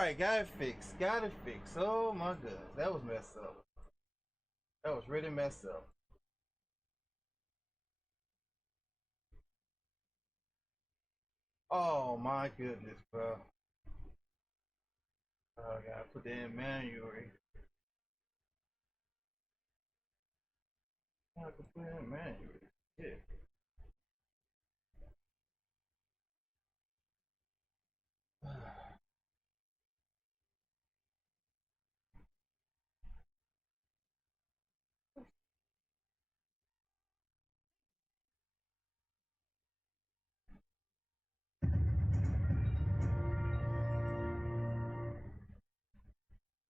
Alright, got it fixed. Got it fixed. Oh my goodness. That was messed up. That was really messed up. Oh my goodness, bro. Oh, I gotta put that in manually. I have to put it in manually. Yeah.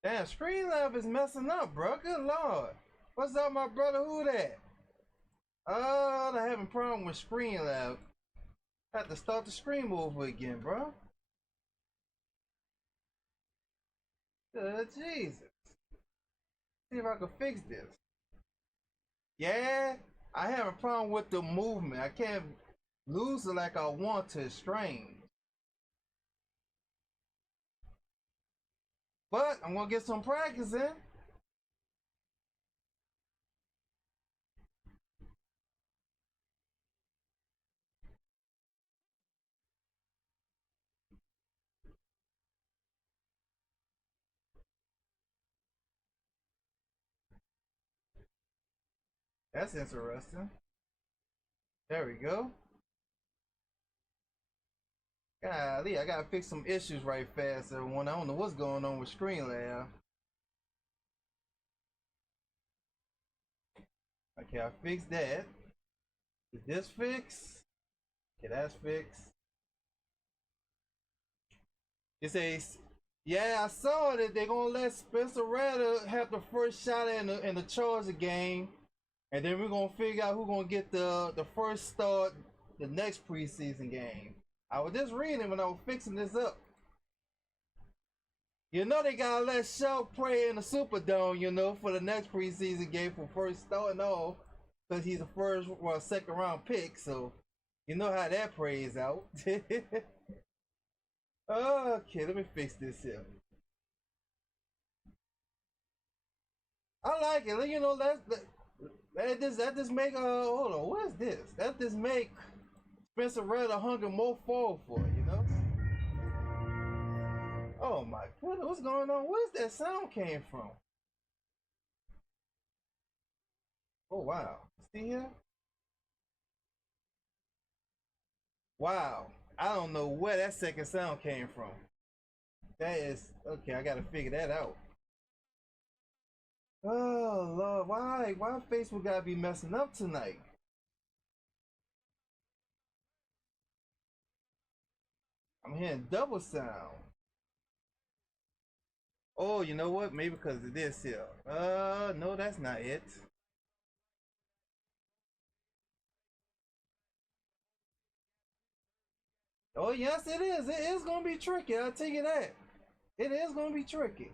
Damn, Streamlab is messing up, bro. Good lord. What's up, my brother? Who that? Oh, they're having a problem with Streamlab. I have to start the stream over again, bro. Good Jesus. See if I can fix this. Yeah, I have a problem with the movement. I can't lose it like I want to. It's strange. But I'm gonna get some practice in. That's interesting. There we go. Golly, I gotta fix some issues right fast, everyone. I don't know what's going on with Streamlab. Okay, I fixed that. Is this fixed? Okay, that's fixed. It says, yeah, I saw that they're gonna let Spencer Rattler have the first shot in the Charger game, and then we're gonna figure out who's gonna get the first start the next preseason game. I was just reading when I was fixing this up. You know they gotta let Shelp play in the Superdome, you know, for the next preseason game for first start and all, because he's a first or second round pick, so you know how that plays out. Okay, let me fix this here. I like it. You know, that just make hold on, what is this? That just make Spencer Rattler hunger more fall for it, you know? Oh my goodness, what's going on? Where's that sound came from? Oh wow. See here? Wow. I don't know where that second sound came from. That is okay, I gotta figure that out. Oh Lord, why Facebook gotta be messing up tonight? I'm hearing double sound. Oh, you know what? Maybe because of this here. No, that's not it. Oh, yes, it is. It is gonna be tricky. I'll tell you that. It is gonna be tricky.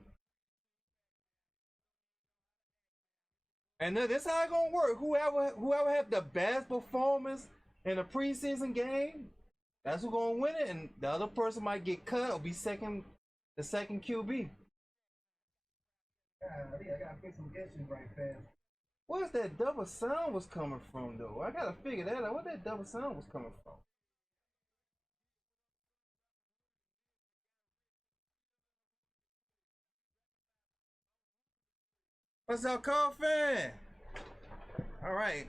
And then this how it gonna work. Whoever have the best performance in a preseason game, that's who gonna win it. And the other person might get cut or be the second QB. I gotta fix some issues right fast. Where's that double sound was coming from though? I gotta figure that out. Where that double sound was coming from? What's up, Coffin? All right.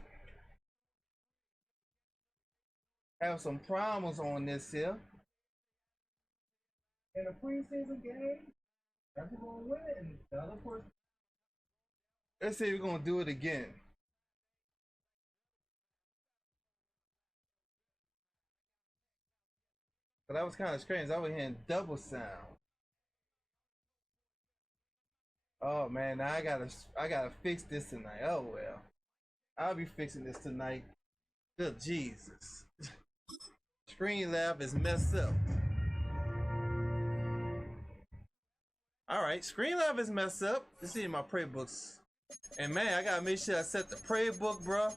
Have some problems on this here. In a preseason game, that's who's gonna win it, and the other person. Let's say we're gonna do it again. But that was kind of strange. I was hearing double sound. Oh man, now I gotta fix this tonight. Oh well, I'll be fixing this tonight. Good Jesus, Streamlab is messed up. All right, Streamlab is messed up. Let's see my prayer books. And man, I gotta make sure I set the prayer book, bro.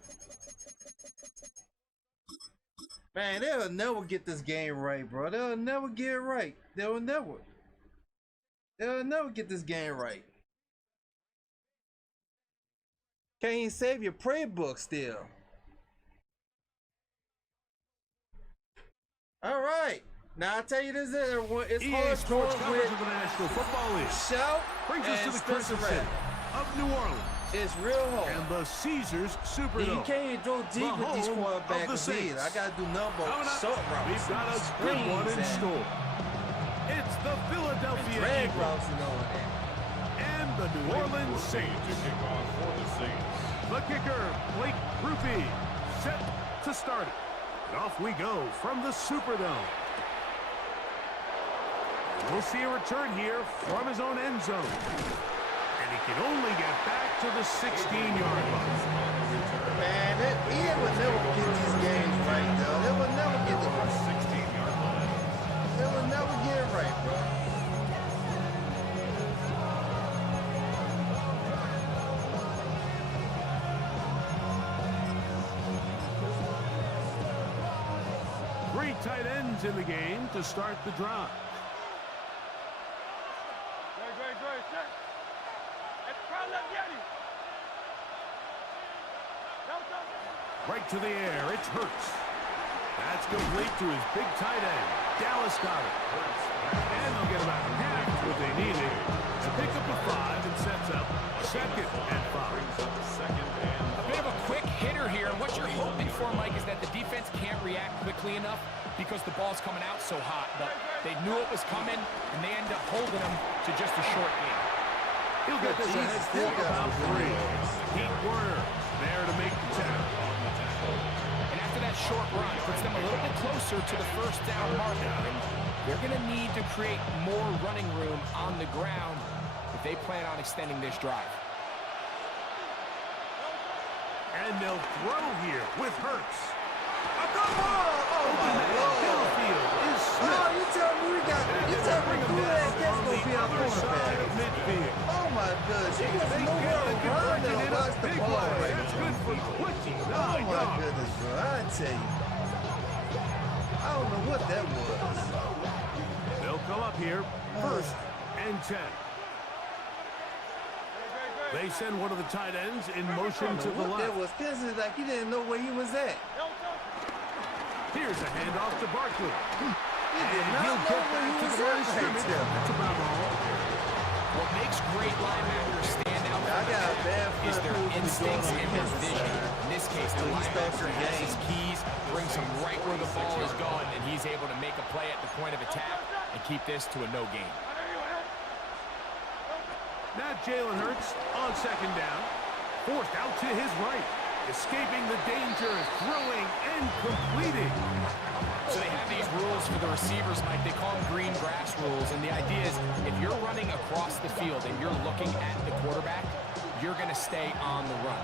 Man, they'll never get this game right, bro. They'll never get it right. They'll never. They'll never get this game right. Can't even save your prayer book still. All right. Now I tell you this, everyone, it's hard Sports going coverage with of the National Football League. Shout Brings us to the Crimson City of New Orleans. It's real hard. And the Caesars Superdome. You can't even go deep with these quarterbacks either. I gotta do number short routes. We've got a good one in store. It's the Philadelphia Eagles and the New Orleans Saints. The kicker, Blake Rupe, set to start it. And off we go from the Superdome. We'll see a return here from his own end zone. And he can only get back to the 16-yard line. Man, he would never get these games right, though. They would never get the 16-yard line. They would never get it right, bro. Three tight ends in the game to start the drive. Right to the air, it's Hurts. That's complete to his big tight end. Dallas got it. And they'll get about half what they needed to pick up a 5 and sets up a 2nd and 5. A bit of a quick hitter here, and what you're hoping for, Mike, is that the defense can't react quickly enough because the ball's coming out so hot. But they knew it was coming, and they end up holding them to just a short game. He'll get this ahead for about 3. Pete Werner there to make the tackle. And after that short run, puts them a little bit closer to the first down marker. And they're going to need to create more running room on the ground if they plan on extending this drive. And they'll throw here with Hurts. Oh my Lord. Field is Smith. Oh, you tell me we got, you tell me who that gets gonna be our quarterback. Midfield. Oh my goodness, you got nowhere to run and watch the ball right. That's good for 29 Oh my yards. goodness, bro, I tell you. I don't know what that was. They'll come up here, 1st and 10. They send one of the tight ends in motion to the left. That was, this is like he didn't know where he was at. Here's a handoff to Barkley. He did not know where he was at. That's about all. What makes great linebackers stand out is their instincts and their vision. In this case, the linebacker has his keys, brings him right where the ball is going, and he's able to make a play at the point of attack and keep this to a no gain. Now Jalen Hurts on 2nd down. Forced out to his right. Escaping the danger, throwing and completing. So they have these rules for the receivers, Mike. They call them green grass rules. And the idea is if you're running across the field and you're looking at the quarterback, you're going to stay on the run.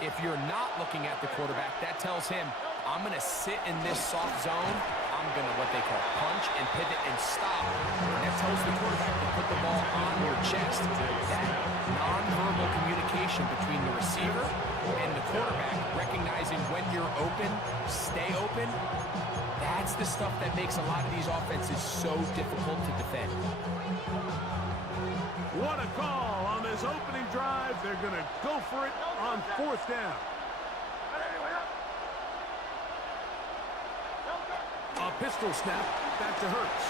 If you're not looking at the quarterback, that tells him, I'm going to sit in this soft zone. I'm going to what they call punch and pivot and stop. And that tells the quarterback to put the ball on your chest. That nonverbal communication between the receiver and the quarterback, recognizing when you're open, stay open, that's the stuff that makes a lot of these offenses so difficult to defend. What a call on this opening drive. They're going to go for it on 4th down. A pistol snap back to Hurts.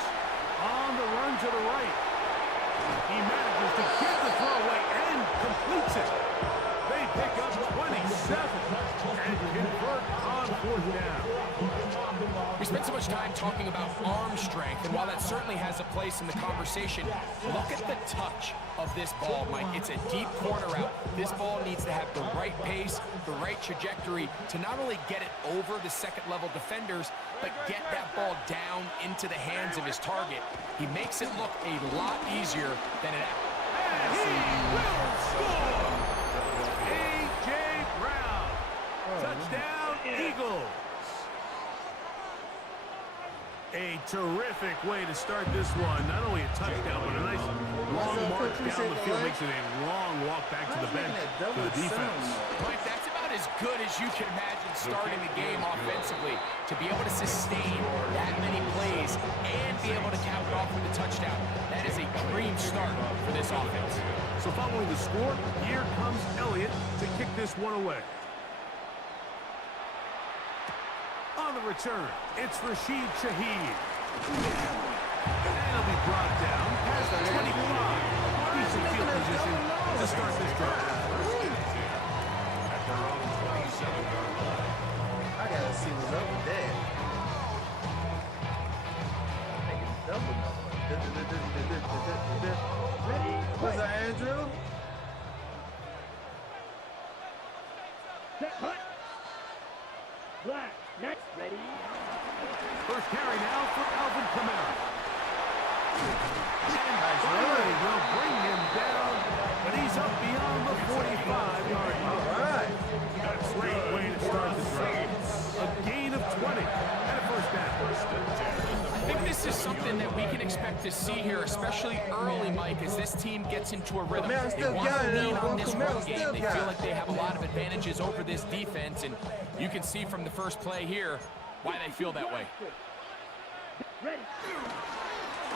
On the run to the right. He manages to get the throw away and completes it. They pick up 27 and convert on 4th down. We spent so much time talking about arm strength, and while that certainly has a place in the conversation, look at the touch of this ball, Mike. It's a deep corner out. This ball needs to have the right pace, the right trajectory to not only get it over the second-level defenders, but get that ball down into the hands of his target. He makes it look a lot easier than it And he will score! A.J. Brown. Touchdown, Eagles. A terrific way to start this one. Not only a touchdown, but a nice long march down the field. Makes it a long walk back to the bench for the defense. Mike, that's about as good as you can imagine starting the game offensively. To be able to sustain that many plays and be able to cap it off with a touchdown, that is a dream start for this offense. So following the score, here comes Elliott to kick this one away. On the return, it's Rashid Shaheed. And he'll be brought down past the 25. Decent field position to start this drive. I gotta see what's up with that. Ready? What's that, Andrew? Set, hut. Black, next, ready. First carry now for Alvin Kamara. And run. will bring him down, but he's up beyond the 45-yard line. All right. That's a great way to start the drive. A gain of 20 and a first down. I think this is something that we can expect to see here, especially early, Mike, as this team gets into a rhythm. Kamara They still want got to it, lean on this Kamara run game. still They got feel it. like they have a lot of advantages over this defense, and you can see from the first play here why they feel that way. Ready.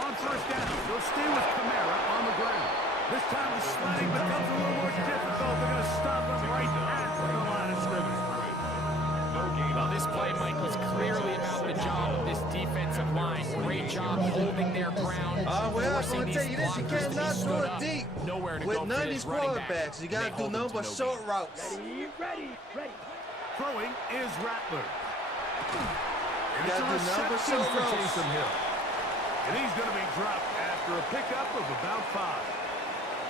On first down, they'll stay with Kamara on the ground. This time the sliding becomes a little more difficult. They're going to stop him right at the line of scrimmage. Well, this play, Mike, was clearly about the job of this defensive line. Great job holding their ground. Well, I'm forcing gonna these tell you this: you blockers to be cannot stood throw it up. deep Nowhere to with go none for of this these running back. quarterbacks. You They gotta do hold them nothing to but no short gain. routes. Ready, ready, ready. Throwing is Rattler. And You it's a gotta do nothing but reception short for routes. Taysom Hill. And he's going to be dropped after a pickup of about 5.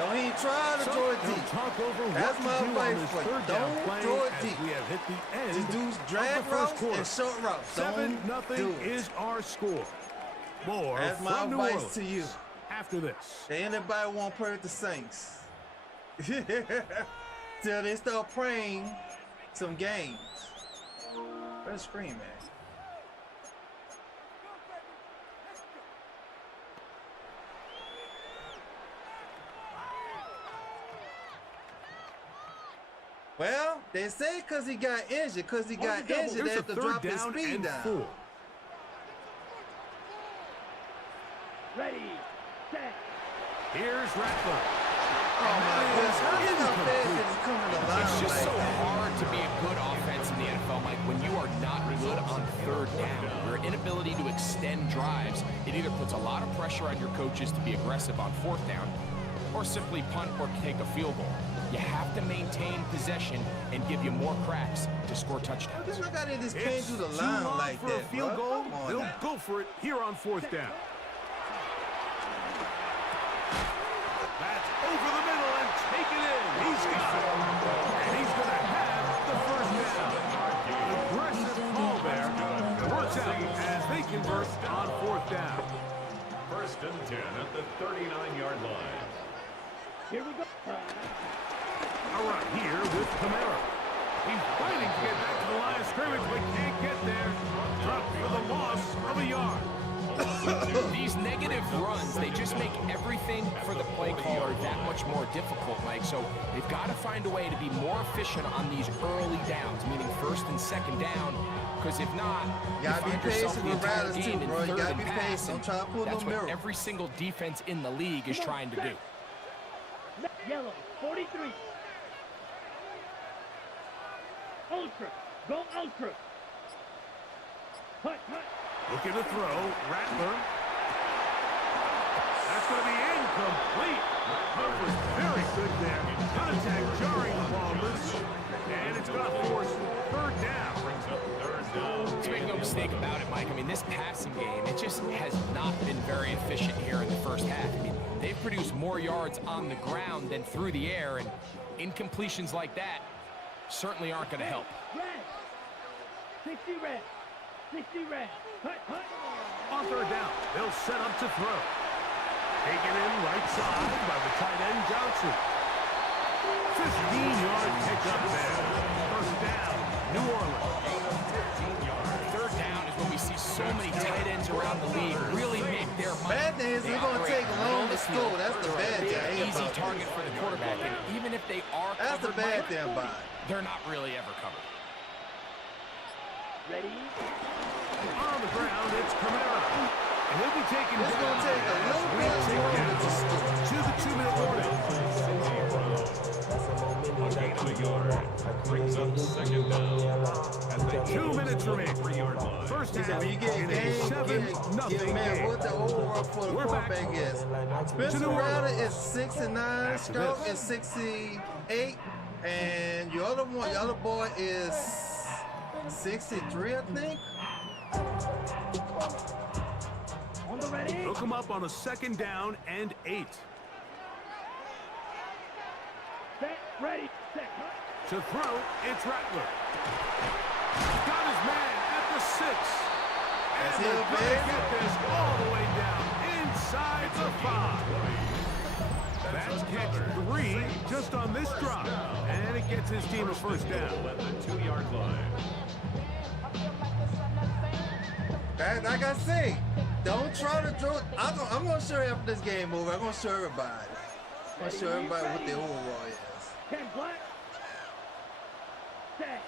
Don't even try to So throw it they'll deep. talk over That's what my to do on advice this for you. third down Don't play throw it as deep. we have hit the end Just do of drag the first routes quarter. and short routes. 7-0 do it. is our score. More That's my from New advice Orleans to you. after this. If anybody want to play with the Saints, till they start playing some games. Where's the screen, man? Well, they say because he got injured, they Here's have a to third drop his down speed and down. 4. Ready, set. Here's Rattler. Oh my goodness, how did that fast just come to the line It's just like so that? hard to be a good offense in the NFL, Mike, when you are not good on third down. Your inability to extend drives, it either puts a lot of pressure on your coaches to be aggressive on fourth down, or simply punt or take a field goal. You have to maintain possession and give you more cracks to score touchdowns. This guy just came It's through the too line long like for that, a field bro. goal. Come on They'll now. go for it here on fourth down. That's over the middle and taken in. He's got it. And he's going to have the first down. Aggressive call there. It works out as they convert on fourth down. First and 10 at the 39-yard line. Here we go. All right, here with Kamara. He's fighting to get back to the line of scrimmage, but can't get there. Dropped for the loss of a yard. These negative runs, they just make everything for the play caller that much more difficult, Mike. So they've got to find a way to be more efficient on these early downs, meaning first and second down. Because if not, You gotta be find yourself patient the with entire riders too, game in bro. You third gotta and be pass, patient. Don't and try to pull that's no what mirror. every single defense in the league is trying to do. Yellow, 43. Ultra, go ultra. Hut, hut. Looking to throw, Rattler. That's going to be incomplete. Hunt was very good there. Contact jarring the ball loose. And it's going to force third down. Let's make no mistake about it, Mike. I mean, this passing game, it just has not been very efficient here in the first half. I mean, they've produced more yards on the ground than through the air, and incompletions like that certainly aren't going to help. Red. 60 red. 60 red. Hut, hut. On third down, they'll set up to throw. Taken in right side by the tight end, Johnson. 15-yard pickup there. First down, New Orleans. Third down is when we see so many tight ends around the league really make there might. Bad thing is it's gonna take long to score. That's the bad thing. Easy target for the quarterback, and even if they are That's the covered, bad thing about it. they're not really ever covered. Ready? On the ground, it's Camara. And he'll be taken It's down. gonna take a little bit longer to score. To the 2-minute warning. A gain of a yard. Brings up second down. As they 2 minutes remain. 3-yard line. First half, When you get in a game, 7-0 man, game. what the overall for the We're back. quarterback is. Spencer Rattler is 69, Stroke is 68, and your other boy is 63, I think. On the ready? He'll come up on a 2nd down and 8. Set, ready, set, cut. To throw, it's Rattler. Got his man at the 6. And That's they're it, going to baby. get this all the way down inside the 5. That's catch 3 just on this drop. And it gets his team a first down. At the 2-yard line. Like I say, don't try to throw. I'm gonna show you after this game over. I'm gonna show everybody. I'm gonna show everybody what the overall is. 10 black. Set.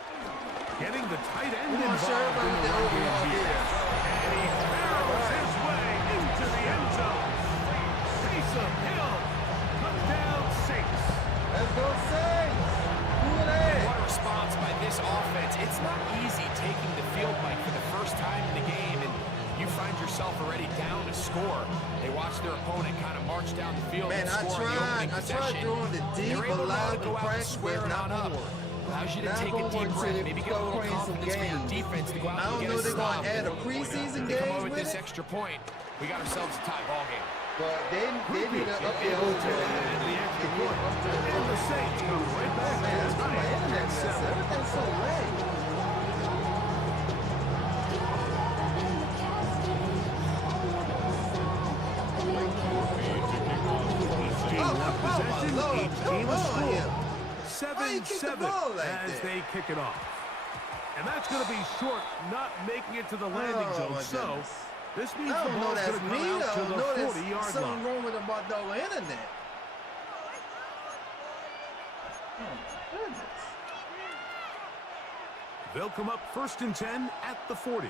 Getting the tight end I'm gonna show involved everybody in what the the run game overall defense. is. And he barrels his way into the end zone. Taysom Hill. Touchdown Saints. Let's go Saints. Who that? What a response by this offense. It's not easy taking the field, Mike, for the first time in the game, and you find yourself already down a score. They watch their opponent kind of march down the field Man, and I score on the opening tried possession. throwing the deep, They're able allowed to to go out and practice, square but it not on up. more. Allows you to Not take a going deep until breath, they maybe get a start little playing some confidence for your games. defense to go out I and don't get know a if they're stop. gonna add a preseason They come game away with with this it, extra point. We got ourselves a tie ball game. but they need to up their Able to overall. add the extra point. And the Saints come right back Man, to that's tie my it internet at mess. 7. Everything's so late. Each team one possession, Lord, each come team a on score. here. Why you kick the 7-7 ball like as that? they kick it off. And that's going to be short, not making it to the landing Oh, zone. my So goodness. this I means the don't know ball's that's going to me. come I out to don't the know there's 40-yard something line. wrong with about the internet. Oh, my goodness. They'll come up 1st and 10 at the 40.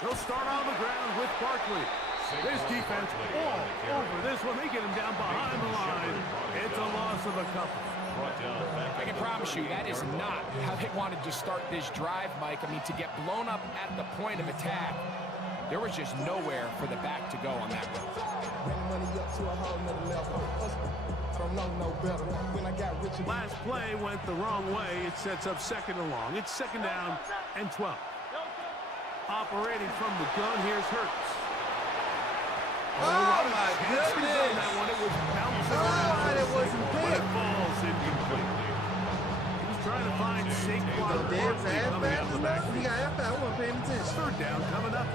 They'll start on the ground with Barkley. This defense all over this one. They get him down behind the line. It's a loss of a couple. I can promise you that is not how they wanted to start this drive, Mike. I mean, to get blown up at the point of attack, there was just nowhere for the back to go on that run. Last play went the wrong way. It sets up 2nd and long. It's 2nd down and 12. Operating from the gun, here's Hurts. Oh, my Chances on goodness. that one. It was bouncing Oh, around. and it wasn't But picked. it falls incomplete. He was trying to find Saquon So Dave's Barkley coming out of the halfback. He backfield. got halfback. I wasn't paying attention. 3rd down coming up.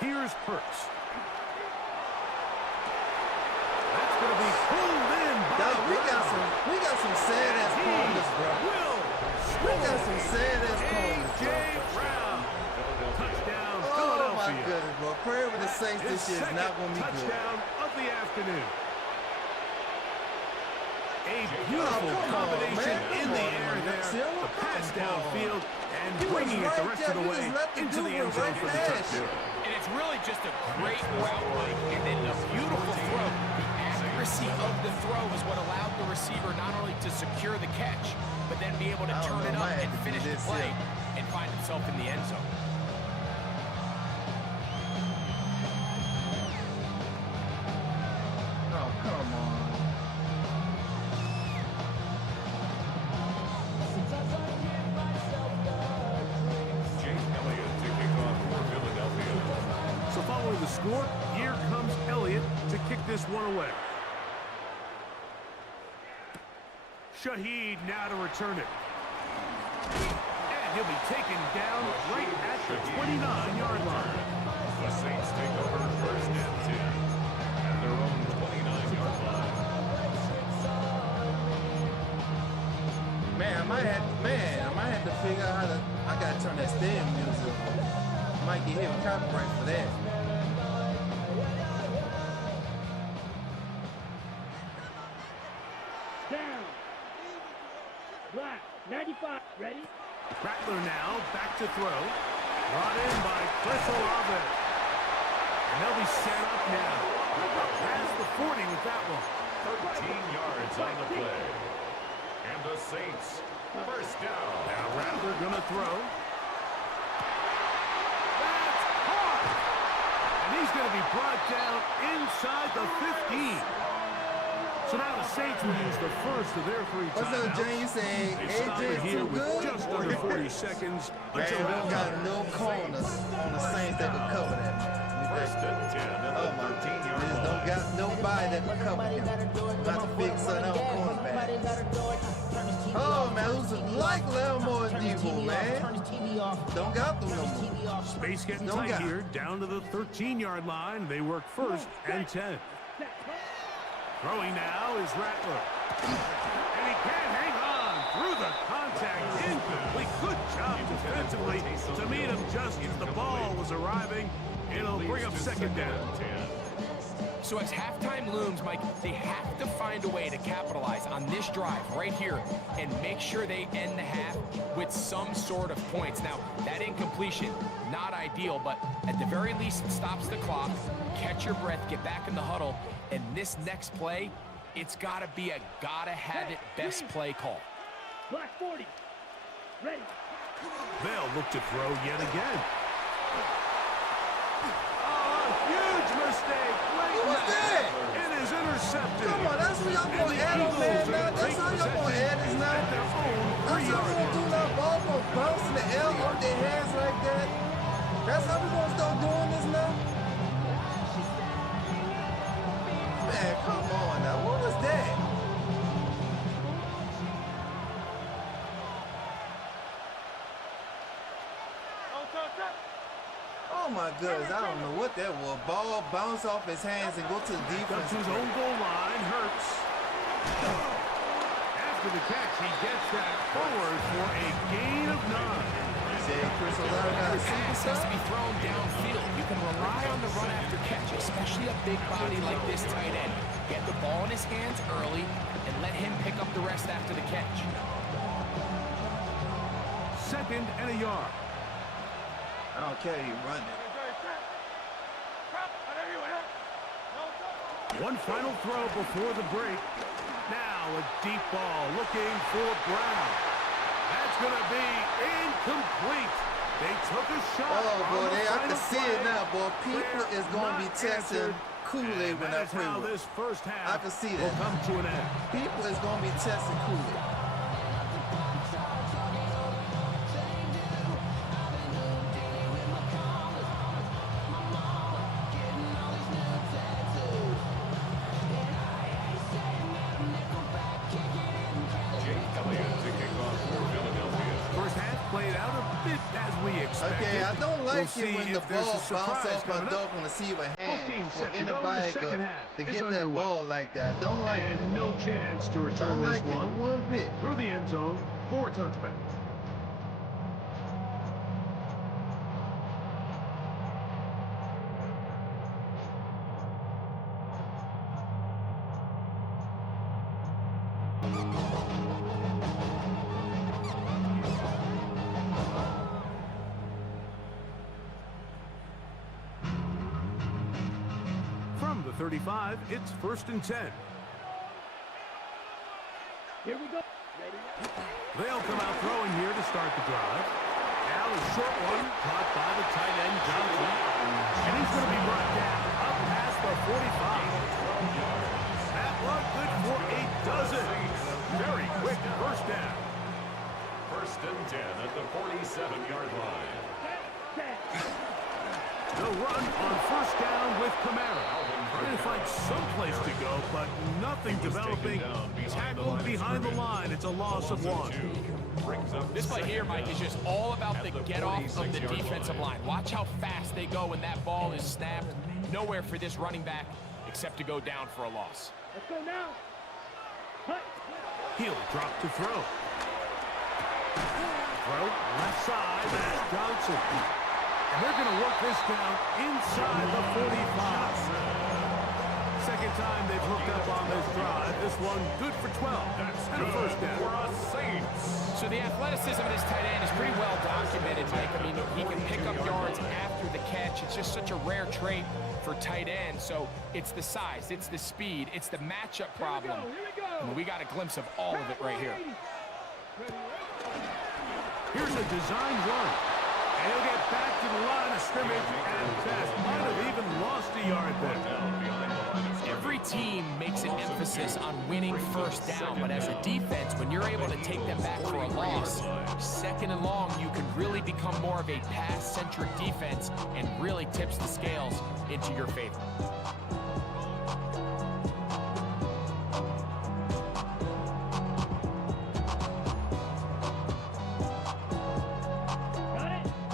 Here's Hurts. That's going to be pulled in by Dog, we got Brown. some sad ass He corners, bro. will We got some sad ass corners, A.J. bro. Brown. Touchdown, Oh my Philadelphia. goodness, bro. Prayer with the Saints His this year is second not gonna be good. touchdown of the afternoon. A beautiful come on, combination man. in Come the on, air man. there. Chill. The pass Come on. downfield and He was bringing it the right rest there. of the He way just let the into the dude end zone right for the there. touchdown. And it's really just a great route, Mike, and then a beautiful throw. The accuracy of the throw is what allowed the receiver not only to secure the catch, but then be able to I don't turn know, it up might have and to do finish the this play here. and find himself in the end zone. Oh, come on. Jake Elliott to kick off for Philadelphia. So following the score, here comes Elliott to kick this one away. Shaheed now to return it. And he'll be taken down right at the 29-yard line. The Saints take over 1st and 10 at their own 29-yard line. stadium music. Might get hit with copyright for that. Down. Black, 95, ready? Rattler now, back to throw. Brought in by Chris Olave. And they'll be set up now. Past the 40 with that one. 13 yards on the play. And the Saints, first down. Now Rattler gonna throw. That's hard! And he's gonna be brought down inside the 15. So now the Saints will use the first of their 3 timeouts. What's up, Jay? You saying AJ here too with good? just under 40 seconds. Man, we don't got no corners on the Saints that can cover that. First and 10 at Oh the my, 13-yard we just line. don't got nobody that can cover him. About to fix something on cornerback. Oh man, who's like Lamar and Debo, man? Don't got them no more. Space getting Don't tight got here, down to the 13-yard line. They work first and 10. Throwing now is Rattler. And he can't hang on through the contact. Incomplete. Good job defensively to meet him just as the ball was arriving. It'll bring up second down. So as halftime looms, Mike, they have to find a way to capitalize on this drive right here and make sure they end the half with some sort of points. Now, that incompletion, not ideal, but at the very least, it stops the clock. Catch your breath, get back in the huddle, and this next play, it's got to be a gotta-have-it best play call. Black 40, ready? They'll look to throw yet again. Oh, huge mistake. Who was that? It is intercepted. Come on, that's what y'all And gonna the add on, Eagles man. are Now, gonna that's take how y'all gonna possession add this now. at their own That's how we 3-yard gonna do line. now. Ball gonna bounce in the air off their hands like that. That's how we gonna start doing this now. Man, come on now. What was that? Oh my goodness, I don't know what that was. Ball bounce off his hands and go to the Comes defense. to his own goal line, Hurts. After the catch, he gets that forward for a gain of 9. Say, Chris Olave got a Pass secret has to sauce? be thrown downfield. You can rely on the run after catch, especially a big body like this tight end. Get the ball in his hands early and let him pick up the rest after the catch. Second and a yard. I don't care, he running. One final throw before the break. Now a deep ball looking for Brown. That's going to be incomplete. They took a shot. Oh, boy, on the I can final see it play. now, boy. People Prayer is going to be not testing answered. Kool-Aid And when I that is play how with. this first half I can see will that. come to an end. People is going to be testing Kool-Aid. First half played out a bit as we expected. Okay, I don't like We'll it when see the if there's a ball bounce surprise off my coming dog up. on the receiver hand. 15 For seconds to go in the anybody second to half. get It's that underway. ball like that. I don't like it. And no chance to I return don't this like it one bit. through the end zone for a touchback. From the 35, it's first and 10. Here we go. Ready? They'll come out throwing here to start the drive. Now a short one caught by the tight end Johnson. And he's going to be brought down up past the 45. That one good for a dozen. Very quick first down. First and 10 at the 47-yard line. The run on first down with Kamara. Trying to find some place to go, but nothing developing. Tackled behind the line. It's a loss of 1. This play here, Mike, is just all about the get-off of the defensive line. Watch how fast they go when that ball is snapped. Nowhere for this running back except to go down for a loss. Let's go now. Hut. He'll drop to throw. Throw left side. That's Johnson. And they're going to work this down inside the 45. Second time they've hooked up on this drive. This one good for 12. And a first down. For us Saints. So the athleticism of this tight end is pretty well documented, Mike. I mean, he can pick up yards after the catch. It's just such a rare trait for tight ends. So it's the size, it's the speed, it's the matchup problem. And we got a glimpse of all of it right here. Here's a design run. And he'll get back to the line of scrimmage and pass. Might have even lost a yard there. Every team makes an emphasis on winning first down, but as a defense, when you're able to take them back for a loss, second and long, you can really become more of a pass-centric defense and really tips the scales into your favor.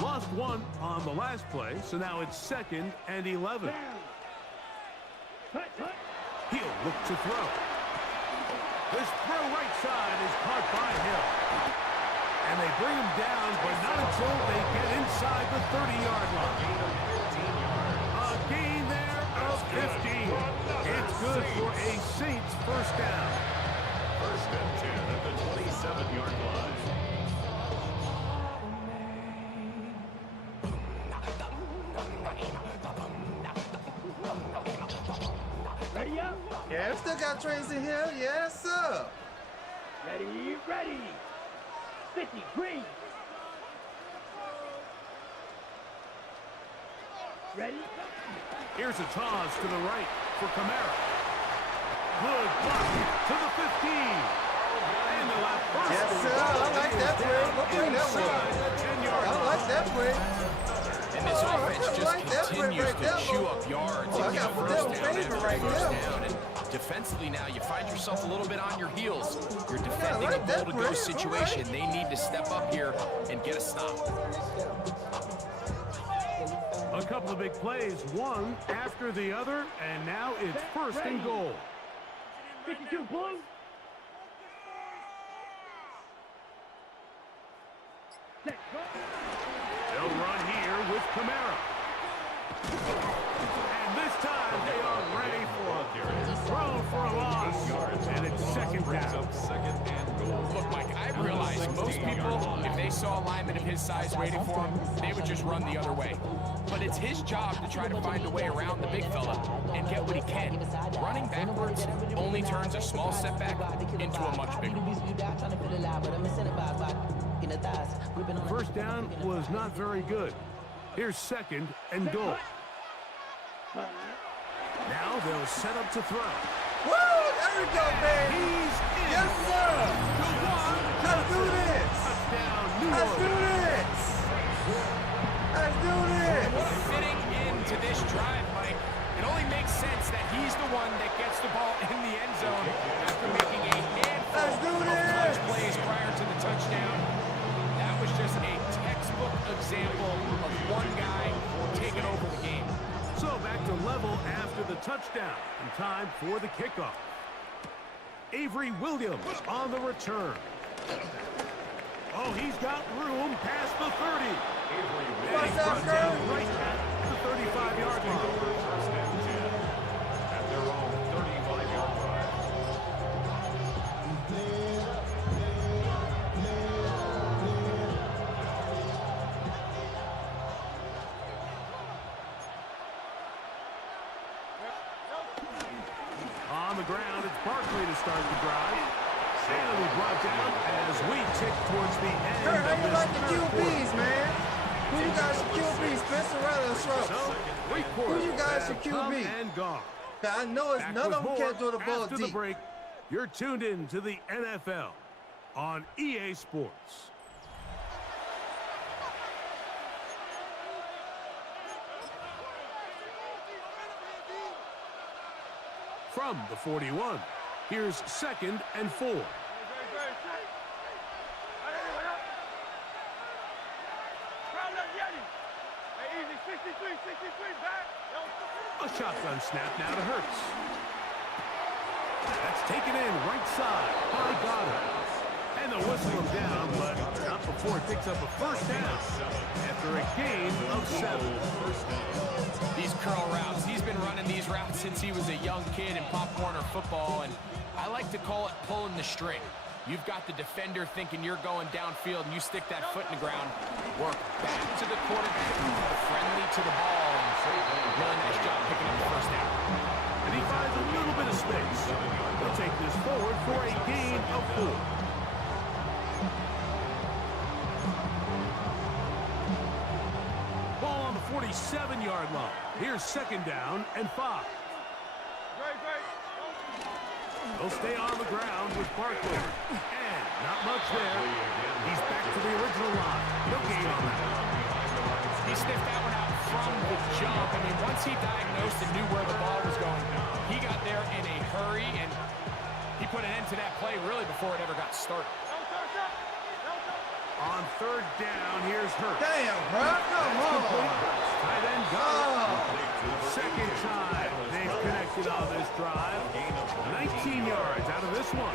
Lost one on the last play, so now it's 2nd and 11. He'll look to throw. This throw right side is caught by Hill. And they bring him down, but not until they get inside the 30-yard line. A gain there of 15. It's good for a Saints first down. First and 10 at the 27-yard line. Ready up? Yeah, we still got Tracy Hill. Yes, sir. Ready, ready. 50, green. Ready? Here's a toss to the right for Kamara. Good block to the 15. And the left first. Yes, sir. I like that play. Okay, that way. I like that play. And this offense just continues to chew up yards and get first down after first down. And defensively now, you find yourself a little bit on your heels. You're defending a goal-to-go situation. They need to step up here and get a stop. A couple of big plays, one after the other, and now it's first and goal. 52, blue. They'll run here with Kamara. And this time they are ready for it. Throw for a loss. And it's 2nd down. 2nd and goal. Look, Mike, I realize most people, if they saw a lineman of his size waiting for him, they would just run the other way. But it's his job to try to find a way around the big fella and get what he can. Running backwards only turns a small setback into a much bigger one. First down was not very good. Here's 2nd and goal. Now they'll set up to throw. Woo! There we go, baby. He's in. Yes, sir. Let's do this. Touchdown, New Let's do Orleans. this. Let's do this. Fitting into this drive, Mike, it only makes sense that he's the one that gets the ball in the end zone after making a handful of clutch plays prior to the touchdown. That was just a textbook example of one guy taking over the game. So back to level after the touchdown, and time for the kickoff. Avery Williams on the return. Oh, he's got room past the 30. What's up, girl? Right at the 35-yard line. First and 10 at their own 35-yard line. On the ground, it's Barkley to start the drive. And it'll be brought down as we tick towards the end Kurt, how of you this like the third QBs, quarter. man? Who you guys should QB, Spencer Rattler or Schroeder? So, 3 quarters. Who you guys should have come QB? and gone. I know it's Back none with of them more can't throw the ball after the deep. break. You're tuned in to the NFL on EA Sports. From the 41, here's 2nd and 4. A shotgun snap now to Hurts. That's taken in right side by Goddard. And they'll whistle him down, but not before it picks up a first down after a gain of 7. These curl routes, he's been running these routes since he was a young kid in Pop Warner football, and I like to call it pulling the string. You've got the defender thinking you're going downfield, and you stick that foot in the ground, work back to the quarterback, friendly to the ball, and really nice job picking up the first down. And he finds a little bit of space. He'll take this forward for a gain of 4. Ball on the 47-yard line. Here's 2nd down and 5. They'll stay on the ground with Barkley. And not much there. He's back to the original line. No gain on that. He sniffed that one out from the jump. I mean, once he diagnosed and knew where the ball was going, he got there in a hurry, and he put an end to that play really before it ever got started. On 3rd down, here's Hurts. Damn, bro. Come on. Tight end got it. 2nd time they've connected on this drive. 19 yards out of this one.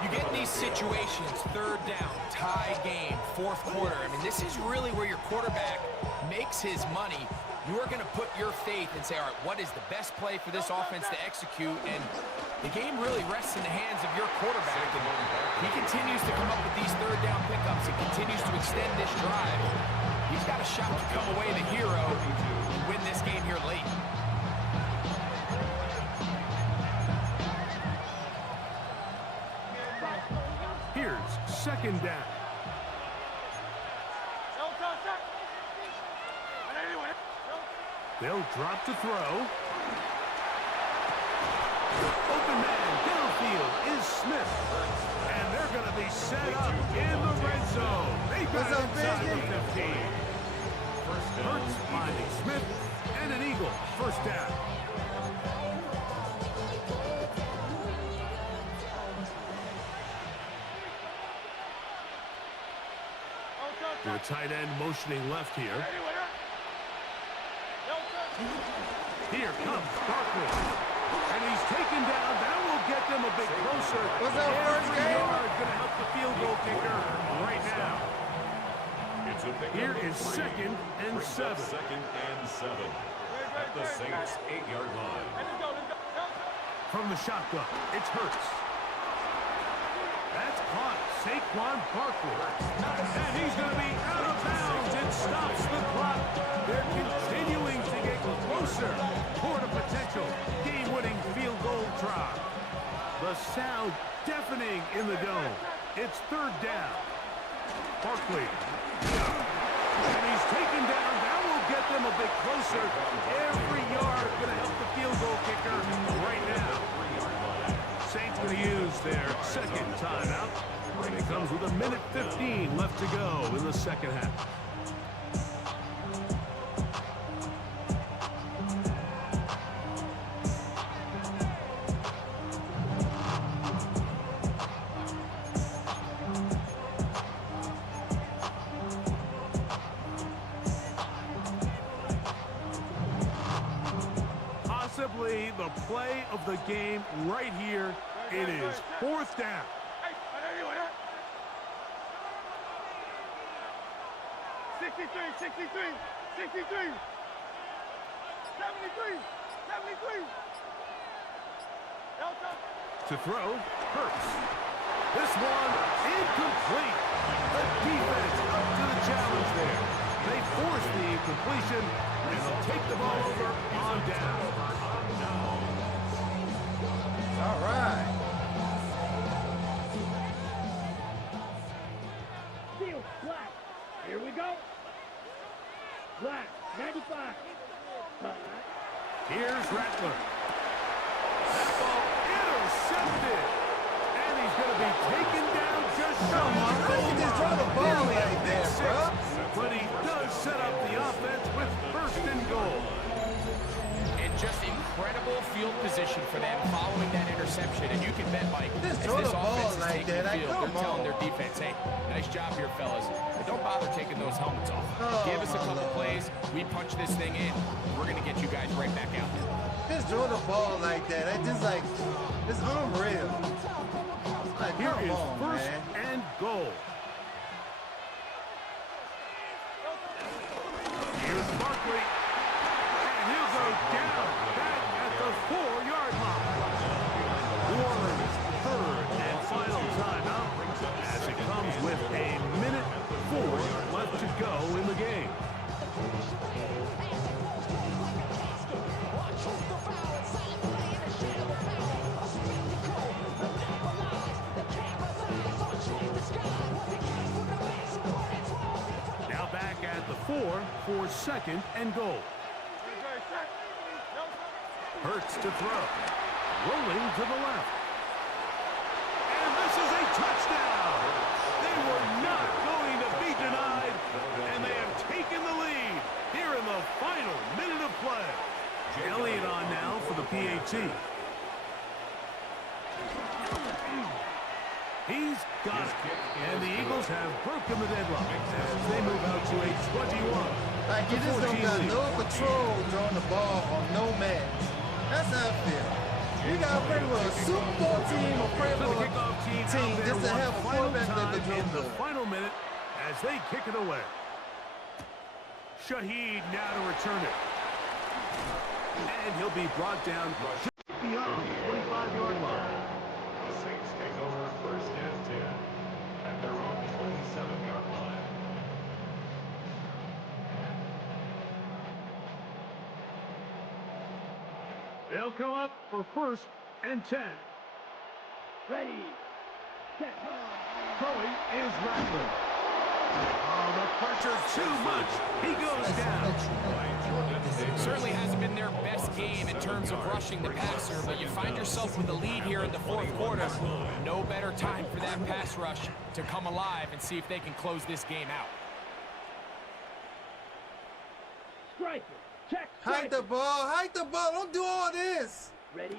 You get in these situations, 3rd down, tie game, 4th quarter. I mean, this is really where your quarterback makes his money. You are going to put your faith and say, all right, what is the best play for this offense to execute? And the game really rests in the hands of your quarterback. And he continues to come up with these 3rd down pickups and continues to extend this drive. He's got a shot to come away the hero and win this game here late. Here's 2nd down. They'll drop to throw. Open man downfield is Smith. And they're going to be set up in the red zone. They got inside the 15. Hurts finding Smith and an Eagle. 1st down. The tight end motioning left here. Here comes Barkley. And he's taken down. That will get them a bit closer. What's that first game? Going to help the field goal kicker right now. Here is 2nd and 7. 2nd and 7. At the Saints' 8-yard line. From the shotgun, it's Hurts. That's caught. Saquon Barkley. And he's going to be out of bounds. It stops the clock. They're continuing to get closer toward a potential game-winning field goal try. The sound deafening in the dome. It's 3rd down. Barkley. And he's taken down. That will get them a bit closer. Every yard going to help the field goal kicker right now. Saints going to use their 2nd timeout. And it comes with 1:15 left to go in the 2nd half. Possibly the play of the game right here. It is 4th down. 63, 73. 73. 73. To throw, Hurts. This one incomplete. The defense up to the challenge there. They force the incompletion, and they'll take the ball over on down. All right. Steal, black. Here we go. Black, 95. Here's Rattler. That ball intercepted. And he's going to be taken down just Come on, how you just throw the ball like that, bro? But he does set up the offense with 1st and goal. And just incredible field position for them following that interception. And you can bet, Mike, Just as throw this the ball offense is like taking that. the field, Come they're telling on. their defense, hey, nice job here, fellas. But don't bother taking those helmets off. Oh, Give us a my couple Lord. plays. We punch this thing in. We're going to get you guys right back out there. Just throw the ball like that. It's just like, it's unreal. Here come is on, first man. and goal. Here's Barkley, and he'll go down back at the 4-yard line. New Orleans' third and final timeout as it comes with a minute 4 left to go in the game. Now back at the 4 for second and goal. Hurts to throw. Rolling to the left. And this is a touchdown. They were not going to be denied, and they have taken the lead here in the final minute of play. Elliott on now for the PAT. He's got it. And the Eagles have broken the deadlock as they move out to a 21. Like, you just don't got no control during the ball on no match. That's how I feel. You got to play with a Super Bowl team or play So with the a kickoff team team out there just to one have a final quarterback that time can in throw the good. final minute as they kick it away. Shaheed now to return it. And he'll be brought down just beyond the 25-yard line. The Saints take over first and 10 at their own 27-yard line. They'll come up for first and 10. Ready. Set. Throwing is Rattler. Oh, the pressure too much. He goes down. Certainly hasn't been their best game in terms of rushing the passer, but you find yourself with a lead here in the fourth quarter. No better time for that pass rush to come alive and see if they can close this game out. Striker. Check. Hike the ball, don't do all this. Ready.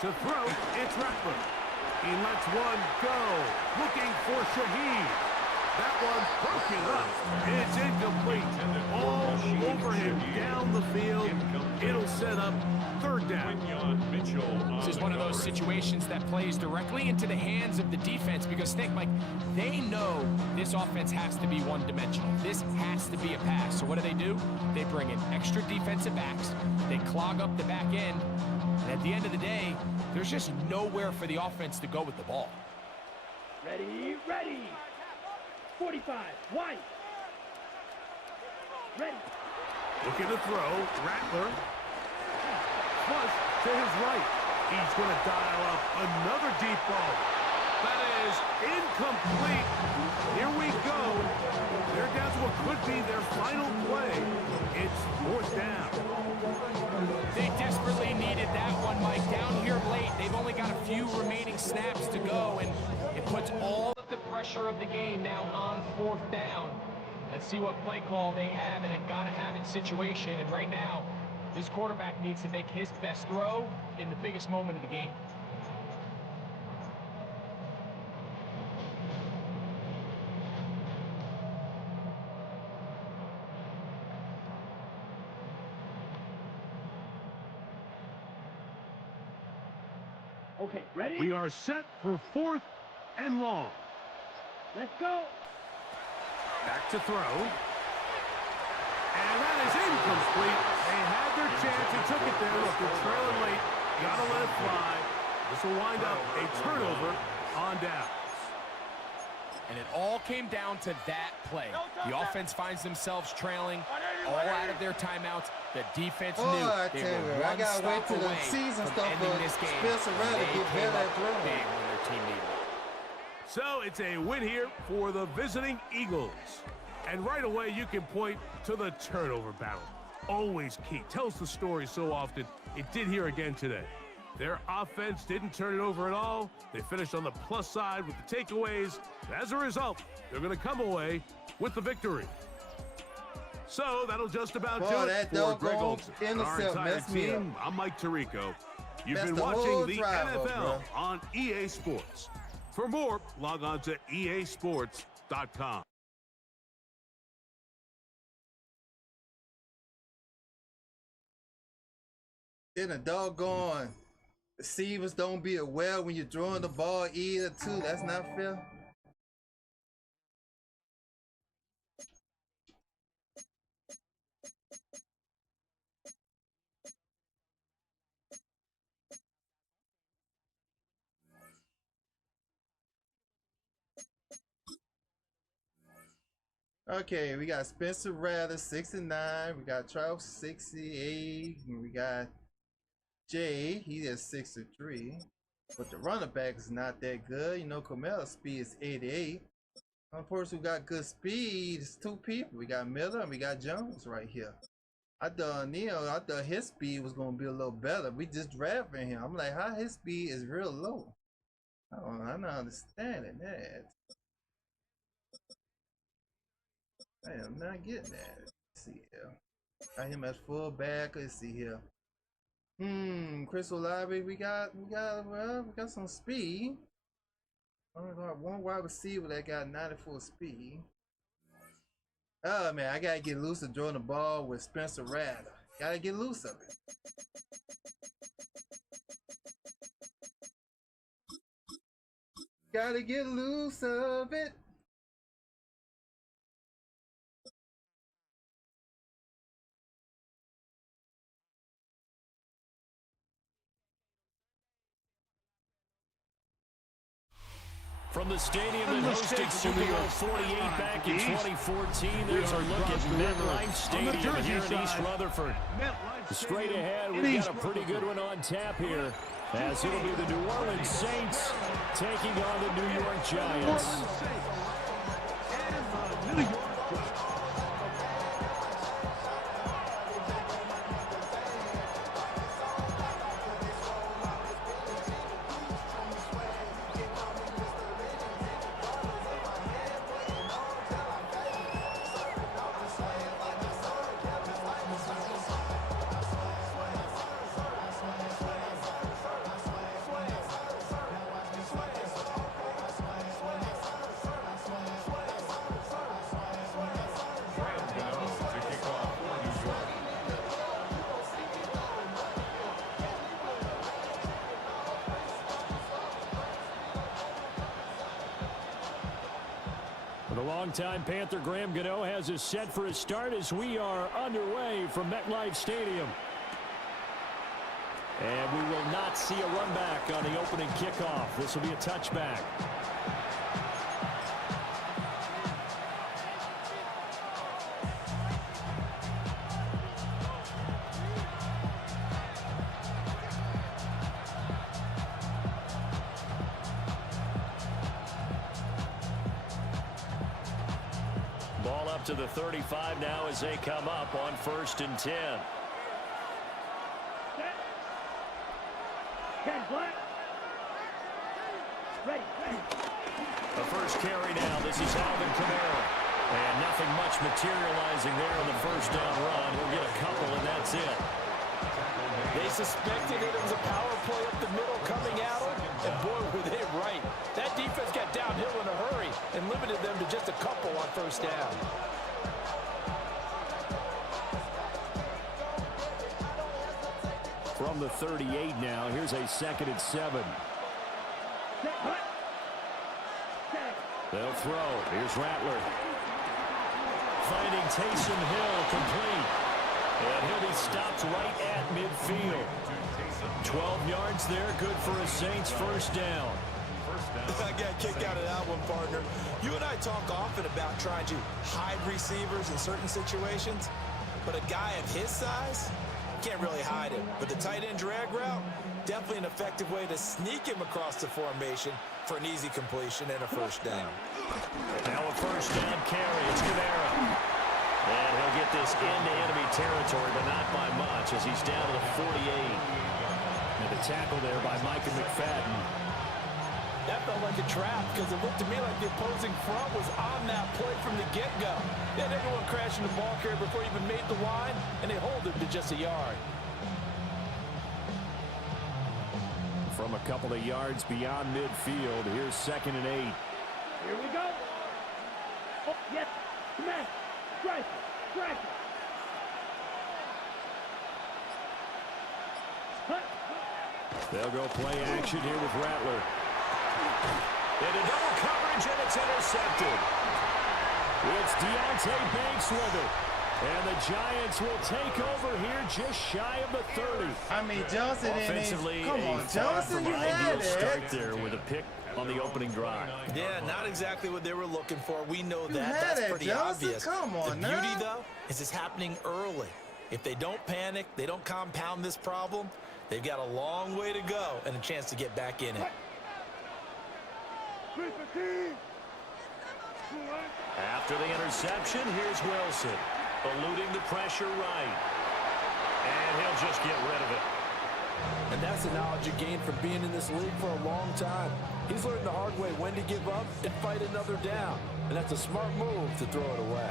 To throw, it's Rattler. He lets one go. Looking for Shaheed. That one broken up. It's incomplete. All over him down the field. It'll set up third down. This is one of those situations that plays directly into the hands of the defense because think, Mike, they know this offense has to be one-dimensional. This has to be a pass. So what do? They bring in extra defensive backs. They clog up the back end. And at the end of the day, there's just nowhere for the offense to go with the ball. Ready. Ready. 45. White. Ready. Looking to throw. Rattler. Flush to his right. He's going to dial up another deep ball. That is incomplete. Here we go. They're down to what could be their final play. It's fourth down. They desperately needed that one, Mike. Down here late, they've only got a few remaining snaps to go, and it puts all of the pressure of the game now on fourth down. Let's see what play call they have in a gotta-have-it situation, and right now, this quarterback needs to make his best throw in the biggest moment of the game. Okay. Ready. We are set for fourth and long. Let's go. Back to throw. And that is incomplete. They had their chance and took it there. Look, they're trailing late. Gotta let it fly. This will wind up a turnover on down. And it all came down to that play. The offense finds themselves trailing, all out of their timeouts. The defense knew they were one stop away from ending this game. They came up big when their team needed it. So it's a win here for the visiting Eagles. And right away you can point to the turnover battle. Always key. Tells the story so often. It did here again today. Their offense didn't turn it over at all. They finished on the plus side with the takeaways. As a result, they're going to come away with the victory. So that'll just about do it for Greg Olson. Our entire team, I'm Mike Tirico. You've been watching the NFL on EA Sports. For more, log on to easports.com. In a doggone Receivers don't be aware when you're throwing the ball either, too. That's not fair. Okay, we got Spencer Rattler, 69. We got Trout, 68. And we got Jay, he is 63. But the running back is not that good. You know, Kamela's speed is 88. One person who got good speed is two people. We got Miller and we got Jones right here. I thought his speed was gonna be a little better. We just drafted him. I'm like, how his speed is real low? I'm not understanding that. I am not getting that. Let's see here. Got him as fullback. Let's see here. Chris Olave, we got some speed. I got one wide receiver that got 94 speed. Oh man, I gotta get loose of throwing the ball with Spencer Rattler. Gotta get loose of it. Gotta get loose of it. From the stadium that hosted Super Bowl 48 back in 2014, there's a look at MetLife Stadium here in East Rutherford. Straight ahead, we've got a pretty good one on tap here, as it'll be the New Orleans Saints taking on the New York Giants. The longtime Panther Graham Gano has us set for a start as we are underway from MetLife Stadium. And we will not see a run back on the opening kickoff. This will be a touchback. Ball up to the 35 now as they come up on 1st and 10. The first carry now. This is Alvin Kamara. And nothing much materializing there on the first down run. He'll get a couple, and that's it. They suspected it was a power play up the middle coming at them, and boy, were they right. That defense got downhill in a hurry and limited them to just a couple on first down. From the 38 now, here's a 2nd and 7. They'll throw. Here's Rattler. Finding Taysom Hill complete. And he'll be stopped right at midfield. 12 yards there, good for a Saints first down. I got a kick out of that one, partner. You and I talk often about trying to hide receivers in certain situations, but a guy of his size can't really hide him. But the tight end drag route, definitely an effective way to sneak him across the formation for an easy completion and a first down. Now a first down carry. It's Kamara. And he'll get this into enemy territory, but not by much as he's down to the 48. And the tackle there by Micah McFadden. That felt like a trap because it looked to me like the opposing front was on that play from the get-go. They had everyone crashing the ball carrier before he even made the line, and they hold him to just a yard. From a couple of yards beyond midfield, here's 2nd and 8. Here we go. Oh, yes. Come on. Strike it. Strike it. They'll go play action here with Rattler. Into double coverage, and it's intercepted. It's Deontay Banks with it. And the Giants will take over here just shy of the 30. I mean, Johnson Offensively, come on, Johnson, you had it. Start there with a pick on the opening drive. Yeah, not exactly what they were looking for. We know that. That's pretty Johnson. Obvious. Come on, the beauty, though, is it's happening early. If they don't panic, they don't compound this problem, they've got a long way to go and a chance to get back in it. After the interception, here's Wilson, eluding the pressure right. And he'll just get rid of it. And that's the knowledge you gain from being in this league for a long time. He's learned the hard way when to give up and fight another down. And that's a smart move to throw it away.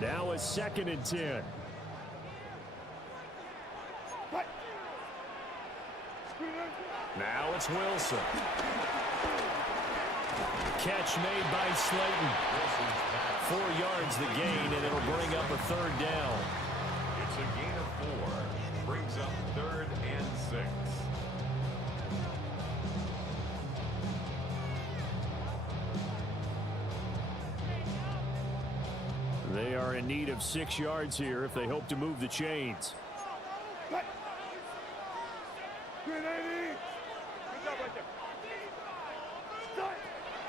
Now it's 2nd and 10. Now it's Wilson. Catch made by Slayton. 4 yards the gain, and it'll bring up a 3rd down. It's a gain of 4. Brings up 3rd and 6. They are in need of 6 yards here if they hope to move the chains.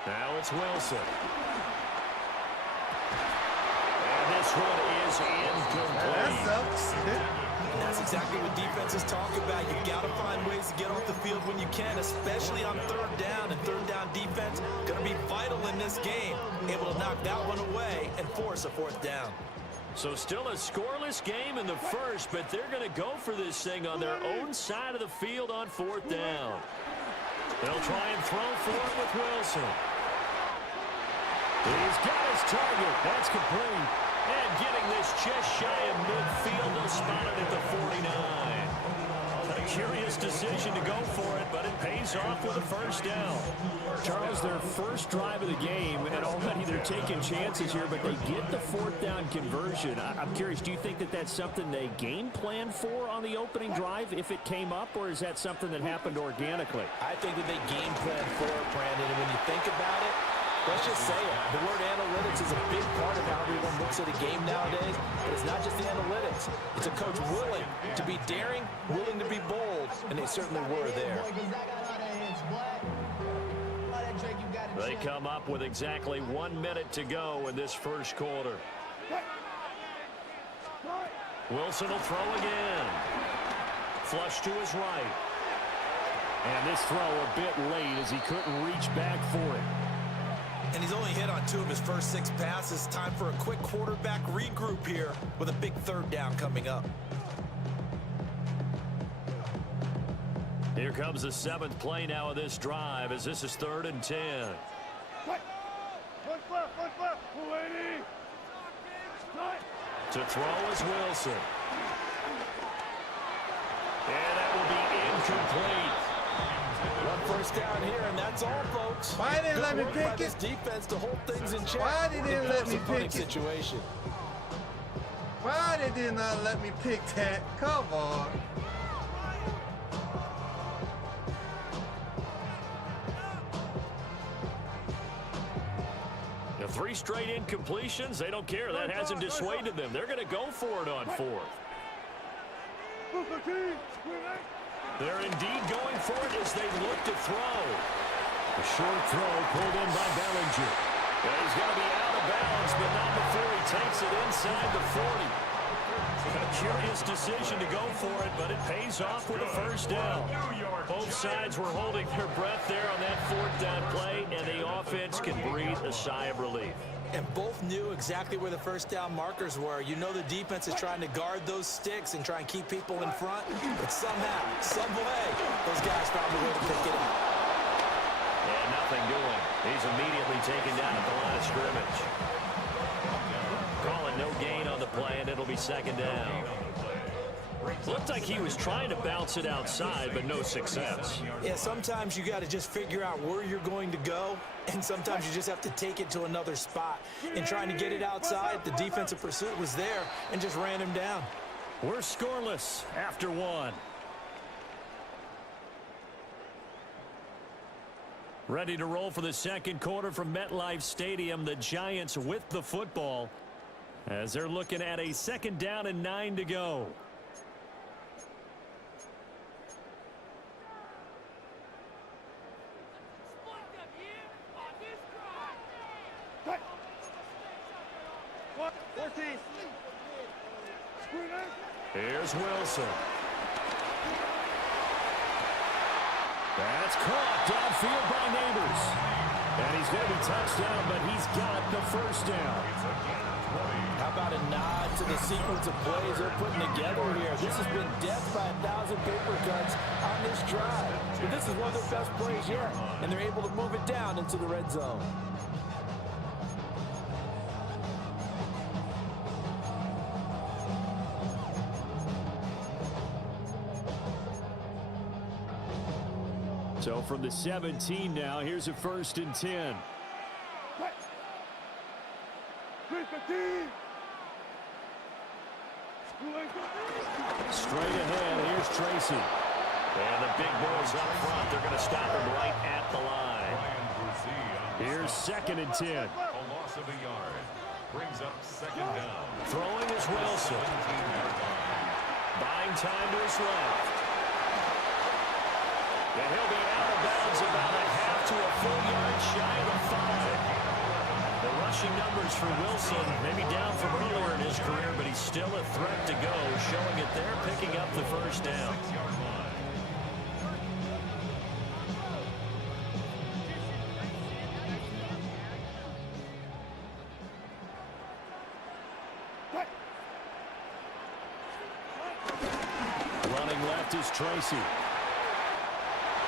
Now it's Wilson. And this one is incomplete. That sucks. And that's exactly what defenses talk about. You've got to find ways to get off the field when you can, especially on 3rd down. And 3rd down defense going to be vital in this game. Able to knock that one away and force a 4th down. So still a scoreless game in the first, but they're going to go for this thing on their own side of the field on 4th down. They'll try and throw for it with Wilson. He's got his target. That's complete. And getting this just shy of midfield, they'll spot it at the 49. A curious decision to go for it, but it pays off with a 1st down. Charles, their first drive of the game, and already they're taking chances here, but they get the 4th down conversion. I'm curious, do you think that that's something they game plan for on the opening drive if it came up, or is that something that happened organically? I think that they game plan for it, Brandon, and when you think about it, let's just say it. The word analytics is a big part of how everyone looks at a game nowadays, but it's not just the analytics. It's a coach willing to be daring, willing to be bold, and they certainly were there. They come up with exactly 1 minute to go in this first quarter. Wilson will throw again. Flush to his right. And this throw a bit late as he couldn't reach back for it. And he's only hit on 2 of his first 6 passes. Time for a quick quarterback regroup here with a big 3rd down coming up. Here comes the 7th play now of this drive as this is 3rd and 10. To throw is Wilson. And that will be incomplete. 1 first down here, and that's all, folks. Why didn't let me pick this it? defense to hold things in check. Why they didn't let me pick it? Situation. Why they did not let me pick that? Come on. The 3 straight incompletions, they don't care. That hasn't dissuaded them. They're going to go for it on 4th. They're indeed going for it as they look to throw. A short throw pulled in by Bellinger. And he's going to be out of bounds, but not before he takes it inside the 40. A curious decision to go for it, but it pays off with a 1st down. Both sides were holding their breath there on that 4th down play, and the offense can breathe a sigh of relief. And both knew exactly where the 1st down markers were. You know the defense is trying to guard those sticks and try and keep people in front, but somehow, some way, those guys found a way to pick it up. And nothing doing. He's immediately taken down at the line of scrimmage. Calling no gain on the play, and it'll be 2nd down. Looked like he was trying to bounce it outside, but no success. Yeah, sometimes you got to just figure out where you're going to go, and sometimes you just have to take it to another spot. In trying to get it outside, the defensive pursuit was there and just ran him down. We're scoreless after one. Ready to roll for the second quarter from MetLife Stadium. The Giants with the football as they're looking at a 2nd down and 9 to go. Here's Wilson. That's caught downfield by Neighbors. And he's going to be touchdown, but he's got the first down. How about a nod to the sequence of plays they're putting together here? This has been death by 1,000 paper cuts on this drive. But this is one of their best plays yet, and they're able to move it down into the red zone. So from the 17 now, here's a 1st and 10. Straight ahead, here's Tracy. And the big boys up front, they're going to stop him right at the line. Here's 2nd and 10. A loss of a yard. Brings up 2nd down. Throwing is Wilson. Buying time to his left. And he'll be out of bounds about a half to a full yard shy of the 5. The rushing numbers for Wilson, maybe down from earlier in his career, but he's still a threat to go, showing it there, picking up the first down. Running left is Tracy.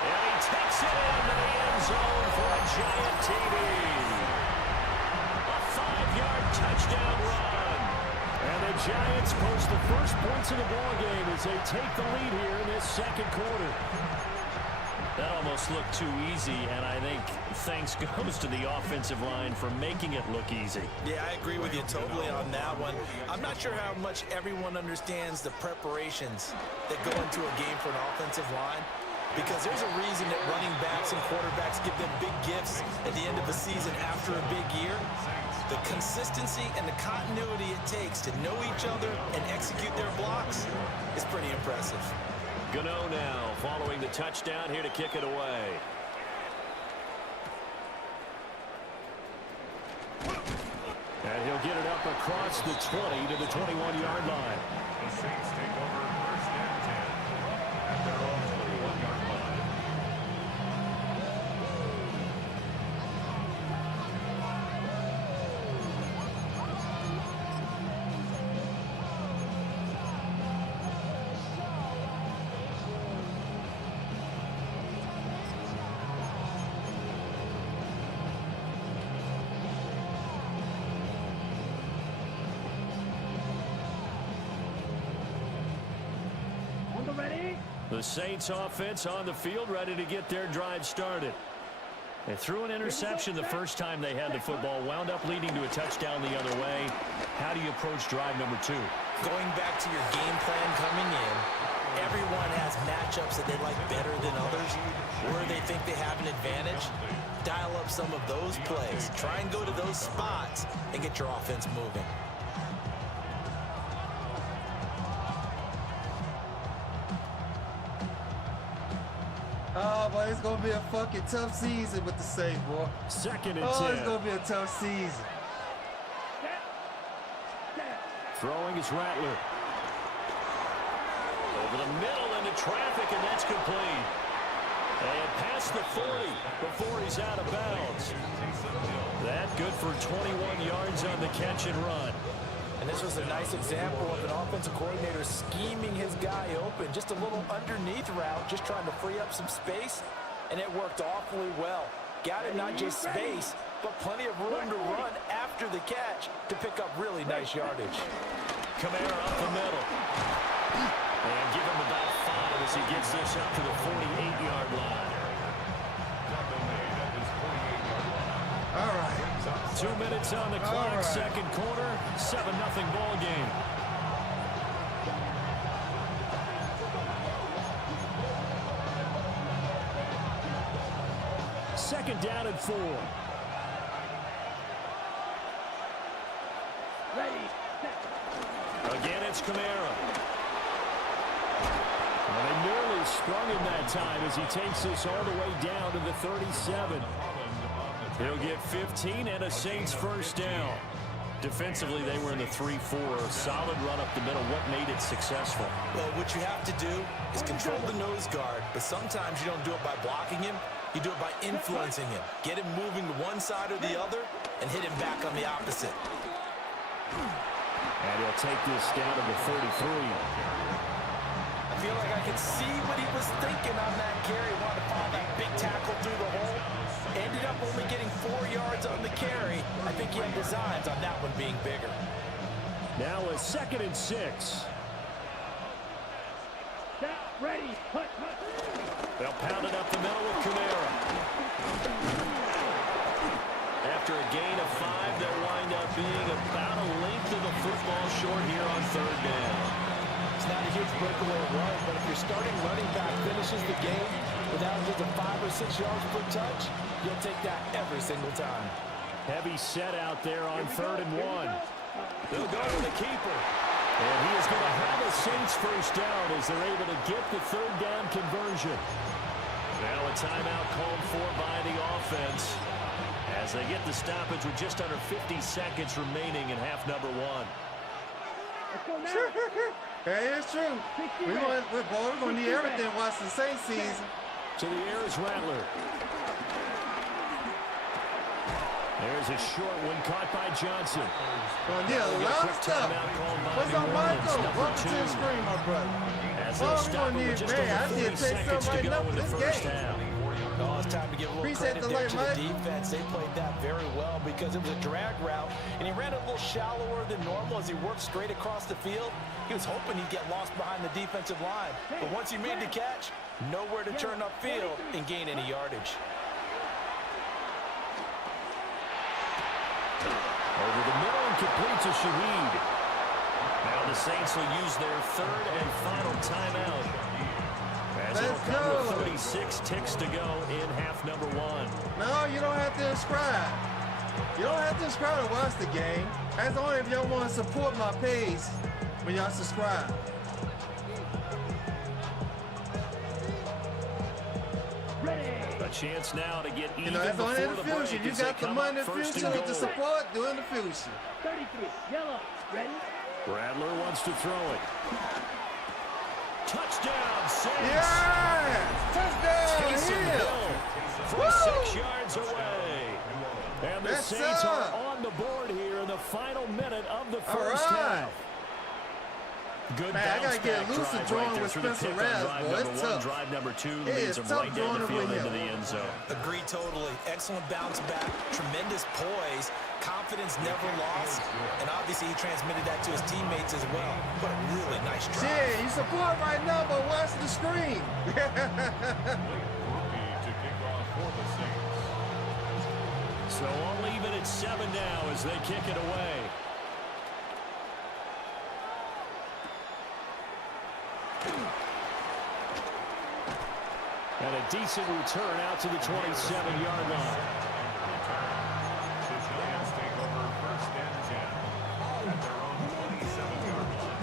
And he takes it into the end zone for a Giant TD. A 5-yard touchdown run. And the Giants post the first points of the ballgame as they take the lead here in this second quarter. That almost looked too easy, and I think thanks goes to the offensive line for making it look easy. Yeah, I agree with you totally on that one. I'm not sure how much everyone understands the preparations that go into a game for an offensive line, because there's a reason that running backs and quarterbacks give them big gifts at the end of the season after a big year. The consistency and the continuity it takes to know each other and execute their blocks is pretty impressive. Gano now following the touchdown here to kick it away. And he'll get it up across the 20 to the 21-yard line. The Saints take over 1st and 10 at their own 21-yard line. The Saints offense on the field, ready to get their drive started. They threw an interception the first time they had the football, wound up leading to a touchdown the other way. How do you approach drive number 2? Going back to your game plan coming in, everyone has matchups that they like better than others, where they think they have an advantage. Dial up some of those plays. Try and go to those spots and get your offense moving. Oh, boy, it's going to be a fucking tough season with the Saints, boy. 2nd and 10. Oh, it's going to be a tough season. Throwing is Rattler. Over the middle into traffic, and that's complete. And past the 40 before he's out of bounds. That good for 21 yards on the catch and run. And this was a nice example of an offensive coordinator scheming his guy open. Just a little underneath route, just trying to free up some space, and it worked awfully well. Got him not just space, but plenty of room to run after the catch to pick up really nice yardage. Kamara up the middle. And give him about 5 as he gets this up to the 48-yard line. All right. 2 minutes on the clock, right. second quarter, 7-0 ball game. Second down and 4. Ready, set. Again, it's Kamara. Well, they nearly sprung him that time as he takes this all the way down to the 37. He'll get 15 and a Saints first down. Defensively, they were in the 3-4. Solid run up the middle. What made it successful? Well, what you have to do is control the nose guard, but sometimes you don't do it by blocking him. You do it by influencing him. Get him moving to one side or the other and hit him back on the opposite. And he'll take this down to the 33. I feel like I could see what he was thinking on that carry. Wanted to follow that big tackle through the hole. Ended up only getting 4 yards on the carry. I think he had designs on that one being bigger. Now a 2nd and 6. Ready, hut. They'll pound it up the middle with Kamara. After a gain of 5, they'll wind up being about a length of the football short here on 3rd down. It's not a huge breakaway run, but if your starting running back finishes the game without just a 5 or 6 yards per touch, you'll take that every single time. Heavy set out there on 3rd and 1. They'll go to the keeper. And he is going to have a Saints first down as they're able to get the 3rd down conversion. Now a timeout called for by the offense as they get the stoppage with just under 50 seconds remaining in half number 1. Let's go now. Hey, it's true. We're going to need everything watch the Saints season. To the air is Rattler. There's a short one caught by Johnson. Going to need a lot of stuff. What's up, Michael? Welcome to the screen, my brother. As they'll stop it with just over 40 seconds to go in the first half. Oh, it's time to give a little credit there to the defense. They played that very well because it was a drag route, and he ran a little shallower than normal as he worked straight across the field. He was hoping he'd get lost behind the defensive line. But once he made the catch, nowhere to turn upfield and gain any yardage. Over the middle and complete to Shaheed. Now the Saints will use their 3rd and final timeout. As it'll come with 36 ticks to go in half number 1. No, you don't have to inscribe. You don't have to inscribe to watch the game. That's only if y'all want to support my page when y'all subscribe. Ready. A chance now to get even That's only in the before future. break You as they got the come money in up the first future and to goal. support. Do in the future. 33, yellow, ready? Rattler wants to throw it. Touchdown, Saints! Yeah! Touchdown! Taysom Hill! Hill from Woo! 6 yards away. And the Yes, Saints sir. are on the board here in the final minute of the All first right. half. Good Man, I bounce gotta get back lucid drive drawing right there with through the Spencer pick on Raz, drive boy. number It's 1. tough. Drive number 2 It leads is them tough right down the drawing field with into him. the end zone. Agreed totally. Excellent bounce back. Tremendous poise. Confidence never lost. And obviously he transmitted that to his teammates as well. What a really nice drive. Yeah, you support right now, but watch the screen. Rookie to kick off for the Saints. So all even at 7 now as they kick it away. And a decent return out to the 27-yard line. The Giants take over 1st and 10 at their own 27-yard line.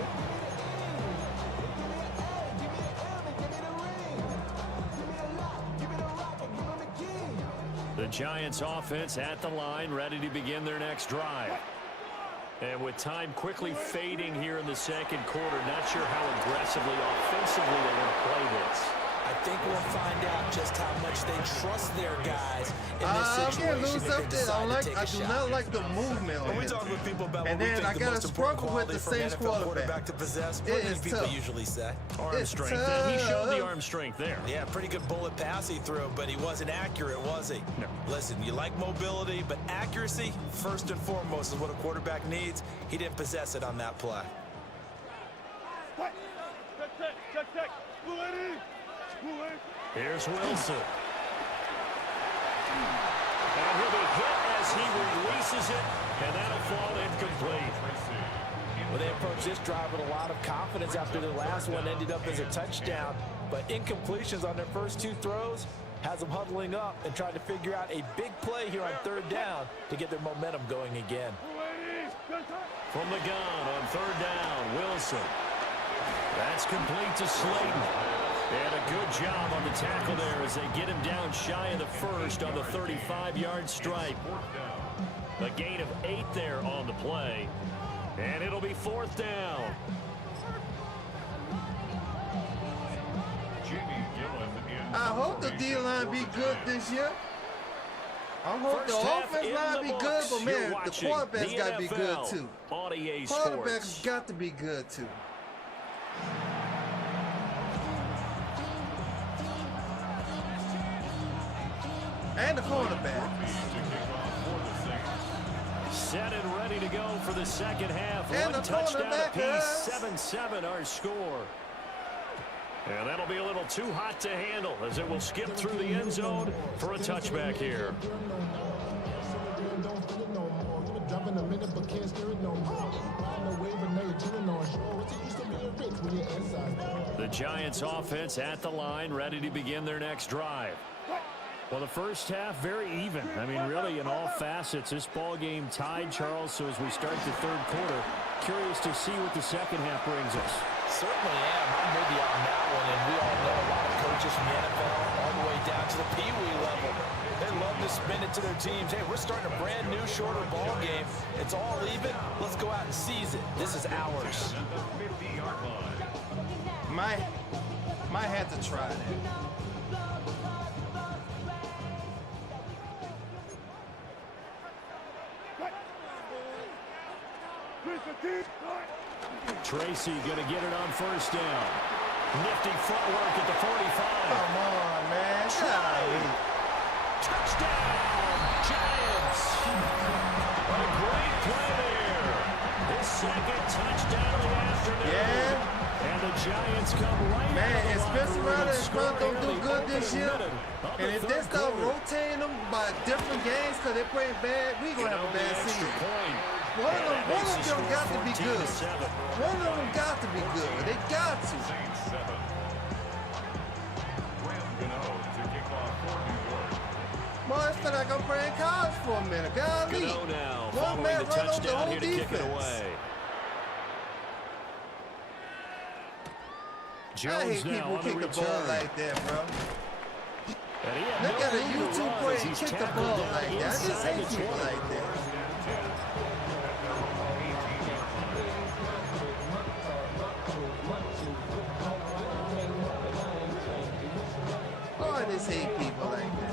The Giants offense at the line, ready to begin their next drive. And with time quickly fading here in the second quarter, not sure how aggressively, offensively they want to play this. I think we'll find out just how much they trust their guys in this I'm situation getting loose if they up there. decide to take I a do shot. not like the movement on When we him. talk with people about And what we then think I the gotta most important struggle with quality the for an Saints NFL quarterback. quarterback to possess, It what do is people tough. usually say? Arm It's strength. And he showed the tough. arm strength there. Yeah, pretty good bullet pass he threw, but he wasn't accurate, was he? No. Listen, you like mobility, but accuracy, first and foremost, is what a quarterback needs. He didn't possess it on that play. Here's Wilson. And he'll be hit as he releases it, and that'll fall incomplete. Well, they approached this drive with a lot of confidence after their last one ended up as a touchdown. But incompletions on their first two throws has them huddling up and trying to figure out a big play here on third down to get their momentum going again. From the gun on third down, Wilson. That's complete to Slayton. And a good job on the tackle there as they get him down shy of the first on the 35-yard stripe. A gain of 8 there on the play. And it'll be fourth down. I hope the D-line be good this year. I hope the offense line be good, but man, the quarterback's got to be good too. Quarterback's got to be good too. And the cornerback. Set and ready to go for the second half. And one touchdown apiece, 7-7 our score. And that'll be a little too hot to handle as it will skip through the end zone for a touchback here. The Giants offense at the line, ready to begin their next drive. Well, the first half, very even. I mean, really, in all facets, this ball game tied, Charles. So as we start the third quarter, curious to see what the second half brings us. Certainly am. I'm with you on that one. And we all know a lot of coaches from the NFL all the way down to the Pee Wee level. They love to spin it to their teams. Hey, we're starting a brand new, shorter ball game. It's all even. Let's go out and seize it. This is ours. Might have to try that. Tracy going to get it on first down. Nifty footwork at the 45. Come on, man. Touchdown, Giants. What a great play there. His second touchdown of the afternoon. Yeah. And the Giants come right Man, out if of the Spencer locker room Rattler and and score Scruggs don't do nearly good this within a year, minute of and the if they third start quarter. rotating them by different games because they're playing bad, we going to have a bad season. One of them got to be good. One of them got to be good. They got to. Boy, it's feel like I'm playing college for a minute. Golly. One man run over the whole defense. I hate people kick the ball like that, bro. Look at a YouTube player kick the ball like that. I just hate people like that. Oh, I just hate people like that.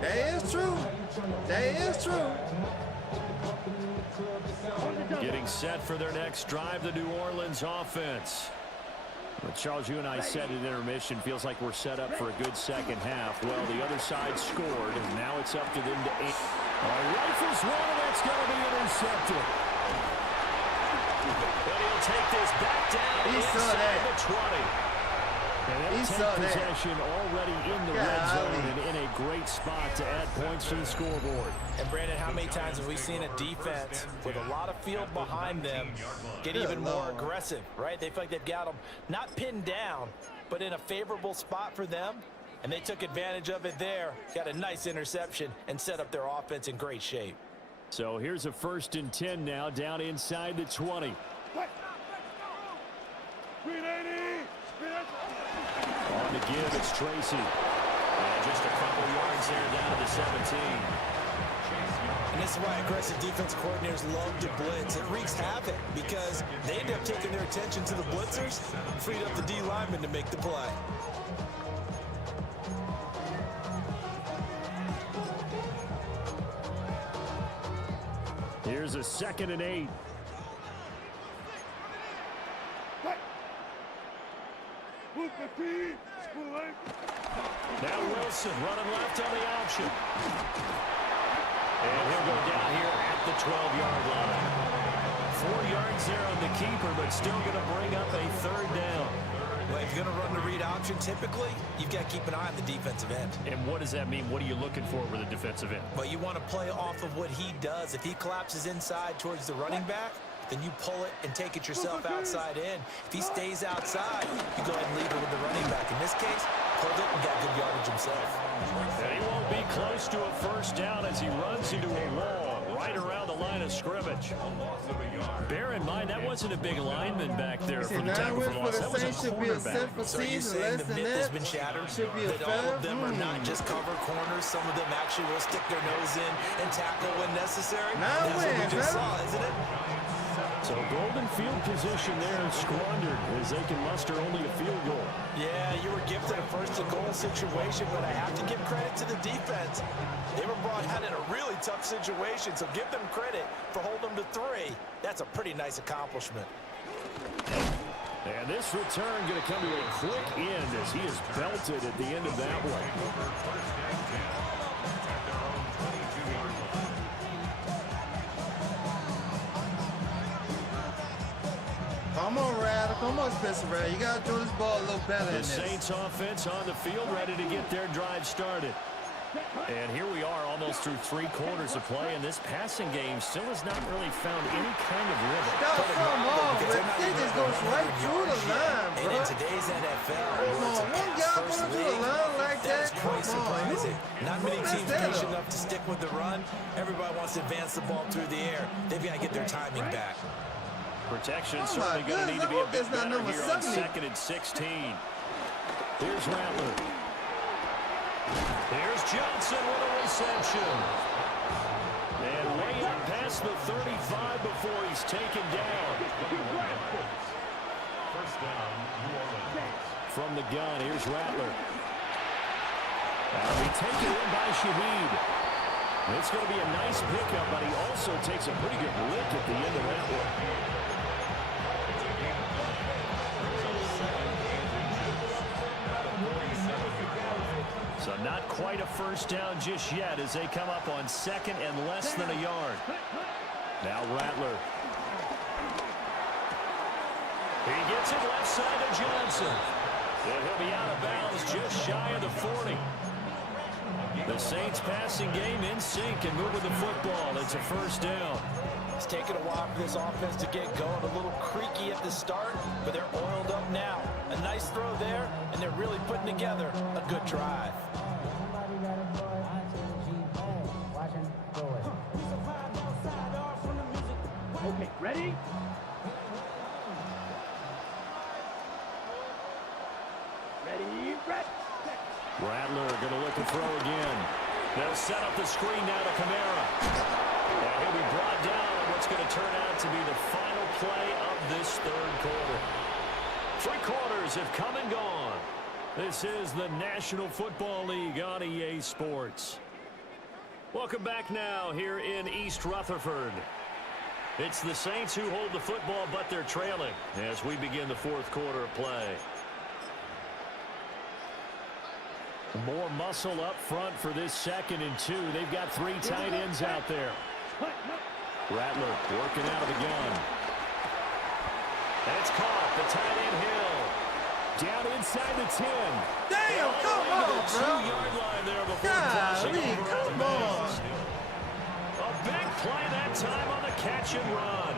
That is true. That is true. Getting set for their next drive, the New Orleans offense. Well, Charles, you and I said at intermission, feels like we're set up for a good second half. Well, the other side scored, and now it's up to them to aim. Rifles one, and that's going to be intercepted. But he'll take this back down inside the 20. And they'll take possession already in the red zone and in a great spot to add points to the scoreboard. And Brandon, how many times have we seen a defense with a lot of field behind them get even more aggressive, right? They feel like they've got them not pinned down, but in a favorable spot for them. And they took advantage of it there, got a nice interception, and set up their offense in great shape. So here's a 1st and 10 now, down inside the 20. On the give, it's Tracy. And just a couple yards there down to the 17. And this is why aggressive defense coordinators love to blitz. It wreaks havoc because they end up taking their attention to the blitzers, freed up the D lineman to make the play. Here's a 2nd and 8. Now Wilson running left on the option. And he'll go down here at the 12-yard line. 4 yards there on the keeper, but still going to bring up a third down. Well, if you're going to run the read option, typically, you've got to keep an eye on the defensive end. And what does that mean? What are you looking for with a defensive end? Well, you want to play off of what he does. If he collapses inside towards the running back, then you pull it and take it yourself outside in. If he stays outside, you go ahead and leave it with the running back. In this case, pulled it and got good yardage himself. And he won't be close to a first down as he runs into a wall right around the line of scrimmage. Bear in mind, that wasn't a big lineman back there for the tackle for loss. That was a cornerback. So you're saying the myth has been shattered? That all of them are not just cover corners. Some of them actually will stick their nose in and tackle when necessary. That's what we just saw, isn't it? So golden field position there squandered as they can muster only a field goal. Yeah, you were gifted a first-and-goal situation, but I have to give credit to the defense. They were brought out in a really tough situation, so give them credit for holding them to 3. That's a pretty nice accomplishment. And this return going to come to a quick end as he is belted at the end of that one. Come on, Rad. Come on, Spencer Rad. You got to throw this ball a little better than this. The Saints offense on the field ready to get their drive started. And here we are almost through 3 quarters of play, and this passing game still has not really found any kind of rhythm. Come on, but it just goes right through the line, bro. And in today's NFL, come on, one guy going through the line like that? That's quite surprising. Not many teams patient enough to stick with the run. Everybody wants to advance the ball through the air. They've got to get their timing back. Protection certainly going to need to be a bit better here on 2nd and 16. Here's Rattler. Here's Johnson with a reception. And way up past the 35 before he's taken down. First down, New Orleans. From the gun, here's Rattler. That'll be taken in by Shaheed. It's going to be a nice pickup, but he also takes a pretty good lick at the end of that one. So not quite a first down just yet as they come up on 2nd and less than a yard. Now Rattler. He gets it left side to Johnson. And he'll be out of bounds just shy of the 40. The Saints passing game in sync and moving the football. It's a first down. It's taken a while for this offense to get going. A little creaky at the start, but they're oiled up now. A nice throw there, and they're really putting together a good drive. Okay, ready? Ready, red. Rattler going to look to throw again. They'll set up the screen now to Kamara. And he'll be brought down on what's going to turn out to be the final play of this 3rd quarter. 3 quarters have come and gone. This is the National Football League on EA Sports. Welcome back now here in East Rutherford. It's the Saints who hold the football, but they're trailing as we begin the 4th quarter of play. More muscle up front for this 2nd and 2. They've got 3 tight ends out there. Rattler working out of the gun. And it's caught. The tight end Hill. Down inside the 10. Damn, come on, bro. 2-yard line there before crossing over out of bounds. A big play that time on the catch and run.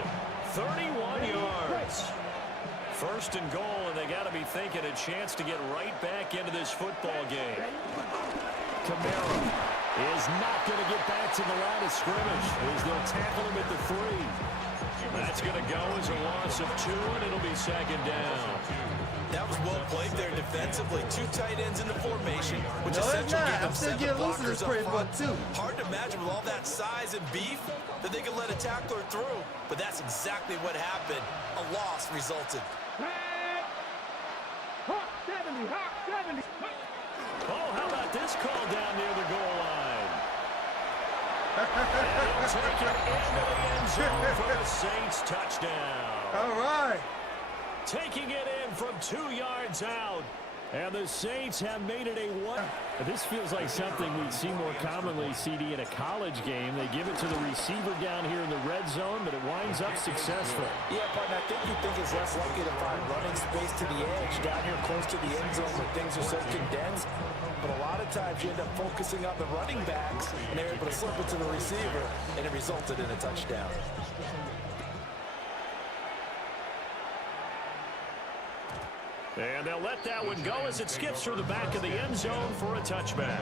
31 yards. 1st and goal, and they got to be thinking a chance to get right back into this football game. Kamara is not going to get back to the line of scrimmage as they'll tackle him at the 3. That's going to go as a loss of 2, and it'll be 2nd down. That was well played there defensively. 2 tight ends in the formation, which No, essentially it's not. gave them I'm still 7 getting loose in blockers this up pretty front. book, too. Hard to imagine with all that size and beef that they could let a tackler through, but that's exactly what happened. A loss resulted. Hawk 70, Hawk 70. Oh, how about this call down near the goal line? And he'll take it into the end zone for the Saints touchdown. All right. Taking it in from 2 yards out. And the Saints have made it a one. This feels like something we'd see more commonly, CD, in a college game. They give it to the receiver down here in the red zone, but it winds up successful. Yeah, partner, I think you think it's less likely to find running space to the edge down here close to the end zone where things are so condensed. But a lot of times you end up focusing on the running backs, and they're able to slip it to the receiver, and it resulted in a touchdown. And they'll let that one go as it skips through the back of the end zone for a touchback.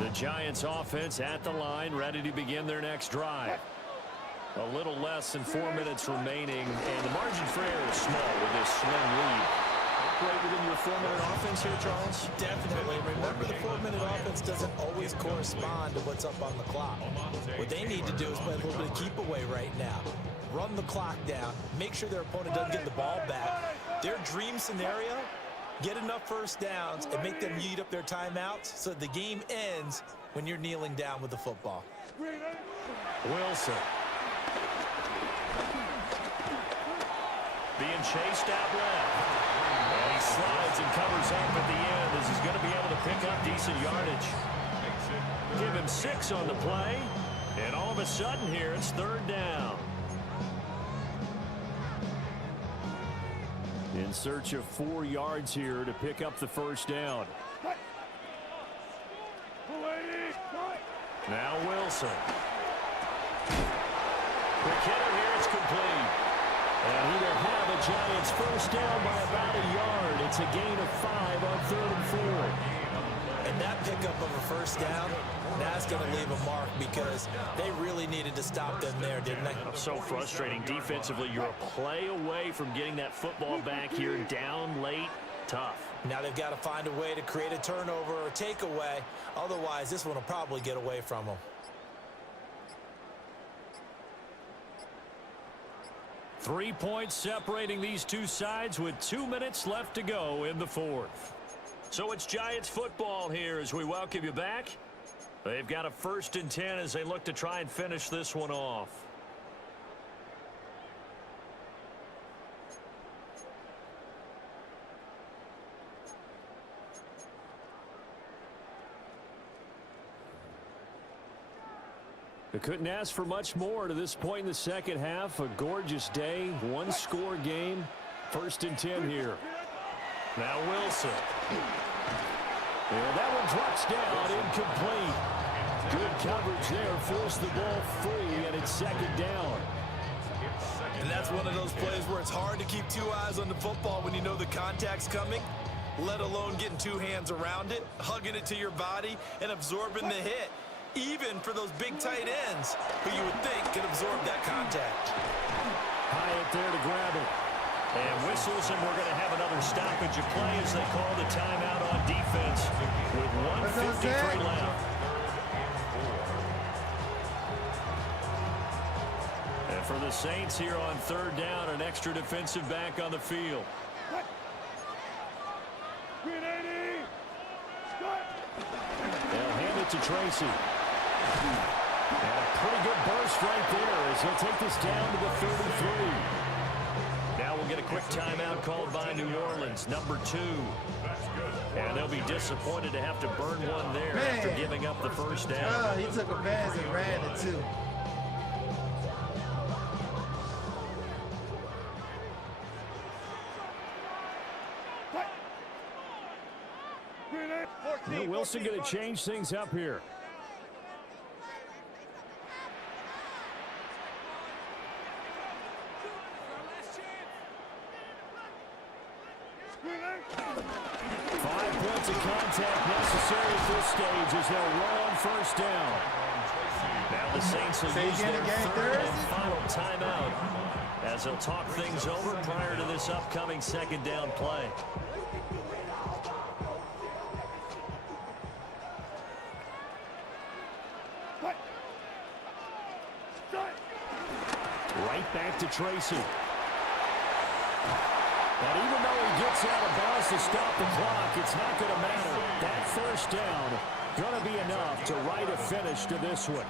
The Giants offense at the line, ready to begin their next drive. A little less than 4 minutes remaining, and the margin for error is small with this slim lead. Operate within your 4-minute offense here, Charles? Definitely. Remember, the 4-minute offense doesn't always correspond to what's up on the clock. What they need to do is play a little bit of keep away right now. Run the clock down. Make sure their opponent doesn't get the ball back. Their dream scenario, get enough first downs and make them eat up their timeouts so that the game ends when you're kneeling down with the football. Wilson. Being chased out left. And he slides and covers up at the end as he's going to be able to pick up decent yardage. Give him 6 on the play. And all of a sudden here, it's 3rd down. In search of 4 yards here to pick up the first down. Now Wilson. Quick hitter here, it's complete. And he will have a Giants first down by about a yard. It's a gain of 5 on 3rd and 4. And that pickup of a first down, that's going to leave a mark because they really needed to stop them there, didn't they? So frustrating defensively. You're a play away from getting that football back here, down late. Tough. Now they've got to find a way to create a turnover or a takeaway. Otherwise, this one will probably get away from them. 3 points separating these two sides with 2 minutes left to go in the 4th. So it's Giants football here as we welcome you back. They've got a 1st and 10 as they look to try and finish this one off. They couldn't ask for much more to this point in the second half. A gorgeous day, 1-score game. 1st and 10 here. Now Wilson. And that one drops down, incomplete. Good coverage there, forced the ball free, and it's 2nd down. And that's one of those plays where it's hard to keep 2 eyes on the football when you know the contact's coming, let alone getting 2 hands around it, hugging it to your body, and absorbing the hit. Even for those big tight ends who you would think could absorb that contact. Hyatt there to grab it. And whistles, and we're going to have another stoppage of play as they call the timeout on defense with 1:53 left. And for the Saints here on 3rd down, an extra defensive back on the field. They'll hand it to Tracy. And a pretty good burst right there as he'll take this down to the 33. Now we'll get a quick timeout called by New Orleans, number 2. And they'll be disappointed to have to burn one there after giving up the first down. He took advantage and ran it too. Now Wilson going to change things up here. Contact necessary at this stage as they'll roll on first down. Now the Saints will use their 3rd and final timeout as they'll talk things over prior to this upcoming 2nd down play. Right back to Tracy. And even though he gets out of bounds to stop the clock, it's not going to matter. That first down Going to be enough to write a finish to this one.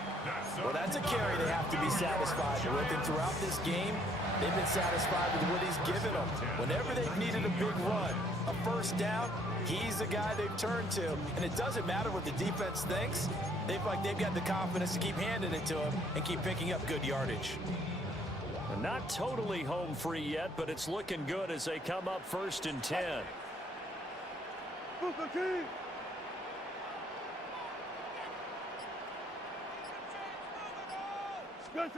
Well, that's a carry they have to be satisfied with. And throughout this game, they've been satisfied with what he's given them. Whenever they've needed a big run, a first down, he's the guy they've turned to. And it doesn't matter what the defense thinks. They've got the confidence to keep handing it to him and keep picking up good yardage. Not totally home free yet, but it's looking good as they come up 1st and 10. On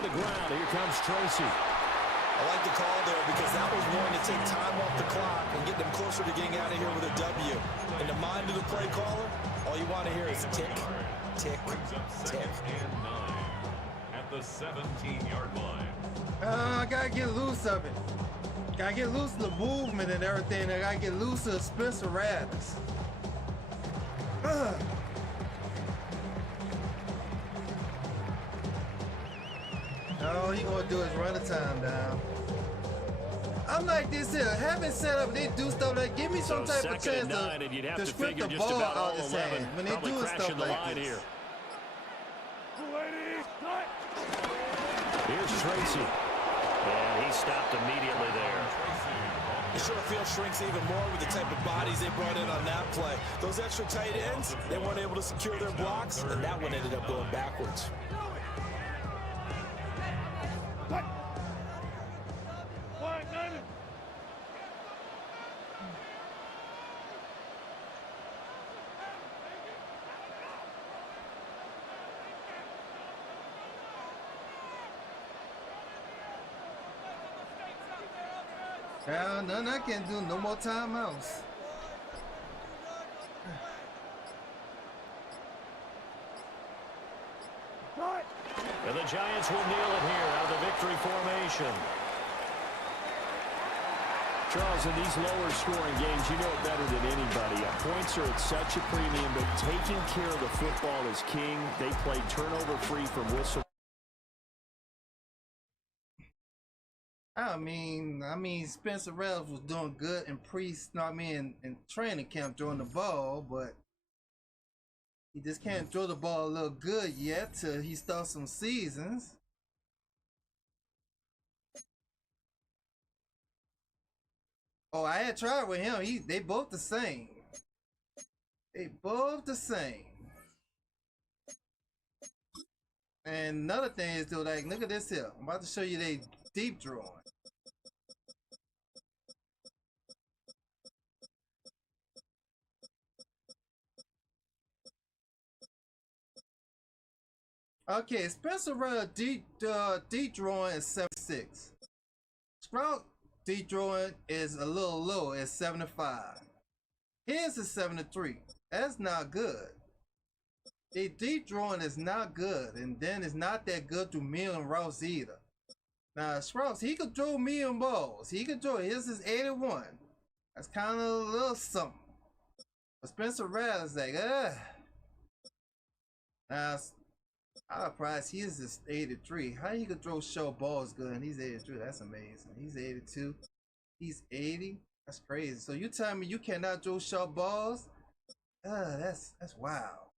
the ground, here comes Tracy. I like the call there because that was one to take time off the clock and get them closer to getting out of here with a W. In the mind of the play caller, all you want to hear is tick, tick, tick. At the 17-yard line. I gotta get loose of it. Gotta get loose of the movement and everything. I gotta get loose of Spencer Rattles. All he gonna do is run the time down. I'm like this here. Having set up, they do stuff like give me some type of chance to strip the ball out of his hand when they do stuff like this. Here's Tracy. And he stopped immediately there. The short field shrinks even more with the type of bodies they brought in on that play. Those extra tight ends, they weren't able to secure their blocks, and that one ended up going backwards. Now, none I can do. No more timeouts. And the Giants will kneel it here out of the victory formation. Charles, in these lower scoring games, you know it better than anybody. Points are at such a premium, but taking care of the football is king. They played turnover-free from whistle. I mean, Spencer Rattles was doing good in in training camp throwing the ball, but he just can't throw the ball a little good yet till he starts some seasons. Oh, I had tried with him. They both the same. They both the same. And another thing is, though, like, look at this here. I'm about to show you they deep drawing. Okay, Spencer Rattles deep drawing is 76. Sprout deep drawing is a little low at 75. His is 73. That's not good. The deep drawing is not good, and then it's not that good to medium routes either. Now Sprouts, he could throw medium balls. He could throw. His is 81. That's kind of a little something. But Spencer Rattles like, Now, I'm surprised his is 83. How he could throw short balls good and he's 83? That's amazing. He's 82. He's 80. That's crazy. So you tell me you cannot throw short balls? That's wild.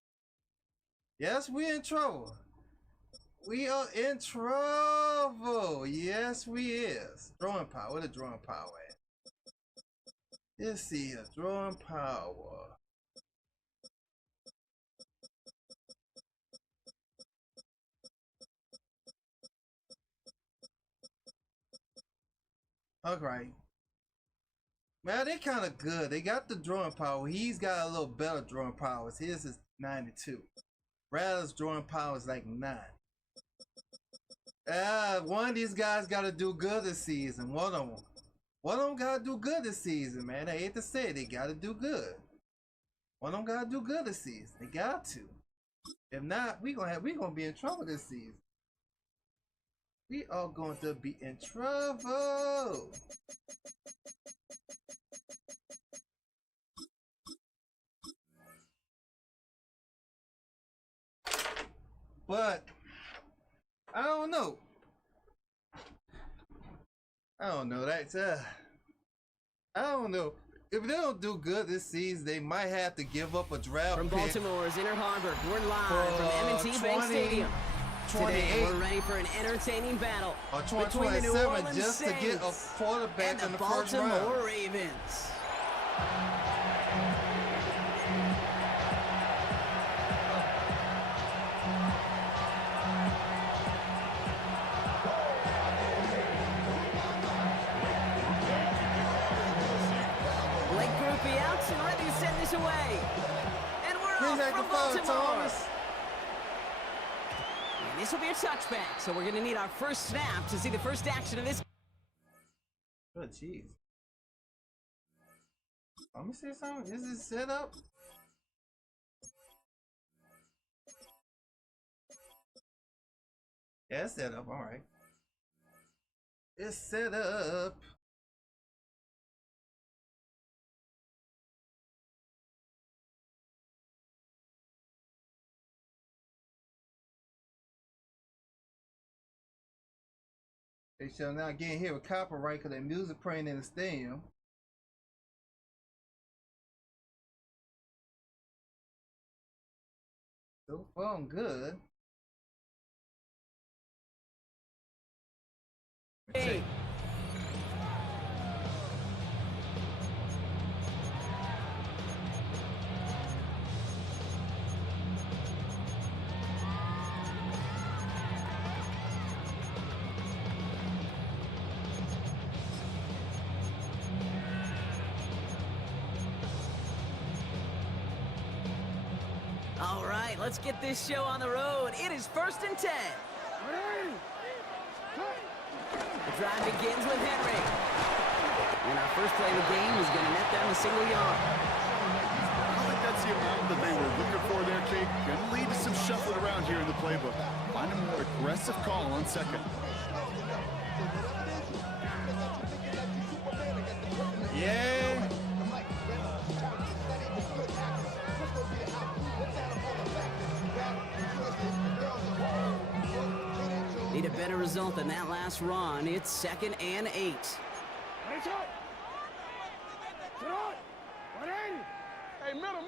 Yes, we're in trouble. We are in trouble. Yes, we is. Drawing power. Where the drawing power at? Let's see here. Drawing power. Alright. Man, they kind of good. They got the drawing power. He's got a little better drawing powers. His is 92. Rattles drawing power is like 9. One of these guys got to do good this season. One of them got to do good this season, man. I hate to say it. They got to do good. One of them got to do good this season. They got to. If not, we gonna be in trouble this season. We are going to be in trouble. But I don't know. I don't know. I don't know. if they don't do good this season, they might have to give up a draft From pick. Baltimore's Inner Harbor, we're live from M&T Bank Stadium. Today, we're ready for an entertaining battle between the New Orleans just Saints to get a quarterback and the in the first round. Baltimore Ravens. And ready to send this away. And we're off from Baltimore. And this will be a touchback, so we're going to need our first snap to see the first action of this. Oh, jeez. Let me see something. Is this set up? Yeah, it's set up. All right. It's set up. They shall now get hit with copyright because their music playing in the stadium. So far, good. Hey. All right, let's get this show on the road. It is 1st and 10. The drive begins with Henry. And our first play of the game is going to net them a single yard. I don't think that's the amount that they were looking for there, Kate. Going to lead to some shuffling around here in the playbook. Find a more aggressive call on second. Yeah. Need a better result than that last run. It's 2nd and 8. Hey, middle.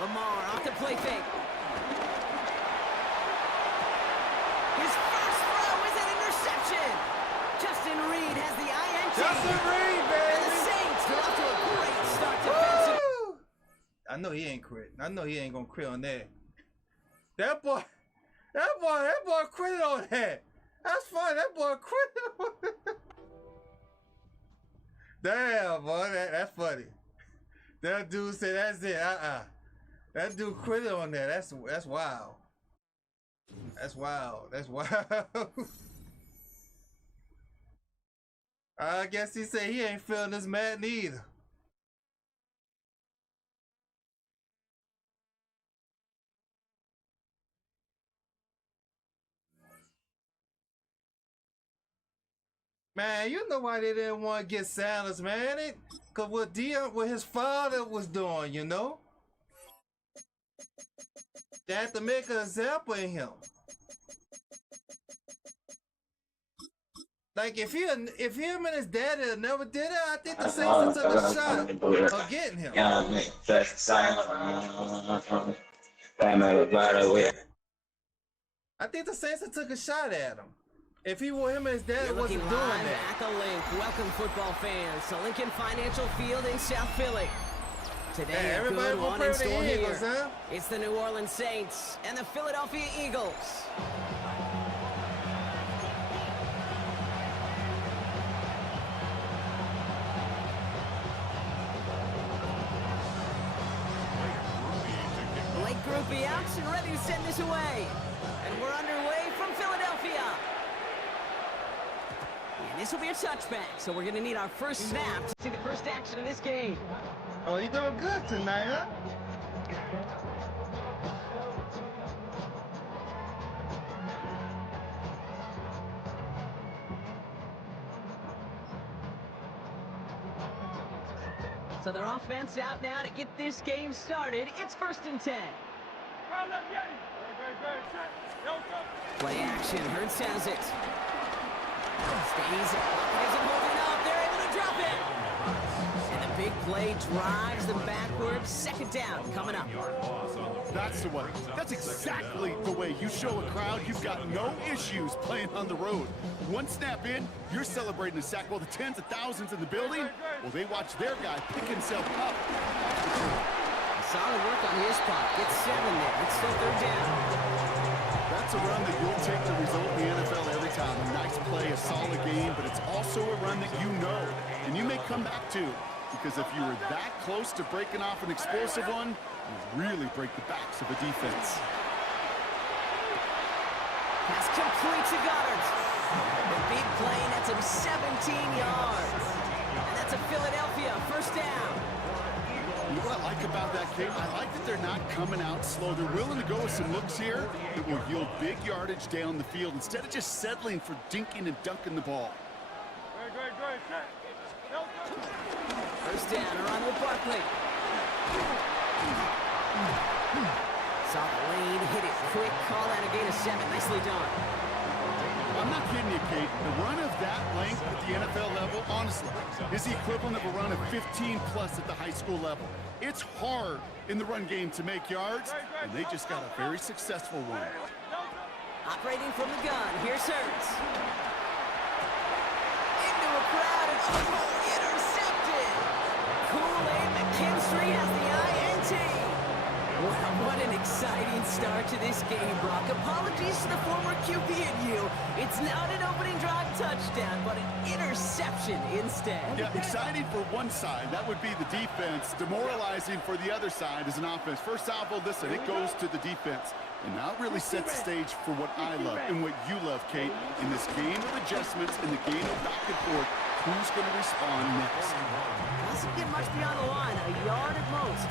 Lamar off the play fake. His first throw is an interception. Justin Reed has the INT. Justin Reed, baby. And the Saints are off to a great start defensively. I know he ain't quit. I know he ain't gonna quit on that. That boy quit on that. That's funny. That boy quit on that. Damn, boy, that's funny. That dude said, "That's it." That dude quit on that. That's wild. That's wild. That's wild. I guess he said he ain't feeling this Madden either. Man, you know why they didn't want to get Sanders, man. Cause what his father was doing, you know? They had to make an example of him. Like if him and his daddy never did it, I think the Saints took a shot of getting him. I think the Saints took a shot at him. If him and his dad wasn't doing that. At the link. Welcome, football fans, to Lincoln Financial Field in South Philly. Today, a good one in store here. Eagles, huh? It's the New Orleans Saints and the Philadelphia Eagles. Blake Groupie out and ready to send this away. And we're underway from Philadelphia. And this will be a touchback, so we're going to need our first snap to see the first action of this game. Oh, you doing good tonight, huh? So their offense out now to get this game started. It's 1st and 10. Play action. Hurts has it. Stays up. play drives them backwards. Second down coming up. That's the way. That's exactly the way you show a crowd you've got no issues playing on the road. One snap in, you're celebrating a sack while the tens of thousands in the building, well, they watch their guy pick himself up. Solid work on his part. Gets 7 there. It's still third down. That's a run that you'll take the result in the NFL every time. A nice play, a solid game, but it's also a run that you know and you may come back to, because if you were that close to breaking off an explosive one, you really break the backs of a defense. Pass complete to Goddard. The big play nets him 17 yards. And that's a Philadelphia first down. You know what I like about that, Kate? I like that they're not coming out slow. They're willing to go with some looks here that will yield big yardage down the field instead of just settling for dinking and dunking the ball. First down, around with Barkley. Saw the lane, hit it quick, call out a gain of 7. Nicely done. I'm not kidding you, Kate. The run of that length at the NFL level, honestly, is the equivalent of a run of 15-plus at the high school level. It's hard in the run game to make yards, and they just got a very successful one. Operating from the gun, here's Hurts. Into a crowd, it's intercepted. Kool-Aid McKinstry has the INT. Wow, what an exciting start to this game, Brock. Apologies to the former QB and you. It's not an opening drive touchdown, but an interception instead. Yeah, exciting for one side. That would be the defense. Demoralizing for the other side as an offense. First salvo, listen, it goes to the defense. And now it really sets the stage for what I love and what you love, Kate. In this game of adjustments, in the game of back and forth, who's going to respond next? Doesn't get much beyond the line, a yard at most.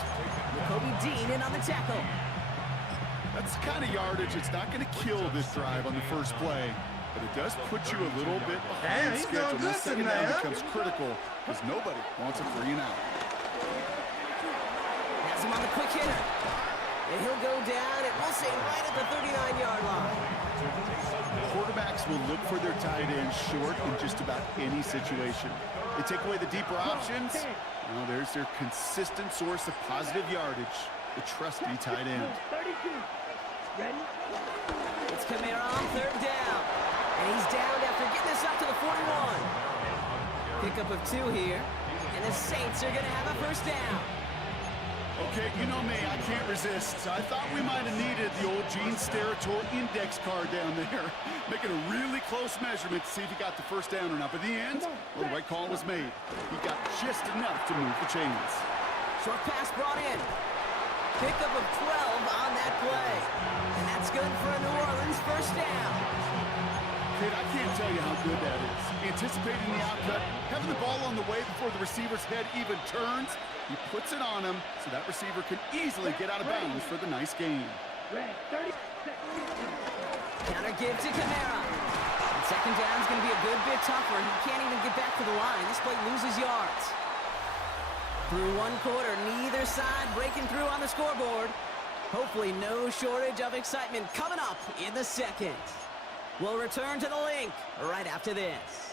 Kobe Dean in on the tackle. That's the kind of yardage it's not going to kill this drive on the first play, but it does put you a little bit behind schedule. The second down becomes critical because nobody wants a 3 and out. Has him on the quick hitter. And he'll go down, and we'll say right at the 39-yard line. Quarterbacks will look for their tight end short in just about any situation. They take away the deeper options. Well, there's their consistent source of positive yardage, the trusty tight end. It's Kamara on third down. And he's down after getting this up to the 41. Pickup of 2 here. And the Saints are going to have a first down. Okay, you know me, I can't resist. I thought we might have needed the old Gene Steratore index card down there. Making a really close measurement to see if he got the first down or not. But in the end, well, the right call was made. He got just enough to move the chains. Short pass brought in. Pickup of 12 on that play. And that's good for a New Orleans first down. Kid, I can't tell you how good that is. Anticipating the outcut, having the ball on the way before the receiver's head even turns. He puts it on him so that receiver can easily get out of bounds for the nice gain. Counter give to Kamara. And second down is going to be a good bit tougher. He can't even get back to the line. This play loses yards. Through one quarter, neither side breaking through on the scoreboard. Hopefully no shortage of excitement coming up in the second. We'll return to the link right after this.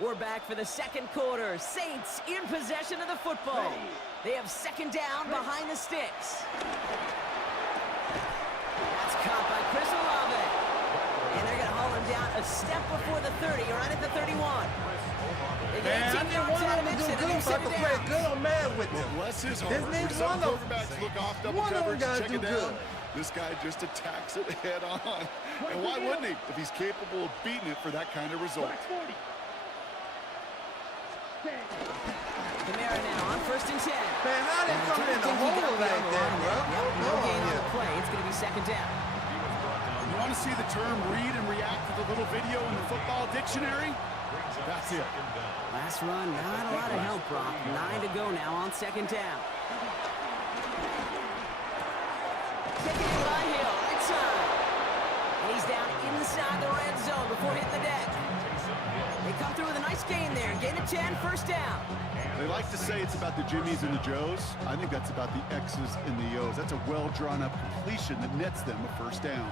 We're back for the second quarter. Saints in possession of the football. They have second down behind the sticks. That's caught by Chris Olave. And they're going to haul him down a step before the 30, right at the 31. Man, I didn't want him to do good so I could play good on Madden with him. Bless his heart. His Some quarterbacks look off double coverage, check it down. Good. This guy just attacks it head on. And why wouldn't he if he's capable of beating it for that kind of result? Kamara now on first and 10. Man, how they come in the hole like that, bro? No gain on the play. It's going to be second down. You want to see the term read and react to the little video in the football dictionary? That's it. Last run, not a lot of help, Brock. 9 to go now on second down. Taking it by Hill, right side. And he's down inside the red zone before hitting the deck. They come through with a nice gain there. Gain of 10, first down. They like to say it's about the Jimmies and the Joes. I think that's about the X's and the O's. That's a well-drawn-up completion that nets them a first down.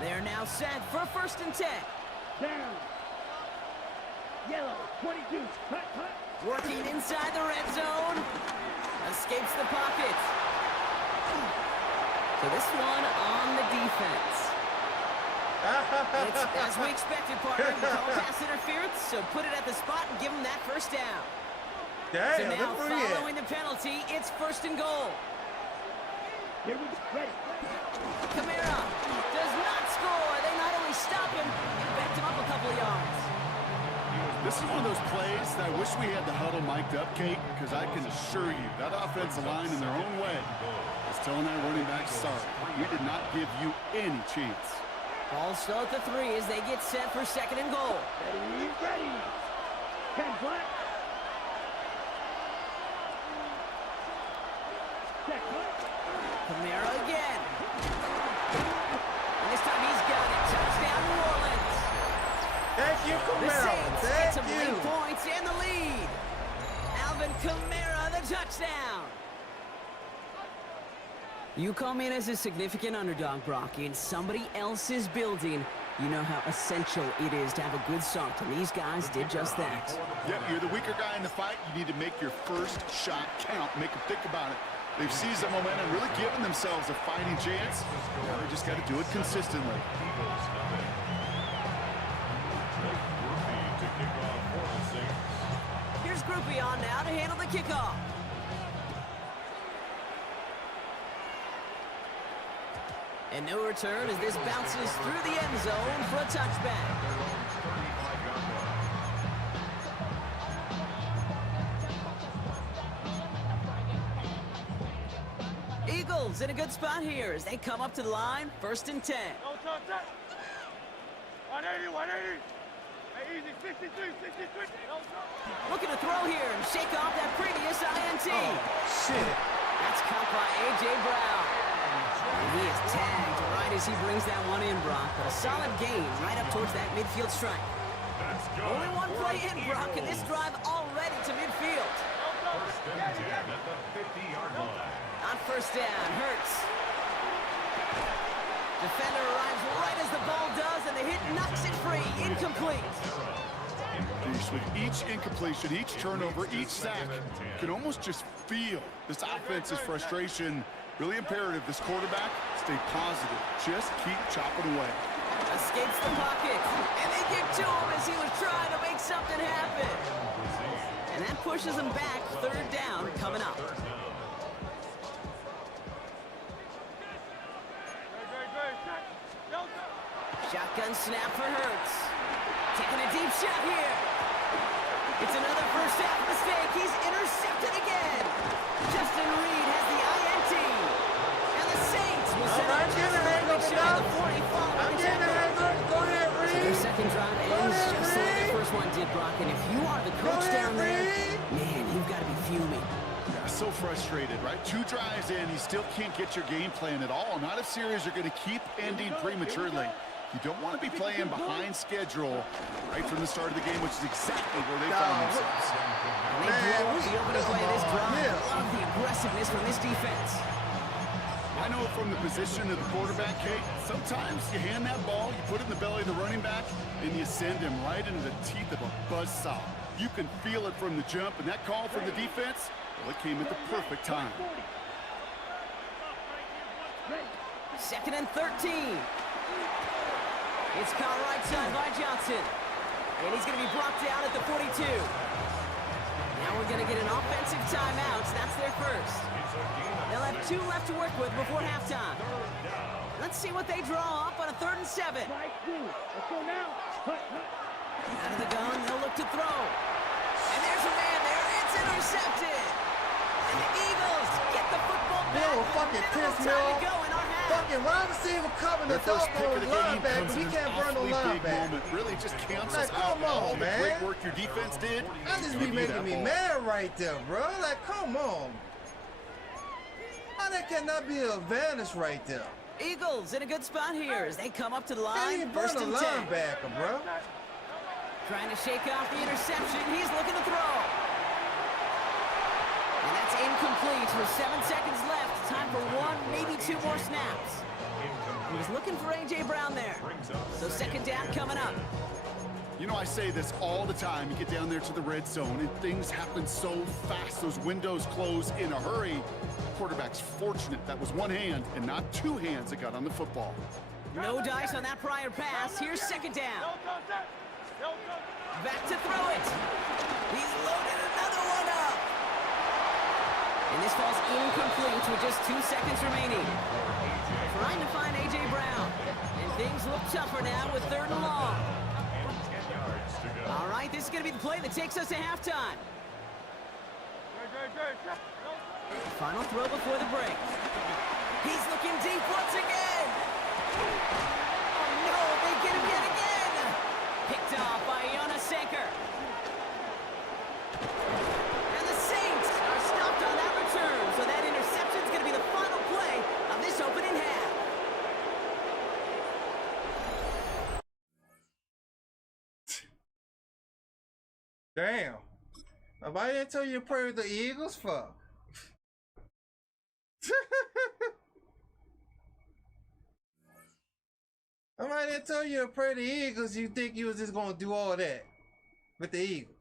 They are now set for first and 10. Down. Yellow, 22. Cut, cut. Working inside the red zone. Escapes the pocket. So this one on the defense. It's as we expected, partner. We call pass interference, so put it at the spot and give them that first down. Damn, So now, look where he following the penalty, it's 1st and goal. Here we go. Ready. Camara does not score. They not only stop him, they backed him up a couple of yards. This is one of those plays that I wish we had the huddle mic'd up, Kate, because I can assure you that offensive line in their own way is telling that running back start. We did not give you any chance. Ball still at the 3 as they get set for 2nd and goal. Ready, ready. 10 flat. Check, flat. Camara again. And this time he's got it. Touchdown, New Orleans. Thank you, The Camaro. Saints get Thank some you. late points and the lead. Alvin Kamara, the touchdown. You come in as a significant underdog, Brocky, in somebody else's building. You know how essential it is to have a good start, and these guys did just that. Yep, you're the weaker guy in the fight. You need to make your first shot count. Make them think about it. They've seized the momentum, really given themselves a fighting chance. Now they just got to do it consistently. Here's Groupie on now to handle the kickoff. And no return as this bounces through the end zone for a touchback. Eagles in a good spot here as they come up to the line, 1st and 10. 180, 180. Hey, easy, 63, 63. Looking to throw here and shake off that previous INT. Oh, shit. That's caught by A.J. Brown. And he is tagged right as he brings that one in, Brock. But a solid gain right up towards that midfield strike. Only one play in, Brock, and this drive already to midfield. First and 10 at the 50-yard line. On 1st down, Hurts. Defender arrives right as the ball does, and the hit knocks it free. Incomplete. With each incompletion, each turnover, each sack, you can almost just feel this offense's frustration. Really imperative, this quarterback, stay positive. Just keep chopping away. Escapes the pocket, and they get to him as he was trying to make something happen. And that pushes him back, 3rd down coming up. Shotgun snap for Hurts. Taking a deep shot here. It's another first half mistake. He's intercepted again. Justin Reed has the INT. And the Saints will send I'm getting the hang of it now. I'm getting the hang of it. Go ahead, So their Reed. 2nd drive ends just like the first one did, Brock. And if you are the coach down there, man, you've got to be fuming. Yeah, so frustrated, right? 2 drives in, you still can't get your game plan at all. Not if series are going to keep ending prematurely. You don't want to be playing behind schedule right from the start of the game, which is exactly where they found themselves. They blow up the opening play of this drive. Love the aggressiveness from this defense. I know from the position of the quarterback, Kate, sometimes you hand that ball, you put it in the belly of the running back, and you send him right into the teeth of a buzzsaw. You can feel it from the jump, and that call from the defense, well, it came at the perfect time. 2nd and 13. It's caught right side by Johnson. And he's going to be brought down at the 42. Now we're going to get an offensive timeout. That's their first. They'll have 2 left to work with before halftime. Let's see what they draw up on a 3rd and 7. Let's go now. Out of the gun, they'll look to throw. And there's a man there. It's intercepted. And the Eagles get the football back. They will fucking piss me off. Fucking wide receiver covering the doggone linebacker. He can't burn no linebacker. Really just cancels Like, out come on, all the man. great work your defense did. That just be making me mad right there, bro. Like, come on. How that cannot be an advantage right there? Eagles in a good spot here as they come up to the Can't line. even burn 1st a and 10. linebacker, bro. Trying to shake off the interception. He's looking to throw. And that's incomplete with 7 seconds left. Time for 1, maybe 2 more snaps. He was looking for A.J. Brown there. So second down coming up. You know, I say this all the time. You get down there to the red zone, and things happen so fast. Those windows close in a hurry. Quarterback's fortunate that was one hand and not two hands that got on the football. No dice on that prior pass. Here's second down. Back to throw it. He's loaded another one up. And this falls incomplete with just 2 seconds remaining. Trying to find A.J. Brown. And things look tougher now with 3rd and long. All right, this is going to be the play that takes us to halftime. Final throw before the break. He's looking deep once again. Oh, no, they get him yet again. Picked off by Jonas Sanker. And the Saints are stopped on that return, so that interception is going to be the final play of this opening half. Damn. Why didn't tell you to pray with the Eagles for? Why didn't tell you to pray the Eagles? You think you was just gonna do all that with the Eagles?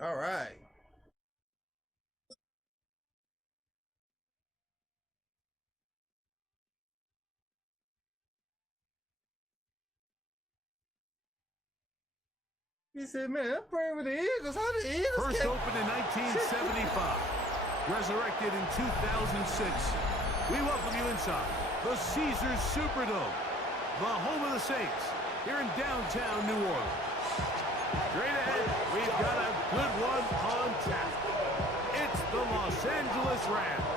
All right. He said, man, I'm praying with the Eagles. How the Eagles First opened in 1975. Resurrected in 2006. We welcome you inside the Caesars Superdome, the home of the Saints, here in downtown New Orleans. Straight ahead, we've got a good one on tap. It's the Los Angeles Rams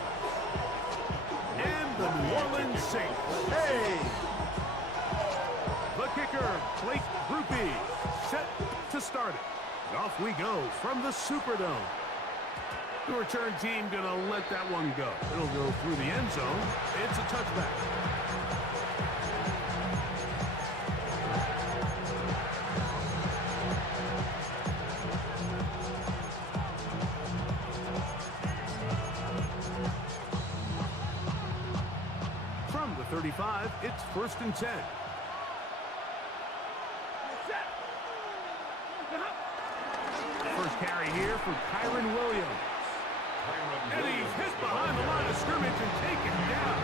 and the New Orleans Saints. Hey! The kicker, Blake Grupe, set to start it. And off we go from the Superdome. The return team gonna let that one go. It'll go through the end zone. It's a touchback. From the 35, it's 1st and 10. First carry here for Kyron Williams. And he's hit behind the line of scrimmage and taken down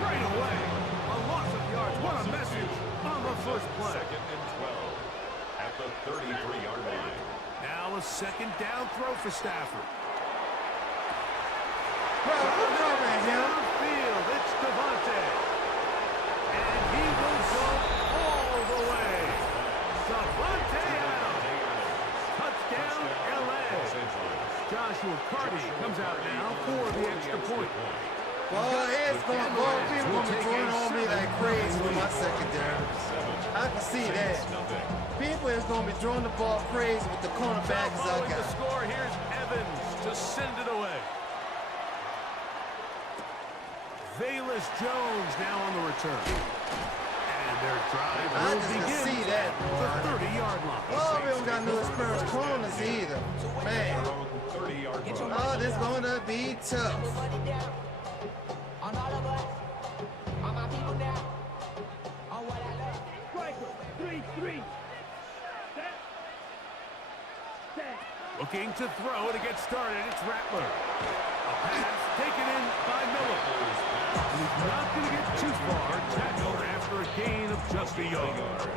right away. A loss of yards. What a message on the first play. 2nd and 12 at the 33-yard line. Now a second down throw for Stafford. Downfield, it's Devontae. And he will go all the way. Devontae Adams. Touchdown, LA. Joshua Carty comes out now for the extra point. Well, people gonna be throwing on me like crazy with my secondary. I can see that. People is gonna be throwing the ball crazy with the cornerbacks I Following got. the score, here's Evans to send it away. Velus Jones now on the return. And their drive will begin see that, the 30-yard line. Oh, we don't got no experienced corners either. Man. Oh, this gonna be tough. Looking to throw to get started, it's Rattler. A pass taken in by Miller. He's not going to get too far. Tackle after a just a yard.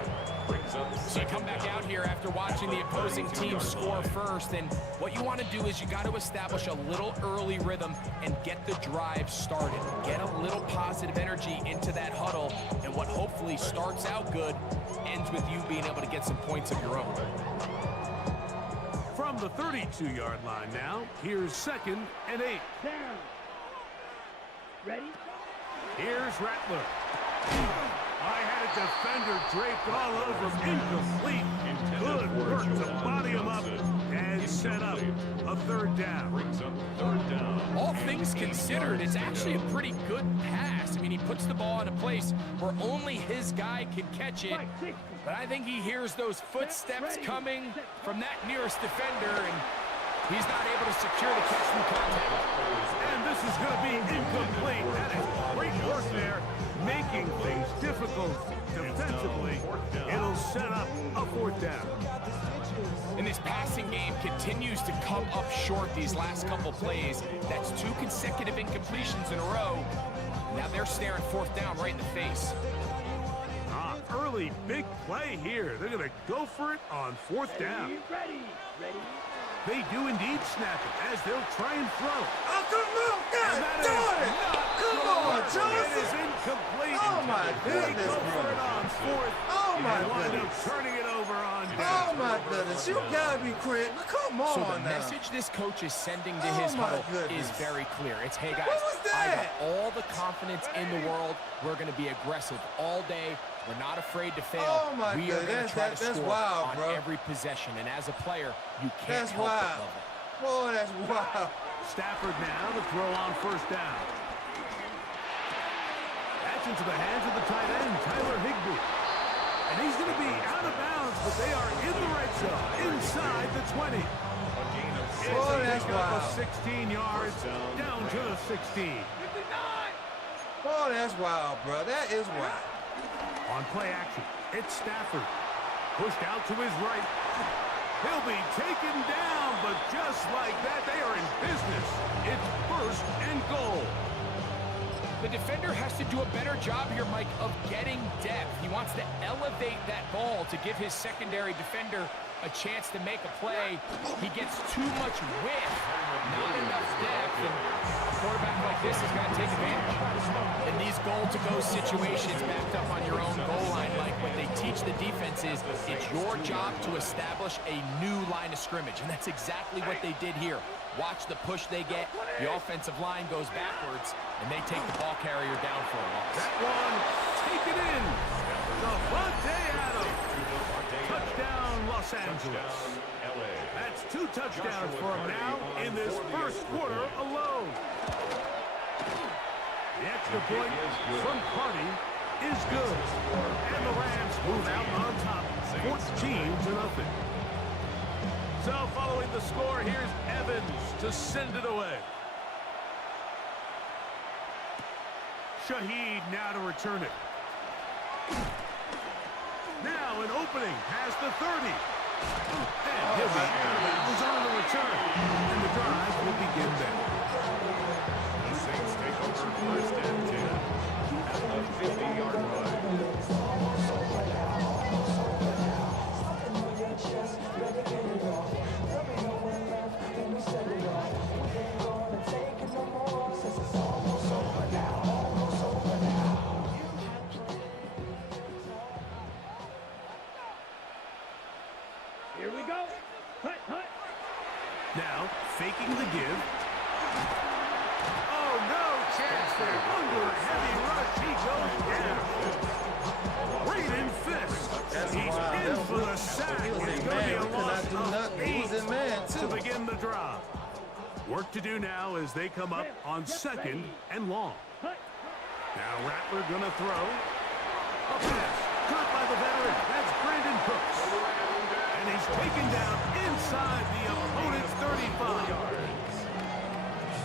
So you come back out here after watching the opposing team score first, and what you want to do is you got to establish a little early rhythm and get the drive started. Get a little positive energy into that huddle, and what hopefully starts out good ends with you being able to get some points of your own. From the 32-yard line now, here's 2nd and 8. Down. Ready? Here's Rattler. I had a defender draped all over him. Incomplete. Good work to body him up and set up a 3rd down. All things considered, it's actually a pretty good pass. I mean, he puts the ball in a place where only his guy can catch it. But I think he hears those footsteps coming from that nearest defender, and he's not able to secure the catch from contact. And this is going to be incomplete. That is great work there, making things difficult defensively. It'll set up a 4th down. And this passing game continues to come up short these last couple plays. That's 2 consecutive incompletions in a row. Now they're staring 4th down right in the face. Early big play here. They're going to go for it on 4th down. Ready. They do indeed snap it as they'll try and throw. Oh, come on, God darn it! Come on, Joseph! It is incomplete. Oh, my goodness, They go for it on 4th. Oh, my and wind goodness. up turning it over on down. Oh, my goodness. You gotta be crazy. Come on So the now. message this coach is sending to Oh, his my huddle goodness. is very clear. It's, hey, guys, What was I that? got all the confidence in the world. We're going to be aggressive all day. We're not afraid to fail. Oh, my we are going goodness. to try to That's score wild, on bro. every possession. And as a player, you can't That's help but wild. love it. Boy, that's wild. Stafford now to throw on 1st down. That's into the hands of the tight end, Tyler Higbee. And he's going to be out of bounds, but they are in the red zone, inside the 20. Boy, that's wild. 16 yards, down to the 16. Boy, that's wild, bro. That is wild. On play action, it's Stafford. Pushed out to his right. He'll be taken down, but just like that, they are in business. It's 1st and goal. The defender has to do a better job here, Mike, of getting depth. He wants to elevate that ball to give his secondary defender a chance to make a play. He gets too much width, not enough depth, and a quarterback like this is going to take advantage. In these goal-to-go situations backed up on your own goal line, Mike, what they teach the defense is it's your job to establish a new line of scrimmage, and that's exactly what they did here. Watch the push they get. The offensive line goes backwards, and they take the ball carrier down for a loss. That one, taken in. Davante Adams. Touchdown, Los Angeles. That's 2 touchdowns for him now in this 1st quarter alone. The extra point from Carney is good. And the Rams move out on top, 14-0. So following the score, here's Evans to send it away. Shaheed now to return it. Now an opening past the 30. And he'll be out of bounds on the return. And the drive will begin there. The Saints take over 1st and 10 at the 50-yard line. Here we go. Hut. Now, faking the give. Oh, no chance there. Under a heavy rush, he goes down. Braden Fisk. He's in for the sack. It's going to be a loss of 8 to begin the drive. Work to do now as they come up on 2nd and long. Now Rattler going to throw. A pass. Caught by the veteran. That's Brandon Cooks. And he's taken down inside the opponent's 35.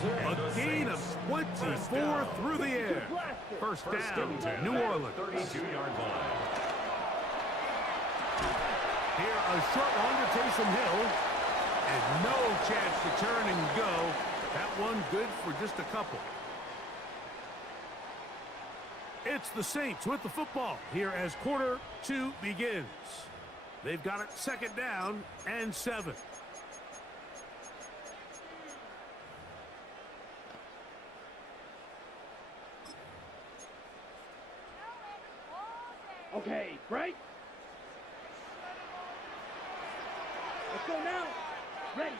A gain of 24 through the air. 1st down, New Orleans. 32-yard line. Here, a short one to Taysom Hill. And no chance to turn and go. That one good for just a couple. It's the Saints with the football here as quarter 2 begins. They've got it 2nd down and 7. Okay, break. Let's go now. Ready.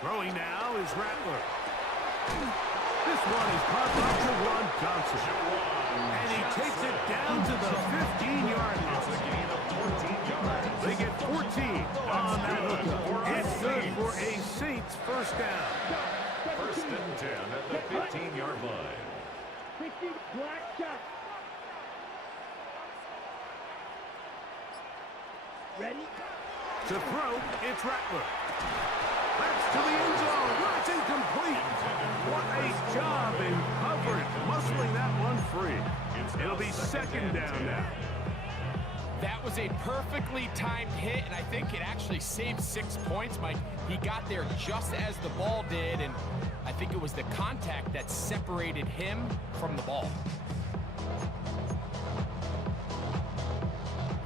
Throwing now is Rattler. This one is caught by Jawan Johnson. And he takes it down to the 15-yard line. They get 14 on that hookup. It's good for a Saints first down. 1st and 10 at the 15-yard line. 60 black shot. Ready? To throw, it's Rattler. That's to the end zone. That's incomplete. What a job in coverage, muscling that one free. It'll be 2nd down now. That was a perfectly timed hit, and I think it actually saved 6 points, Mike. He got there just as the ball did, and I think it was the contact that separated him from the ball.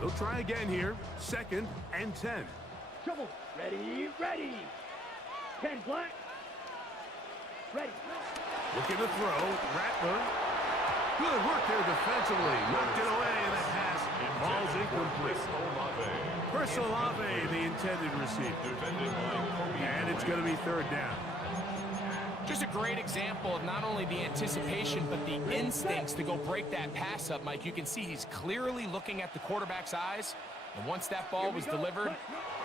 They'll try again here. 2nd and 10. Trouble. Ready, ready. 10 black. Ready. Looking to throw. Rattler. Good work there defensively. Knocked it away, and the pass falls incomplete. Chris Olave, the intended receiver. And it's going to be 3rd down. Just a great example of not only the anticipation, but the instincts to go break that pass up, Mike. You can see he's clearly looking at the quarterback's eyes. And once that ball was delivered,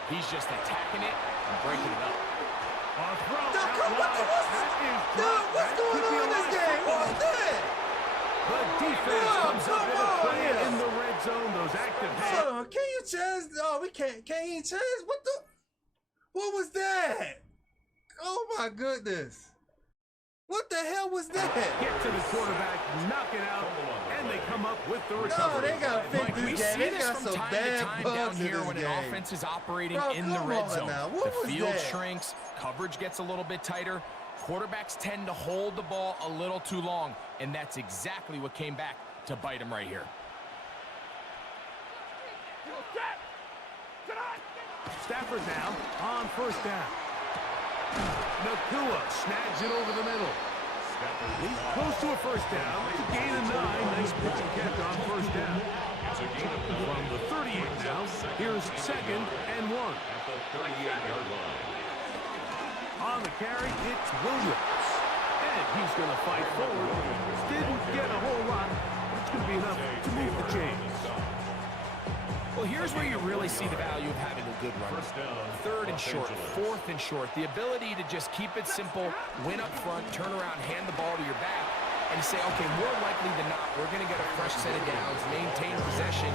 he's just attacking it and breaking it up. What's going on in this game? What was that? The defense comes up with a play in the red zone. Those active hands. Hold on, can you change? Oh, we can't you change? What was that? Oh my goodness. What the hell was that? Get to the quarterback, knock it out, and they come up with the recovery. No, they got to fix Mike, this we game. see They this got from some time to bad time down bugs in here this when game. an offense is operating Bro, in the come red on zone. now. What The was field that? shrinks, coverage gets a little bit tighter. Quarterbacks tend to hold the ball a little too long, and that's exactly what came back to bite him right here. Stafford now on 1st down. Nakua snags it over the middle. He's close to a 1st down. It's a gain of 9. Nice pitch and catch on 1st down. From the 38 now, here's 2nd and 1. At the 38-yard line. On the carry, it's Williams. And he's going to fight forward. Didn't get a whole lot. It's going to be enough to move the chains. Well, here's where you really see the value of having a good run. 3rd and short, 4th and short. The ability to just keep it simple, win up front, turn around, hand the ball to your back, and say, okay, more likely than not, we're going to get a fresh set of downs, maintain possession,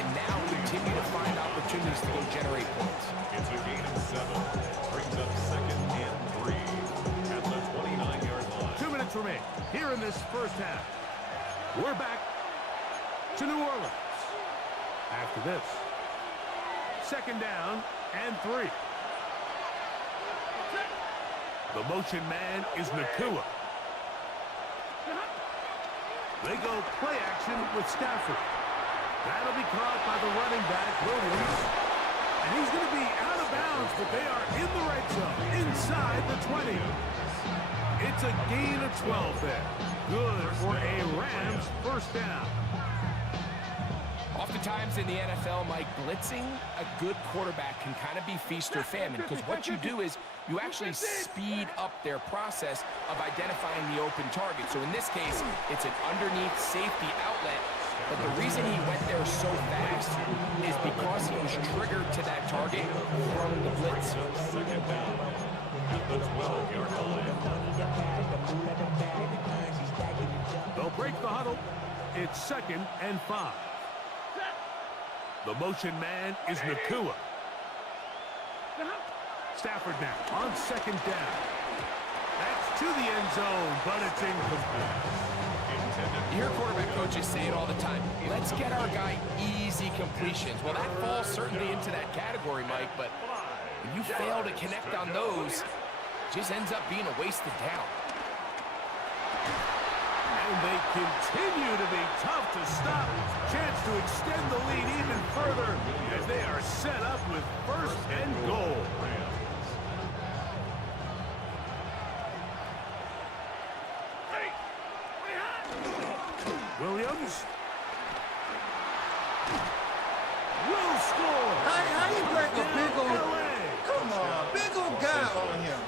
and now continue to find opportunities to go generate points. It's a gain of 7. Brings up 2nd and 3 at the 29-yard line. 2 minutes remain here in this first half. We're back to New Orleans. After this, 2nd down and 3. The motion man is Nakua. They go play action with Stafford. That'll be caught by the running back, Williams. And he's going to be out of bounds, but they are in the red zone, inside the 20. It's a gain of 12 there. Good for a Rams 1st down. Oftentimes in the NFL, Mike, blitzing a good quarterback can kind of be feast or famine, because what you do is you actually speed up their process of identifying the open target. So in this case, it's an underneath safety outlet, but the reason he went there so fast is because he was triggered to that target from the blitz. 2nd down at the 12-yard line. They'll break the huddle. It's 2nd and 5. The motion man is Nakua. Stafford now on 2nd down. That's to the end zone, but it's incomplete. You hear quarterback coaches say it all the time. Let's get our guy easy completions. Well, that falls certainly into that category, Mike, but when you fail to connect on those, it just ends up being a wasted down. And they continue to be tough to stop. Chance to extend the lead even further as they are set up with first and goal. Williams will score. How you break a big old... Come on, big old guy on him.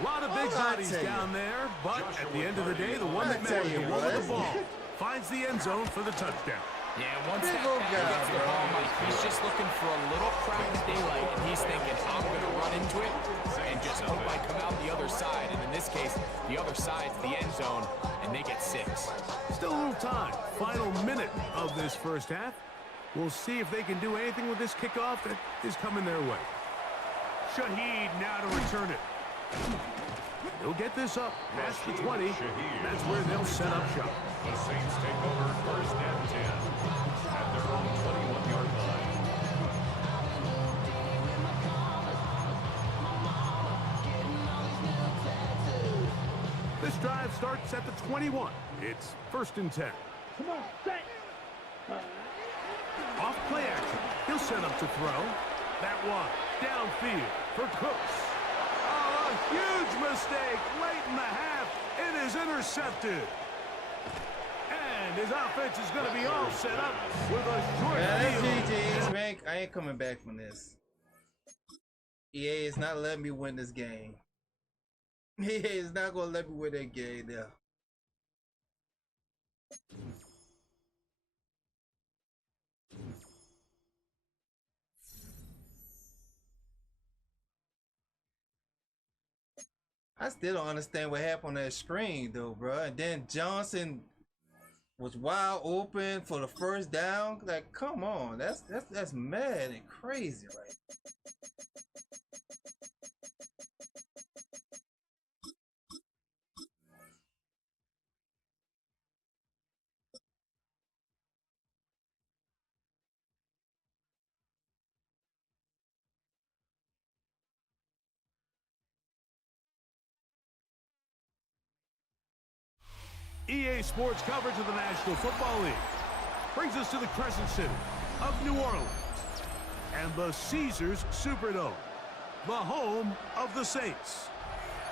A lot of big bodies down there, but at the end of the day, the one that matters the roll of the ball finds the end zone for the touchdown. Yeah, once that guy gets the ball, Mike, he's just looking for a little crack of daylight, and he's thinking, I'm going to run into it and just hope I come out the other side. And in this case, the other side's the end zone, and they get 6. Still a little time. Final minute of this first half. We'll see if they can do anything with this kickoff that is coming their way. Shaheed now to return it. He'll get this up past the 20. That's where they'll set up shop. The Saints take over first and 10 at their own 21-yard line. This drive starts at the 21. It's first and 10. Come on, set. Off play action. He'll set up to throw. That one downfield for Cooks. Oh, a huge mistake late in the half. It is intercepted. And his offense is going to be all set up with a short field. Man, I ain't coming back from this. EA is not letting me win this game. EA is not going to let me win that game now. I still don't understand what happened on that screen though, bro. And then Johnson was wide open for the first down. Like, come on, that's mad and crazy, right? EA Sports coverage of the National Football League brings us to the Crescent City of New Orleans and the Caesars Superdome, the home of the Saints.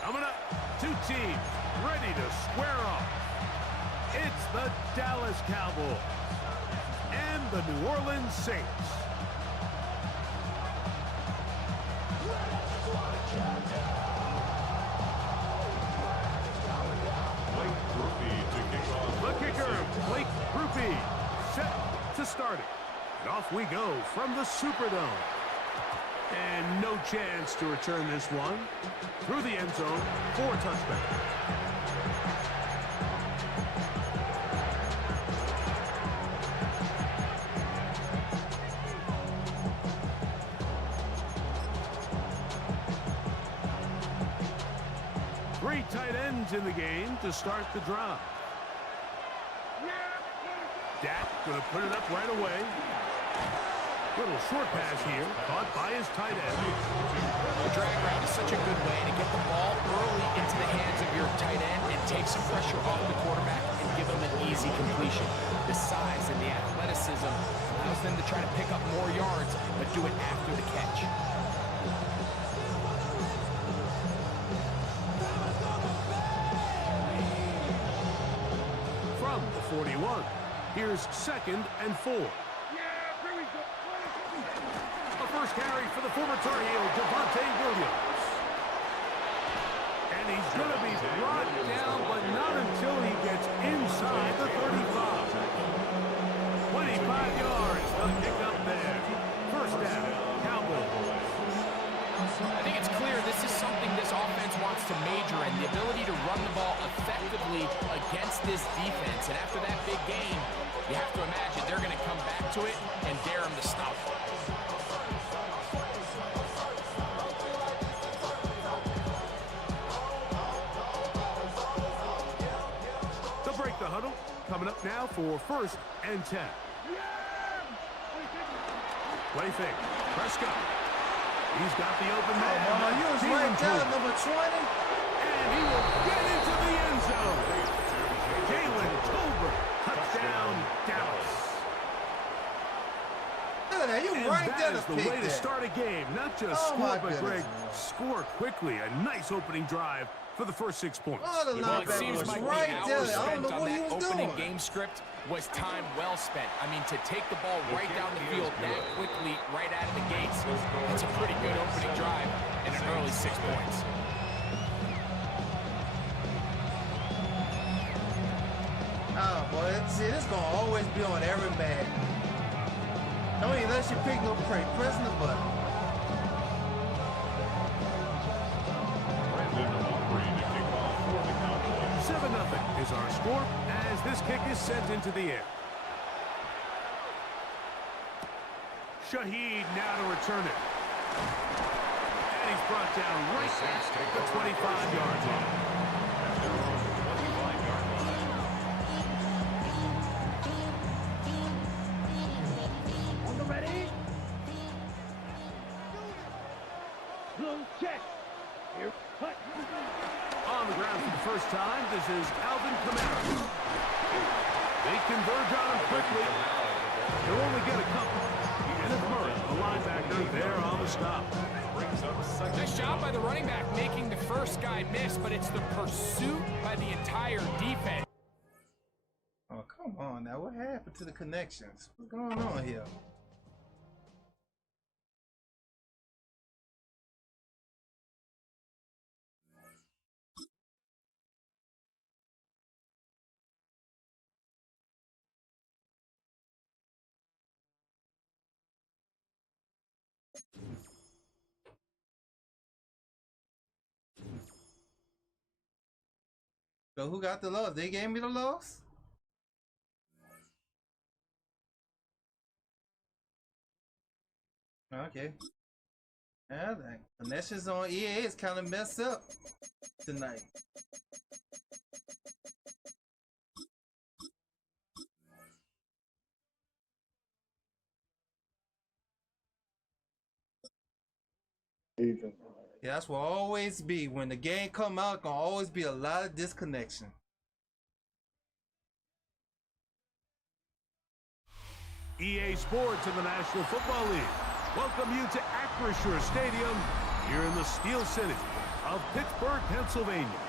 Coming up, 2 teams ready to square off. It's the Dallas Cowboys and the New Orleans Saints. The kicker, Blake Groupie, set to start it. And off we go from the Superdome. And no chance to return this one through the end zone for a touchback. Three tight ends in the game to start the drive. Dak going to put it up right away. Little short pass here, caught by his tight end. The drag route is such a good way to get the ball early into the hands of your tight end and take some pressure off the quarterback and give him an easy completion. The size and the athleticism allows them to try to pick up more yards, but do it after the catch. From the 41, here's 2nd and 4. First carry for the former Tar Heel, Devontae Williams. And he's going to be brought down, but not until he gets inside the 35. 25 yards, the pick up there. First down, Cowboys. I think it's clear this is something this offense wants to major in, the ability to run the ball effectively against this defense. And after that big game, you have to imagine they're going to come back to it and dare him to stop. The huddle coming up now for 1st and 10. Play fake. Prescott. He's got the open man. You was right down, number 20. And he will get into the end zone. Touchdown, Dallas. Look at that, you right there That is the way to start a game. Not just score, but Greg, score quickly. A nice opening drive for the first 6 points. Oh, the Well, it seems like right the hours there. I don't spent know on what he that was opening doing. game script was time well spent. I mean, to take the ball right down the field that quickly, right out of the gates, that's a pretty good opening drive and an early 6 points. Oh, boy, see, this going to always be on every man. Don't even let you pick no prey. Pressing the button. Brandon Aubrey to kick off for the Cowboys. 7-0 is our score as this kick is sent into the air. Shaheed now to return it. And he's brought down right at the 25-yard line. Check. Here, cut. On the ground for the first time, this is Alvin Kamara. They converge on him quickly. He'll only get a couple. Kenneth Murray, the linebacker, there on the stop. Nice job by the running back making the first guy miss, but it's the pursuit by the entire defense. Oh, come on now. What happened to the connections? What's going on here? So who got the loss? They gave me the loss? Okay. Yeah, the connections on EA is kind of messed up tonight. Yeah, that's what always be. When the game come out, gonna always be a lot of disconnection. EA Sports in the National Football League welcome you to Acrisure Stadium here in the Steel City of Pittsburgh, Pennsylvania.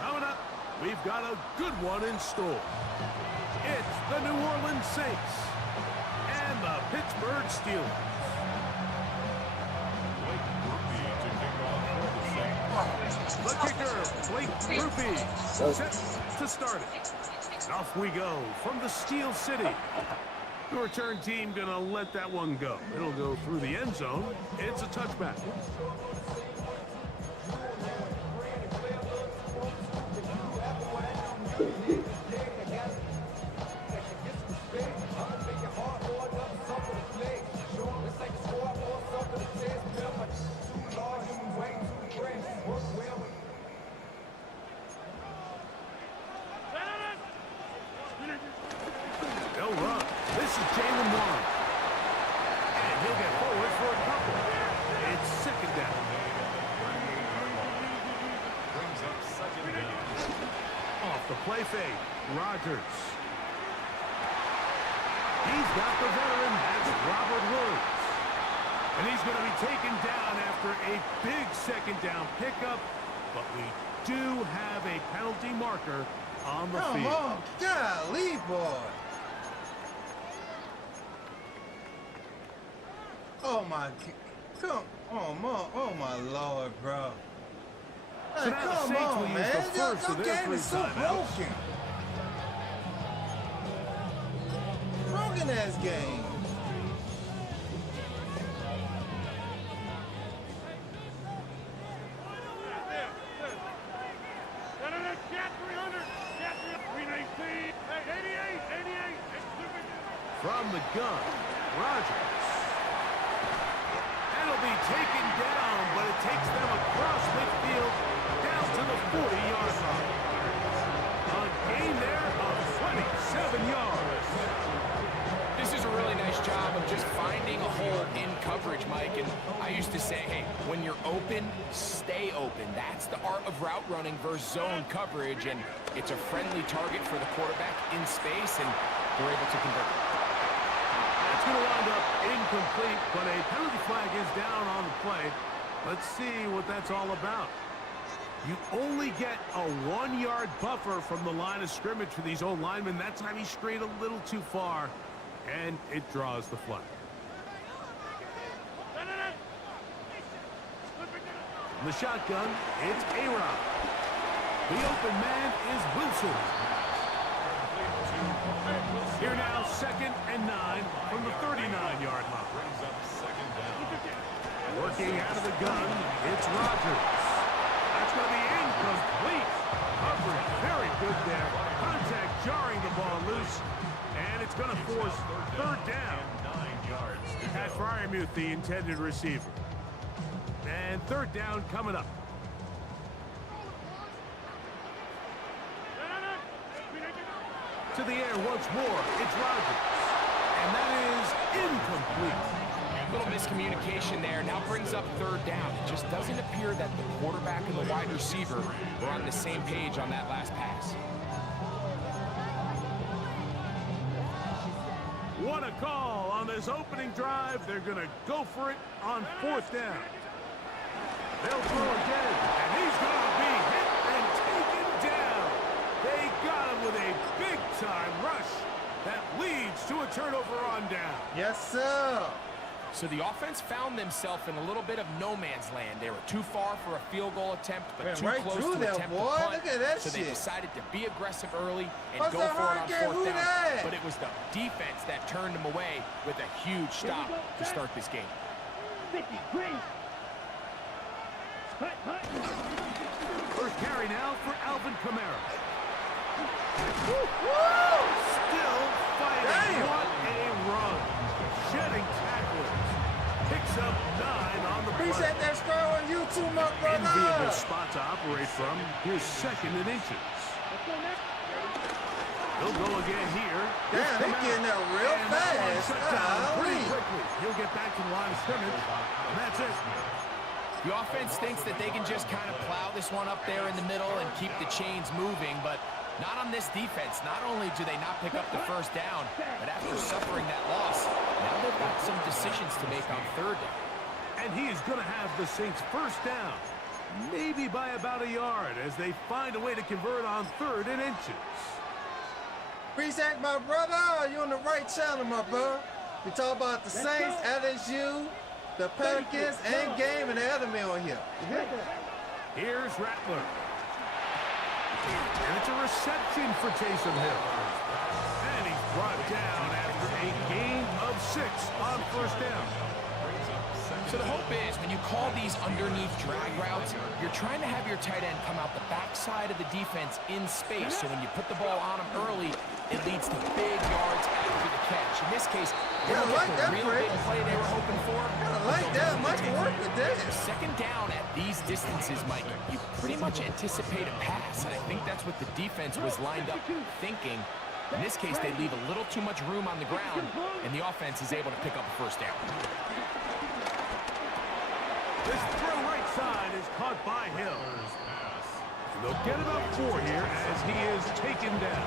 Coming up, we've got a good one in store. It's the New Orleans Saints and the Pittsburgh Steelers. The kicker, Blake Ruby, set to start it. Off we go from the Steel City. The return team gonna let that one go. It'll go through the end zone. It's a touchback. Play fake, Rodgers. He's got the veteran, that's Robert Woods. And he's going to be taken down after a big second down pickup, but we do have a penalty marker on the field. Come on, golly, boy. Oh my, oh my Lord, bro. So now the Saints will use the first of their 3 timeouts. Broken ass game. From the gun, Rodgers. And it'll be taken down, but it takes them across midfield down to the 40-yard line. A gain there of 27 yards. This is a really nice job of just finding a hole in coverage, Mike. And I used to say, hey, when you're open, stay open. That's the art of route running versus zone coverage, and it's a friendly target for the quarterback in space, and they're able to convert. It's going to wind up incomplete, but a penalty flag is down on the play. Let's see what that's all about. You only get a 1-yard buffer from the line of scrimmage for these old linemen. That time he strayed a little too far, and it draws the flag. The shotgun, it's A-Rod. The open man is Wilson. Here now, 2nd and 9 from the 39-yard line. Working out of the gun, it's Rodgers. That's going to be incomplete. Coverage very good there. Contact jarring the ball loose, and it's going to force 3rd down. Pat Fryermuth, the intended receiver. And 3rd down coming up. To the air once more, it's Rodgers. And that is incomplete. A little miscommunication there. Now brings up 3rd down. It just doesn't appear that the quarterback and the wide receiver were on the same page on that last pass. What a call on this opening drive. They're going to go for it on 4th down. They'll throw again, and he's going to be hit and taken down. They got him with a big-time rush that leads to a turnover on down. Yes, sir. So the offense found themselves in a little bit of no man's land. They were too far for a field goal attempt, but too right close through to there, attempt boy. to punt. Look at that so shit. they decided to be aggressive early and What's go that for it on hard game? 4th Who down. that? But it was the defense that turned them away with a huge stop to start this game. 50, green. Hut, hut. First carry now for Alvin Kamara. Woo! Still fighting. Damn. What a run. Shedding tacklers. Picks up 9 on the play. Appreciate that score on you too, my brother. Enviable spot to operate from. Here's 2nd and inches. He'll go again here. Damn, they getting there real And that one fast. shut down pretty Golly. quickly. He'll get back to the line of scrimmage. And that's it. The offense thinks that they can just kind of plow this one up there in the middle and keep the chains moving, but not on this defense. Not only do they not pick up the 1st down, but after suffering that loss, now they've got some decisions to make on 3rd down. And he is going to have the Saints 1st down, maybe by about a yard, as they find a way to convert on 3rd and inches. Appreciate my brother. You on the right channel, my brother. We talk about the Saints, LSU, the Pelicans, and game, and the enemy on here. Here's Rattler. And it's a reception for Taysom Hill. And he's brought down after a gain of 6 on 1st down. So the hope is when you call these underneath drag routes, you're trying to have your tight end come out the backside of the defense in space. So when you put the ball on him early, it leads to big yards after the catch. In this case, they don't get the real big play they were hoping for. I like that. Mike work with this. 2nd down at these distances, Mike, you pretty much anticipate a pass, and I think that's what the defense was lined up thinking. In this case, they leave a little too much room on the ground, and the offense is able to pick up a 1st down. This throw right side is caught by Hill. And they'll get about 4 here as he is taken down.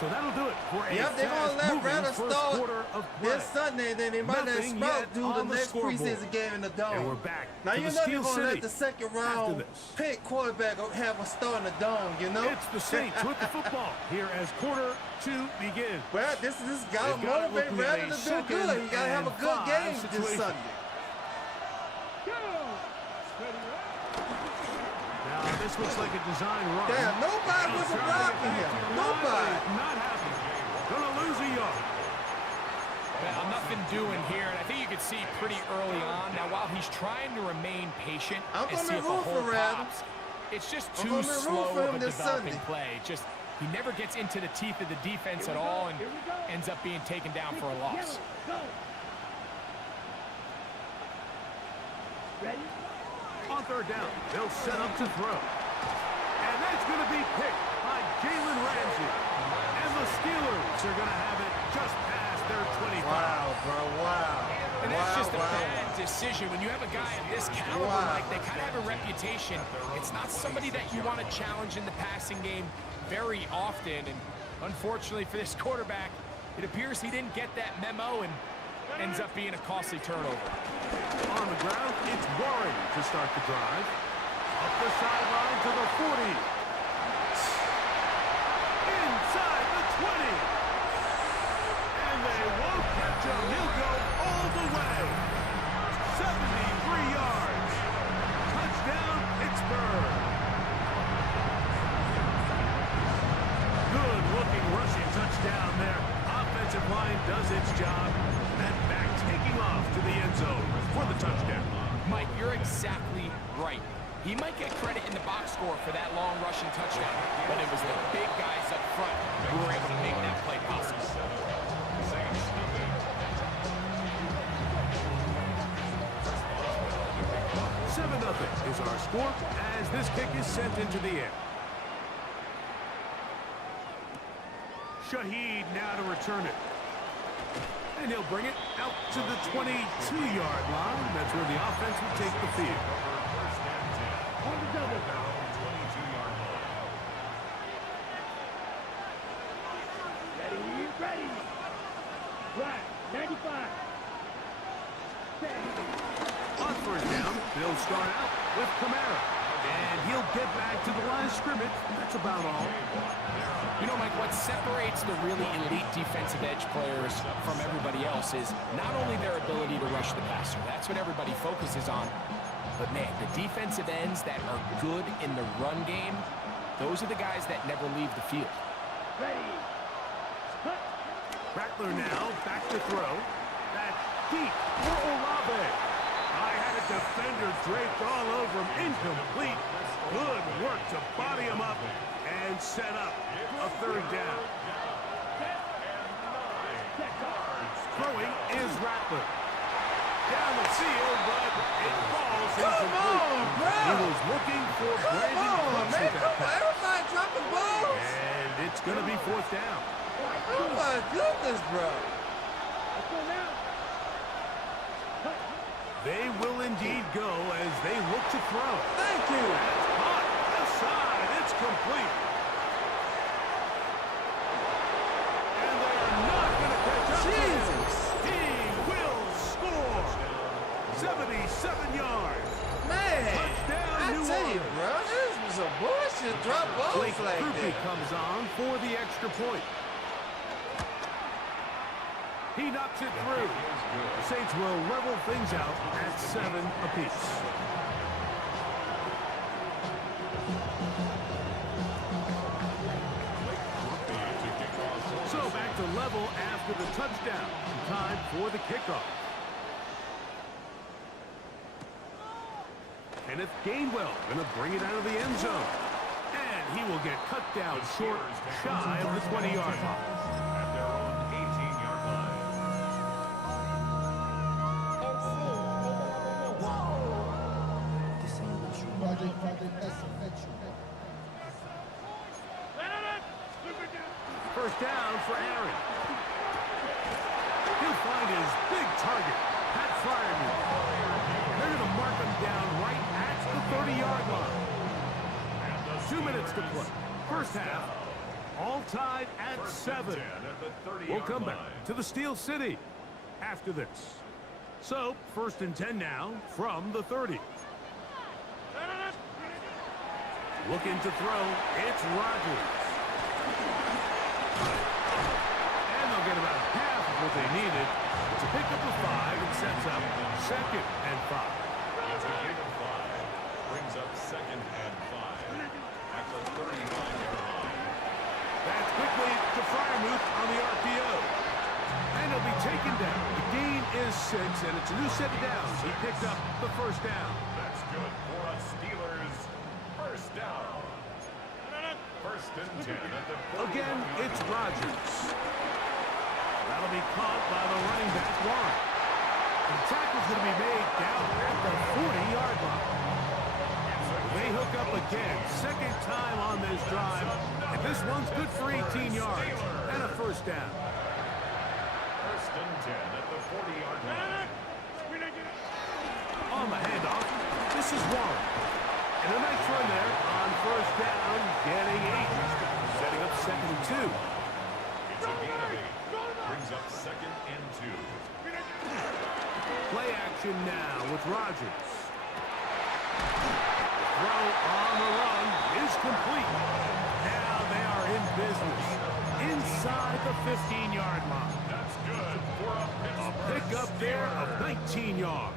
So that'll do it for a Yep, they're going to let Rattle start of this Sunday, then they might let Nothing Sprout yet do the on the next scoreboard. preseason game in the Dome. And we're back Now, to you the know Steel you're going to City let the 2nd after round this. pick quarterback have a start in the Dome, you know? It's the Saints with the football here as quarter 2 begins. Well, this got to They've got it motivate looking at Rattle a to do good. You got to have a good 2nd game and 5 this situation. Sunday. Now, this looks like a design run. Damn, nobody was blocking him. Nobody. Not happening. Gonna lose a yard. Well, nothing doing here, and I think you could see pretty early on. Now, while he's trying to remain patient I'm and gonna see if a root for hole Rattle. pops, it's just I'm too gonna root slow for of him a this developing Sunday. play. Just he never gets into the teeth of the defense at all and ends up being taken down for a loss. Ready? On 3rd down, they'll set up to throw. And that's going to be picked decision. When you have a guy of this caliber, like they kind of have a reputation, it's not somebody that you want to challenge in the passing game very often. And unfortunately for this quarterback, it appears he didn't get that memo and ends up being a costly turnover. On the ground, it's Warren to start the drive. Up the sideline to the 40. Inside the 20. And they won't catch him. He'll go all the way. 73 yards. Touchdown, Pittsburgh. Good-looking rushing touchdown there. Offensive line does its job. And back taking off to the end zone for the touchdown. Mike, you're exactly right. He might get credit in the box score for that long rushing touchdown, but it was the big guys up front who were able to make that play possible. 7-0 is our score as this kick is sent into the air. Shaheed now to return it. And he'll bring it out to the 22-yard line. That's where the offense will take the field. On the double. Ready. Right, 95. On first down, they'll start out with Camara. And he'll get back to the line of scrimmage. That's about all. You know, Mike, what separates the really elite defensive edge players from everybody else is not only their ability to rush the passer. That's what everybody focuses on. But, man, the defensive ends that are good in the run game, those are the guys that never leave the field. Ready. Rattler now back to throw. That's deep for Olave. I had a defender draped all over him. Incomplete. Good work to body him up and set up a third down. Throwing is Rattler. Down the field, but it falls incomplete. Come on, bro. He was looking for Brandon Cooks with that pass. Everybody dropping balls. And it's going to be fourth down. Oh my goodness, bro. Let's go now. They will indeed go as they look to throw. Thank you. That's hot. Left side. It's complete. And they're not going to catch up. Jesus. He will score. 77 yards. Man, Touchdown, I New tell you, Orleans. bro, this was a bullshit drop balls Blake like Krupe that. comes on for the extra point. He knocks it through. The Saints will level things out at 7 apiece. So back to level after the touchdown. Time for the kickoff. Kenneth Gainwell going to bring it out of the end zone. And he will get cut down short, shy of the 20-yard line. At their own 18-yard line. First down for Aaron. He'll find his big target, Pat Fryermuth. They're going to mark him down right at the 30-yard line. 2 minutes to play. First half, all tied at 7. We'll come back to the Steel City after this. So, first and 10 now from the 30. Looking to throw, it's Rodgers. And they'll get about half of what they needed to pick up the 5 and sets up 2nd and 5. It's a gain of 5. Brings up 2nd and 5. At the 39-yard line. That's quickly to Fryermuth on the RPO. And he'll be taken down. The gain is 6, and it's a new set of downs. He picked up the first down. That's good for us Steelers. First down. First and 10 at the 40. Again, it's Rodgers. That'll be caught by the running back, Warren. The tackle's going to be made down at the 40-yard line. They hook up again. Second time on this drive. And this one's good for 18 yards and a first down. First and 10 at the 40-yard line. on the handoff. This is Warren. And a nice run there on first down, getting 8. Setting up 2nd and 2. It's a gain of 8. Brings up 2nd and 2. Play action now with Rodgers. Throw on the run is complete. Now they are in business inside the 15-yard line. That's good for a Pickup there of 19 yards.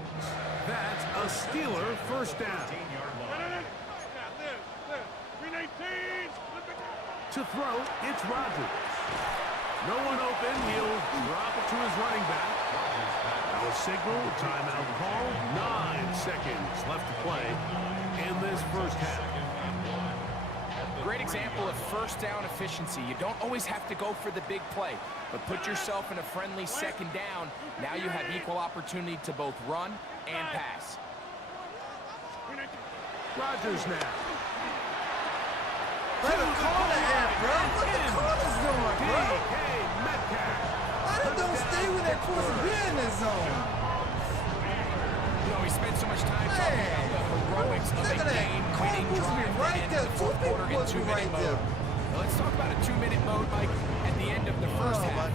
That's a Steeler first down. To throw, it's Rodgers. No one open. He'll drop it to his running back. Now a signal, timeout call. 9 seconds left to play in this first half. Great example of first down efficiency. You don't always have to go for the big play, but put yourself in a friendly second down. Now you have equal opportunity to both run and pass. Rodgers now. Let him call the app, bro. What the corner's doing, bro? Let him don't stay with that course of being in that zone. You know, we spent so much time talking about the heroics of a game-winning drive right in there. the fourth quarter in 2-minute mode. Now, let's talk about a 2-minute mode, Mike, at the end of the first half.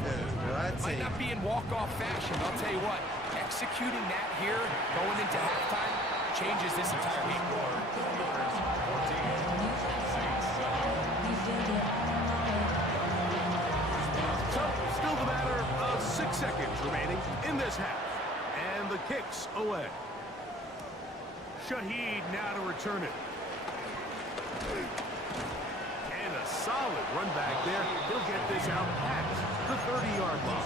Might not be in walk-off fashion, but I'll tell you what, executing that here, going into halftime, changes this entire game. So, still the matter of 6 seconds remaining in this half. And the kick's away. Shaheed now to return it. And a solid run back there. He'll get this out past the 30-yard line.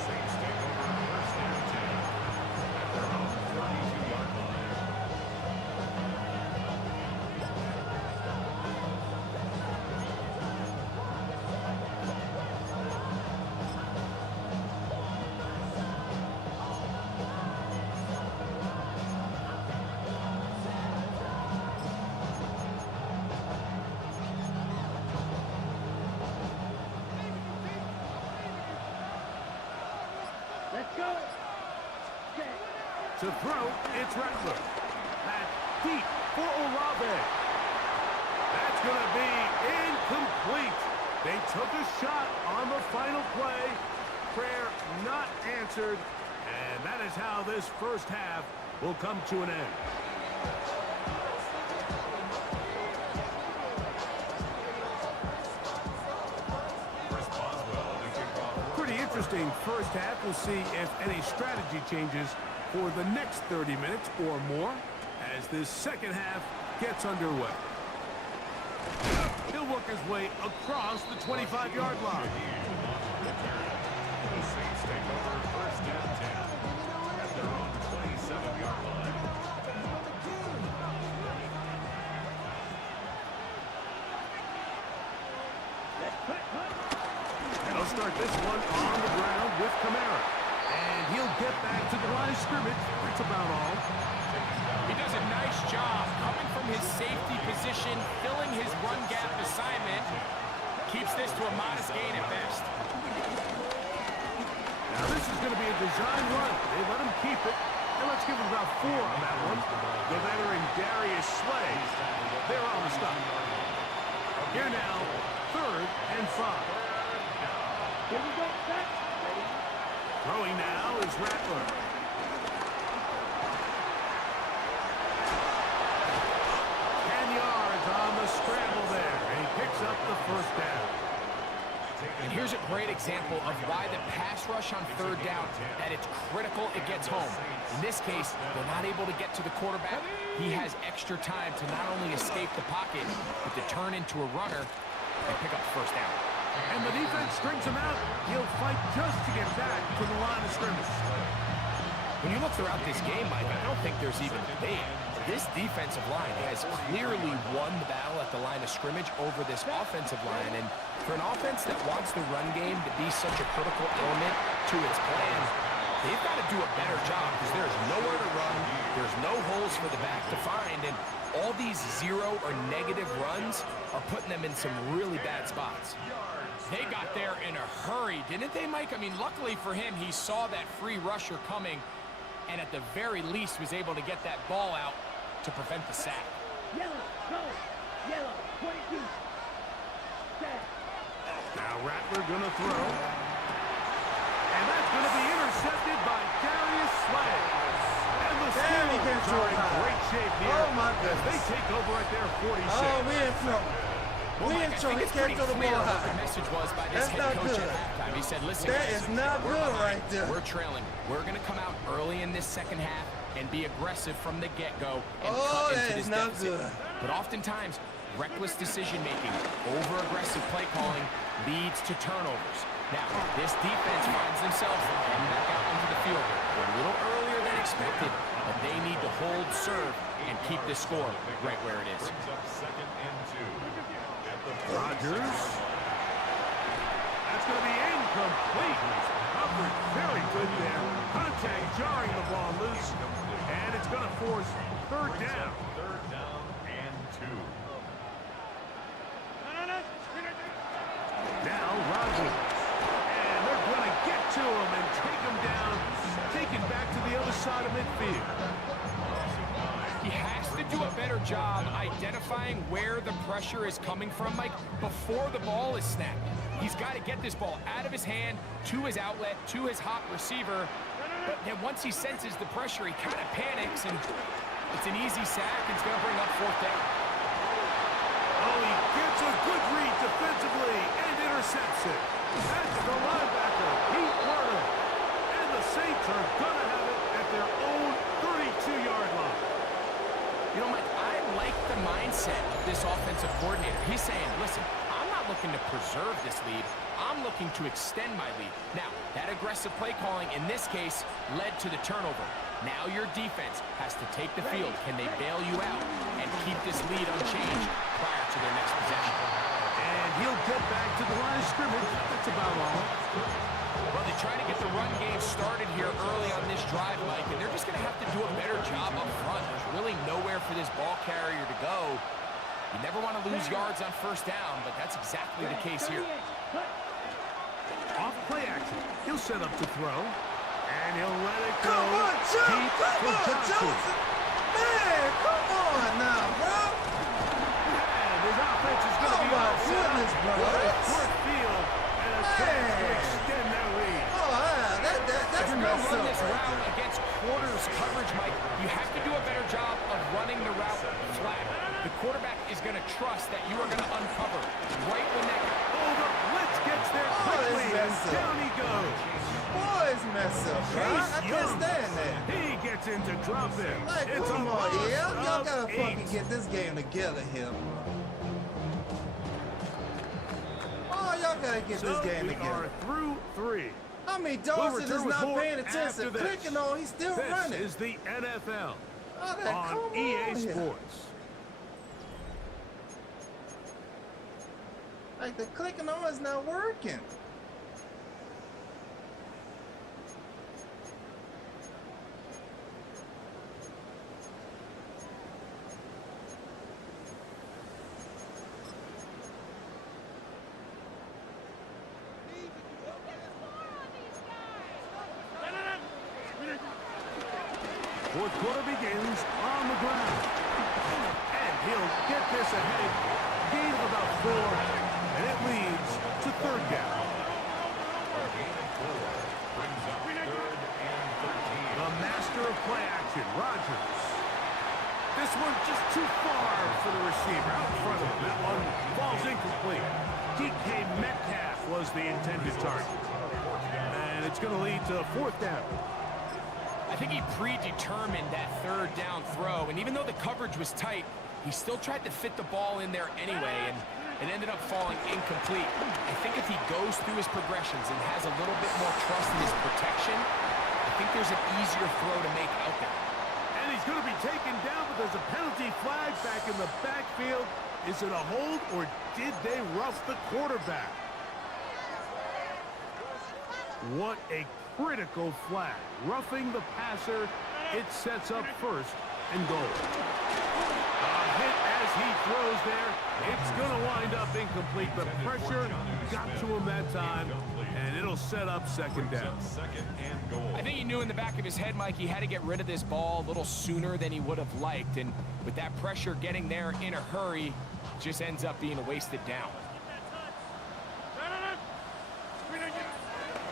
To throw, it's Rattler. That's deep for Olave. That's going to be incomplete. They took a shot on the final play. Prayer not answered. And that is how this first half will come to an end. Pretty interesting first half. We'll see if any strategy changes for the next 30 minutes or more as this second half gets underway. He'll work his way across the 25-yard line. The Saints take over first and 10 at their own 27-yard line. They'll start this one on the ground with Kamara. And he'll get back to the line of scrimmage. That's about all. He does a nice job coming from his safety position, filling his run gap assignment. Keeps this to a modest gain at best. Now this is going to be a design run. They let him keep it. And let's give him about 4 on that one. The veteran Darius Slay. They're on the stop. Here now, 3rd and 5. Here we go, set. Throwing now is Rattler. 10 yards on the scramble there. And he picks up the first down. And here's a great example of why the pass rush on 3rd down, at its critical, it gets home. In this case, they're not able to get to the quarterback. He has extra time to not only escape the pocket, but to turn into a runner and pick up the first down. And the defense strings him out. He'll fight just to get back to the line of scrimmage. When you look throughout this game, Mike, I don't think there's even debate. This defensive line has clearly won the battle at the line of scrimmage over this offensive line. And for an offense that wants the run game to be such a critical element to its plan, they've got to do a better job because there's nowhere to run. There's no holes for the back to find. And all these 0 or negative runs are putting them in some really bad spots. They got there in a hurry, didn't they, Mike? I mean, luckily for him, he saw that free rusher coming. and at the very least was able to get that ball out to prevent the sack. Yellow, go. Yellow, 22. Set. Now Rattler gonna throw. And that's gonna be intercepted by Darius Slay. And the Steelers are in great shape here. Oh my goodness. As they take over at their 46. Oh, we in trouble. Well, Mike, I think it's pretty clear what the message was by this head coach at halftime. He said, listen, that guys, is not we're good behind. right there. We're trailing. We're going to come out early in this second half and be aggressive from the get-go and cut into this deficit. Good. But oftentimes, reckless decision-making, over-aggressive play calling leads to turnovers. Now, this defense finds themselves heading back out into the field a little earlier than expected, but they need to hold serve and keep this score right where it is. Second and 2. Rodgers. That's going to be incomplete. Covered very good there. Contact jarring the ball loose. And it's going to force third down. Third down and 2. Now Rodgers. And they're going to get to him and take him down. Taken back to the other side of midfield. He has to do a better job identifying where the pressure is coming from, Mike, before the ball is snapped. He's got to get this ball out of his hand, to his outlet, to his hot receiver. But then once he senses the pressure, he kind of panics, and it's an easy sack. It's going to bring up fourth down. Oh, he gets a good read defensively and intercepts it. That's the linebacker, Pete Werner. And the Saints are going to have it at their own 32-yard line. You know, Mike, I like the mindset of this offensive coordinator. He's saying, listen, I'm not looking to preserve this lead. I'm looking to extend my lead. Now, that aggressive play calling in this case led to the turnover. Now your defense has to take the field. Can they bail you out and keep this lead unchanged prior to their next possession? And he'll get back to the line of scrimmage. That's about all. Well, they try to get the run game started here early on this drive, Mike, and they're just going to have to do a better job up front. There's really nowhere for this ball carrier to go. You never want to lose yards on first down, but that's exactly the case here. Off play action. He'll set up to throw. And he'll let it go. Come on, Johnson! Deep Come for on, Johnson! Man, come on now, bro! And his offense is going to be all set up. Short field and a chance to extend their lead. Oh, that's If you're going to run this right route against quarters coverage, Mike, you have to do a better job of running the route flat. The quarterback is going to trust that you are going to uncover right when that... Oh, the blitz gets there quickly, and down he goes. Boys mess up, bro. I can't stand that. He gets into drop it. Like, It's come a on, loss yeah. Y'all of gotta 8. fucking get this game together here. Oh, y'all gotta get this game we together. are through 3. I mean, We'll Dawson return is with not more paying after attention. this. Clicking on, he's still running. This is the NFL Oh, that, on come EA on here. Sports. Like, the clicking on is not working. Fourth quarter begins on the ground. And he'll get this ahead. Gain of about 4. And it leads to third down. The master of play action, Rodgers. This one just too far for the receiver. Out in front of him. That one falls incomplete. DK Metcalf was the intended target. And it's going to lead to fourth down. I think he predetermined that third down throw, and even though the coverage was tight, he still tried to fit the ball in there anyway, and it ended up falling incomplete. I think if he goes through his progressions and has a little bit more trust in his protection, I think there's an easier throw to make out there. And he's going to be taken down, but there's a penalty flag back in the backfield. Is it a hold, or did they rough the quarterback? What a critical flag. Roughing the passer, it sets up first and goal. hit as he throws there. It's going to wind up incomplete. The pressure got to him that time, and it'll set up second down. I think he knew in the back of his head, Mike, he had to get rid of this ball a little sooner than he would have liked. And with that pressure getting there in a hurry, just ends up being a wasted down.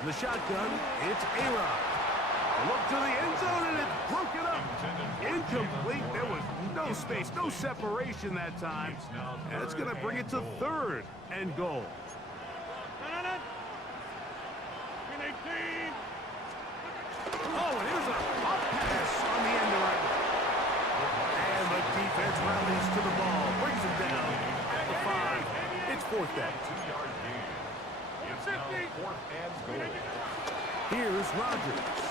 The shotgun, it's A-Rod. Look to the end zone, and it's broken up. Incomplete. There was no space, no separation that time. And it's going to bring it to third and goal. Oh, and here's a pop pass on the end around. And the defense rallies to the ball, brings it down at the 5. It's fourth down. Here's Rodgers.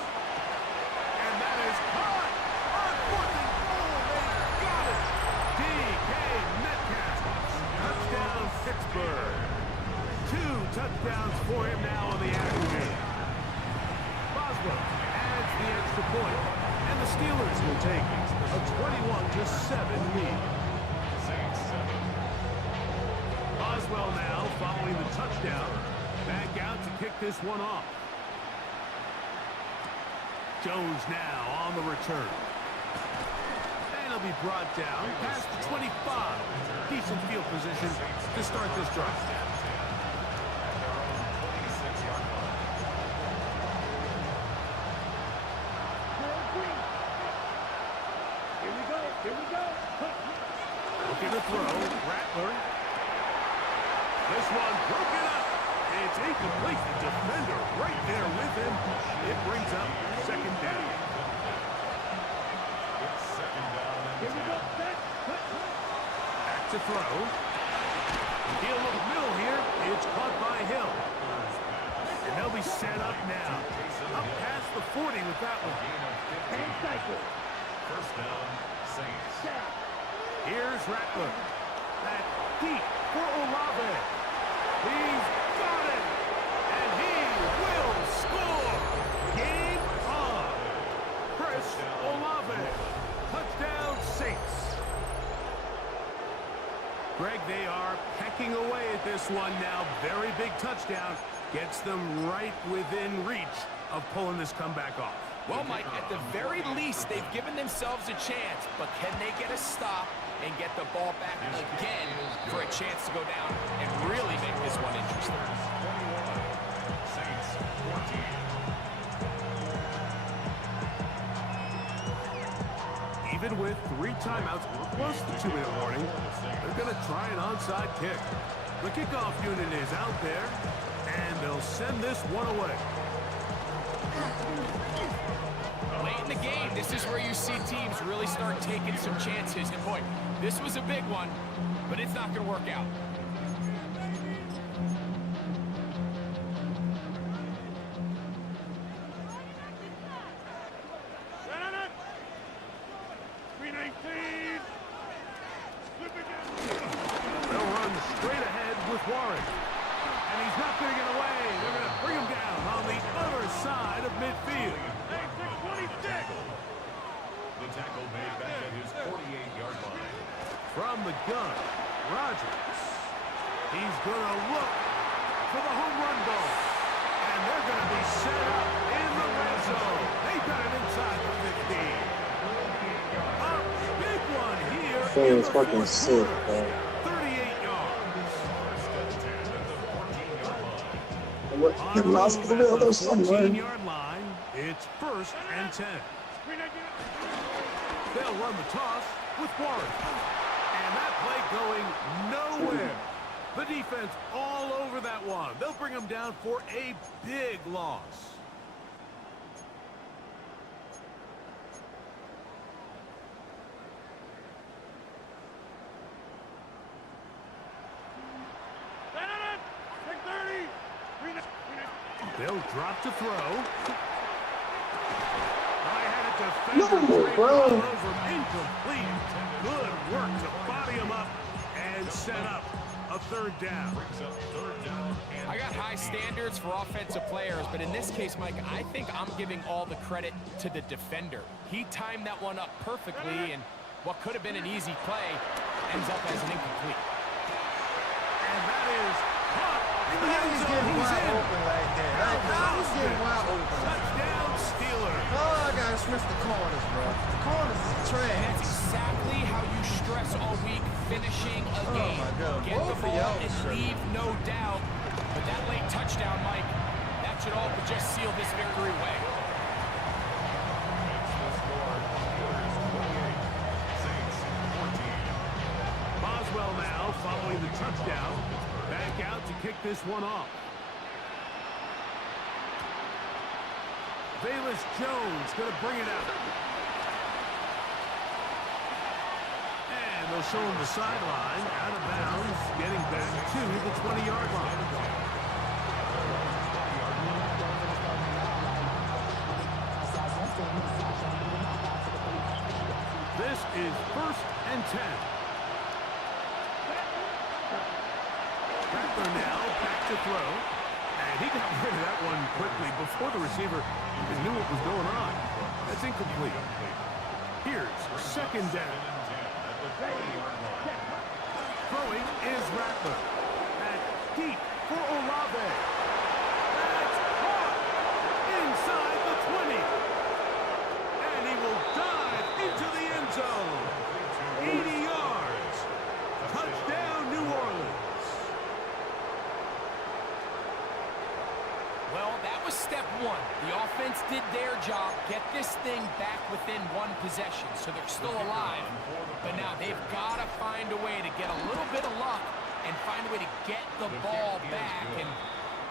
And that is caught on fourth and goal. They got it. DK Metcalf. Touchdown, Pittsburgh. 2 touchdowns for him now on the aggregate. Boswell adds the extra point, and the Steelers will take a 21-7 lead. Boswell now following the touchdown. Back out to kick this one off. Jones now on the return. And he'll be brought down past the 25. Decent field position to start this drive. Here we go. Looking to throw. Rattler. This one broken up. It's incomplete. The defender right there with him. It brings up second down. Here we go. Back to throw. He'll look middle here. It's caught by Hill. And they'll be set up now. Up past the 40 with that one. First down, Saints. Here's Rattler. That deep for Olave. He's got it. And he will score. Game on. Chris Olave. Touchdown, Saints. Greg, they are pecking away at this one now. Very big touchdown. Gets them right within reach of pulling this comeback off. Well, Mike, at the very least, they've given themselves a chance, but can they get a stop and get the ball back again for a chance to go down and really make this one interesting? Saints 14. Even with 3 timeouts plus the 2-minute warning, they're going to try an onside kick. The kickoff unit is out there, and they'll send this one away. Late in the game, this is where you see teams really start taking some chances. And boy, this was a big one, but it's not going to work out. They'll run straight ahead with Warren. And he's not going to get away. They're going to bring him down on the other side of midfield. The tackle made back at his 48-yard line. From the gun, Rodgers. He's going to look for the home run goal. And they're going to be set up in the red zone. They got it inside the 15. A big one here. Thing is fucking sick, man. 38 yards. What? Get lost in the middle there somewhere. 14-yard line. It's first and 10. They'll run the toss with Warren. And that play going nowhere. The defense all over that one. They'll bring him down for a big loss. They'll drop to throw. No, bro. Incomplete. Good work to body him up and set up a third down. I got high standards for offensive players, but in this case, Mike, I think I'm giving all the credit to the defender. He timed that one up perfectly, and what could have been an easy play ends up as an incomplete. And that is caught in the end zone. Getting He's wide in. open like that. He's getting wide open. Touchdown, Steelers. Oh, I gotta switch the corners, bro. The corners is And trash. that's exactly how you stress all week finishing a game. My God. Get the Both of ball y'all and straight. leave no doubt. But that late touchdown, Mike, that should all but just seal this victory away. Boswell now following the touchdown. Back out to kick this one off. Bayless Jones going to bring it out. And they'll show him the sideline, out of bounds, getting back to the 20-yard line. This is 1st and 10. Rattler now back to throw. And he got rid of that one quickly before the receiver even knew what was going on. That's incomplete. Here's 2nd down. Throwing is Rattler. And deep for Olave. That's caught inside the 20. And he will dive into the end zone. 80 yards. Touchdown, New Orleans. Well, that was step one. The offense did their job, get this thing back within one possession, so they're still alive. But now they've got to find a way to get a little bit of luck and find a way to get the ball back, and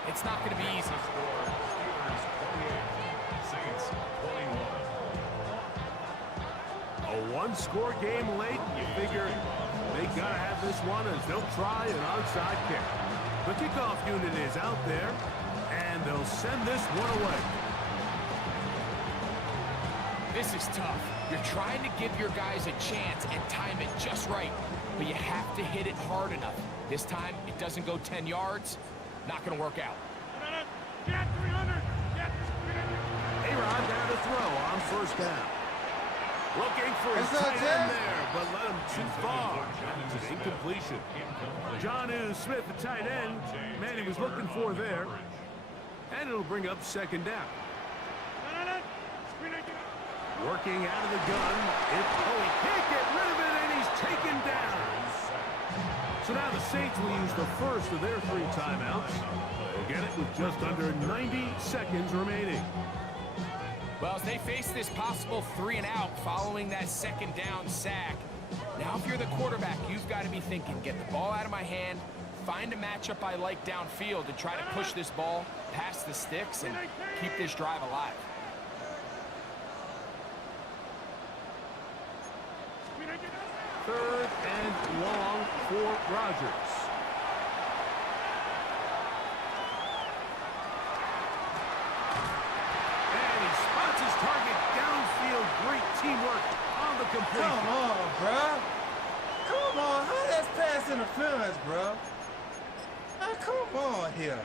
it's not going to be easy. A one-score game late, you figure they got to have this one as they'll try an onside kick. The kickoff unit is out there, and they'll send this one away. This is tough. You're trying to give your guys a chance and time it just right, but you have to hit it hard enough. This time, it doesn't go 10 yards. Not going to work out. A-Rod down to throw on 1st down. Looking for his tight end there, but let him too far. It's an incompletion. Jonnu Smith, the tight end, man he was looking for there. And it'll bring up 2nd down. Working out of the gun. He can't get rid of it, and he's taken down. So now the Saints will use the first of their 3 timeouts. They'll get it with just under 90 seconds remaining. Well, as they face this possible 3 and out following that 2nd down sack, now if you're the quarterback, you've got to be thinking, get the ball out of my hand, find a matchup I like downfield, and try to push this ball past the sticks and keep this drive alive. Third and long for Rodgers. And he spots his target downfield. Great teamwork on the completion. Come on, bro. Come on. How that's pass interference, bro? Now, come on here.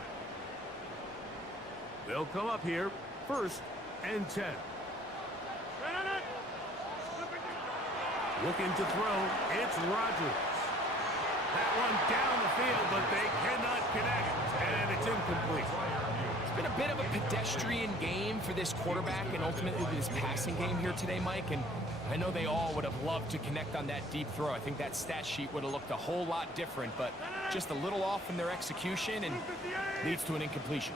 They'll come up here. 1st and 10. Looking to throw, it's Rodgers. That one down the field, but they cannot connect, and it's incomplete. It's been a bit of a pedestrian game for this quarterback and ultimately this passing game here today, Mike, and I know they all would have loved to connect on that deep throw. I think that stat sheet would have looked a whole lot different, but just a little off in their execution and leads to an incompletion.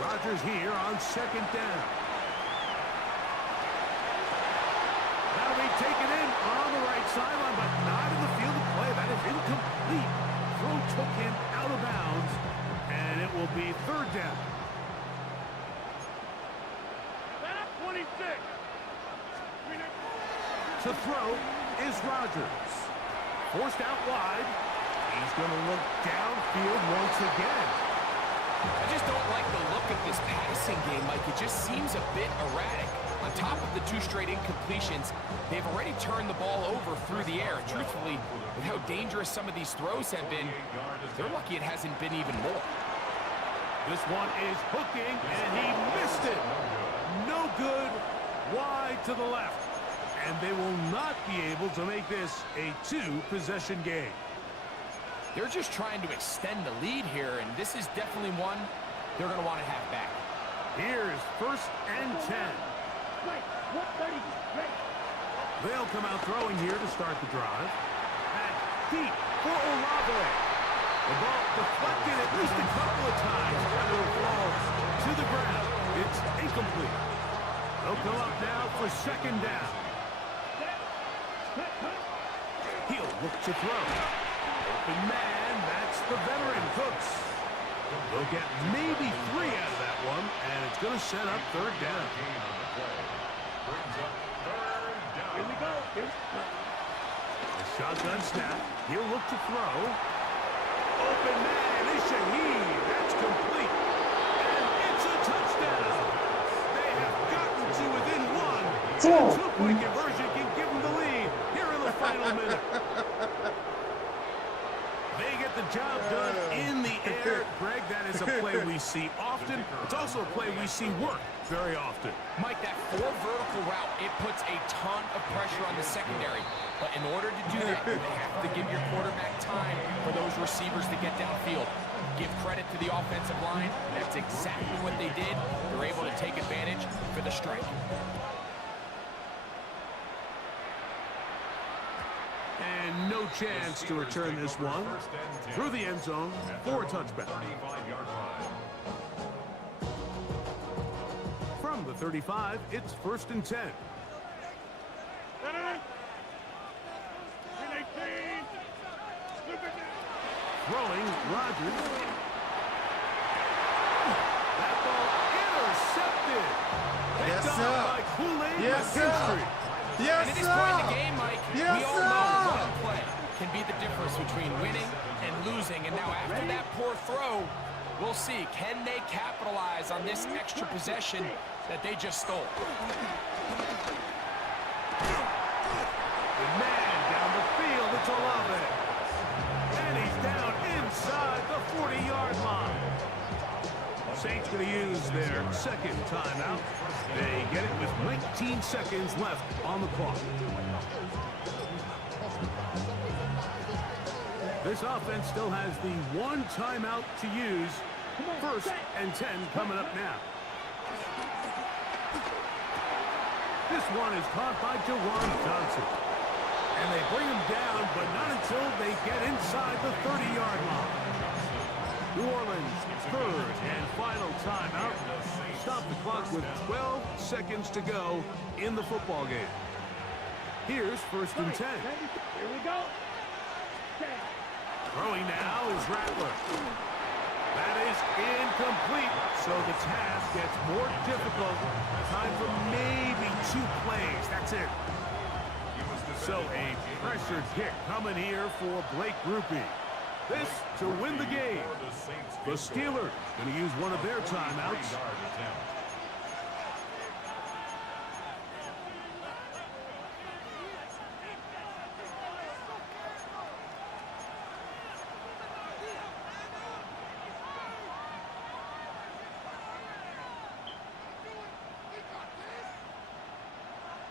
Rodgers here on 2nd down. That'll be taken in on the right sideline, but not in the field of play. That is incomplete. Throw took him out of bounds, and it will be 3rd down. 26. To throw is Rodgers. Forced out wide. He's going to look downfield once again. I just don't like the look of this passing game, Mike. It just seems a bit erratic. On top of the 2 straight incompletions, they've already turned the ball over through the air. Truthfully, with how dangerous some of these throws have been, they're lucky it hasn't been even more. This one is hooking, and he missed it. No good. Wide to the left. and they will not be able to make this a two-possession game. They're just trying to extend the lead here, and this is definitely one they're going to want to have back. Here's 1st and 10. They'll come out throwing here to start the drive. And deep for Olave. The ball deflected at least a couple of times, and it'll fall to the ground. It's incomplete. They'll come up now for 2nd down. He'll look to throw. Open man, that's the veteran Cooks. They'll get maybe 3 out of that one, and it's going to set up 3rd down. Here we go. The shotgun snap. He'll look to throw. Open man is Shaheed. That's complete. And it's a touchdown. They have gotten to within 1. And a 2-point conversion can give them the lead here in the final minute. They get the job done in the air. Greg, that is a play we see often. It's also a play we see work very often. Mike, that 4 vertical route, it puts a ton of pressure on the secondary. But in order to do that, they have to give your quarterback time for those receivers to get downfield. Give credit to the offensive line. That's exactly what they did. They're able to take advantage for the strike. And no chance to return this one. Through the end zone for a touchback. From the 35, it's 1st and 10. Throwing, Rodgers. That ball intercepted. Yes, Picked sir. off by Kool-Aid Yes, sir. McKinstry. Yes, And at this sir. point in the game, Mike, Yes, we all sir. know one play can be the difference between winning and losing. And now after that poor throw, we'll see. Can they capitalize on this extra possession that they just stole? The man down the field, it's Olave. And he's down inside the 40-yard line. Saints going to use their 2nd timeout. They get it with 19 seconds left on the clock. This offense still has the 1 timeout to use. 1st and 10 coming up now. This one is caught by Jawan Johnson. And they bring him down, but not until they get inside the 30-yard line. New Orleans, 3rd and final timeout. Stop the clock with 12 seconds to go in the football game. Here's 1st and 10. Here we go. Throwing now is Rattler. That is incomplete, so the task gets more difficult. Time for maybe 2 plays. That's it. So a pressure kick coming here for Blake Grupe. This to win the game. The Steelers going to use one of their timeouts.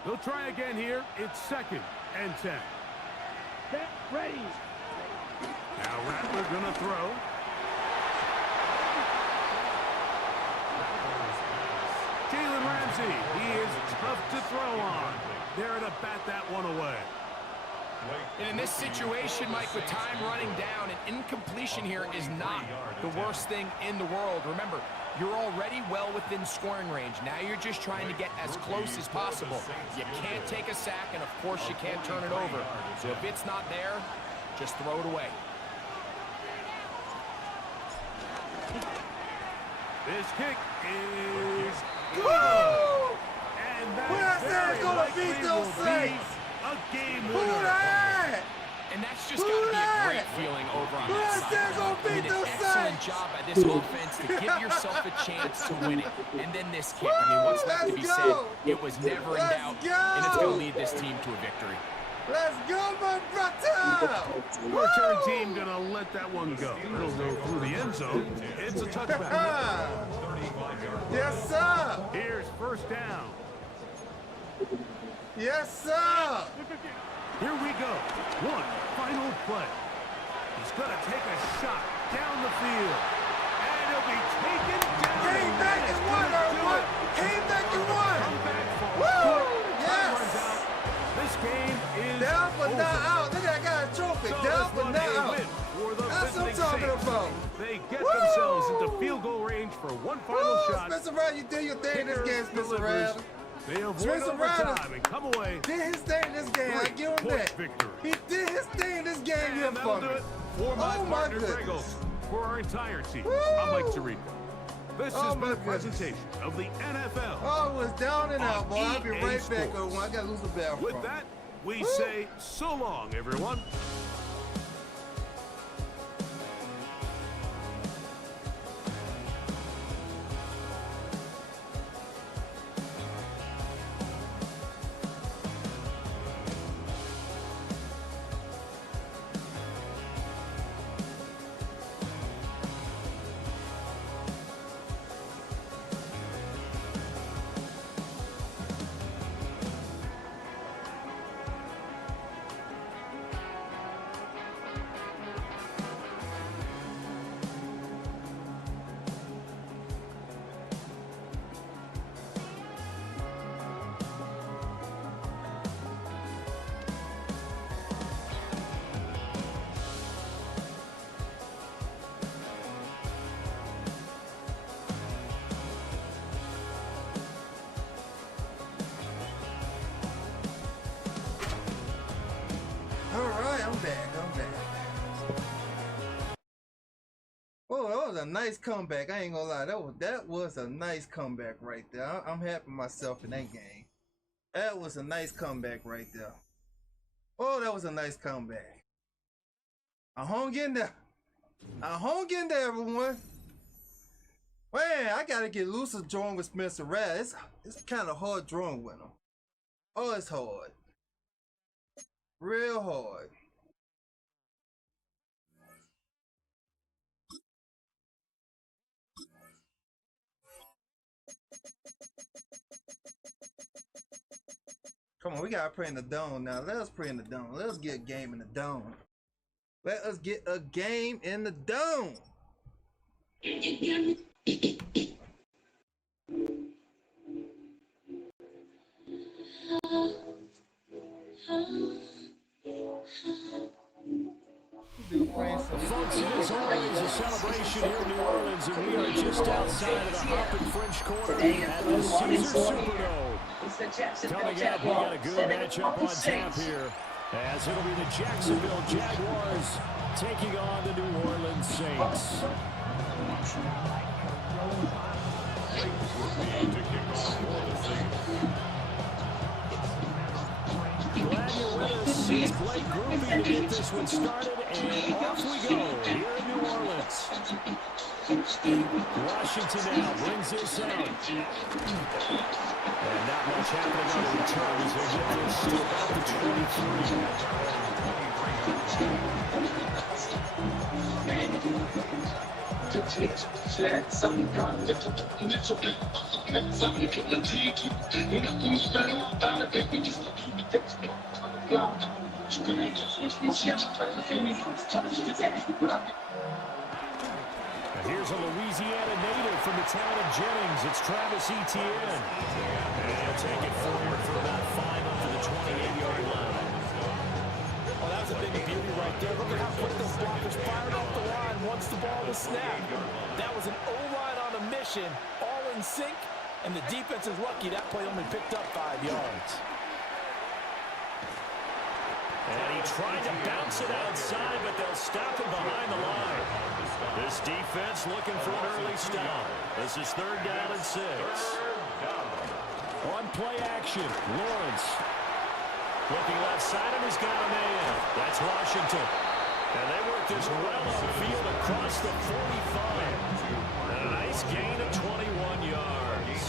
They'll try again here. It's 2nd and 10. Set, ready. Now Rattler gonna throw. Jalen Ramsey, he is tough to throw on. They're to bat that one away. And in this situation, Mike, with time running down, an incompletion here is not the worst thing in the world. Remember, you're already well within scoring range. Now you're just trying to get as close as possible. You can't take a sack, and of course you can't turn it over. So if it's not there, just throw it away. This kick is good. Woo! And Who that very gonna likely beat will those be Saints? a game Who winner. that? And that's just Who got to be a that? great feeling over on Who that that said side. gonna You beat did an those excellent Saints? job by this offense to give yourself a chance to win it. And then this kick, I mean, what's left to be Let's said? go. It was never in Let's doubt, go. and it's going to lead this team to a victory. Let's go, my brother! Return team gonna let that one go. It'll go through the end zone. It's a touchback. Yes, sir! Here's 1st down. Yes, sir. Here we go. One final play. He's going to take a shot down the field. And he'll be taken down. Came back and won, everyone. Came back and won. Woo! Yes. This game is down but over. not out. Look, I got a trophy. So down but not out. That's what I'm talking about. They get themselves into field goal range for one final shot. Spencer Rattler, you did your thing in this game, Spencer Rattler. They avoid overtime and come away. Did his thing in this game. I give him that. Victory. He did his thing in this game here And for that'll me. do it for my partner, Greg Olson. For our entire team, I'm Mike Tirico. This has been a presentation of the NFL. Oh, it was down and out, boy. I'll be right back, everyone. I got to lose the bell. With that, we say so long, everyone. Oh, that was a nice comeback. I ain't gonna lie. That was a nice comeback right there. I'm happy with myself in that game. That was a nice comeback right there. Oh, that was a nice comeback. I hung in there. Everyone. Man, I gotta get looser drawing with Spencer Rattler. It's kind of hard drawing with him. Oh, it's hard. Real hard. Come on, we gotta pray in the dome now. Let us pray in the dome. Let us get a game in the dome. Let us get a game in the dome. Folks, it is always a celebration here in New Orleans, and we are just outside of the Hoppin' French Quarter at the Caesars Superdome. Coming up, we got a good matchup on tap here, as it'll be the Jacksonville Jaguars taking on the New Orleans Saints. Glad you're with us. It's Blake Groovy to get this one started, and off we go here in New Orleans. Washington now brings this out. And not much happening on the return as they get this to about the 23. And here's a Louisiana native from the town of Jennings. It's Travis Etienne. And he'll take it forward for about 5 up to the 28-yard line. Oh, that was a big beauty right there. Look at how quick those blockers fired off the line once the ball was snapped. That was an O-line on a mission, all in sync, and the defense is lucky that play only picked up 5 yards. And he tried to bounce it outside, but they'll stop him behind the line. This defense looking for an early stop. This is 3rd down and 6. On play action, Lawrence. Looking left side, and he's got a man. That's Washington. And they work this well upfield across the 45. And a nice gain of 21 yards.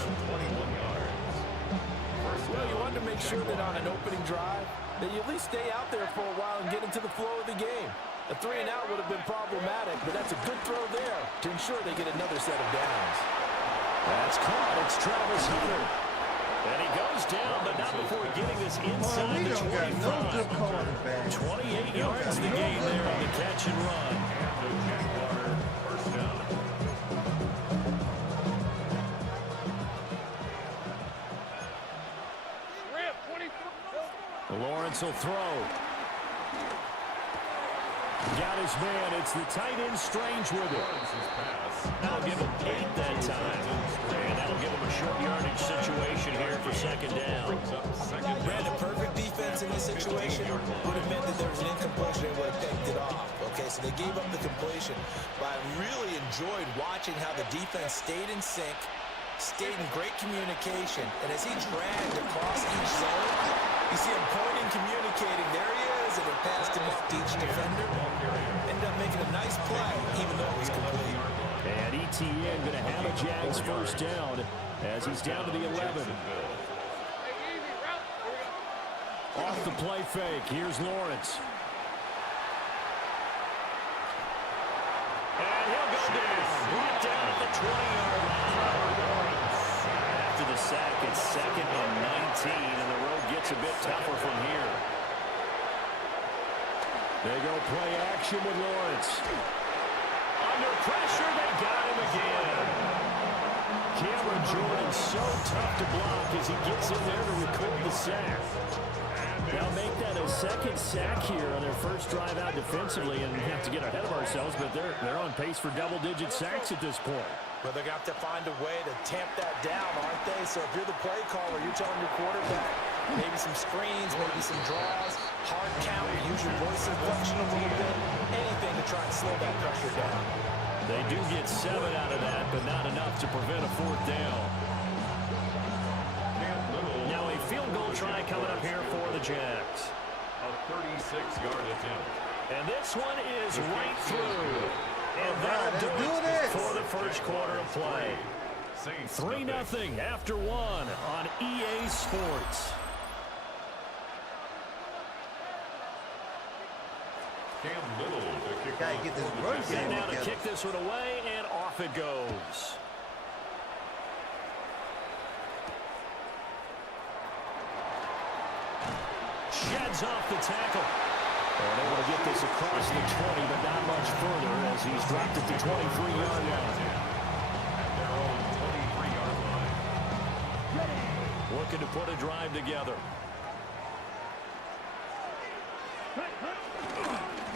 Well, you want to make sure that on an opening drive, that you at least stay out there for a while and get into the flow of the game. A 3-and-out would have been problematic, but that's a good throw there to ensure they get another set of downs. That's caught. It's Travis Hunter. And he goes down, but not before getting this inside the 25. 28 yards the game there on the catch and run. First down. Lawrence will throw. Got his man. It's the tight end Strange with it. That'll give him 8 that time. And that'll give him a short yardage situation here for second down. Brandon, perfect defense in this situation would have meant that there was an incompletion and would have picked it off. Okay, so they gave up the completion. But I really enjoyed watching how the defense stayed in sync, stayed in great communication, and as he dragged across each zone, you see him pointing, communicating. There he is, and he passed him up to each defender. Ended up making a nice play, even though it was complete. And ETN going to have a Jags first down as he's down to the 11. Off the play fake. Here's Lawrence. And he'll go down. Brought down at the 20-yard line. After the sack, it's 2nd and 19, and the road gets a bit tougher from here. They go play action with Lawrence. Under pressure, they got him again. Cameron Jordan so tough to block as he gets in there to record the sack. They'll make that a second sack here on their first drive out defensively, and we have to get ahead of ourselves, but they're on pace for double-digit sacks at this point. But they're going to have to find a way to tamp that down, aren't they? So if you're the play caller, you're telling your quarterback, maybe some screens, maybe some draws, hard count, use your voice inflection a little bit, anything to try and slow that pressure down. They do get 7 out of that, but not enough to prevent a 4th down. Now a field goal try coming up here for the Jags. A 36-yard attempt. And this one is right through. And that'll do it for the first quarter of play. 3-0 after 1 on EA Sports. Gotta get this run game now to together. kick this one away, and off it goes. Sheds off the tackle. And able to get this across the 20, but not much further as he's dropped at the 23-yard line. Looking to put a drive together.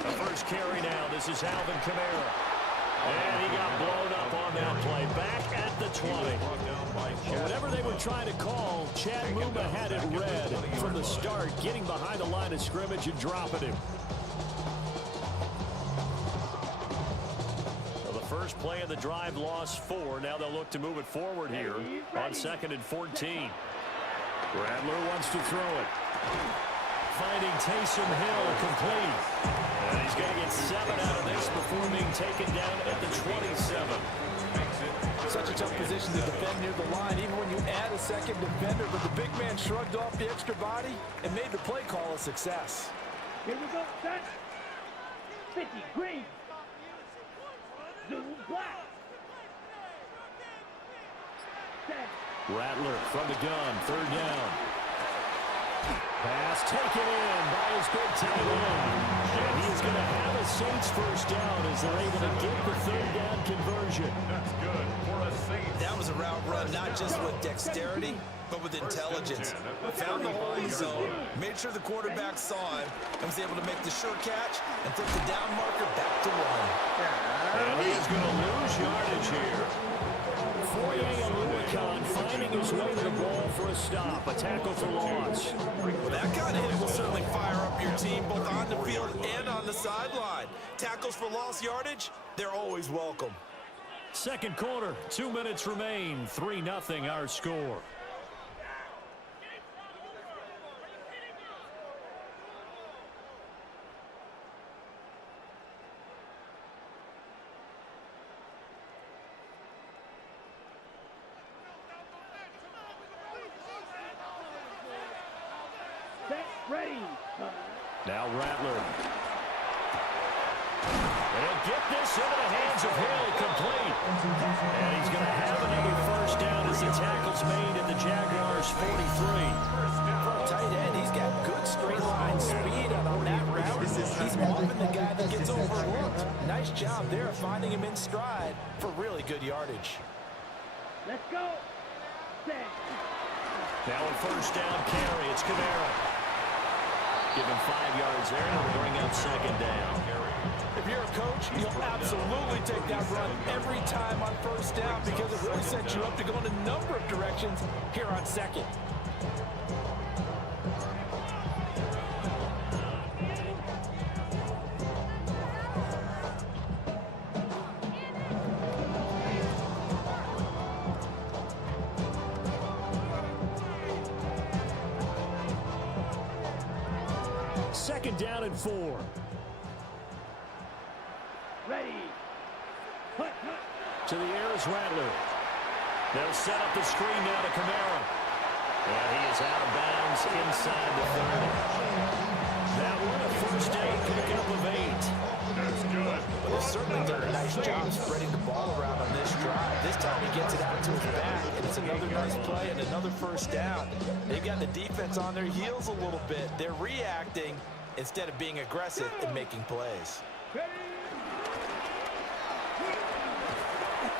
The first carry now. This is Alvin Kamara. And he got blown up on that play. Back at the 20. Well, whatever they were trying to call, Chad Muma had it read from the start, getting behind the line of scrimmage and dropping him. So the first play of the drive lost 4. Now they'll look to move it forward here on 2nd and 14. Rattler wants to throw it. Finding Taysom Hill complete. And he's going to get 7 out of this before being taken down at the 27. Such a tough position to defend near the line, even when you add a second defender, but the big man shrugged off the extra body and made the play call a success. Here we go, set. 50, green. Blue, black. Set. Rattler from the gun, 3rd down. Pass taken in by his big tight end. And he's going to have a Saints first down as they're able to get the 3rd down conversion. That's good for a Saints. That was a route run, not just with dexterity, but with intelligence. Found the holding zone, made sure the quarterback saw him, and was able to make the sure catch and flip the down marker back to 1. And he's going to lose yardage here. Finding his way to the ball for a stop, a tackle for loss. Well, that kind of hit will certainly fire up your team both on the field and on the sideline. Tackles for lost yardage, they're always welcome. Second quarter, 2 minutes remain, 3-0 our score. Ready. Now Rattler. They'll get this into the hands of Hill. complete. And he's going to have another first down as the tackle's made at the Jaguars' 43. For a tight end, he's got good straight line speed, and on that route, he's often the guy that gets overlooked. Nice job there finding him in stride for really good yardage. Let's go. Now a first down carry. It's Kamara. Give him 5 yards there, and it'll bring up second down. If you're a coach, you'll absolutely take that run every time on first down because it really sets you up to go in a number of directions here on second. Second down and 4. Ready. Hut, hut. To the air is Rattler. They'll set up the screen now to Kamara. And he is out of bounds inside the 30. That one a first down pickup of 8. That's good. But they've certainly done a nice job spreading the ball around on this drive. This time he gets it out to his back, and it's another nice play and another first down. They've got the defense on their heels a little bit. They're reacting instead of being aggressive and making plays.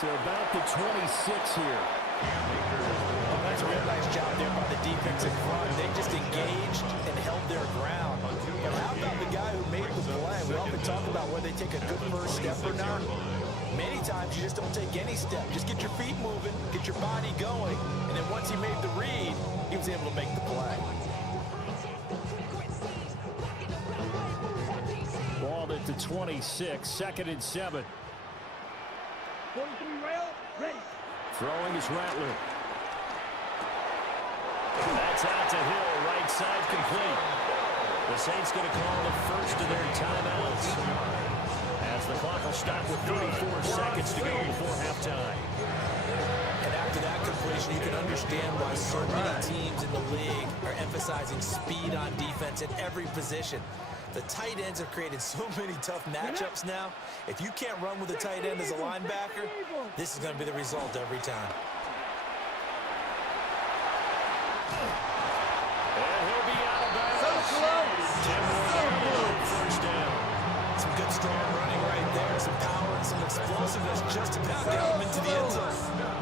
To about the 26 here. That's a real nice job there by the defensive front. They just engaged and held their ground. But how about the guy who made the play? We often talk about whether they take a good first step or not. Many times you just don't take any step. Just get your feet moving, get your body going, and then once he made the read, he was able to make the play. Ball at the 26, 2nd and 7. 43 rail, ready. Throwing is Rattler. That's out to Hill, right side complete. The Saints going to call the first of their timeouts as the clock will stop with 34 seconds to go before halftime. And after that completion, you can understand why so many teams in the league are emphasizing speed on defense at every position. The tight ends have created so many tough matchups now. If you can't run with a tight end as a linebacker, this is going to be the result every time. And he'll be out of bounds. First down. Some good strong running right there. Some power and some explosiveness just about got him into the end zone.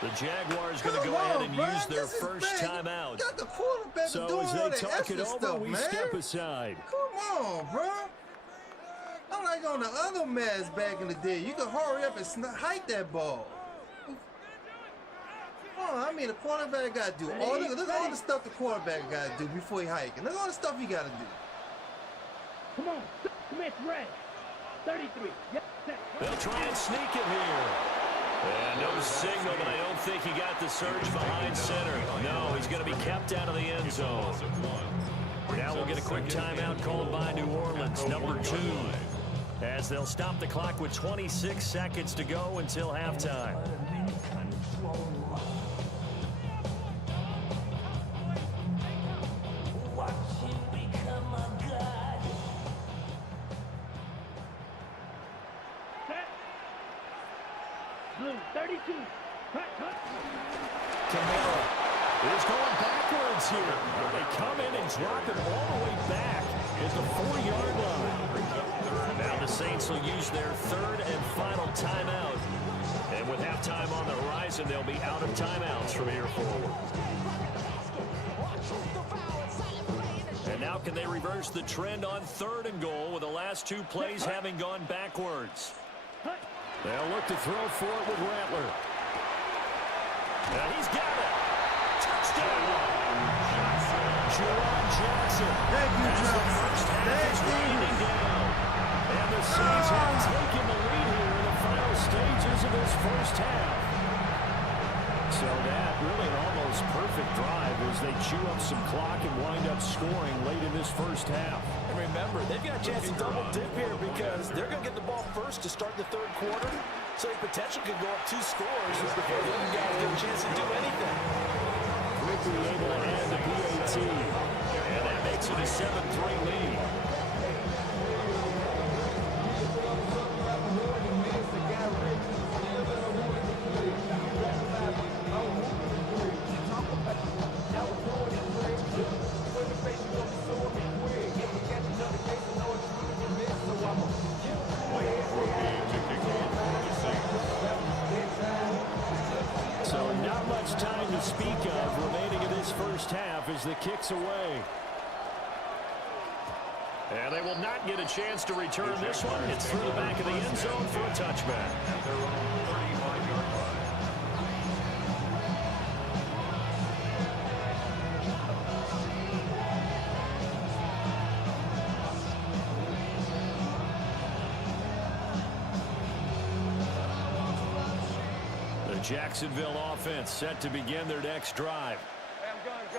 The Jaguars going to go ahead and use their first timeout. Got the quarterback So doing as all they that talk extra it over, stuff, we man. step aside. Come on, bro. I'm like on the other mess back in the day. You can hurry up and hike that ball. Oh, I mean, the quarterback got to do all the stuff the quarterback got to do before he hiking. Look at all the stuff he got to do. Come on. Smith ready. 33. Yep. They'll try and sneak it here. And no signal, but I don't think he got the surge behind center. No, he's going to be kept out of the end zone. Now we'll get a quick timeout called by New Orleans, number 2. As they'll stop the clock with 26 seconds to go until halftime. Blue 32. Cut. Kamara is going backwards here. They come in and drop it all the way back at the 4-yard line. Now the Saints will use their 3rd and final timeout. And with halftime on the horizon, they'll be out of timeouts from here forward. And now can they reverse the trend on 3rd and goal with the last 2 plays having gone backwards? They'll look to throw for it with Rattler. Now he's got it. Touchdown. Juwan Johnson. Thank you, As the first half is winding down. And the Saints have taken the lead here in the final stages of this first half. So that really an almost perfect drive as they chew up some clock and wind up scoring late in this first half. And remember, they've got a chance to double dip here because they're going to get the ball first to start the 3rd quarter. So he potentially could go up 2 scores before the other guys get a chance to do anything. Quickly able to add the PAT. And that makes it a 7-3 lead. So not much time to speak of remaining in this first half as the kick's away. And they will not get a chance to return this one. It's through the back of the end zone for a touchback. At their own 35-yard line. The Jacksonville offense set to begin their next drive.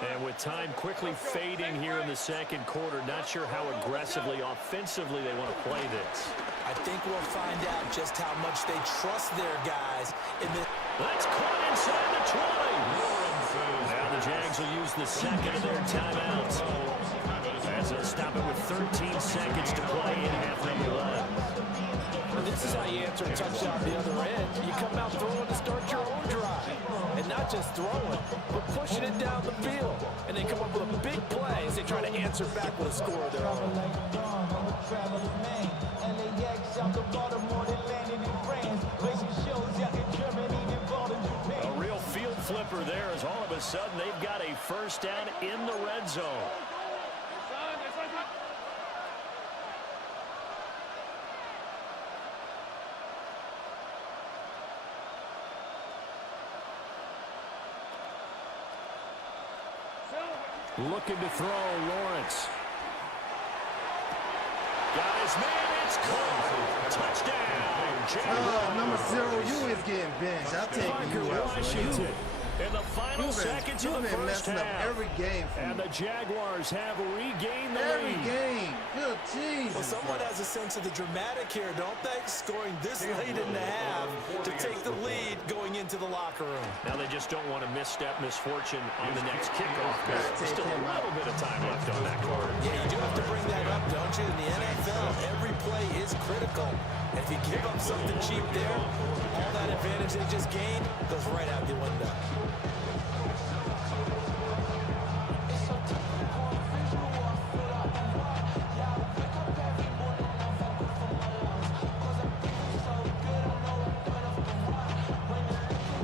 And with time quickly fading here in the second quarter, not sure how aggressively, offensively they want to play this. I think we'll find out just how much they trust their guys in the... That's caught inside the 20. Now the Jags will use the second of their timeouts, as they'll stop it with 13 seconds to play in half number 1. This is how you answer a touchdown the other end. You come out throwing to start your own drive. And not just throwing, but pushing it down the field. And they come up with a big play as they try to answer back with a score of their own. A real field flipper there as all of a sudden they've got a first down in the red zone. Looking to throw, Lawrence. Got his man, it's caught. Touchdown. Number 0, you is getting benched. I'll take you out. Washington. In the final seconds of the first messing half. up every game for and me. the Jaguars have regained the Every lead. game. Good Jesus. Well, someone has a sense of the dramatic here, don't they? Scoring this late in the half to take the lead going into the locker room. Now they just don't want to misstep misfortune on the next kickoff. There's still a little bit of time left on that card. Yeah, you do have to bring that up, don't you? In the NFL, every play is critical. If you give up something cheap there, all that advantage they just gained goes right out the window.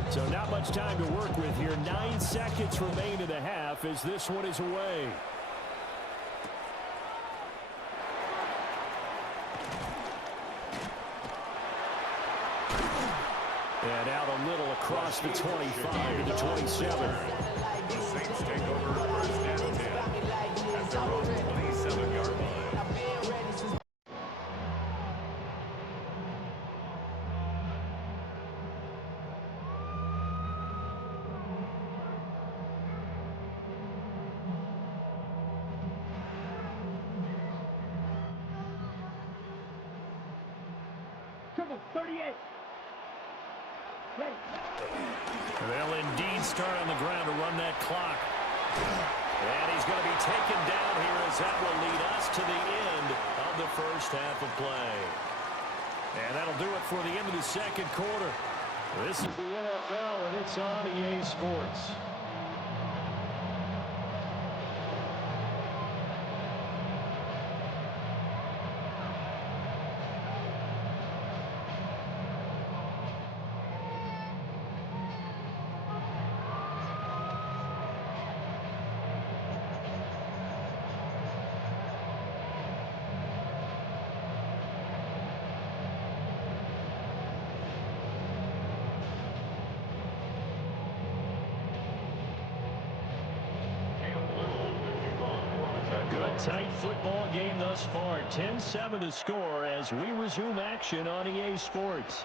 So not much time to work with here. 9 seconds remain in the half as this one is away. And out a little across the 25 to the 27. The Saints take over first and 10 at their own 27-yard line. Triple 38. Ready. They'll indeed start on the ground to run that clock. And he's going to be taken down here as that will lead us to the end of the first half of play. And that'll do it for the end of the second quarter. This is the NFL, and it's on EA Sports. Tight football game thus far. 10-7 to score as we resume action on EA Sports.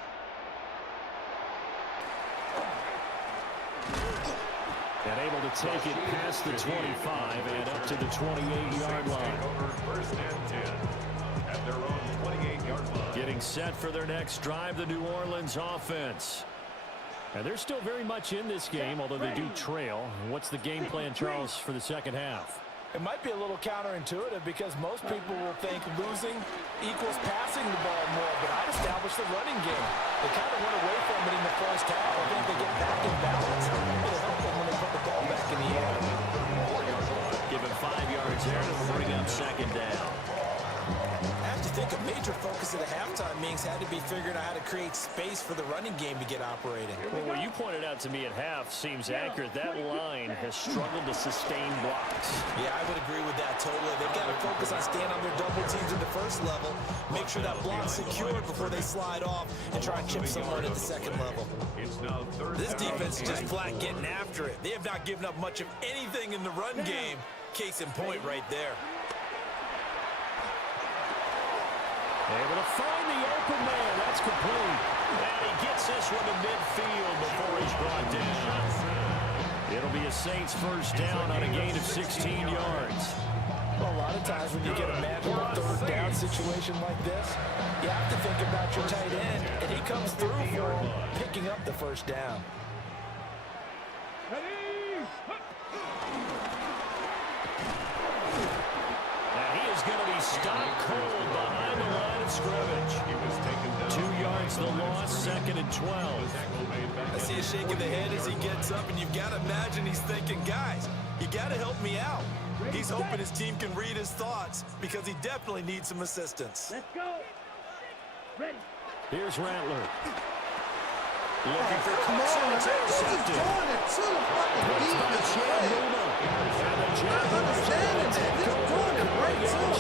And able to take it past the 25 and up to the 28-yard line. Over first and 10 at their own 28-yard line. Getting set for their next drive, the New Orleans offense. And they're still very much in this game, although they do trail. What's the game plan, Charles, for the second half? It might be a little counterintuitive because most people will think losing equals passing the ball more, but I'd establish the running game. They kind of went away from it in the first half. I think they get back in balance. It'll help them when they put the ball back in the air. Give him 5 yards there to bring up second down. I have to think a major focus at the halftime meetings had to be figuring out how to create space for the running game to get operating. Well, what you pointed out to me at half seems accurate. That line has struggled to sustain blocks. Yeah, I would agree with that totally. They've got to focus on staying on their double teams at the first level, make sure that block's secured before they slide off, and try and chip someone at the second level. This defense is just flat getting after it. They have not given up much of anything in the run game. Case in point right there. Able to find the open man. That's complete. And he gets this one to midfield before he's brought down. It'll be a Saints first down on a gain of 16 yards. Well, a lot of times when you get a manageable third down situation like this, you have to think about your tight end, and he comes through for him, picking up the first down. Now he is going to be stopped cold behind the line of scrimmage. 2 yards the loss, second and 12. I see a shake of the head as he gets up, and you've got to imagine he's thinking, guys, you got to help me out. He's hoping his team can read his thoughts because he definitely needs some assistance. Let's go. Ready. Here's Rattler. Looking for Come on, man. This is intercepted. doing it too. Fucking deep this way. I'm understanding that. This is doing it great too.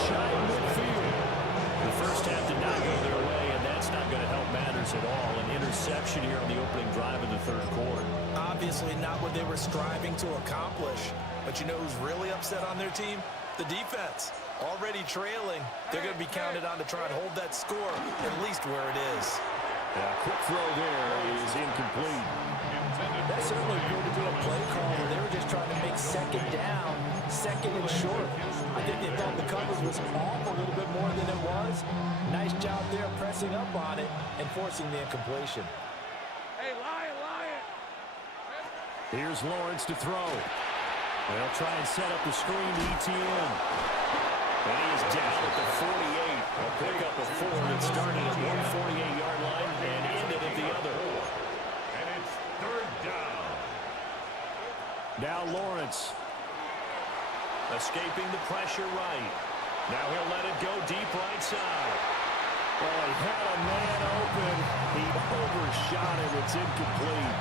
The first half did not go their way, and that's not going to help matters at all. An interception here on the opening drive of the third quarter. Obviously not what they were striving to accomplish. But you know who's really upset on their team? The defense. Already trailing, they're going to be counted on to try and hold that score at least where it is. Quick throw there is incomplete. That certainly appeared to be a play call where they were just trying to make second down, second and short. I think they thought the coverage was off a little bit more than it was. Nice job there pressing up on it and forcing the incompletion. Hey, Lion. Here's Lawrence to throw. They'll try and set up the screen to ETN. And he is down at the 48. They'll pick up a 4 that started at 148-yard line and ended at the other. And it's third down. Now Lawrence. Escaping the pressure right. Now he'll let it go deep right side. Oh, he had a man open. He overshot it. It's incomplete.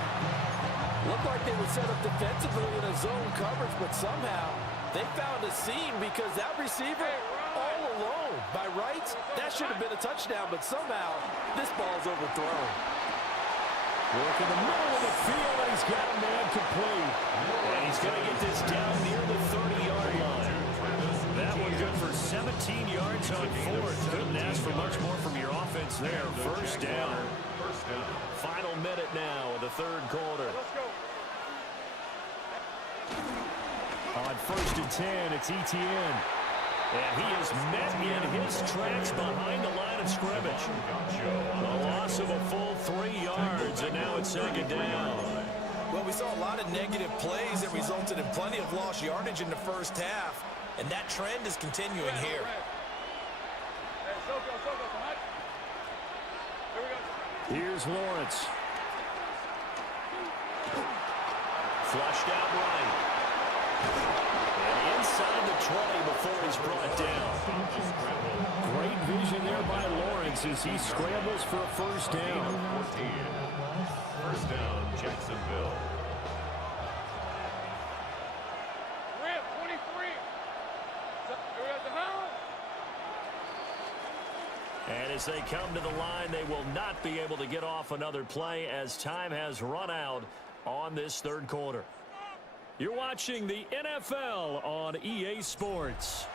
Looked like they would set up defensively in a zone coverage, but somehow they found a seam because that receiver all alone. By rights, that should have been a touchdown, but somehow this ball's overthrown. Work in the middle of the field, and he's got a man complete. And he's going to get this down near the 30-yard line. That one good for 17 yards on fourth. Couldn't ask for much more from your offense there. First down. Final minute now of the third quarter. On first and 10, it's ETN. And he is met in his tracks behind the line of scrimmage. A loss of a full 3 yards, and now it's second down. Well, we saw a lot of negative plays that resulted in plenty of lost yardage in the first half, and that trend is continuing here. Here's Lawrence. Flushed out right. And inside the 20 before he's brought down. Great vision there by Lawrence as he scrambles for a first down. First down, Jacksonville. Rip, 23. And as they come to the line, they will not be able to get off another play as time has run out on this third quarter. You're watching the NFL on EA Sports.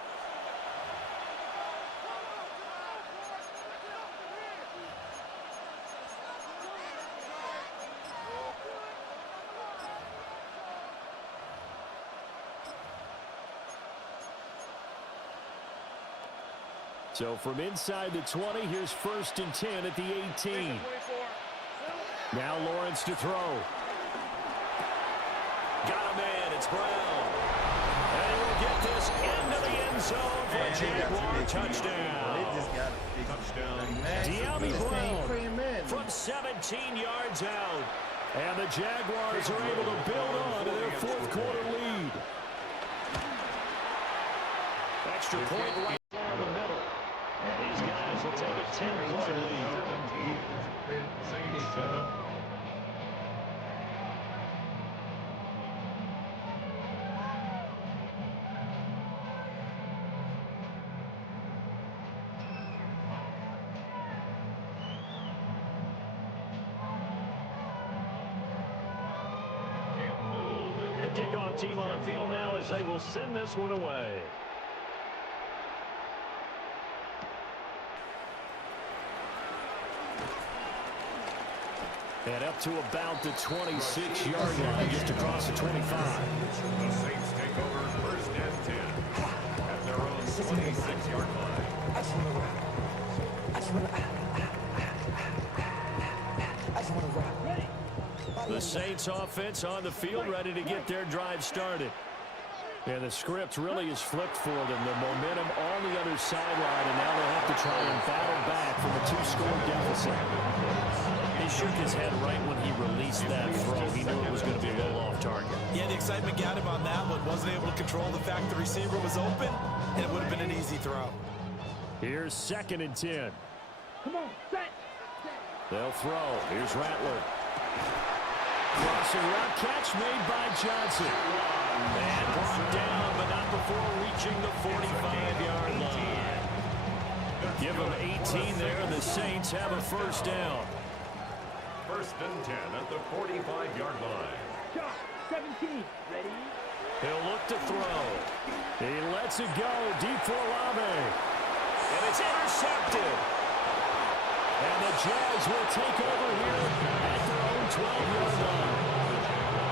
So from inside the 20, here's 1st and 10 at the 18. Now Lawrence to throw. Got a man, it's Brown. And he will get this into the end zone for a Jaguar touchdown. De'Ami Brown from 17 yards out. And the Jaguars are able to build on to their 4th quarter lead. Extra point right down the middle. And these guys will take a 10-point lead. The kickoff team on the field now as they will send this one away. And up to about the 26-yard line, just across the 25. The Saints take over 1st and 10 at their own 26-yard line. The Saints offense on the field, ready to get their drive started. And the script really is flipped for them. The momentum on the other sideline, and now they'll have to try and battle back from a 2-score deficit. He shook his head right when he released that throw. He knew it was going to be a little off target. Yeah, the excitement got him on that one. Wasn't able to control the fact the receiver was open, and it would have been an easy throw. Here's 2nd and 10. Come on, set. They'll throw. Here's Rattler. Crossing route catch made by Johnson. And brought down, but not before reaching the 45-yard line. Give them 18 there, and the Saints have a 1st down. 1st and 10 at the 45-yard line. Shot, 17. Ready? He'll look to throw. He lets it go deep for Olave. And it's intercepted. And the Jags will take over here at their own 12-yard line.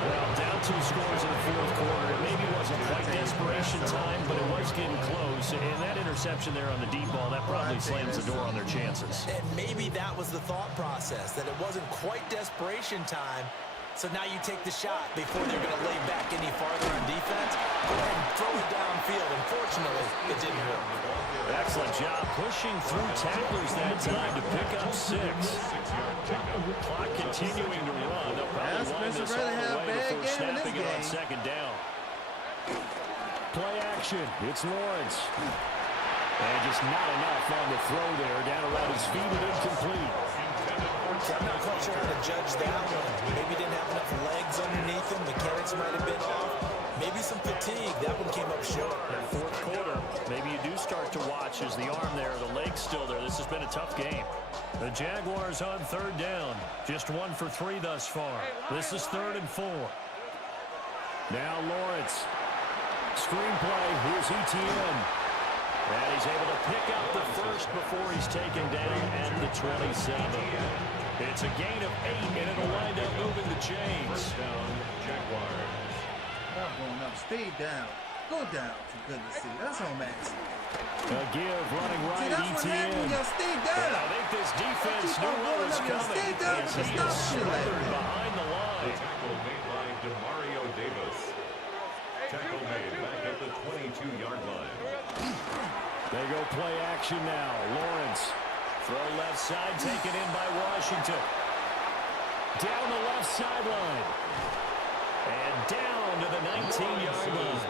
Well, down 2 scores in the 4th quarter. It maybe wasn't quite desperation time, but it was getting close. And that interception there on the deep ball, that probably slams the door on their chances. And maybe that was the thought process, that it wasn't quite desperation time. So now you take the shot before they're going to lay back any farther on defense. Go ahead and throw it downfield. Unfortunately, it didn't work. Excellent job pushing through tacklers that time to pick up 6. Clock continuing to run. They'll probably wind this all the way before snapping it on 2nd down. Play action. It's Lawrence. And just not enough on the throw there. Down around his feet and incomplete. I'm not quite sure how to judge that one. Maybe didn't have enough legs underneath him. Mechanics might have been off. Maybe some fatigue. That one came up short. 4th quarter, maybe you do start to watch as the arm there, the leg's still there. This has been a tough game. The Jaguars on 3rd down. Just 1 for 3 thus far. This is 3rd and 4. Now Lawrence. Screenplay. Here's ETN. And he's able to pick up the 1st before he's taken down at the 27. It's a gain of 8, and it'll wind up moving the chains. Down, Jaguars. Not going up. Stay down. Go down, for goodness sake. That's all I'm asking. A give running right, See, that's what happened. You gotta stay down. I think this defense knew what was coming. Stay down. As he is smothered behind the line. Tackle made by Demario Davis. Tackle made back at the 22-yard line. They go play action now. Lawrence. Throw left side, taken in by Washington. Down the left sideline. And down to the 19-yard line.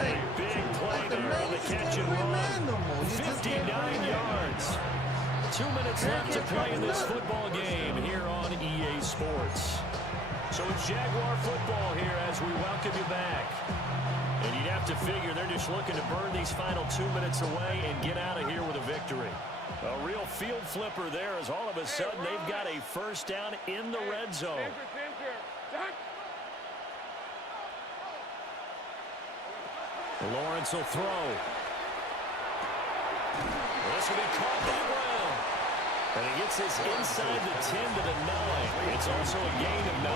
A big play there on the catch and run. 59 yards. 2 minutes left to play in this football game here on EA Sports. So it's Jaguar football here as we welcome you back. And you'd have to figure they're just looking to burn these final 2 minutes away and get out of here with a victory. A real field flipper there as all of a sudden they've got a 1st down in the red zone. Lawrence will throw. This will be caught by Brown. And he gets this inside the 10 to the 9. It's also a gain of 9.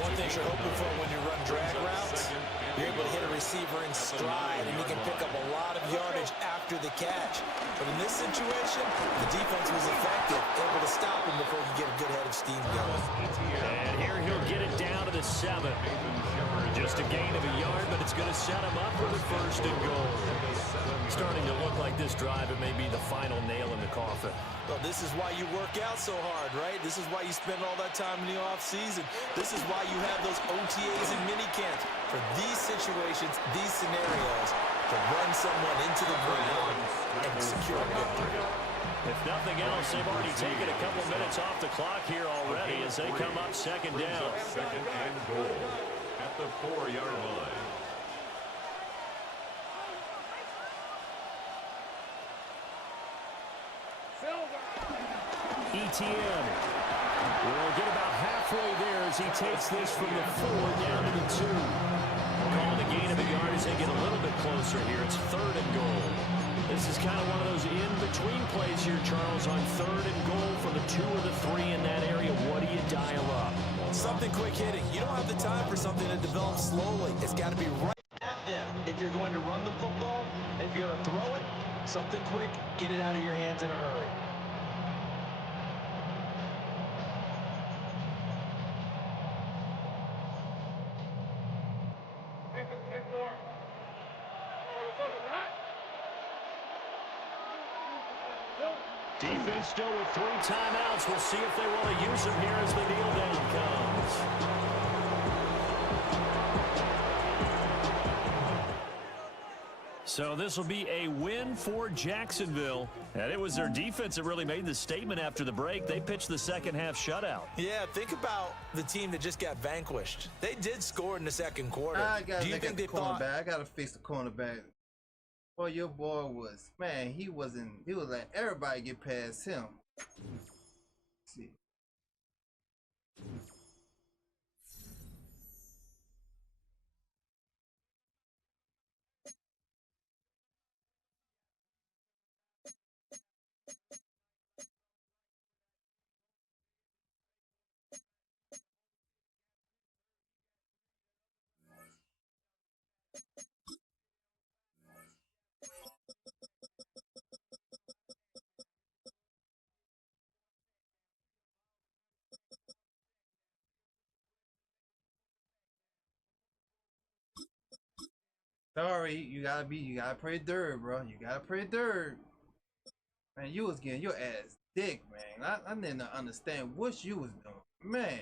One thing you're hoping for when you run drag routes, you're able to hit a receiver in stride, and he can pick up a lot of yardage after the catch. But in this situation, the defense was effective, able to stop him before he could get a good head of steam going. And here he'll get it down to the 7. Just a gain of a yard, but it's going to set him up for the 1st and goal. Starting to look like this drive, it may be the final nail in the coffin. Well, this is why you work out so hard, right? This is why you spend all that time in the offseason. This is why you have those OTAs and mini camps. For these situations, these scenarios, to run someone into the ground and secure a victory. If nothing else, they've already taken a couple minutes off the clock here already as they come up 2nd down. 2nd and goal at the 4-yard line. ETN will get about halfway there as he takes this from the 4 down to the 2. Calling a gain of a yard as they get a little bit closer here. It's 3rd and goal. This is kind of one of those in-between plays here, Charles, on 3rd and goal from the 2 or the 3 in that area. What do you dial up? Something quick hitting. You don't have the time for something to develop slowly. It's got to be right at them. If you're going to run the football, if you're going to throw it, something quick, get it out of your hands in a hurry. Defense still with 3 timeouts. We'll see if they want to use them here as the kneel down comes. So this will be a win for Jacksonville. And it was their defense that really made the statement after the break. They pitched the second half shutout. Yeah, think about the team that just got vanquished. They did score in the 2nd quarter. Do you think they thought? I got to fix the cornerback. Boy, your boy was, man, he was letting everybody get past him. Let's see. Sorry, you gotta pray dirt, bro. You gotta pray dirt. Man, you was getting your ass dick, man. I didn't understand what you was doing, man.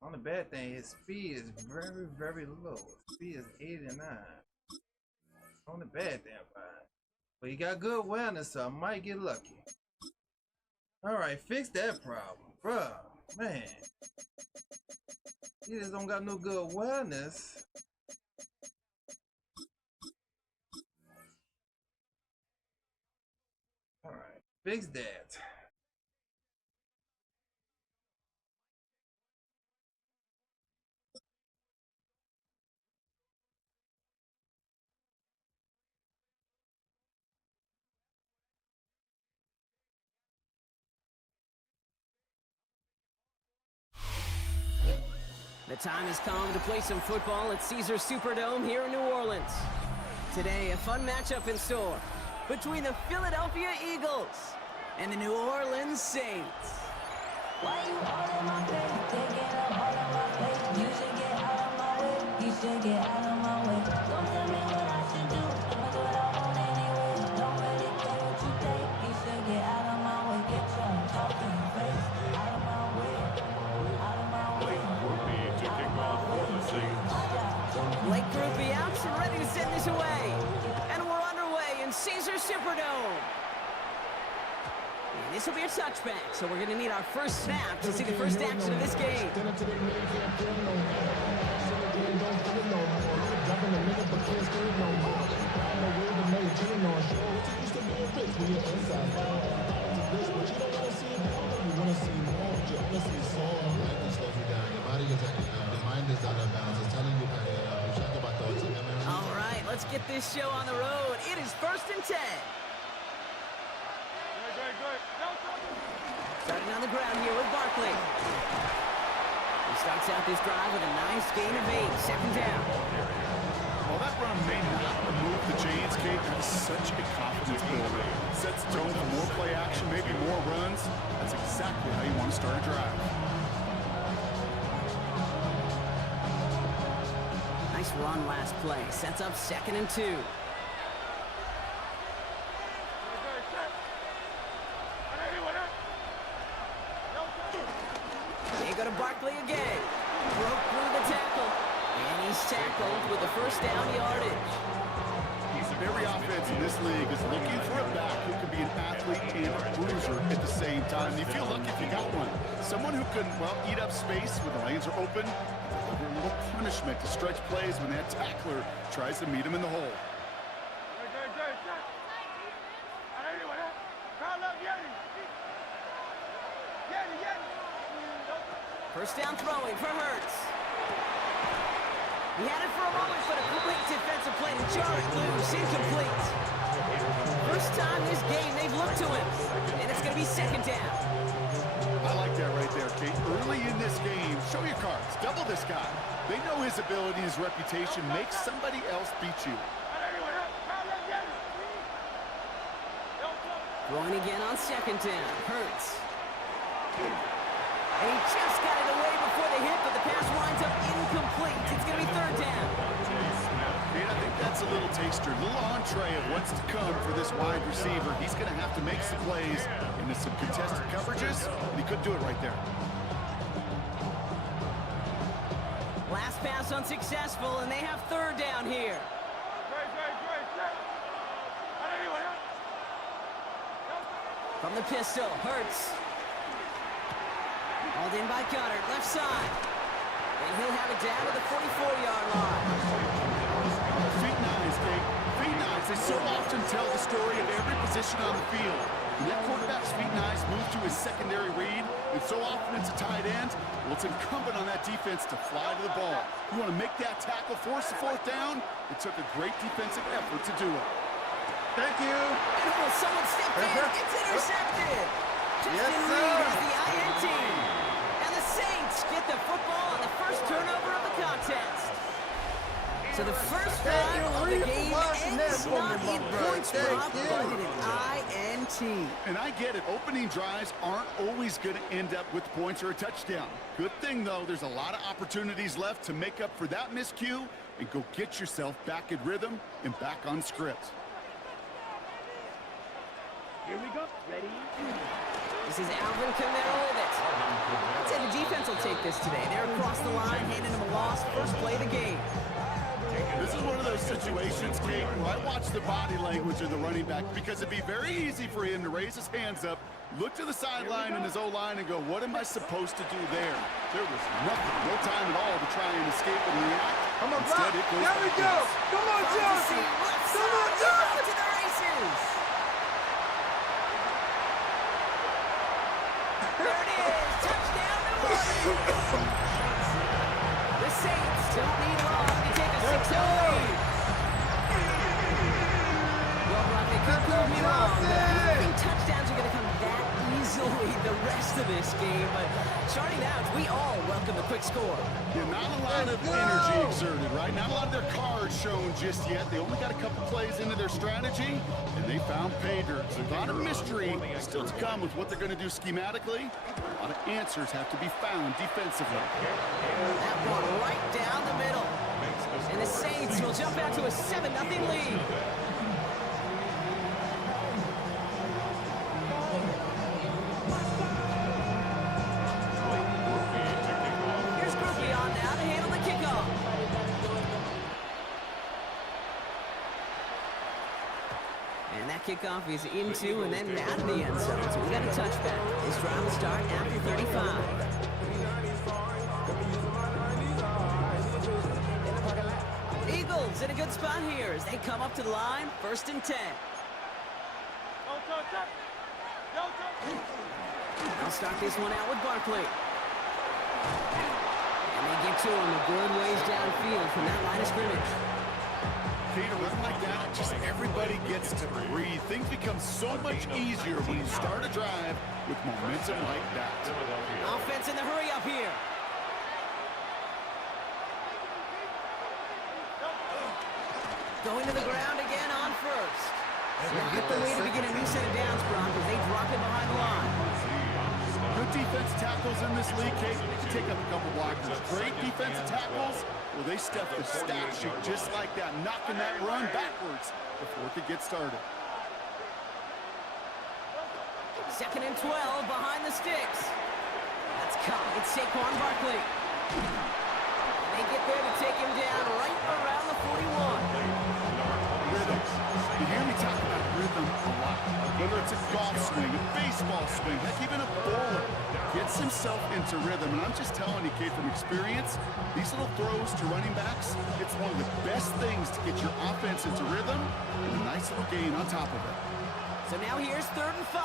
On the bad thing, his speed is very, very low. His speed is 89. On the bad thing about it. But he got good awareness, so I might get lucky. Alright, fix that problem. Bruh, man. He just don't got no good awareness. Alright, fix that. The time has come to play some football at Caesars Superdome here in New Orleans. Today, a fun matchup in store between the Philadelphia Eagles and the New Orleans Saints. Why you all in my face? Taking up all of my space. You should get out of my way. You should get out of my way. Don't tell me what I should do. I'ma do what I want anyway. Don't really care what you think. You should get out of my way. Get your talking face out of my way. Out of my way. To kick off for the Saints. Blake Groupie out and ready to send this away. And we're underway in Caesars Superdome. And this will be a touchback, so we're going to need our first snap to see the first action of this game. Your mind is out of bounds. It's telling you that you talk about the get this show on the road. It is 1st and 10. Starting on the ground here with Barkley. He starts out this drive with a nice gain of 8. 2nd down. Well, that run may not remove the chains, Kate. That is such a confidence builder. Sets the tone for more play action, maybe more runs. That's exactly how you want to start a drive. Nice run last play. Sets up 2nd and 2. They go to Barkley again. Broke through the tackle. And he's tackled with the 1st down yardage. Every offense in this league is looking for a back who can be an athlete and a bruiser at the same time. You feel lucky if you got one. Someone who can, well, eat up space when the lanes are open, deliver a little punishment to stretch plays when that tackler tries to meet him in the hole. First down throwing for Hurts. He had it for a moment, but a great defensive play to jar it loose. Incomplete. First time this game they've looked to him. And it's going to be 2nd down. I like that right there, Kate. Early in this game, show your cards. Double this guy. They know his ability, his reputation. Make somebody else beat you. Throwing again on 2nd down. Hurts. And he just got it away before the hit, but the pass winds up incomplete. It's going to be 3rd down. Man, I think that's a little taster, a little entree of what's to come for this wide receiver. He's going to have to make some plays into some contested coverages, and he couldn't do it right there. Last pass unsuccessful, and they have 3rd down here. From the pistol, Hurts. Hauled in by Gunner, left side. And he'll have it down to the 44-yard line. Feet nines, Kate. Feet nines, they so often tell the story of every position on the field. When that quarterback's feet nines move to his secondary read, and so often it's a tight end, well, it's incumbent on that defense to fly to the ball. You want to make that tackle, force the 4th down? It took a great defensive effort to do it. Thank you. And someone stepped in. It's intercepted. Justin Reed is the INT. And the Saints get the football on the first turnover of the contest. So the first drive of the game ends not in points drop, but in an INT. And I get it. Opening drives aren't always going to end up with points or a touchdown. Good thing, though, there's a lot of opportunities left to make up for that miscue and go get yourself back in rhythm and back on script. Here we go. Ready? This is Alvin Kamara with it. I'd say the defense will take this today. They're across the line, handing him a loss. First play of the game. This is one of those situations, Kate, where I watch the body language of the running back because it'd be very easy for him to raise his hands up, look to the sideline in his O-line and go, what am I supposed to do there? There was nothing, no time at all to try and escape and react. I'm a Instead, it goes there we go. Come on, Johnson. Come on, Johnson. To the races. There it is. Touchdown, New Orleans. The Saints don't need long to take a 6-0 lead. Well, Brock, they could prove me wrong, but I don't think touchdowns are going to come that easily the rest of this game. But starting out, we all welcome a quick score. Yeah, not a lot of energy exerted, right? Not a lot of their cards shown just yet. They only got a couple plays into their strategy, and they found pay dirt. So a lot of mystery still to come with what they're going to do schematically. A lot of answers have to be found defensively. That one right down the middle. And the Saints will jump out to a 7-0 lead. Here's Groupie on now to handle the kickoff. And that kickoff is into and then out of the end zone. So we got a touchback. This drive will start after 35. Eagles in a good spot here as they come up to the line. 1st and 10. I'll start this one out with Barkley. And they get to him a good ways downfield from that line of scrimmage. Kate, a run like that, just everybody gets to breathe. Things become so much easier when you start a drive with momentum like that. Offense in the hurry up here. Going to the ground again on first. Not the way to begin a new set of downs, Brock, as they drop it behind the line. Good defense tackles in this league, Kate. They can take up a couple blockers. Great defensive tackles. Well, they step the stat sheet just like that, knocking that run backwards before it could get started. 2nd and 12 behind the sticks. That's caught. It's Saquon Barkley. They get there to take him down right around the 41. Rhythm. You hear me talk about rhythm a lot. Whether it's a golf swing, a baseball swing, heck, even a bowler gets himself into rhythm. And I'm just telling you, Kate, from experience, these little throws to running backs, it's one of the best things to get your offense into rhythm and a nice little gain on top of it. So now here's 3rd and 5.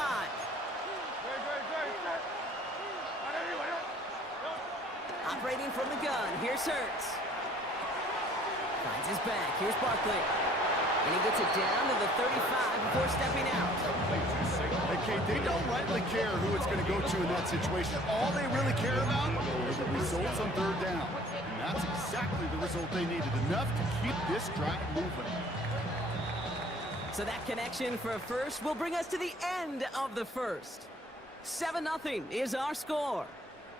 Operating from the gun, here's Hurts. Finds his back, here's Barkley. And he gets it down to the 35 before stepping out. Okay, they don't rightly care who it's going to go to in that situation. All they really care about are the results on 3rd down. And that's exactly the result they needed, enough to keep this drive moving. So that connection for a first will bring us to the end of the first. 7-0 is our score.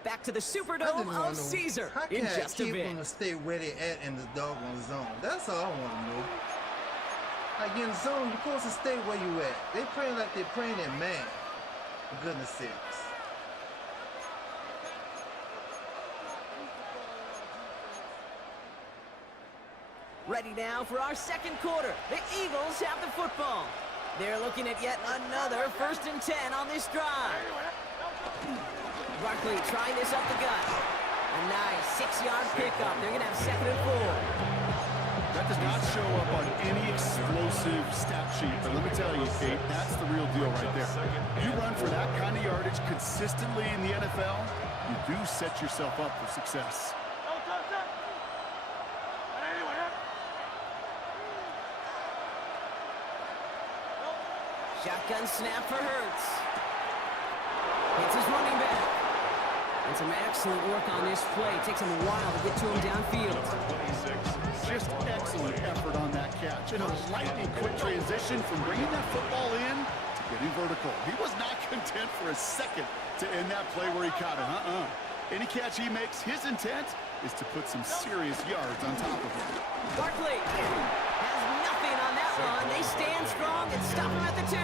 Back to the Superdome of Caesar in just a bit. How can I keep them to stay where they at in the doggone zone? That's all I want to know. Like in the zone, you're supposed to stay where you at. They playing like they're playing in man. For goodness sakes. Ready now for our 2nd quarter. The Eagles have the football. They're looking at yet another 1st and 10 on this drive. Barkley trying this up the gut. A nice 6-yard pickup. They're going to have 2nd and 4. That does not show up on any explosive stat sheet, but let me tell you, Kate, that's the real deal right there. You run for that kind of yardage consistently in the NFL, you do set yourself up for success. Shotgun snap for Hurts. It's his running back. And some excellent work on this play. It takes him a while to get to him downfield. Just excellent effort on that catch. And a lightning quick transition from bringing that football in to getting vertical. He was not content for a second to end that play where he caught it. Any catch he makes, his intent is to put some serious yards on top of him. Barkley has nothing on that one. They stand strong and stop him at the 2.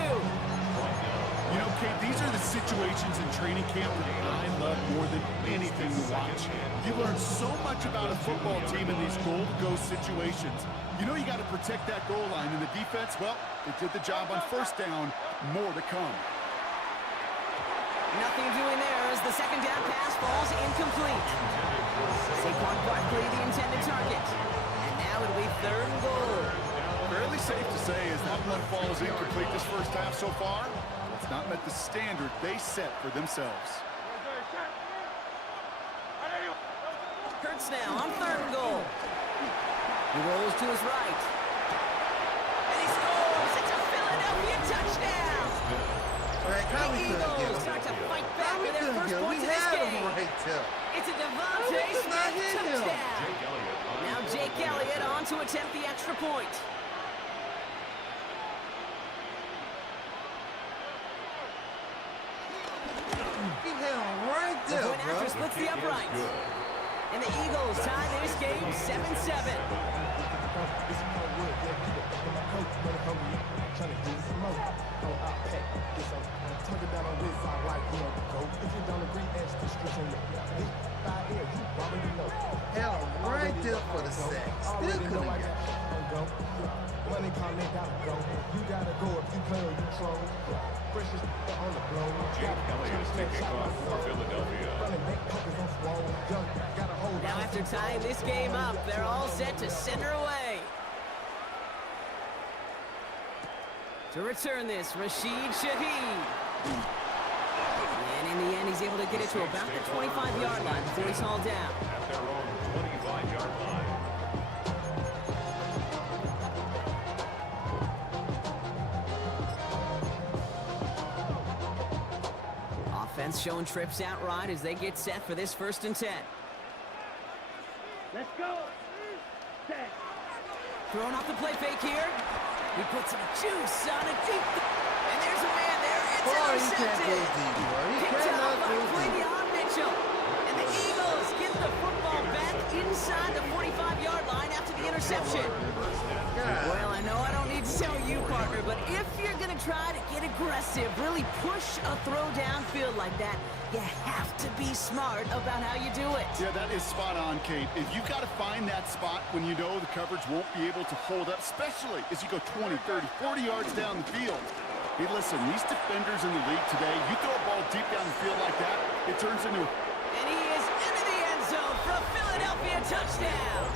You know, Kate, these are the situations in training camp that I love more than anything to watch. You learn so much about a football team in these goal-to-go situations. You know you got to protect that goal line, and the defense, well, they did the job on 1st down. More to come. Nothing doing there as the 2nd down pass falls incomplete. Saquon Barkley, the intended target. And now it'll be 3rd and goal. Fairly safe to say as that one falls incomplete this first half so far, it's not met the standard they set for themselves. Hurts now on 3rd and goal. He rolls to his right. And he scores! It's a Philadelphia touchdown! The Eagles start to fight back with their first points of this game. It's a Devontae Smith touchdown. Now Jake Elliott on to attempt the extra point. He had him right there, The point after splits the uprights. And the Eagles tie this game 7-7. Had him right there for the sack. Still couldn't get it. Money coming, gotta go. You gotta go if you play or you troll. Precious on the blow. Jake Elliott is taking off for Philadelphia. Now after tying this game up, they're all set to send her away. To return this, Rashid Shaheed. And in the end, he's able to get it to about the 25-yard line before he's hauled down. At their own 25-yard line. Elliott showing trips out right as they get set for this 1st and 10. Let's go. Set. Throwing off the play fake here. He puts some juice on a deep. And there's a man there. It's intercepted. Picked up by Quinion Mitchell. And the Eagles get the football back inside the 45-yard line after the interception. Well, I know I don't need to tell you, partner, but if you're going to try to get aggressive, really push a throw downfield like that, you have to be smart about how you do it. Yeah, that is spot on, Kate. If you've got to find that spot when you know the coverage won't be able to hold up, especially as you go 20, 30, 40 yards down the field. Hey, listen, these defenders in the league today, you throw a ball deep down the field like that, it turns into a... And he is into the end zone for a Philadelphia touchdown.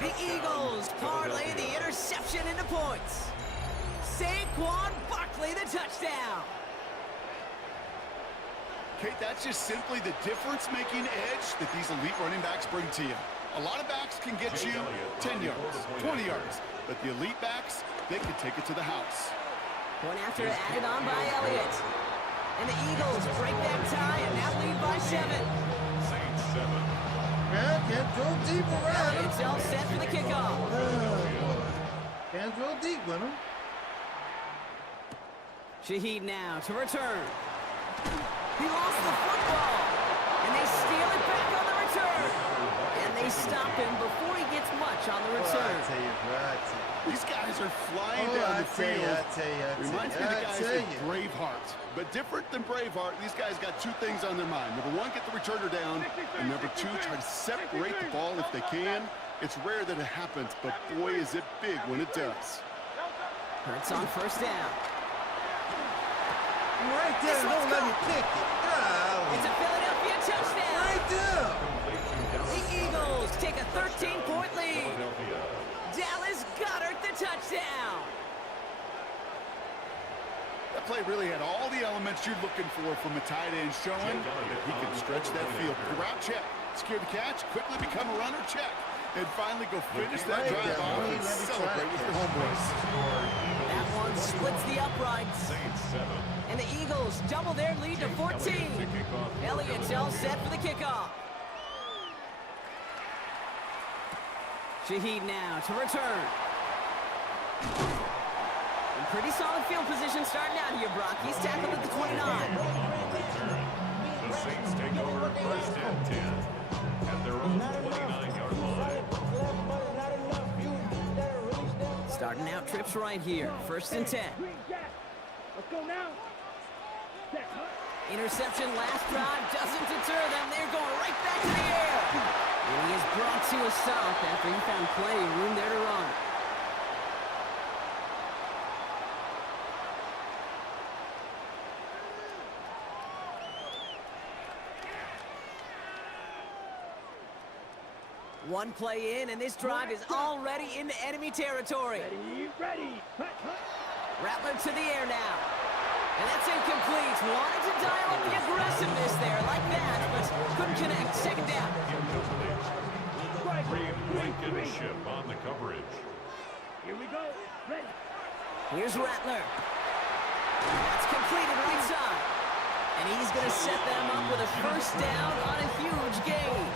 The Eagles parlay the interception into points. Saquon Barkley, the touchdown. Kate, that's just simply the difference-making edge that these elite running backs bring to you. A lot of backs can get you 10 yards, 20 yards, but the elite backs, they can take it to the house. Point after added on by Elliott. And the Eagles break that tie and now lead by 7. Saints 7. Yeah, can't throw deep around him. It's all set for the kickoff. Can't throw deep with him. Shaheed now to return. He lost the football. And they steal it back on the return. And they stop him before he gets much on the return. I tell you, bro. These guys are flying down the field. Reminds me of the guys in Braveheart. But different than Braveheart, these guys got 2 things on their mind. Number 1, get the returner down. And number 2, try to separate the ball if they can. It's rare that it happens, but boy, is it big when it does. Hurts on 1st down. Right there, don't let me pick it. It's a Philadelphia touchdown. Right there. The Eagles take a 13-point lead. Dallas Goedert the touchdown. That play really had all the elements you're looking for from a tight end, showing that he can stretch that field. Route check, secure the catch, quickly become a runner check, and finally go finish that drive off and celebrate with your homeboys. That one splits the uprights. And the Eagles double their lead to 14. Elliott's all set for the kickoff. Shaheed now to return. And pretty solid field position starting out here, Brock. He's tackled at the 29. The Saints take over 1st and 10 at their own 29-yard line. Starting out trips right here. 1st and 10. Let's go now. Set. Interception last drive doesn't deter them. They're going right back to the air. And he is brought to a stop after he found plenty of room there to run. One play in, and this drive is already into enemy territory. Ready. Rattler to the air now. And that's incomplete. Wanted to dial up the aggressiveness there like that, but couldn't connect. 2nd down. Blankenship on the coverage. Here we go. Ready. Here's Rattler. That's completed right side. And he's going to set them up with a 1st down on a huge gain.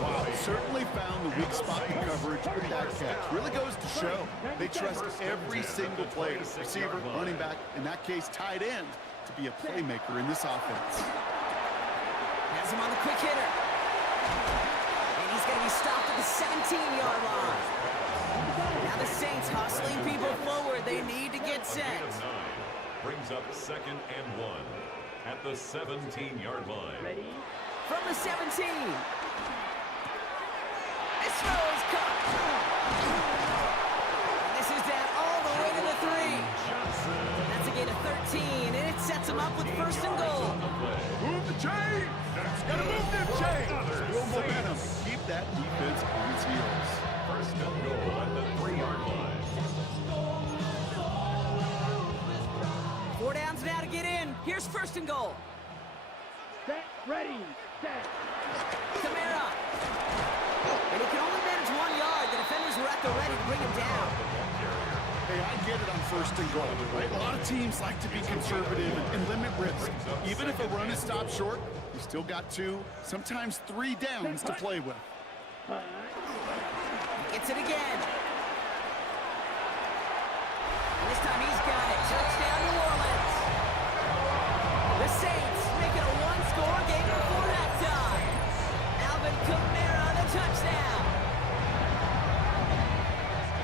Wow, certainly found the weak spot in coverage with that catch. Really goes to show they trust every single player, receiver, running back, in that case, tight end, to be a playmaker in this offense. Has him on the quick hitter. And he's going to be stopped at the 17-yard line. Now the Saints hustling people forward. They need to get set. Brings up 2nd and 1 at the 17-yard line. Ready. From the 17. This throw is caught. And this is down all the way to the 3. That's a gain of 13, and it sets him up with 1st and goal. Move the chain! Gotta move that chain! Build momentum. Keep that defense on its heels. 1st and goal at the 3-yard line. 4 downs now to get in. Here's 1st and goal. Set. Ready. Set. Kamara. And he can only manage 1 yard. The defenders were at the ready to bring him down. Hey, Hey, I get it on 1st and goal, right? A lot of teams like to be conservative and limit risk. Even if a run is stopped short, you still got 2, sometimes 3 downs to play with. Gets it again. And this time he's got it. Touchdown, New Orleans. The Saints make it a one-score game before halftime. Alvin Kamara on the touchdown.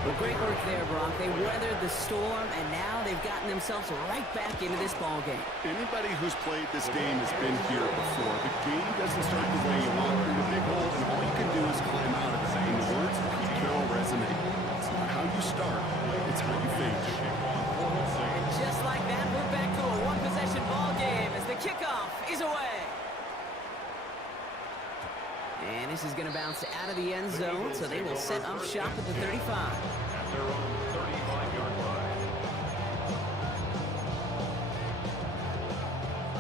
Well, great work there, Brock. They weathered the storm, and now they've gotten themselves right back into this ball game. Anybody who's played this game has been here before. The game doesn't start the way you walk through the big hole, and all you can do is climb out of it. And the words of Pete Carroll resonate. It's not how you start, it's how you finish. And just like that, we're back to a one-possession ball game as the kickoff is away. And this is going to bounce out of the end zone, so they will set up shop at the 35. At their own 35-yard line.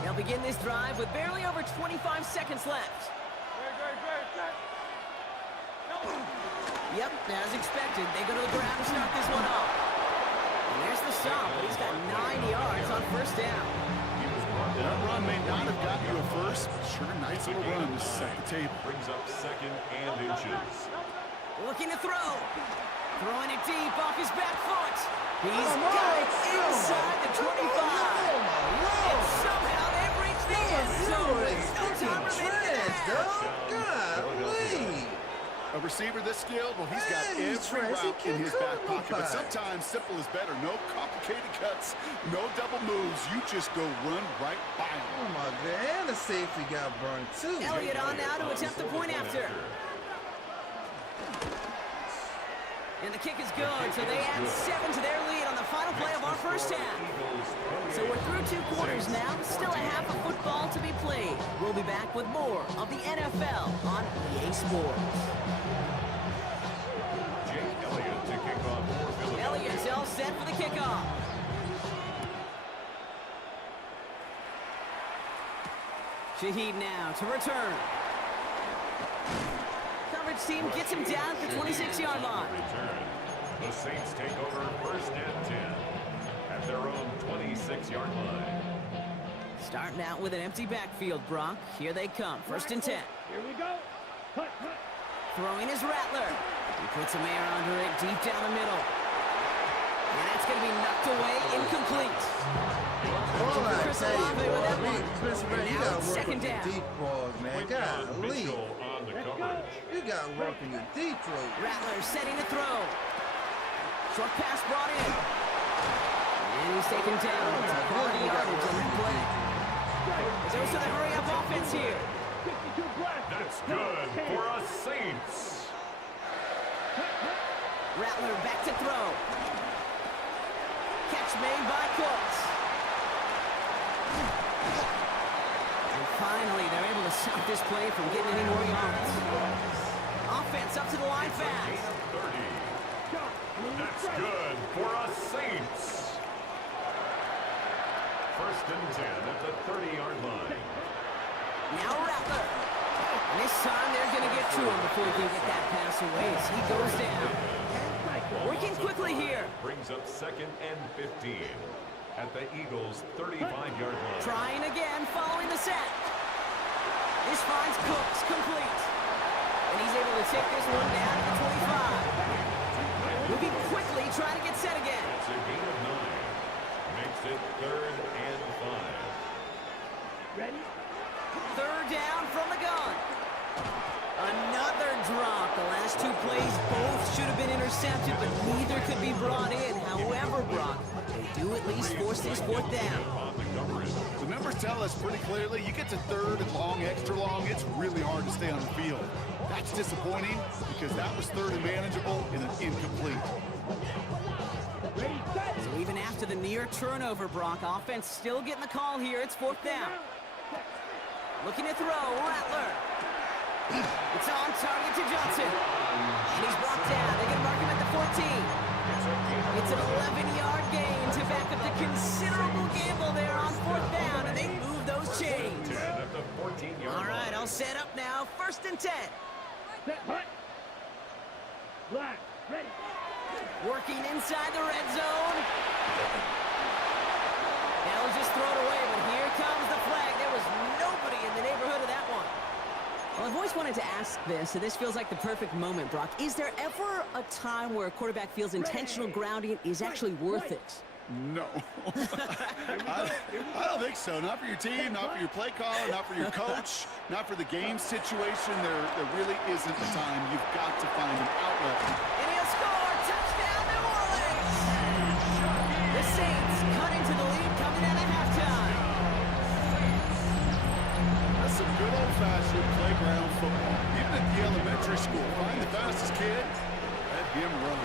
They'll begin this drive with barely over 25 seconds left. Yep, as expected, they go to the ground to start this one off. And there's the stop, but he's got 9 yards on 1st down. That run may not have got you a first, but sure, nice little run to set the table. Brings up 2nd and inches. Looking to throw. Throwing it deep off his back foot. He's got it inside the 25. And somehow they've reached the end zone with no time remaining there. A receiver this skilled, well, he's got every route in his back pocket. But sometimes simple is better. No complicated cuts, no double moves. You just go run right by him. Oh, my God. And the safety got burned, too. Elliott on now to attempt the point after. And the kick is good, so they add 7 to their lead on the final play of our first half. So we're through 2 quarters now, still a half of football to be played. We'll be back with more of the NFL on EA Sports. Elliott to kick off for Philadelphia. Elliott's all set for the kickoff. Shaheed now to return. Coverage team gets him down at the 26-yard line. The Saints take over 1st and 10 at their own 26-yard line. Starting out with an empty backfield, Brock. Here they come. 1st and 10. Here we go. Throwing his Rattler. He puts some air under it deep down the middle. And that's going to be knocked away, incomplete. Chris Olave with that one. And now it's 2nd down. Deep balls, man. Golly. On the coverage. You got to work in your deep throw. Rattler setting to throw. Short pass brought in. And he's taken down. It's a quality yardage on that play. It goes to the hurry-up offense here. That's good for us Saints. Rattler back to throw. Catch made by Cooks. And finally, they're able to stop this play from getting any more yards. Offense up to the line fast. 30. That's good for us Saints. 1st and 10 at the 30-yard line. Now Rattler. And this time they're going to get to him before he can get that pass away as he goes down. Working quickly here. Brings up 2nd and 15 at the Eagles' 35-yard line. Trying again following the set. This finds Cooks complete. And he's able to take this one down to the 25. Moving quickly, trying to get set again. It's a gain of 9. Makes it 3rd and 5. Ready? 3rd down from the gun. Another drop. The last 2 plays both should have been intercepted, but neither could be brought in. However, Brock, they do at least force this 4th down. The numbers tell us pretty clearly, you get to 3rd and long, extra long, it's really hard to stay on the field. That's disappointing because that was 3rd and manageable and an incomplete. So even after the near turnover, Brock, offense still getting the call here. It's 4th down. Looking to throw, Rattler. It's on target to Johnson. And he's brought down. They're going to mark him at the 14. It's an 11-yard gain to back up the considerable gamble there on 4th down, and they move those chains. All right, I'll set up now. 1st and 10. Set, hut. Black, ready. Working inside the red zone. That was just thrown away, but here comes the flag. There was nobody in the neighborhood of that one. Well, I've always wanted to ask this, and this feels like the perfect moment, Brock. Is there ever a time where a quarterback feels intentional grounding is actually worth it? No. I don't think so. Not for your team, not for your play caller, not for your coach, not for the game situation. There really isn't a time. You've got to find an outlet. And he'll score! Touchdown, New Orleans! The Saints cutting to the lead coming out of halftime. That's some good old-fashioned playground football. Even at the elementary school, find the fastest kid, let him run.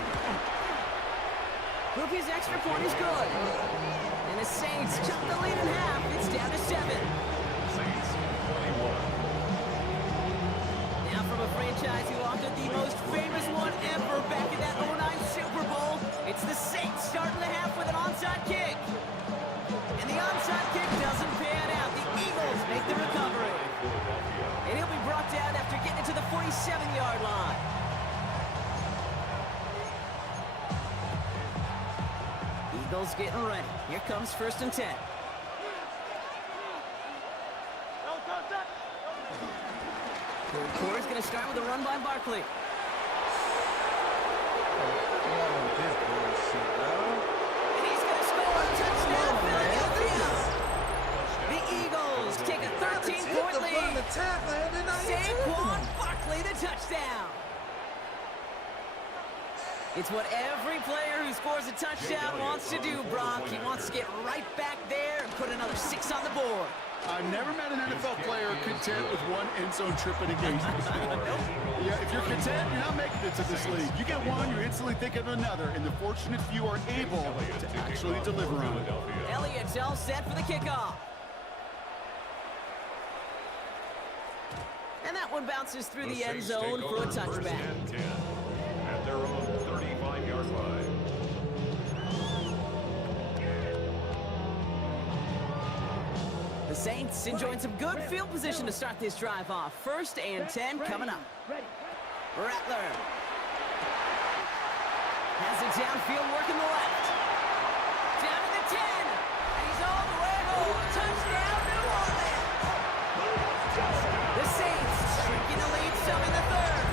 Rupee's extra point is good. And the Saints cut the lead in half. It's down to 7. Saints 21. Now from a franchise who authored the most famous one ever back in that 09 Super Bowl, it's the Saints starting the half with an onside kick. And the onside kick doesn't pan out. The Eagles make the recovery. And he'll be brought down after getting it to the 47-yard line. Eagles getting ready. Here comes 1st and 10. Third quarter's going to start with a run by Barkley. And he's going to score a touchdown, Philadelphia. The Eagles take a 13-point lead. Saquon Barkley, the touchdown. It's what every player who scores a touchdown wants to do, Brock. He wants to get right back there and put another 6 on the board. I've never met an NFL player content with one end zone trip in a game. Yeah, if you're content, you're not making it to this league. You get one, you're instantly thinking of another, and the fortunate few are able to actually deliver on it. Elliott's all set for the kickoff. And that one bounces through the end zone for a touchback. At their own 35-yard line. The Saints enjoying some good field position to start this drive off. 1st and 10 coming up. Rattler has it downfield, working the left. Down to the 10. And he's all the way home. Touchdown, New Orleans. The Saints shrinking the lead some in the 3rd.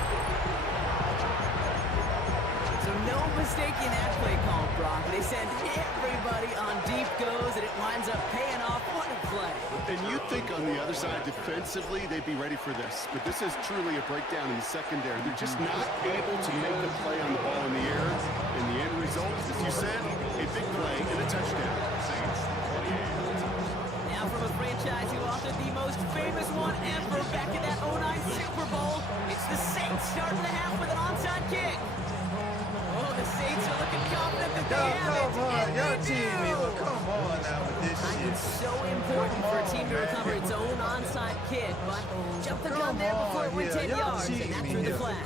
So no mistaking that play call, Brock. They send everybody on deep goes, and it winds up paying off. What a play. And you think on the other side, defensively, they'd be ready for this. But this is truly a breakdown in the secondary. They're just not able to make the play on the ball in the air. And the end result, as you said, a big play and a touchdown. Now from a franchise who authored the most famous one ever back in that 09 Super Bowl, it's the Saints starting the half with an onside kick. Oh, the Saints are looking confident that they have it. Y'all team me. Come on now with this shit. It's so important for a team to recover its own onside kick, but jump the gun there before it went 10 yards, and that threw the flag.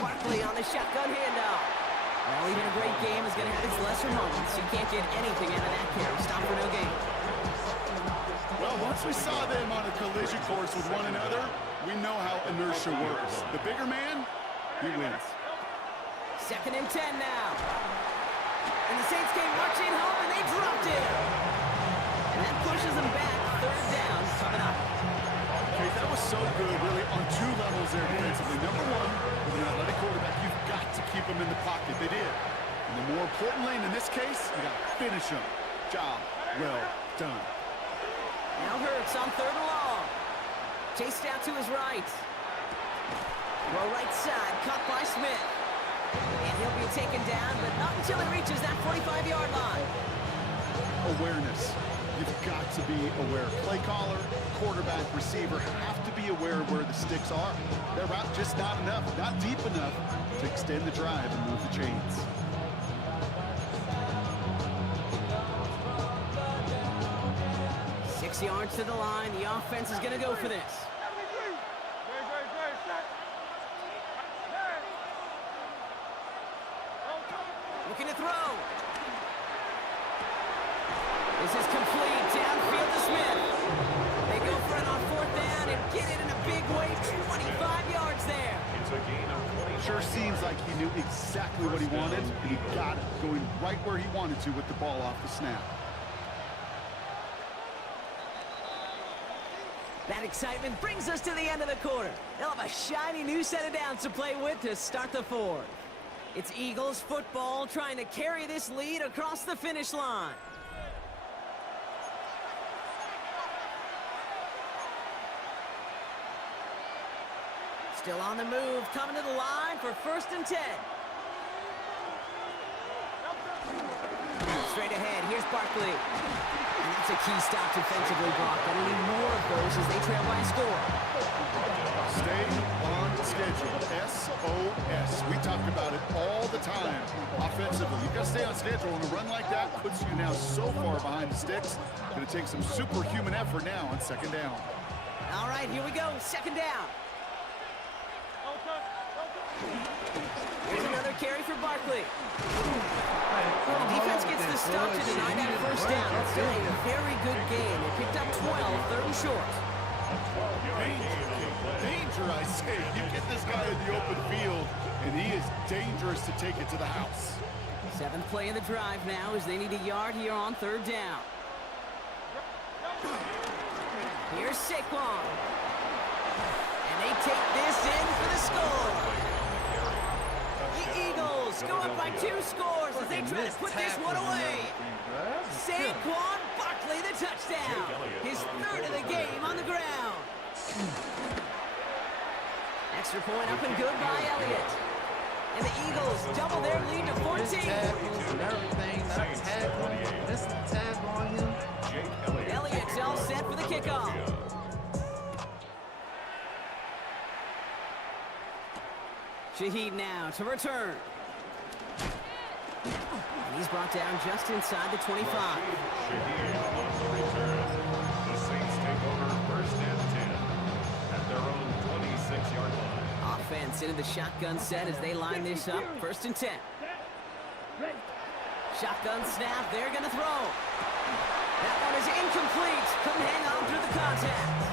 Barkley on the shotgun handoff. Well, even a great game is going to have its lesser moments. You can't get anything out of that carry. Stop for no gain. Well, once we saw them on a collision course with one another, we know how inertia works. The bigger man, he wins. 2nd and 10 now. And the Saints came marching home, and they dropped it. And that pushes them back. 3rd down coming up. Okay, that was so good, really, on 2 levels there defensively. Number one, with an athletic quarterback, you've got to keep him in the pocket. They did. And then more importantly, in this case, you got to finish him. Job well done. Now Hurts on 3rd and long. Chased out to his right. Well, right side, caught by Smith. And he'll be taken down, but not until he reaches that 45-yard line. Awareness. You've got to be aware. Play caller, quarterback, receiver have to be aware of where the sticks are. They're out just not enough, not deep enough to extend the drive and move the chains. Yards to the line. The offense is going to go for this. Looking to throw. This is complete. Downfield to Smith. It's a gain of 20. Sure seems like he knew exactly what he wanted, and he got it, going right where he wanted to with the ball off the snap. That excitement brings us to the end of the quarter. They'll have a shiny new set of downs to play with to start the fourth. It's Eagles football trying to carry this lead across the finish line. Still on the move, coming to the line for 1st and 10. Straight ahead, here's Barkley. And that's a key stop defensively, Brock. They need more of those as they trail by a score. Stay on schedule. SOS. We talk about it all the time. Offensively, you got to stay on schedule, and a run like that puts you now so far behind the sticks. Going to take some superhuman effort now on 2nd down. All right, here we go. 2nd down. Here's another carry for Barkley. The defense gets the stop to deny that 1st down. It's still a very good game. They picked up 12, 30 short. Danger, I say. You get this guy in the open field, and he is dangerous to take it to the house. 7th play of the drive now as they need a yard here on 3rd down. Here's Saquon. And they take this in for the score. The Eagles go up by 2 scores as they try to put this one away. Saquon Barkley the touchdown. His 3rd of the game on the ground. Extra point up and good by Elliott. And the Eagles double their lead to 14. Elliott's all set for the kickoff. Shaheed now to return. And he's brought down just inside the 25. Shaheed on the return. The Saints take over 1st and 10 at their own 26-yard line. Offense into the shotgun set as they line this up. 1st and 10. Shotgun snap. They're going to throw. That one is incomplete. Couldn't hang on through the contact.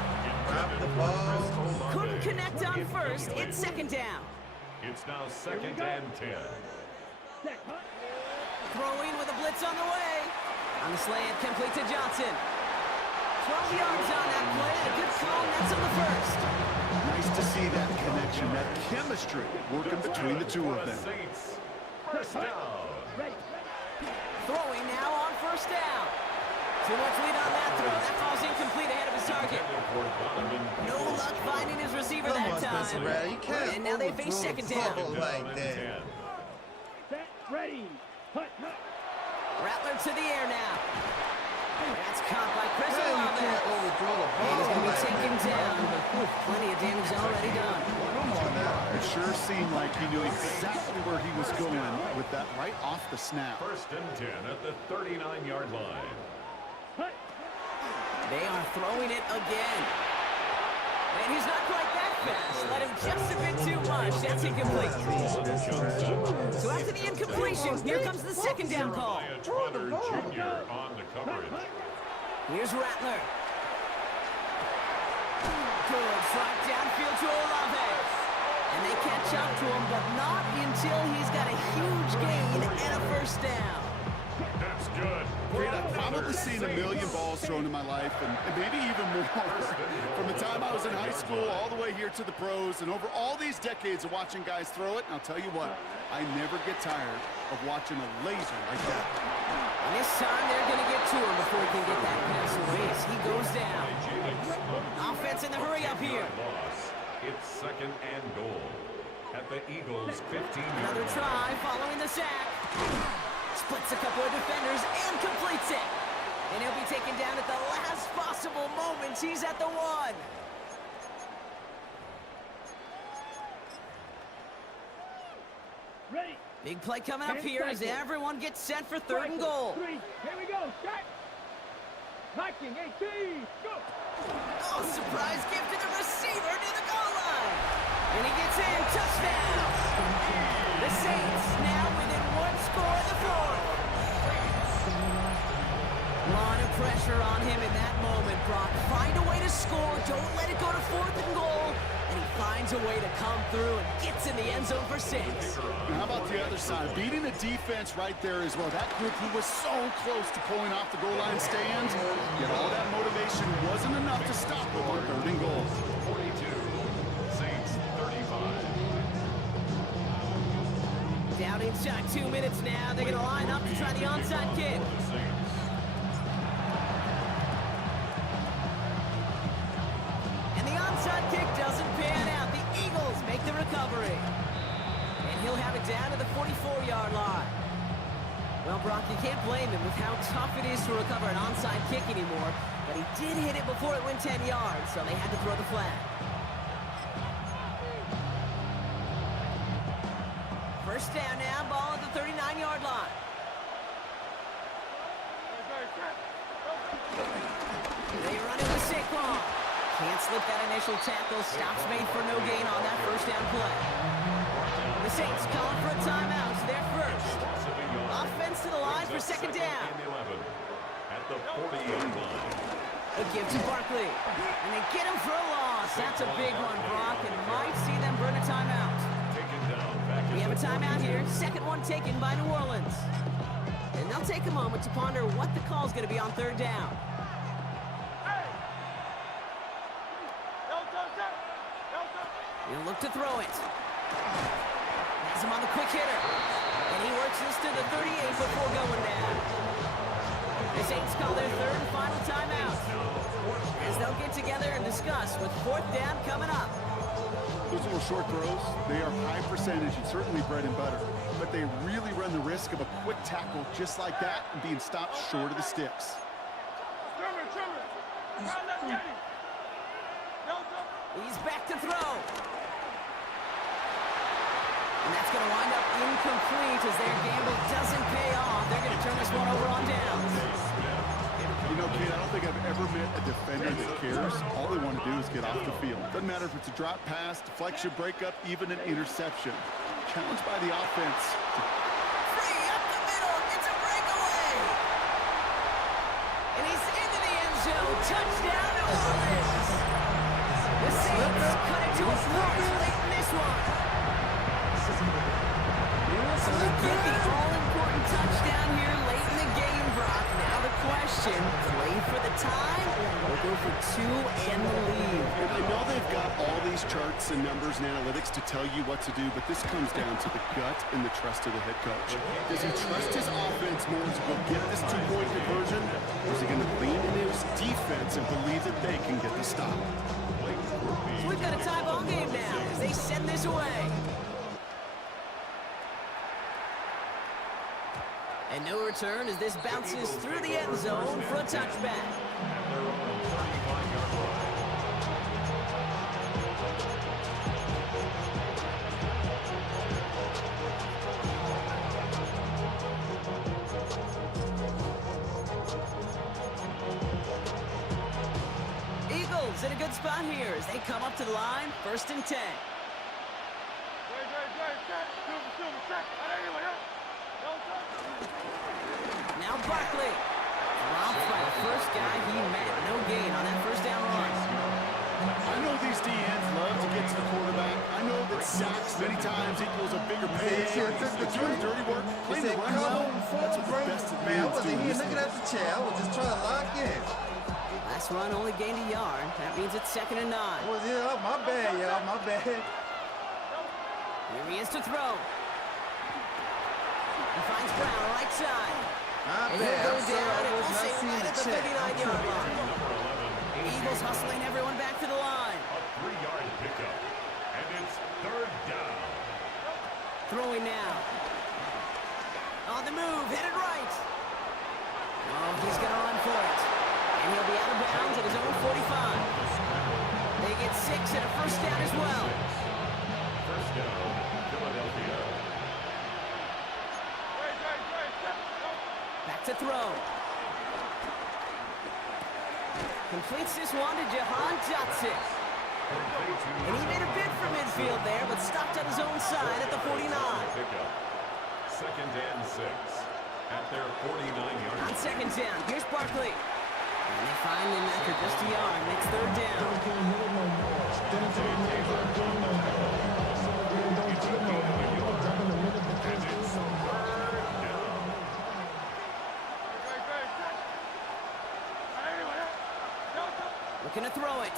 Drop the ball. Couldn't connect on 1st. It's 2nd down. It's now 2nd and 10. Throwing with a blitz on the way. On the slant, complete to Johnson. 12 yards on that play. A good call. That's on the 1st. Nice to see that connection, that chemistry working between the two of them. Saints, 1st down. Throwing now on 1st down. Too much lead on that throw. That falls incomplete ahead of his target. No luck finding his receiver that time. And now they face 2nd down. Like that. Set, ready, hut. Rattler to the air now. That's caught by Chris Hey, you Olave. can't overthrow the ball. He's going to be like taken that. down. Plenty of damage already done. Come on now. It sure seemed like he knew exactly where he was going with that right off the snap. 1st and 10 at the 39-yard line. They are throwing it again. And he's not quite that fast. Let him just a bit too much. That's incomplete. So after the incompletion, here comes the 2nd down call. Trotter Jr. on the coverage. Here's Rattler. Good slide downfield to Olave. And they catch up to him, but not until he's got a huge gain and a 1st down. That's good. I've probably seen a million balls thrown in my life, and maybe even more. From the time I was in high school all the way here to the pros, and over all these decades of watching guys throw it, and I'll tell you what, I never get tired of watching a laser like that. And this time they're going to get to him before he can get that pass away. He goes down. Offense in the hurry up here. It's 2nd and goal at the Eagles' 15-yard Another try following the sack. Splits a couple of defenders and completes it. And he'll be taken down at the last possible moments. He's at the 1. Ready. Big play coming up here as everyone gets set for 3rd and goal. 3. Here we go. Start. Marking 18. Go. Oh, surprise gift to the receiver near the goal line. And he gets in. Touchdown. The Saints now within 1 score in the 4th. A lot of pressure on him in that moment, Brock. Find a way to score. Don't let it go to 4th and goal. And he finds a way to come through and gets in the end zone for 6. Now how about the other side? Beating the defense right there as well. That group who was so close to pulling off the goal line stand, yet all that motivation wasn't enough to stop them on 3rd and goal. 42, Saints 35. Down inside 2 minutes now. They're going to line up to try the onside kick. And the onside kick doesn't pan out. The Eagles make the recovery. And he'll have it down to the 44-yard line. Well, Brock, you can't blame him with how tough it is to recover an onside kick anymore. But he did hit it before it went 10 yards, so they had to throw the flag. First down now, ball at the 39-yard line. They run it with Saquon. Can't slip that initial tackle. Stops made for no gain on that first down play. The Saints calling for a timeout. They're first. Offense to the line for 2nd down. At the 40-yard line. A give to Barkley. And they get him for a loss. That's a big one, Brock, and might see them burn a timeout. We have a timeout here. 2nd one taken by New Orleans. And they'll take a moment to ponder what the call is going to be on 3rd down. He'll look to throw it. Has him on the quick hitter. And he works this to the 38 before going down. The Saints call their 3rd and final timeout, as they'll get together and discuss with 4th down coming up. Those little short throws, they are high percentage and certainly bread and butter, but they really run the risk of a quick tackle just like that and being stopped short of the sticks. He's back to throw. And that's going to wind up incomplete as their gamble doesn't pay off. They're going to turn this one over on downs. You know, kid, I don't think I've ever met a defender that cares. All they want to do is get off the field. Doesn't matter if it's a drop pass, deflection, breakup, even an interception. Challenged by the offense. Free up the middle. It's a breakaway. And he's into the end zone. Touchdown, New Orleans. The Saints cut it to a fourth late in this one. So they get the all-important touchdown here late in the game, Brock. Now the question, play for the tie or go for 2 and the lead? And I know they've got all these charts and numbers and analytics to tell you what to do, but this comes down to the gut and the trust of the head coach. Does he trust his offense more to go get this 2-point conversion, or is he going to lean into his defense and believe that they can get the stop? So we've got a tie ball game now as they send this away. And no return as this bounces through the end zone for a touchback. Eagles in a good spot here as they come up to the line, 1st and 10. Now Barkley, dropped by the first guy he met. No gain on that first down run. I know these DNs love to get to the quarterback. I know that sacks many times equals a bigger pay. But doing dirty work, playing the run well, that's what the best of the man, I DNs wasn't do. here looking at the chair. I was just trying to lock in. Last run only gained a yard. That means it's 2nd and 9. Well, yeah, my bad, y'all. My bad. Here he is to throw. He finds Brown right side. My And bad. he'll go I'm sorry, down I and was we'll not say seeing right the at the check. 39-yard line. Eagles hustling everyone back to the line. A 3-yard pickup. And it's 3rd down. Throwing now. On the move, headed right. Oh, he's going to run for it. And he'll be out of bounds at his own 45. They get 6 and a first down as well. First down, Philadelphia. Back to throw. Completes this one to Jahan Dotson. And he made a bid for midfield there, but stopped on his own side at the 49. Pickup. 2nd and 6 at their 49-yard line. On 2nd down, here's Barkley. And they find him after just a yard. Next third down. Looking to throw it.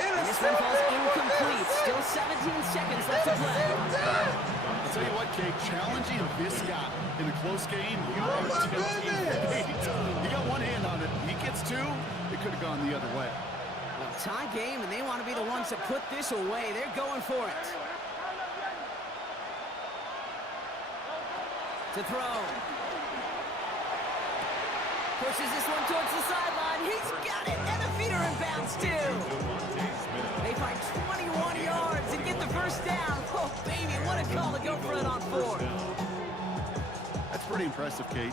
And this one falls incomplete. Still 17 seconds left to play. I'll tell you what, Kate, challenging this guy in a close game, you are tempting fate. He got one hand on it. He gets two, it could have gone the other way. Well, tie game, and they want to be the ones to put this away. They're going for it. To throw. Pushes this one towards the sideline. He's got it, and the feet are in bounds, too. They find 21 yards and get the first down. Oh, baby, what a call to go for it on 4. That's pretty impressive, Kate.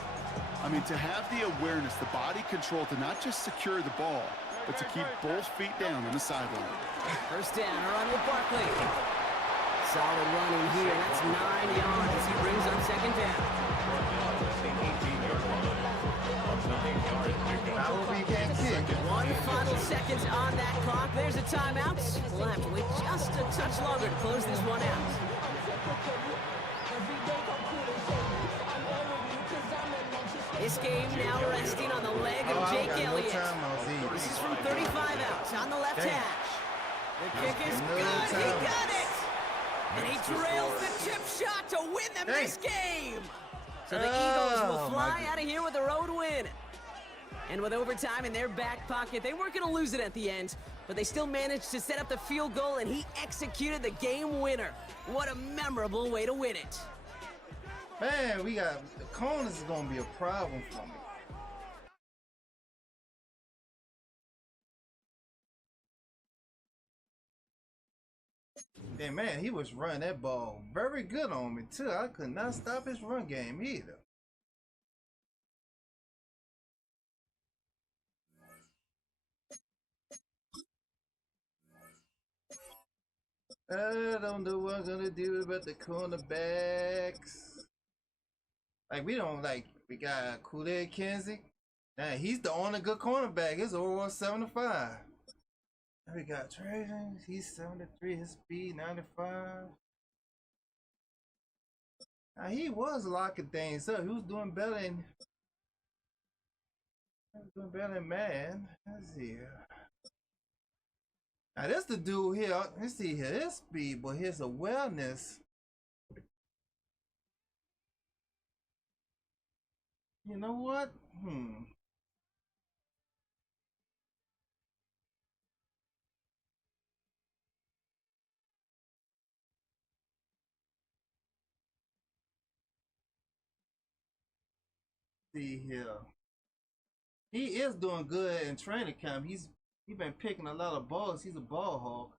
I mean, to have the awareness, the body control to not just secure the ball, but to keep both feet down on the sideline. First down, a run with Barkley. Solid running here. That's 9 yards as he brings up second down. One final seconds on that clock. There's a timeout. We'll have to wait just a touch longer to close this one out. This game now resting on the leg of Jake Elliott. This is from 35 out on the left hash. The kick is good. He got it. And he drills the chip shot to win them this game. So the Eagles will fly out of here with a road win. And with overtime in their back pocket, they weren't going to lose it at the end, but they still managed to set up the field goal, and he executed the game winner. What a memorable way to win it. Man, we got the corners is going to be a problem for me. And man, he was running that ball very good on me too. I could not stop his run game either. I don't know what I'm gonna do about the cornerbacks. Like we got Kool-Aid Kenzie. Now he's the only good cornerback. His overall 75. Now we got Trajan. He's 73. His speed 95. Now he was locking things up. He was doing better than man. Let's see. Now this the dude here. Let's see here. His speed, but his awareness. You know what? See here. He is doing good in training camp. He's been picking a lot of balls. He's a ball hawk.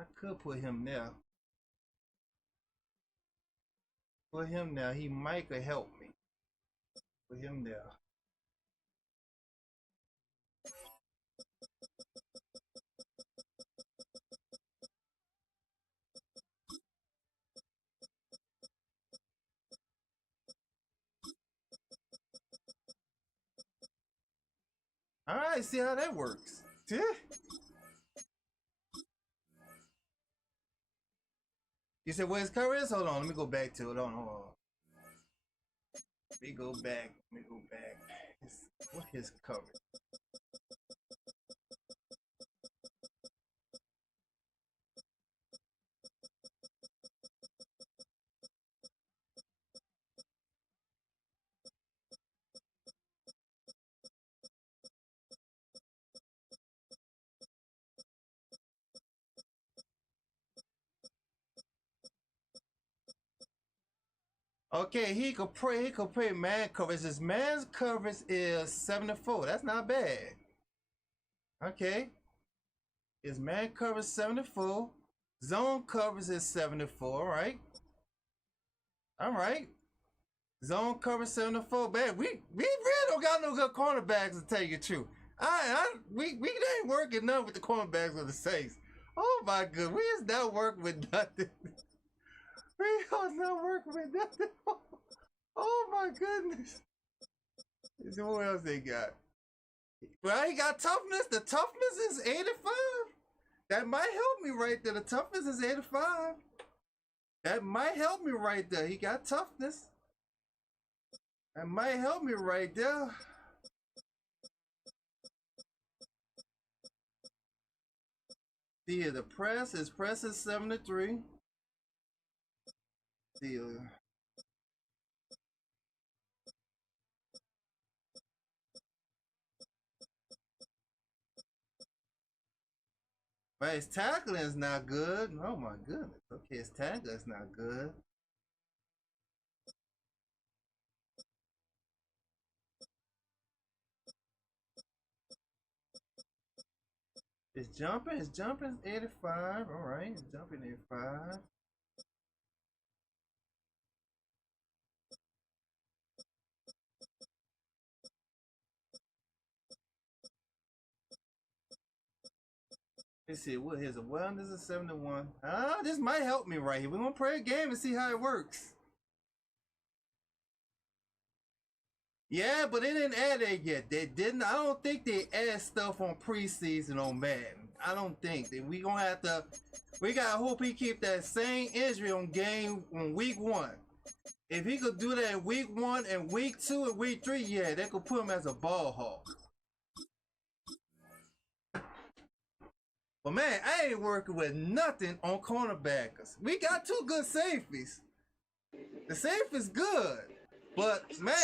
I could put him there. Put him there. He might could help me. Put him there. All right, see how that works. Yeah. You said where's cover is? Hold on, let me go back to it. Hold on. Let me go back. What his cover? Okay, he could play man coverage. His man's coverage is 74. That's not bad. Okay. His man coverage 74. Zone coverage is 74, right? Alright. Zone coverage 74. Man, we really don't got no good cornerbacks to tell you the truth. We ain't working none with the cornerbacks of the Saints. Oh my god, we is not working with nothing. We are not working with nothing. Oh my goodness. What else they got? Well, he got toughness. The toughness is 85. That might help me right there. The toughness is 85. That might help me right there. He got toughness. That might help me right there. See here, the press is 73. See here. But his tackling is not good. Oh my goodness. Okay, his tackling is not good. His jumping is 85. All right, his jumping 85. Let's see, what his awareness is 71. This might help me right here. We're gonna play a game and see how it works. Yeah, but they didn't add that yet. They didn't. I don't think they add stuff on preseason on Madden. I don't think that we gonna have to. We gotta hope he keep that same injury on week 1. If he could do that in week 1 and week 2 and week 3, yeah, they could put him as a ball hawk. But man, I ain't working with nothing on cornerbackers. We got 2 good safeties. The safe is good, but man,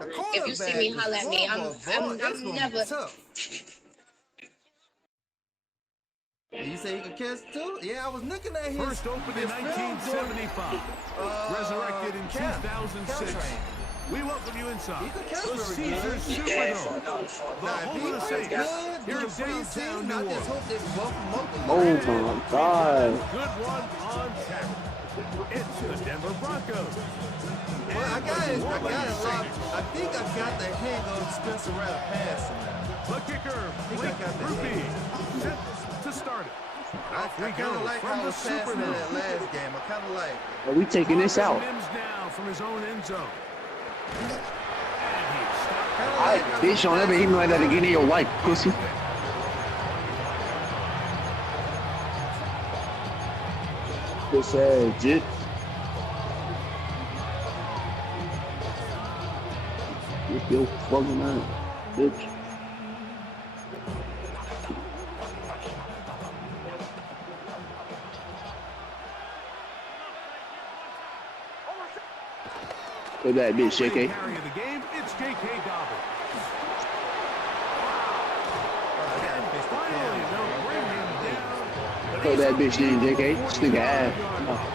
the cornerback. If you see me, holler at me. I'm never. Tough. You say he can catch too? Yeah, I was looking at his first opened in 1975, resurrected in 2006. We welcome you inside the Caesars Superdome, the home of the Saints, here in downtown New Orleans. Oh my God. Good one on tap. It's the Denver Broncos. Well, I got it. I think I got the hang of Spencer Rattler passing now. The kicker, Blake Rupe, set to start it. Off we go like from the Superdome. That last game. I kind of like it. Are we taking this out? Mims now from his own end zone. Bitch, don't ever hit me like that again in your life, pussy. Pussy ass jit. Get your fucking ass, bitch. Look at that bitch, JK. Carry of the game, it's J.K. Dobbins. And finally, they'll bring him down. Look at that bitch named JK. Stick ass.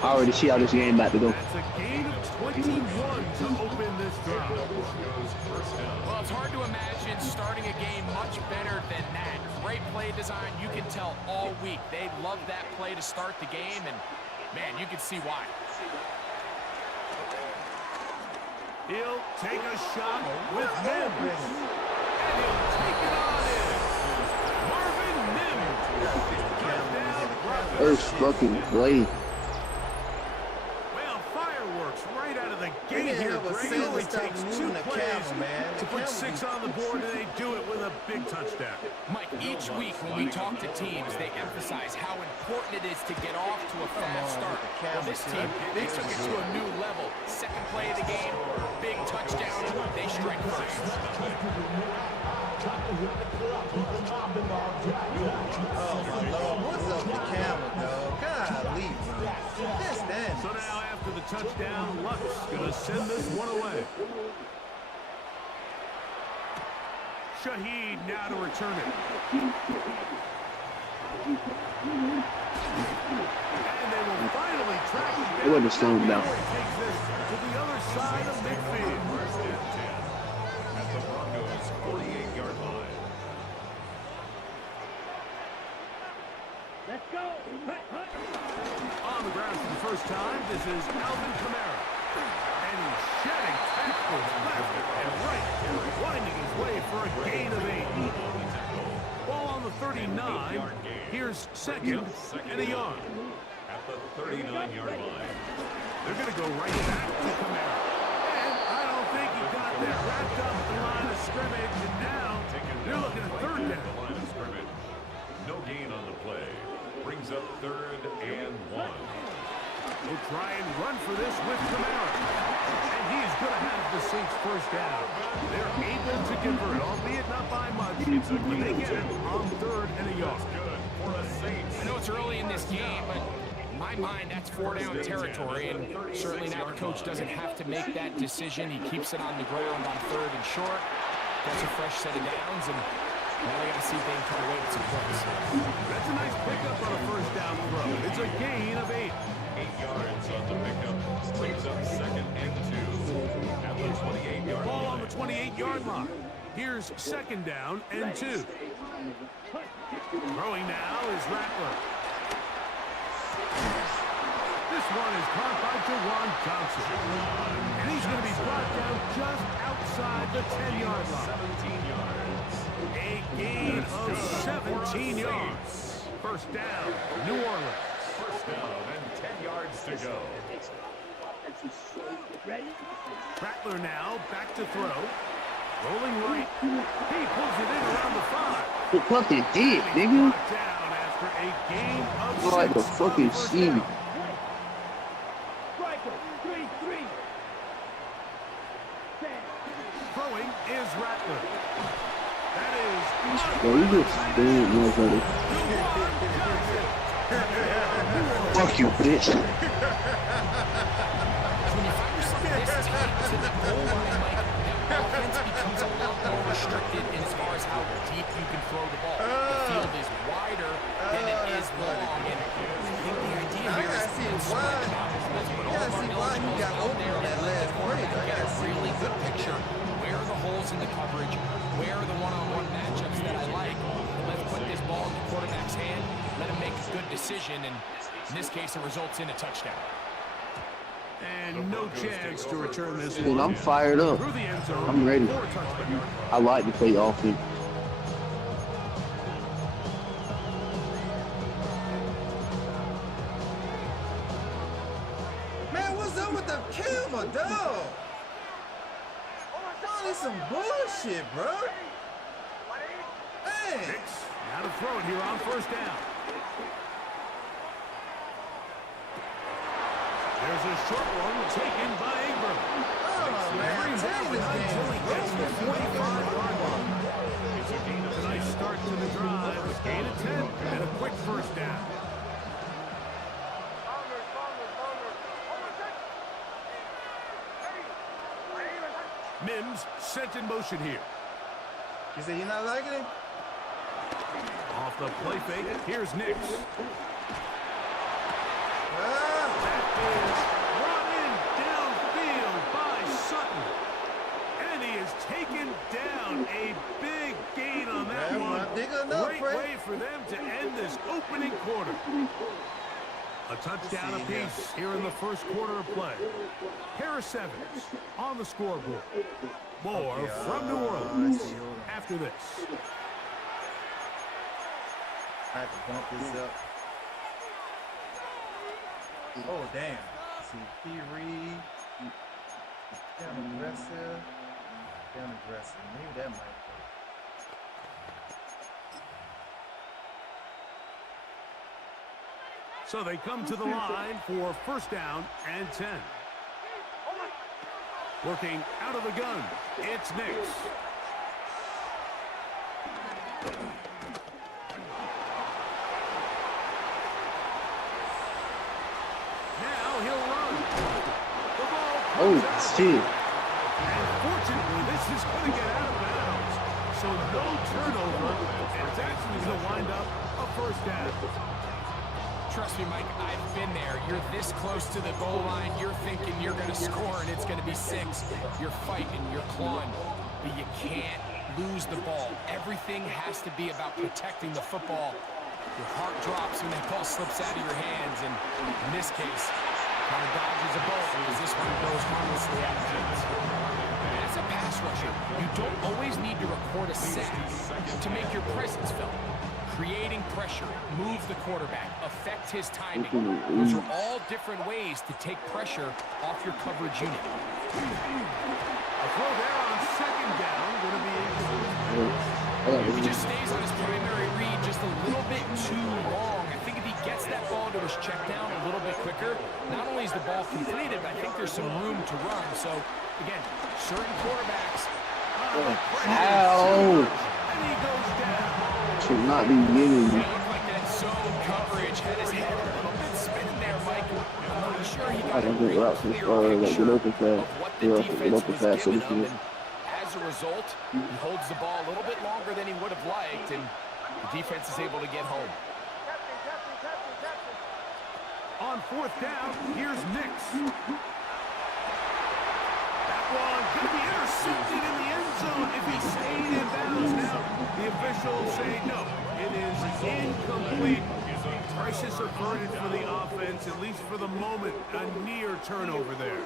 I already see how this game about to go. That's a gain of 21 to open this drive. Well, it's hard to imagine starting a game much better than that. Great play design. You can tell all week they love that play to start the game, and man, you can see why. He'll take a shot with Mims. And he'll take it on in. Marvin Mims. First fucking play. Well, fireworks right out of the gate here. It only takes 2 plays to put 6 on the board, and they do it with a big touchdown. Mike, each week when we talk to teams, they emphasize how important it is to get off to a fast start. Well, this team, they took it to a new level. Second play of the game, big touchdown, they strike first. Oh my Lord, what's up with the camera, dog? Golly, man. So now after the touchdown, Luck's gonna send this one away. Shaheed now to return it. And they will finally track him down. It wasn't slowing down. Takes this to the other side of midfield. First and 10 at the Broncos' 48-yard line. Let's go. On the ground for the first time, this is Alvin Kamara. And he's shedding tackles left and right, winding his way for a gain of 8. Ball on the 39. Here's second and a yard. At the 39-yard line. They're going to go right back to Camara. And I don't think he got there. Wrapped up at the line of scrimmage, and now they're looking at third down. The line of scrimmage. No gain on the play. Brings up 3rd and 1. We'll try and run for this with Camara. And he is going to have the Saints first down. They're able to convert, albeit not by much, but they get it on 3rd and a yard. Good for the Saints. I know it's early in this game, but in my mind, that's 4-down territory, and certainly now the coach doesn't have to make that decision. He keeps it on the ground on 3rd and short, gets a fresh set of downs, and now we got to see if they can cut away with some points. That's a nice pickup on a first down throw. It's a gain of 8. 8 yards on the pickup. Brings up 2nd and 2 at the 28-yard Ball line. on the 28-yard line. Here's 2nd down and 2. Throwing now is Rattler. This one is caught by Jawan Johnson. And he's going to be brought down just outside the 10-yard line. 17 yards. A gain of 17 yards. First down, New Orleans. First down and 10 yards to go. Rattler now back to throw. Rolling right. He pulls it in around the 5. What fucking did, nigga? Down after a gain of 6. Like the fucking sheep. Throwing is Rattler. That is... Bro, you just bad, motherfucker. Fuck you, bitch. When you find yourself this tight to the goal line, Mike, the offense becomes a lot more restricted in as far as how deep you can throw the ball. The field is wider than it is long, and I think the idea here is to spread it out. But all of our eligibles out there and let the quarterback get a really good picture. Where are the holes in the coverage? Where are the one-on-one matchups that I like? And let's put this ball in the quarterback's hand, let him make a good decision, and in this case, it results in a touchdown. And no chance to return this Dude, I'm fired up. through the end zone. I'm ready. For a touchdown. I like to play offense. Man, what's up with the camera, dog? Oh, this some bullshit, bro. Man. Hicks, now to throw it here on first down. There's a short one taken by Ingram. Oh, man, Brings it take up this until he game, gets to the bro. 45-yard line. It's a gain of a nice start to the drive. A gain of 10 and a quick first down. Mims sent in motion here. You say you're not liking it? Off the play fake, here's Nix. That is brought in downfield by Sutton. And he is taken down. A big gain on that one. Great way for them to end this opening quarter. A touchdown apiece here in the first quarter of play. Harris Evans on the scoreboard. More from New Orleans after this. I have to bump this up. Oh, damn. Let's see, P. Reed. Down aggressive. Down aggressive. Maybe that might be. So they come to the line for first down and 10. Working out of the gun, it's Nix. Now he'll run. The ball Oh, shit. and fortunately, this is going to get out of bounds. So no turnover, and it's actually going to wind up a first down. Trust me, Mike, I've been there. You're this close to the goal line. You're thinking you're going to score, and it's going to be 6. You're fighting, you're clawing, but you can't lose the ball. Everything has to be about protecting the football. Your heart drops when that ball slips out of your hands, and in this case, kind of dodges a bullet because this one goes harmlessly out of bounds. As a pass rusher, you don't always need to record a sack to make your presence felt. creating pressure, move the quarterback, affect his timing. Those are all different ways to take pressure off your coverage unit. A throw there on second down, going to be if he just stays on his primary read just a little bit too long, I think if he gets that ball to his check down a little bit quicker, not only is the ball completed, but I think there's some room to run. So, again, certain quarterbacks... Ow! And he goes down. Should not be getting. It looked like that zone coverage had his head a little bit spinning there, Mike. I'm not sure he got a real clear picture of what the defense was giving him. And as a result, he holds the ball a little bit longer than he would have liked, and the defense is able to get home. On fourth down, here's Nix. That one going to be intercepted in the end zone if he stayed in bounds. Now, the officials say no. It is incomplete. Crisis averted for the offense, at least for the moment. A near turnover there.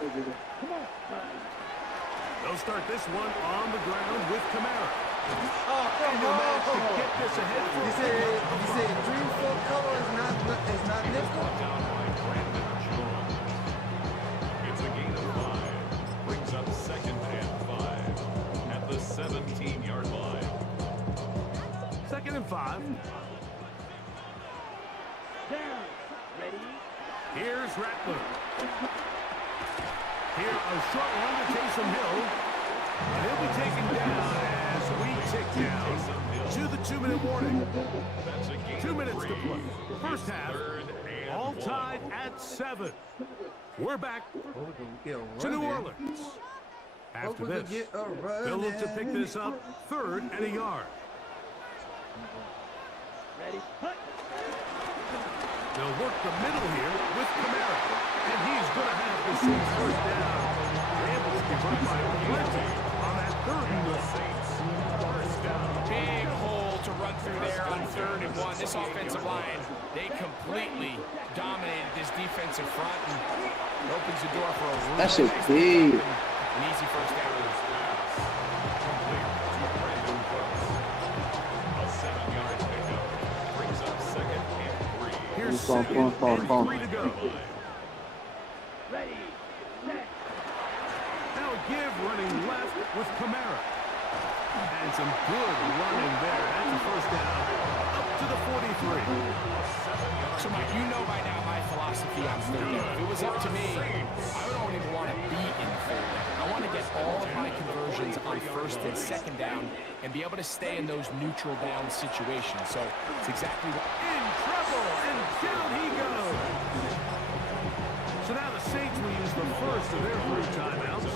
They'll start this one on the ground with Kamara. Oh, come on. To get this ahead for You said dream full color is not nickel? It's a gain of 5. Brings up 2nd and 5 at the 17-yard line. 2nd and 5. Here's Rattler. Here, a short one to Taysom Hill. And he'll be taken down as we tick down to the 2-minute warning. 2 minutes to play. First half, all tied at 7. We're back to New Orleans. After this, they'll look to pick this up 3rd and a yard. They'll work the middle here with Kamara. And he's going to have the Saints first down. They're able to get by plenty on that 3rd and the Saints first down. Big hole to run through there on 3rd and 1. This offensive line, they completely dominated this defensive front, and it opens the door for a really That's a nice big. an easy first down. A 7-yard pickup brings up 2nd and 3. Here's Fall. 2nd and 3 to go. Now a give running left with Kamara. And some good running there. That's a first down. Up to the 43. So, Mike, you know by now my philosophy on 3rd down. If it was up to me, I don't even want to be in 3rd down. I want to get all of my conversions on 1st and 2nd down and be able to stay in those neutral down situations. So it's exactly what... In trouble, and down he goes. So now the Saints will use the first of their 3 timeouts.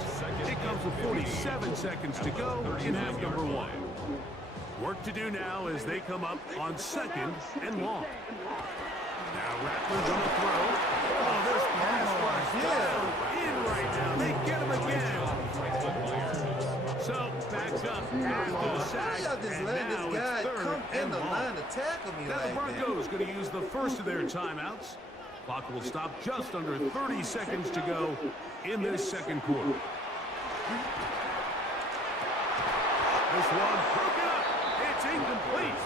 It comes with 47 seconds to go in half number 1. Work to do now as they come up on 2nd and long. Now Rattler's on the throw. Oh, this pass rush down in right now. They get him again. So backs up after the sack. Y'all just letting this guy come in the line to tackle me now like the Broncos going to use the first of their timeouts. Clock will stop just under 30 seconds to go in this 2nd quarter. This one broken up. It's incomplete.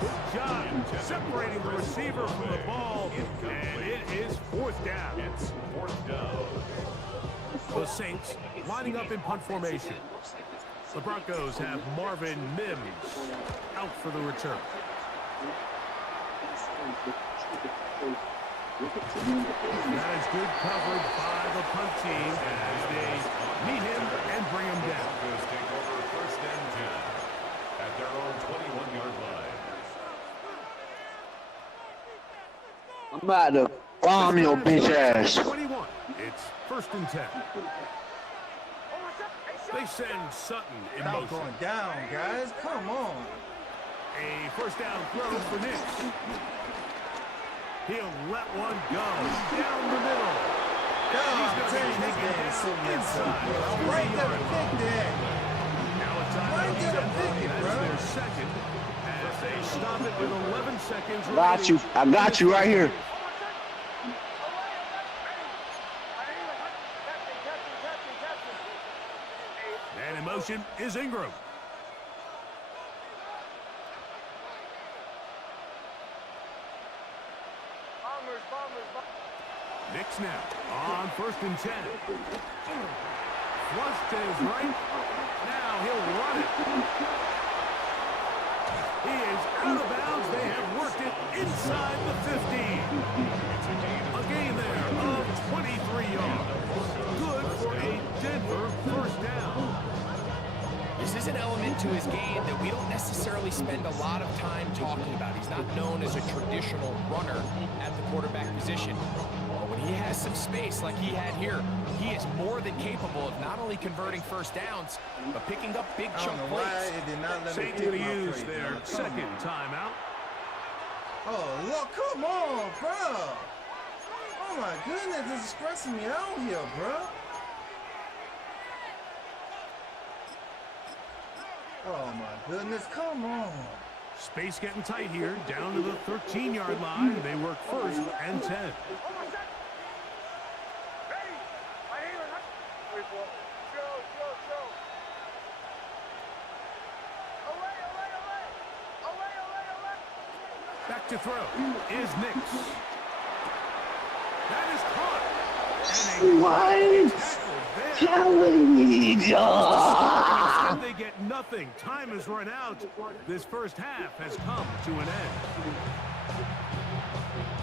Good job separating the receiver from the ball, and it is 4th down. It's 4th down. The Saints lining up in punt formation. The Broncos have Marvin Mims out for the return. That is good coverage by the punt team as they meet him and bring him down. Broncos take over 1st and 10 at their own 21-yard line. I'm about to bomb your bitch ass. 21. It's 1st and 10. They send Sutton in Y'all motion. going down, guys. Come on. A first down throw for Nix. He'll let one go down the middle. He's going to be taken down inside. Right there, pick that. Now a time Right there, pick it, that's bro. their 2nd as they stop it with 11 seconds remaining. Got you. I got you right here. And in motion is Ingram. Knicks now on 1st and 10. Flush to his right. Now he'll run it. He is out of bounds. They have worked it inside the 15. A gain there of 23 yards. Good for a Denver first down. This is an element to his game that we don't necessarily spend a lot of time talking about. He's not known as a traditional runner at the quarterback position. But when he has some space like he had here, he is more than capable of not only converting first downs, but picking up big chunk plays. It did not let me Saints to use their second timeout. Oh, look, come on, bro. Oh, my goodness, this is stressing me out here, bro. Oh, my goodness, come on. Space getting tight here, down to the 13-yard line. They work 1st and 10. Back to throw is Knicks. That is caught. What? Telling me, Instead, they get nothing. Time has run out. This first half has come to an end.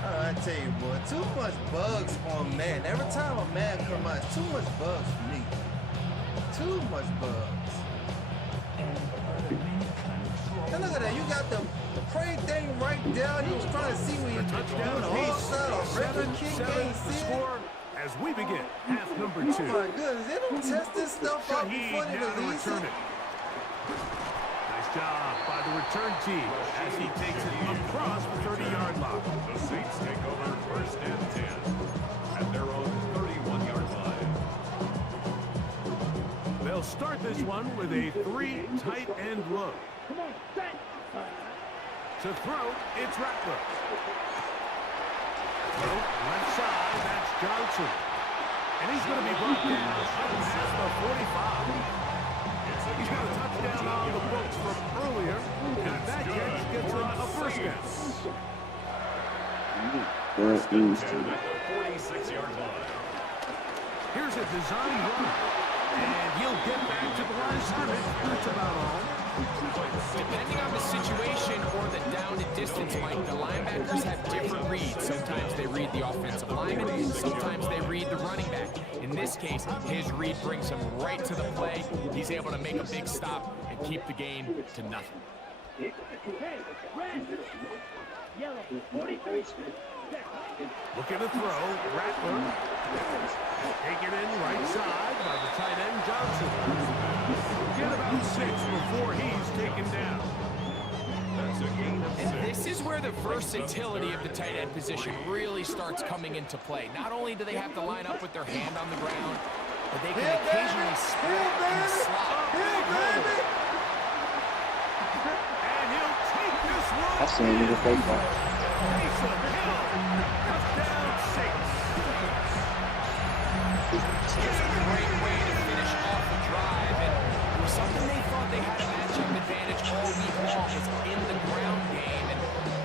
I tell you what, too much bugs on Madden. Every time a Madden come out, it's too much bugs for me. Too much bugs. And look at that, you got the prey thing right there. He was trying to see where you're doing the whole side of regular kick ain't score as we begin half number 2. Oh my goodness, they don't test this stuff out before they release it. Nice job by the return team as he takes it across the 30-yard line. The Saints take over 1st and 10 at their own 31-yard line. They'll start this one with a 3 tight end look. Come on, set. To throw, it's Rattler. Left side, that's Johnson. And he's going to be brought down past the 45. He's got a touchdown on the books from earlier, and that gets him a first down. First and 10 at the 46-yard line. Here's a design run, and he'll get back to the line of scrimmage. That's about all. Depending on the situation or the down and distance, Mike, the linebackers have different reads. Sometimes they read the offensive lineman, sometimes they read the running back. In this case, his read brings him right to the play. He's able to make a big stop and keep the gain to nothing. Looking to throw, Rattler. Taken in right side by the tight end, Johnson. Get about 6 before he's taken down. That's a gain of 6. And this is where the versatility of the tight end position really starts coming into play. Not only do they have to line up with their hand on the ground, but they can occasionally spread and slot. And he'll take this one. That's the end of the baseball. Touchdown, Saints. It's a great way to finish off the drive, and it was something they thought they had a matchup advantage all week long is in the ground game, and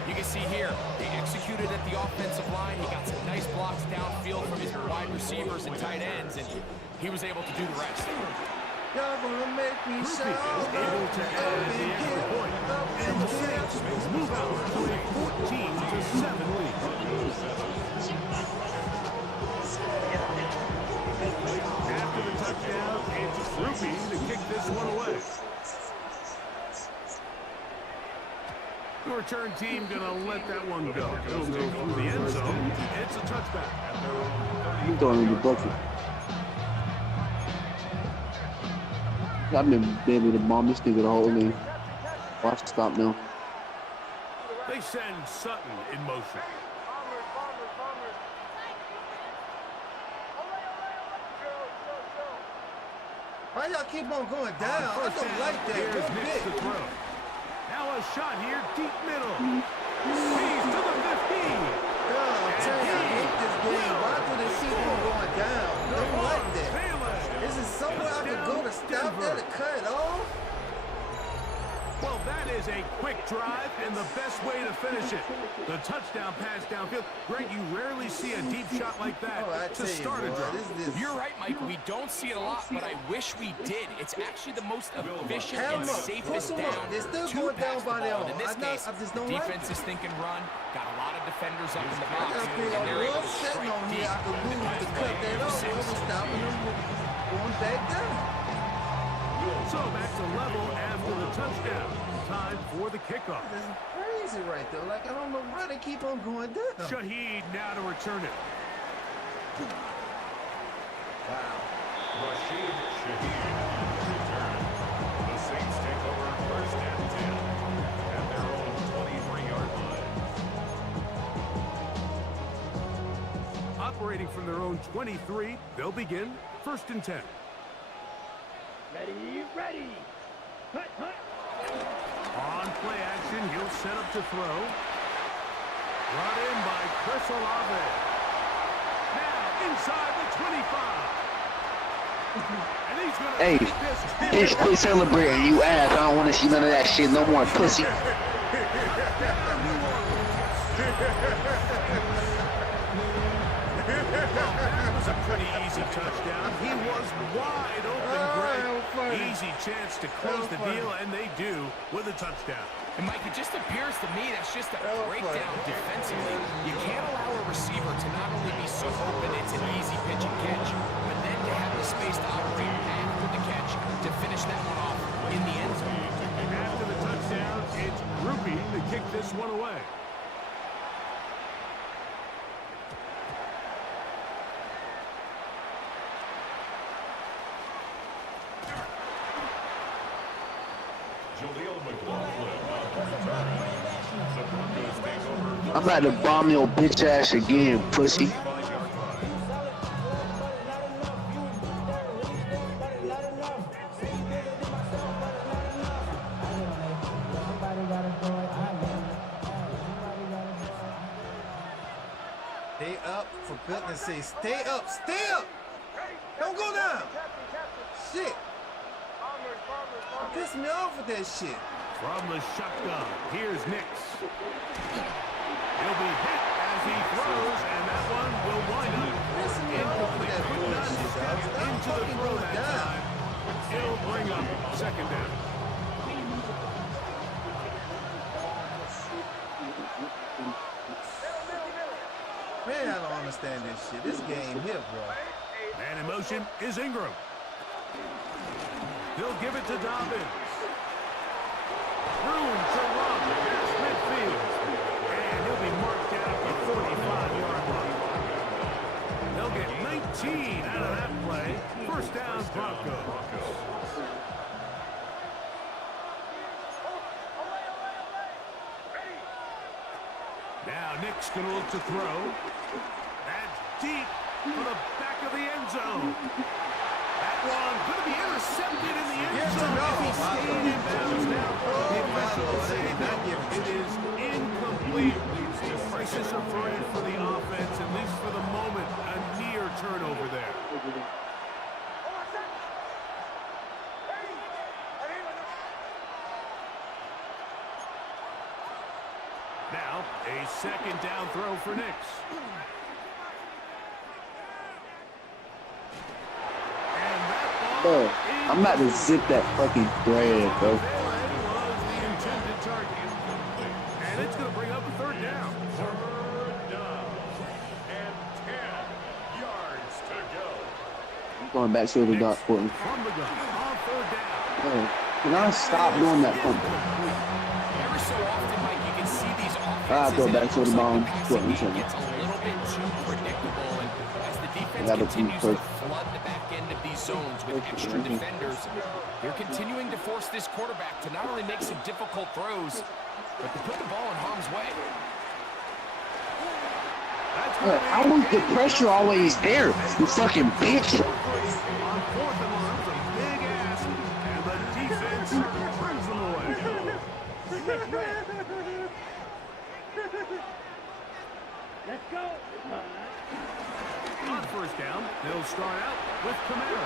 you can see here, they executed at the offensive line. He got some nice blocks downfield from his wide receivers and tight ends, and he was able to do the rest. Y'all gonna make me shout. Able to add the extra point, and the Saints move out to a 14-7 lead. After the touchdown, it's Ruby to kick this one away. The return team gonna let that one go. It'll go through the end zone. It's a touchback. I'm throwing in the bucket. I've been able to bomb this nigga the whole game. Watch it stop now. They send Sutton in motion. Why y'all keep on going down? I don't like that. Here's Real Knicks to big. throw. Now a shot here, deep middle. He's to the 15. God, I'm telling you, I hate this game. Why do they keep on going down? I don't like that. Is it somewhere I could go to stop that to cut it off? Well, that is a quick drive and the best way to finish it. The touchdown pass downfield. Greg, you rarely see a deep shot like that to start a drive. You're right, Mike. We don't see it a lot, but I wish we did. It's actually the most efficient and safest down They're still to going pass down the by their ball. own. And in this case, the defense is thinking run. Got a lot of defenders up in the box, and they're able to strike deep. I could lose to cut that off. It was stopping them going back down. So back to level after the touchdown. Time for the kickoff. This is crazy right there. Like, I don't know why they keep on going down. Shaheed now to return it. Wow. Rashid Shaheed return. The Saints take over first and 10 at their own 23-yard line. Operating from their own 23, they'll begin first and 10. Ready, ready. Hut, hut. On play action, he'll set up to throw. Brought in by Chris Olave. Now inside the 25. And he's going to Hey, bitch, quit celebrating, you ass. I don't want to see none of that shit no more, pussy. That was a pretty easy touchdown. He was wide open, Greg. Easy chance to close the deal, and they do with a touchdown. And Mike, it just appears to me that's just a breakdown defensively. You can't allow a receiver to not only be so open, it's an easy pitch and catch, but then to have the space to operate after the catch to finish that one off in the end zone. After the touchdown, it's Ruby to kick this one away. I'm about to bomb your bitch ass again, pussy. Stay up, for goodness sake. Stay up, stay up! Don't go down! Shit! Piss me off with that shit. From the shotgun, here's Nix. He'll be hit as he throws, and that one will wind up incomplete. Could not step into the throw that time. It'll bring up second down. Man, I don't understand this shit. This game here, bro. Man in motion is Ingram. He'll give it to Dobbins. Room to run past midfield. And he'll be marked down at the 45-yard line. They'll get 19 out of that play. First down, Broncos. Now Nick's going to look to throw. That's deep for the back of the end zone. That one going to be intercepted in the end zone. If he stayed in bounds now, the officials say that it is incomplete. Crisis averted for the offense, at least for the moment. A near turnover there. Now, a second down throw for Nix. Bro, I'm about to zip that fucking bread, bro. And it's going to bring up a third down. Third down and 10 yards to go. I'm going back to the dot for him. From the gun on third down. Bro, can I stop doing that pump? Every so often, Mike, you can see these offenses. I'll go back to the bomb. Gets a little bit too predictable, and as the defense continues to flood the back end of these zones with extra defenders, they're continuing to force this quarterback to not only make some difficult throws, but to put the ball in harm's way. I want the pressure always there, you fucking bitch. On fourth and long, a big ass, and the defense turns them away. Let's go. On first down, they'll start out with Camara.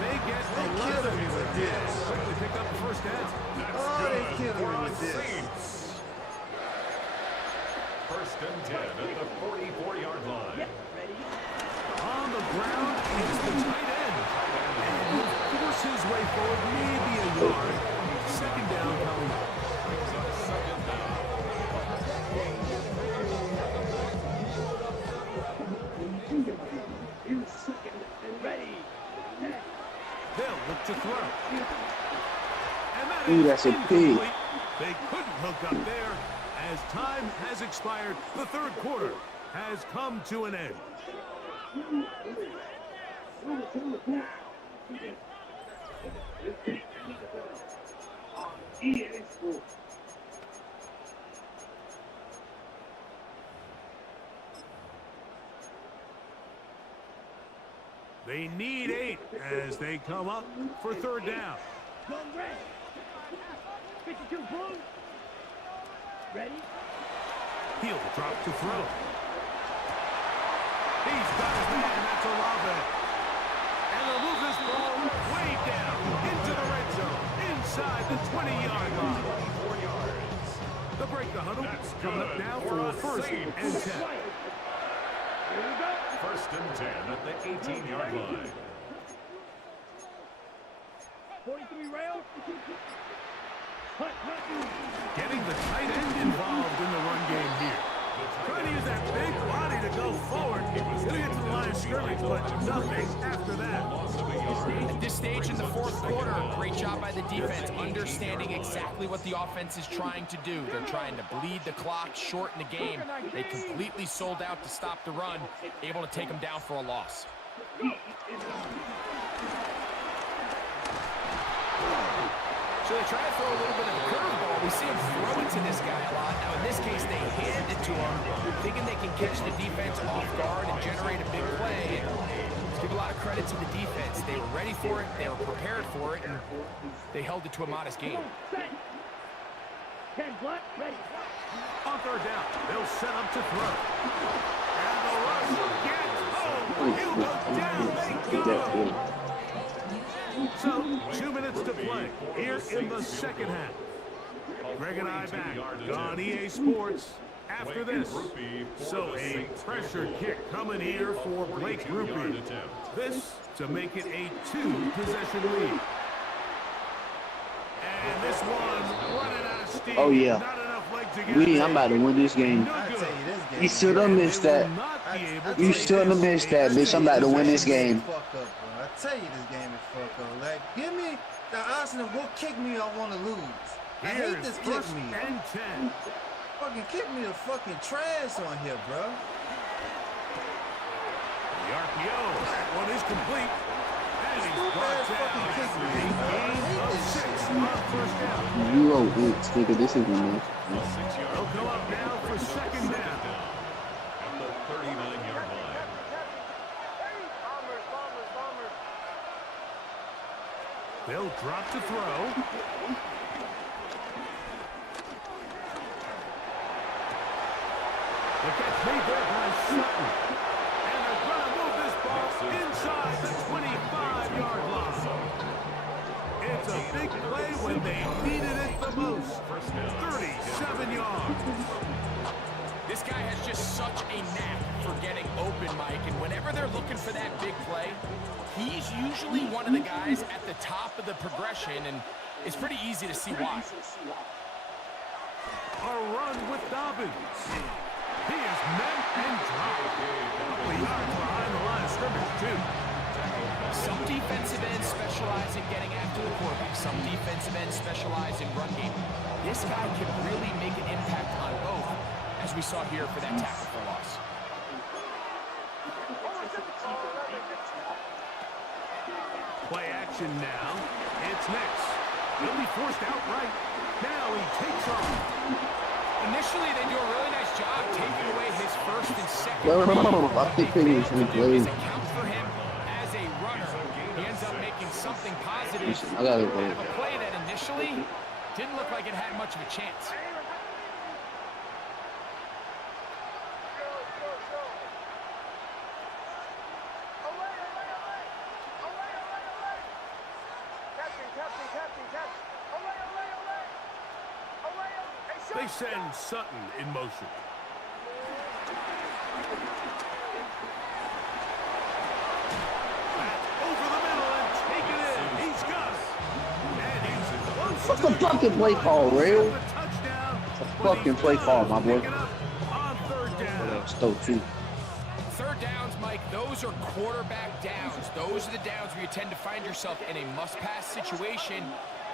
They get 11 me with this. They pick up the first down. Oh, they killing me with this. First and 10 at the 44-yard line. On the ground is the tight end. And he'll force his way forward, maybe a yard. Second down coming up. Brings up second down. They'll look to throw. And that Ooh, is that's a incomplete. pig. They couldn't hook up there. As time has expired, the third quarter has come to an end. They need 8 as they come up for third down. Go red. 52 blue. Ready? He'll drop to throw. He's got his man, that's Olave. And they'll move this ball way down into the red zone, inside the 20-yard line. 4 yards. They'll break the huddle. Coming up now for first and 10. First and 10 at the 18-yard line. 43 rail. Getting the tight end involved in the run game here. Trying to use that big body to go forward. He'll get to the line of scrimmage, but nothing after that. At this stage in the fourth quarter, great job by the defense, understanding exactly what the offense is trying to do. They're trying to bleed the clock, shorten the game. They completely sold out to stop the run, able to take them down for a loss. So they try to throw a little bit of a curveball. We see him throw it to this guy a lot. Now, in this case, they hand it to him, thinking they can catch the defense off guard and generate a big play. Let's give a lot of credit to the defense. They were ready for it, they were prepared for it, and they held it to a modest game. 10 block, ready. On third down, they'll set up to throw. And the rush gets home. He'll go down. They go. So, 2 minutes to play here in the second half. Greg and I back on EA Sports after this. So, a pressure kick coming here for Blake Rupi. This to make it a 2-possession lead. And this one running out of steam. Oh, yeah. I'm about to win this game. You should have missed that. You shouldn't have missed that, bitch. I'm about to win this game. I tell you this game is fucked up. Like, give me the option of what kick me I want to lose. I hate this kick me. Fucking kick me the fucking trash on here, bro. The RPO, that one is complete. And he's brought down. A gain of 6 on first down. You owe it, nigga. This is the match. They'll go up now for second down. At the 39-yard line. They'll drop to throw. The catch made there by Sutton. And they're going to move this ball inside the 25-yard line. It's a big play when they needed it the most. 37 yards. This guy has just such a knack for getting open, Mike, and whenever they're looking for that big play, he's usually one of the guys at the top of the progression, and it's pretty easy to see why. A run with Dobbins. He is met and dropped. A couple of yards behind the line of scrimmage, too. Some defensive ends specialize in getting after the quarterback. Some defensive ends specialize in run game. This guy can really make an impact on both, as we saw here for that tackle for loss. Play action now. It's next. He'll be forced outright. Now he takes off. Initially, they do a really nice job taking away his first and second. I think he was going to play. Account for him as a runner. He ends up making something positive I got it, out of a play that initially didn't look like it had much of a chance. They send Sutton in motion. Back over the middle and take it in. He's got it. And he's close. What's the fucking play call, real? It's a fucking play call, my boy. On third down. Still two. Third downs, Mike, those are quarterback downs. Those are the downs where you tend to find yourself in a must-pass situation,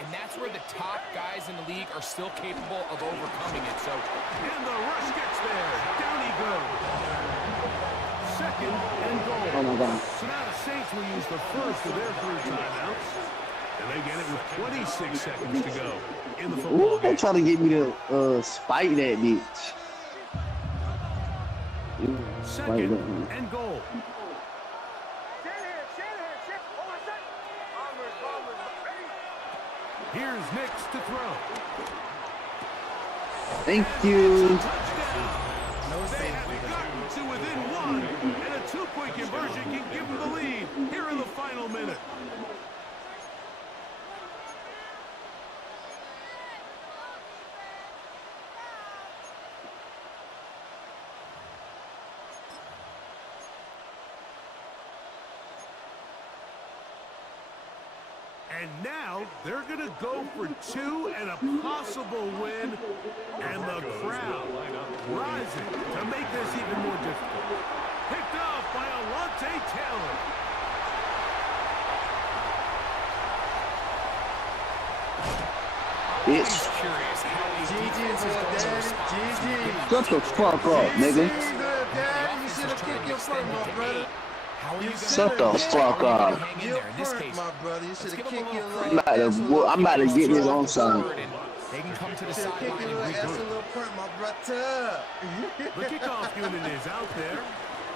and that's where the top guys in the league are still capable of overcoming it. So, and the rush gets there. Down he goes. Second and goal. Oh my God. So now the Saints will use the first of their 3 timeouts, and they get it with 26 seconds to go in the football Ooh, they game. trying to get me to spike that bitch. Second and goal. Here's Nix to throw. Thank you. They have gotten to within 1, and a 2-point conversion can give them the lead here in the final minute. And now they're going to go for 2 and a possible win, and the crowd rising to make this even more difficult. Picked off by Alontae Taylor. Bitch. Shut the fuck up, nigga. Shut the fuck up. I'm about to get his own son. They can come to the sideline and The kickoff unit is out there,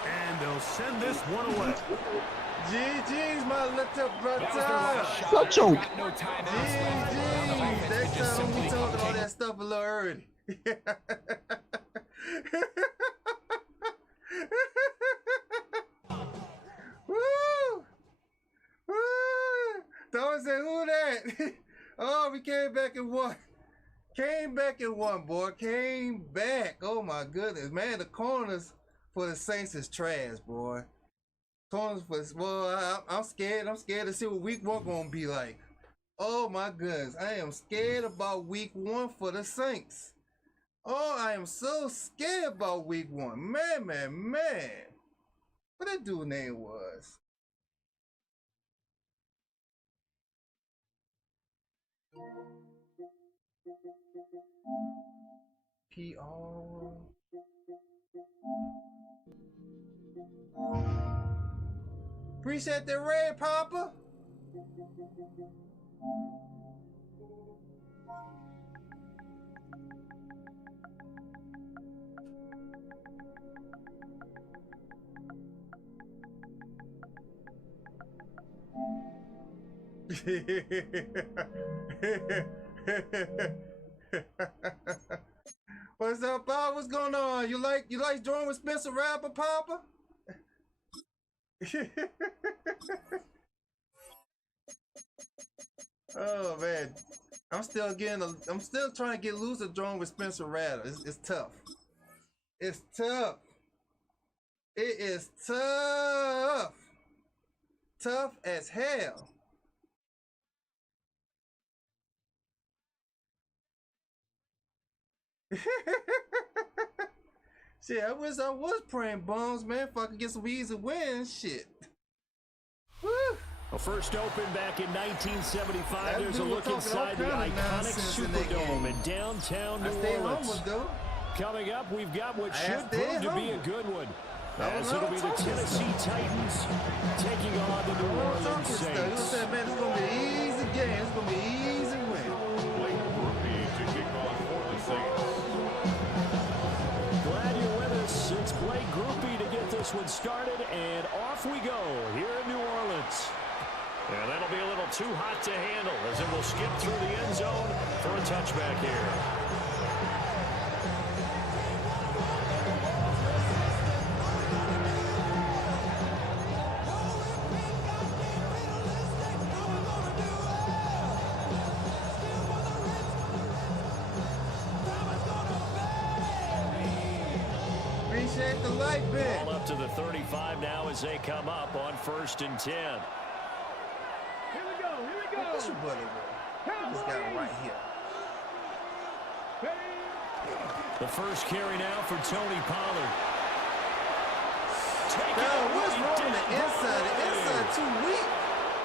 and they'll send this one away. GG's, my little brother. Shut your... GG's. Next time we talking all that stuff a little early. Woo! Woo! Don't say who that. Oh, we came back and won. Came back and won, boy. Came back. Oh my goodness, man. The corners for the Saints is trash, boy. Corners for well, I'm scared. I'm scared to see what week 1 gonna be like. Oh my goodness, I am scared about week 1 for the Saints. Oh, I am so scared about week 1. Man. What that dude's name was? PR. Appreciate the red, Papa. What's up, Bob? What's going on? You like drawing with Spencer Rapper, Papa? Oh man, I'm still trying to get loose of drawing with Spencer Rattler. It's tough. It's tough. It is tough. Tough as hell. Shit, I wish I was praying bones, man, if I could get some easy wins. Shit. Woo. Well, first opened back in 1975. There's a look inside the iconic Superdome in downtown New Orleans. Coming up, we've got what should prove to be a good one. As it'll be the Tennessee Titans taking on the New Orleans Saints. Man, it's going to be an easy game. It's going to be an easy win. Blake Groupie to kick off for the Saints. Glad you're with us. It's Blake Groupie to get this one started, and off we go here in New Orleans. And that'll be a little too hot to handle as it will skip through the end zone for a touchback here. Appreciate the light bit. Ball up to the 35 now as they come up on 1st and 10. Here we go. What's your buddy, bro? This guy right here. The first carry now for Tony Pollard. What's wrong with the inside? The inside too weak.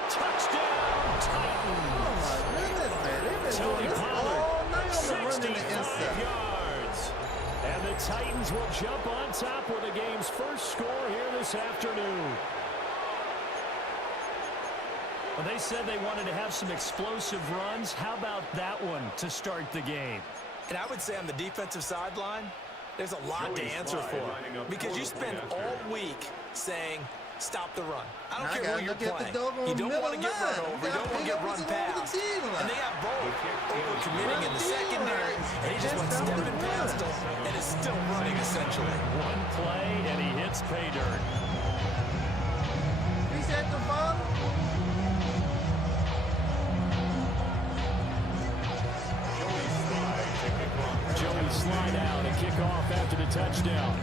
Touchdown, Titans. Oh my goodness, man. They've been doing this all night on the run in the inside. Yards. And the Titans will jump on top with the game's first score here this afternoon. Well, they said they wanted to have some explosive runs. How about that one to start the game? And I would say on the defensive sideline, there's a lot to answer for. Because you spend all week saying, stop the run. I don't care who you're playing. You don't want to get run over. You don't want to get run past. And they got both over-committing in the secondary. And he just went stepping past them and is still running, essentially. One play, and he hits pay dirt. He's at the bottom. Joey slide out and kick off after the touchdown.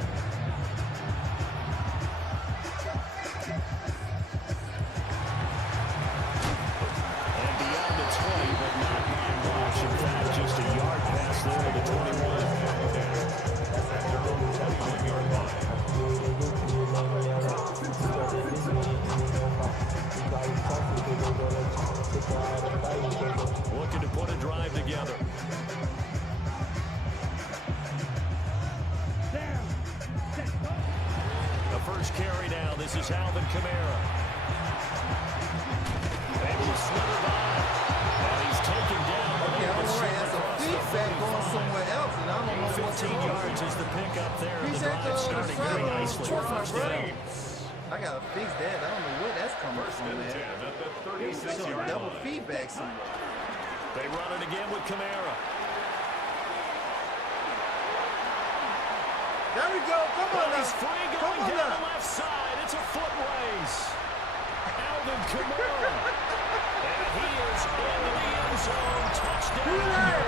And beyond the 20, but not by much. In fact, just a yard pass there to the 21. Looking to put a drive together. The first carry now. This is Alvin Kamara. Able to slither by. And he's taken down. Okay, all right. That's a feedback going somewhere else, and I don't know what's 15 yards is the pickup there. The drive starting very nicely. First down. I gotta fix that. I don't know where that's coming from, man. There's some double feedback somewhere. They run it again with Kamara. There we go. Come on now. He's free going down the left side. It's a foot race. Alvin Kamara. And he is into the end zone. Touchdown.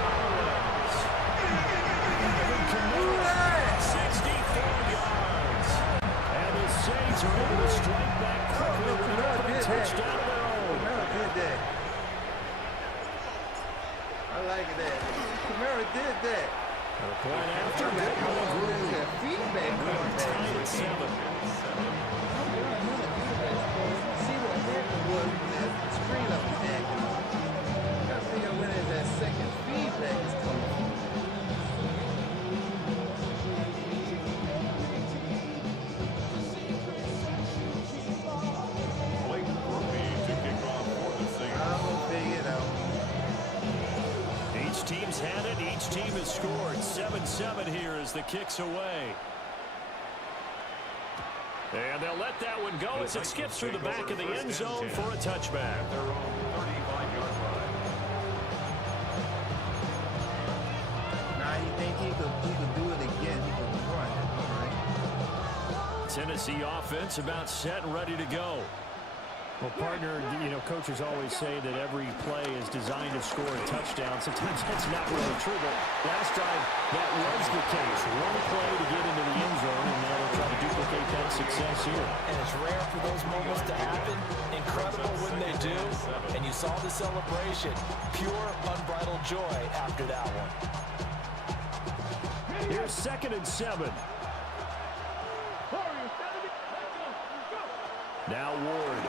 Alvin Kamara. 64 yards. And the Saints are able to strike back quickly with an opening touchdown of their own. Kamara did that. I like that. Kamara did that. A point after that. Feedback going back. Tied at 7. See what happened was that screen up there. Gotta figure out where that second feedback is coming from. Each team's had it. Each team has scored. 7-7 here as the kick's away. And they'll let that one go as it skips through the back of the end zone for a touchback. Their own 35-yard line. Now you think he could do it again? He could run it, right? Tennessee offense about set and ready to go. Well, partner, you know, coaches always say that every play is designed to score a touchdown. Sometimes that's not really true, but last drive, that was the case. One play to get into the end zone, and now they'll try to duplicate that success here. And it's rare for those moments to happen. Incredible when they do. And you saw the celebration. Pure, unbridled joy after that one. Here's 2nd and 7. Now Ward.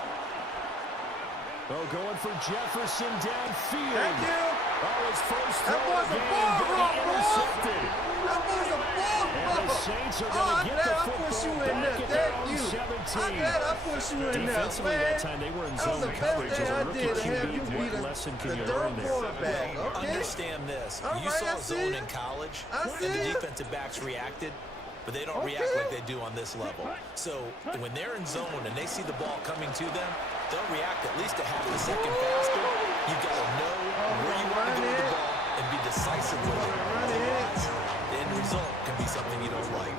Oh, going for Jefferson downfield. Thank you. Oh, his first throw That of the was a game, ball but rock, intercepted. That was a ball And the rock. Saints are going to get the football back at their own 17. I'm glad I put you in there, Defensively, man. that time they were in That was zone the coverage best as thing a I rookie did to have you QB. be What lesson can you the learn third there? quarterback, okay? Understand this. All You right, saw I see zone it. in college, I and see the it. defensive backs reacted, but they don't react like they do on this level. So when they're in zone and they see the ball coming to them, they'll react at least a half a second faster. You've got to know where you want to go with the ball and be decisive with it. Otherwise, the end result can be something you don't like.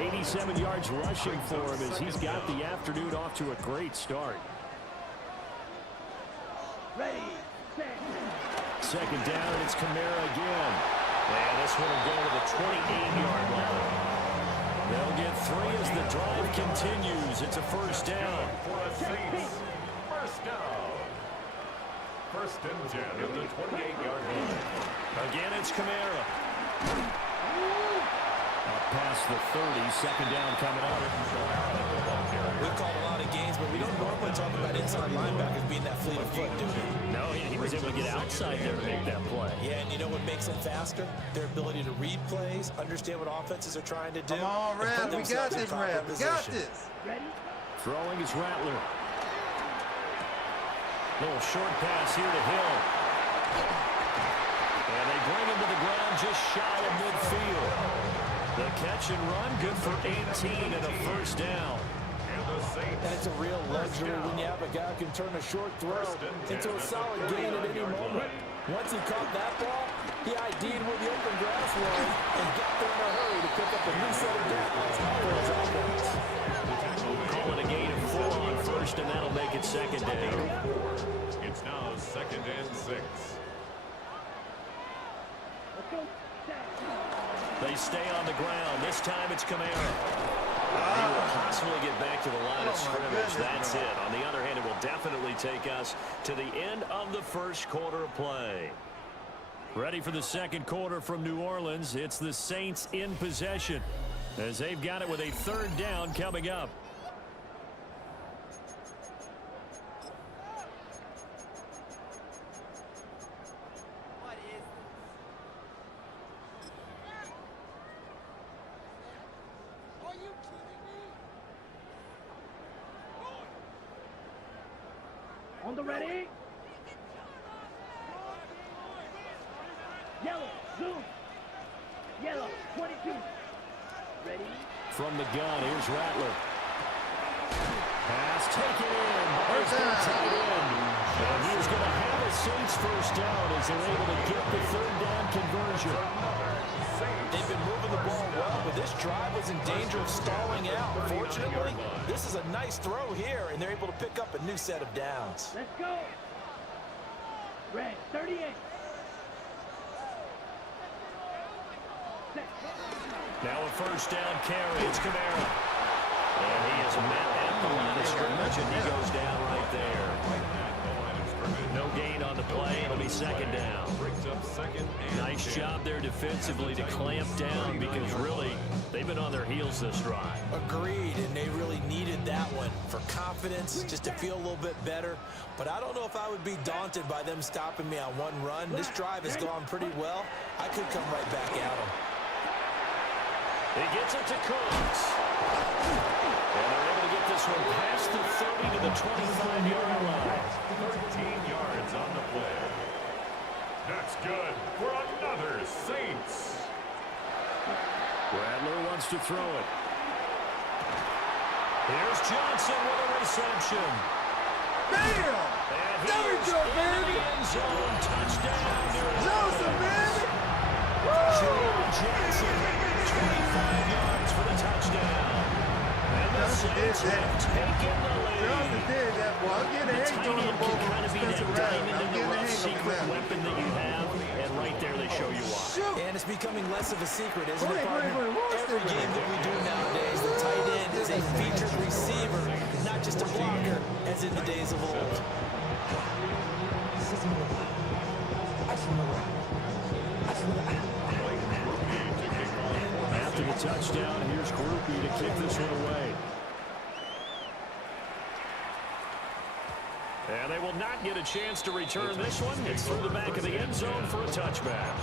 87 yards rushing for him as he's got the afternoon off to a great start. Ready, set. 2nd down, and it's Kamara again. And this one will go to the 28-yard line. They'll get 3 as the drive continues. It's a first down. For the Saints, first down. First and 10 at the 28-yard line. Again, it's Kamara. Up past the 30, second down coming up. We've called a lot of games, but we don't normally talk about inside linebackers being that fleet of foot, do we? No, he was able to get outside there to make that play. Yeah, and you know what makes them faster? Their ability to read plays, understand what offenses are trying to do. Come on, Rev. We got this, Rev. We got this. Throwing is Rattler. Little short pass here to Hill. And they bring him to the ground just shy of midfield. The catch and run, good for 18 and a first down. And it's a real luxury when you have a guy who can turn a short throw into a solid gain at any moment. Once he caught that ball, he ID'd where the open grass was and got there in a hurry to pick up a new set of downs for his offense. Call it a gain of 4 on first, and that'll make it second down. It's now second and 6. They stay on the ground. This time it's Kamara. He will possibly get back to the line of scrimmage. That's it. On the other hand, it will definitely take us to the end of the first quarter of play. Ready for the second quarter from New Orleans. It's the Saints in possession as they've got it with a third down coming up. On the ready. Yellow, zoom. Yellow, 22. Ready. From the gun, here's Rattler. Pass taken in. Ball's been tied in. And he's going to have a Saints first down as they're able to get the third down conversion. They've been moving the ball well, but this drive was in danger of stalling out. Fortunately, this is a nice throw here, and they're able to pick up a new set of downs. Let's go. Red, 38. Now a first down carry. It's Kamara. And he is met at the line of scrimmage, and he goes down right there. No gain on the play. It'll be second down. Nice job there defensively to clamp down because really they've been on their heels this drive. Agreed, and they really needed that one for confidence, just to feel a little bit better. But I don't know if I would be daunted by them stopping me on one run. This drive has gone pretty well. I could come right back at them. He gets it to Cooks. And they're able to get this one past the 30 to the 25-yard line. 13 yards on the play. That's good for another Saints. Rattler wants to throw it. Here's Johnson with a reception. Bam! And There we go, baby! end zone touchdown. Johnson, baby! Johnson, 25 yards for the touchdown. And the Saints have taken the lead. Johnson did that, boy. I'm getting a hang on the ball. Kind of be that diamond in the rough secret weapon that you have, and right there they show you why. And it's becoming less of a secret, isn't it, partner? Every game that we do nowadays, the tight end is a featured receiver, not just a blocker, as in the days of old. After the touchdown, here's Groupie to kick this one away. And they will not get a chance to return this one. It's through the back of the end zone for a touchback.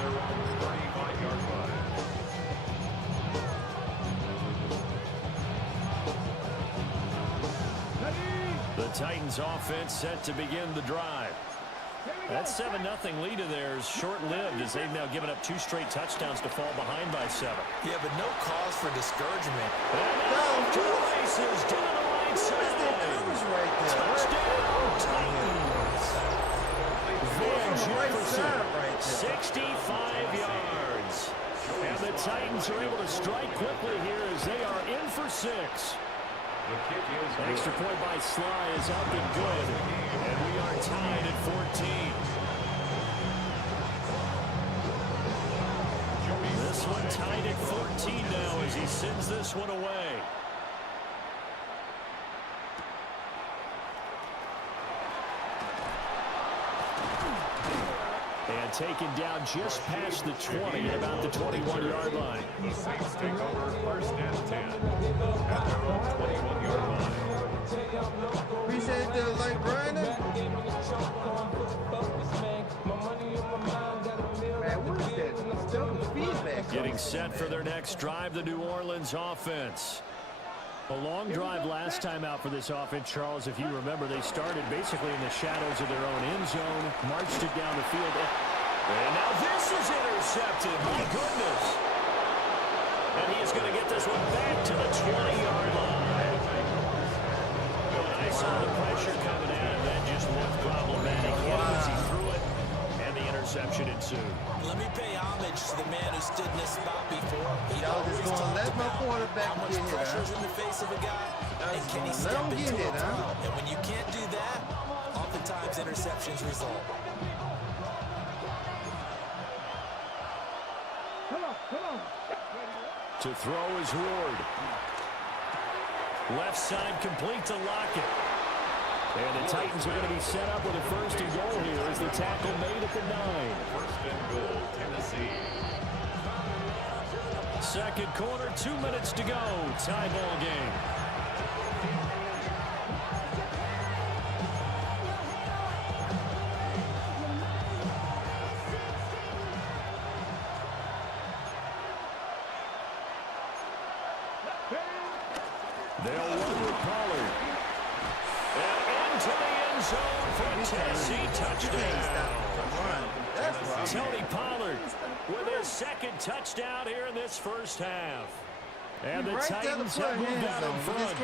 The Titans offense set to begin the drive. That 7-0 lead of theirs short-lived as they've now given up 2 straight touchdowns to fall behind by 7. Yeah, but no cause for discouragement. And off to the races down the right side. Touchdown Titans. Van Jefferson, 65 yards. And the Titans are able to strike quickly here as they are in for 6. Extra point by Sly is up and good. And we are tied at 14. This one tied at 14 now as he sends this this one away. And taken down just past the 20 at about the 21-yard line. The Saints take over first and 10 at their own 21-yard line. Appreciate the like, Brandon. Man, what is that? Still feedback. Getting set for their next drive, the New Orleans offense. A long drive last time out for this offense, Charles. If you remember, they started basically in the shadows of their own end zone, marched it down the field. And now this is intercepted. My goodness. And he is going to get this one back to the 20-yard line. I saw the pressure coming in, and then just looked problematic. As he threw it, and the interception ensued. Let me pay homage to the man who stood in this spot before. Y'all just gonna let my quarterback how much get hit, pressure is in the face of a guy, and can he step into it? And when you can't do that, oftentimes interceptions result. To throw is Ward. Left side complete to Lockett. And the Titans are going to be set up with a first and goal here as the tackle made at the 9. First and goal, Tennessee. Second quarter, 2 minutes to go. Tie ball game. They'll run with Pollard. And into the end zone for Tennessee touchdown. Tony Pollard with his second touchdown here in this first half. And the Titans have moved out in front.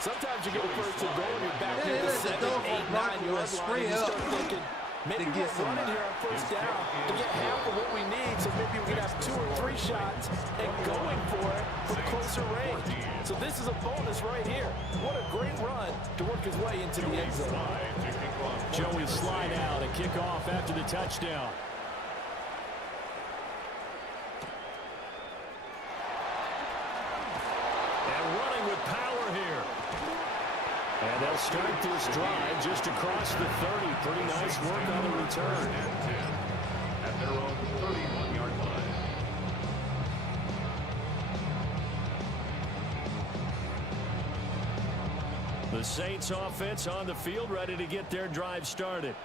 Sometimes you get a first and goal and you're back in the 7, 8, 9 yard line and you start thinking, maybe we're running here on first down to get half of what we need, so maybe we can have 2 or 3 shots and going for it from closer range. So this is a bonus right here. What a great run to work his way into the end zone. Joey slide out, a kickoff after the touchdown. And running with power here. And they'll start this drive just across the 30. Pretty nice work on the return. At their own 31-yard line. The Saints offense on the field, ready to get their drive started.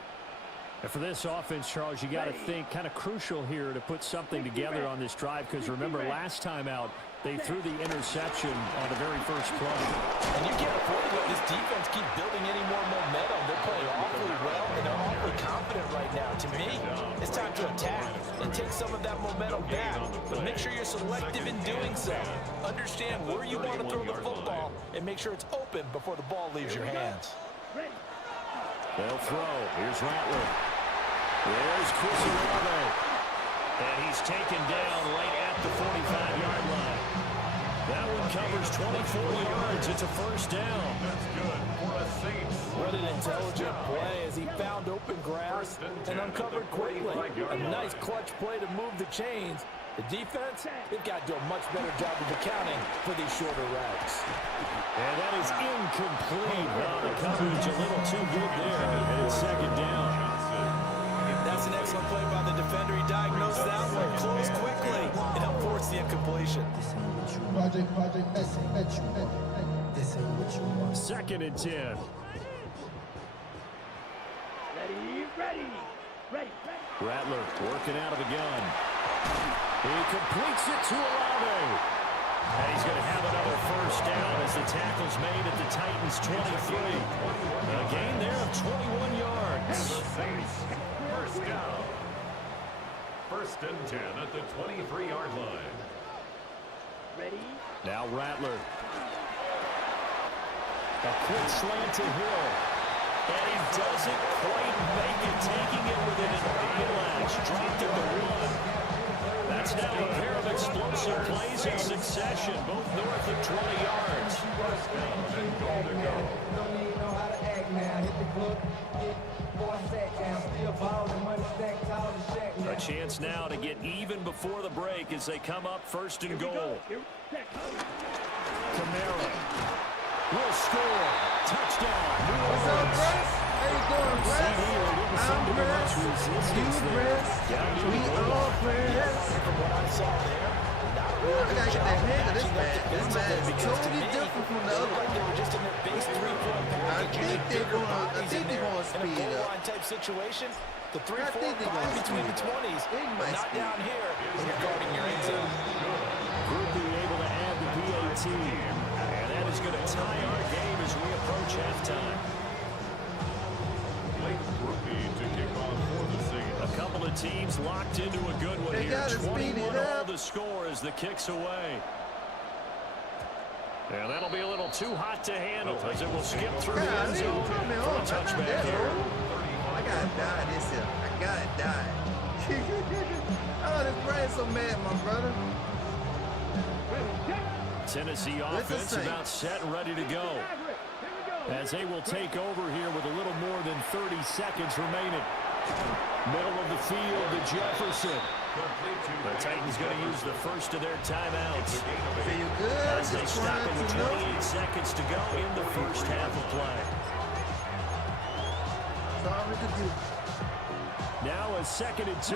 And for this offense, Charles, you got to think kind of crucial here to put something together on this drive, because remember last time out, they threw the interception on the very first play. And you can't afford to let this defense keep building any more momentum. They're playing awfully well, and they're awfully confident right now. To me, it's time to attack and take some of that momentum back. But make sure you're selective in doing so. Understand where you want to throw the football and make sure it's open before the ball leaves your hands. They'll throw. Here's Rattler. There's Chris Olave. And he's taken down right at the 45-yard line. That one covers 24 yards. It's a first down. That's good for the Saints. What an intelligent play as he found open grass and uncovered quickly. A nice clutch play to move the chains. The defense, they've got to do a much better job of accounting for these shorter routes. And that is incomplete. The coverage a little too good there. And it's second down. That's an excellent play by the defender. He diagnosed that one, closed quickly, and helped force the incompletion. Second and 10. Ready. Rattler working out of the gun. He completes it to Olave. And he's going to have another first down as the tackle's made at the Titans' 23. A gain there of 21 yards. First down. First and 10 at the 23-yard line. Ready? Now Rattler. A quick slant to Hill. And he doesn't quite make it, taking it within an eyelash. Dropped at the 1. That's now a pair of explosive Some plays in succession, both north of 20 yards. A chance now to get even before the break as they come up first and goal. Kamara will score. Touchdown. What's up, Bress? How you doing, Bress? I'm Bress. You Bress. We all Bress. From what I saw there, I gotta get the hang of this man. This man is totally different from the other one. they were just in their base 3-4 package. I think they're gonna speed in a goal up. line type situation, the 3-4 I think they're gonna between the speed up. 20s, They but might not speed down up. here when you're guarding your end zone. Group being able to add the PAT. And that is going to tie our game as we approach halftime. A couple of teams locked into a good one here. 21-all the score as the kick's away. And that'll be a little too hot to handle as it will skip through the end zone for a touchback here. I gotta die this year. I gotta die. Oh, this brain's so mad, my brother. Tennessee offense about set and ready to go. As they will take over here with a little more than 30 seconds remaining. Middle of the field to Jefferson. The Titans going to use the first of their timeouts. As they stop it with 28 seconds to go in the first half of play. Now a 2nd and 2.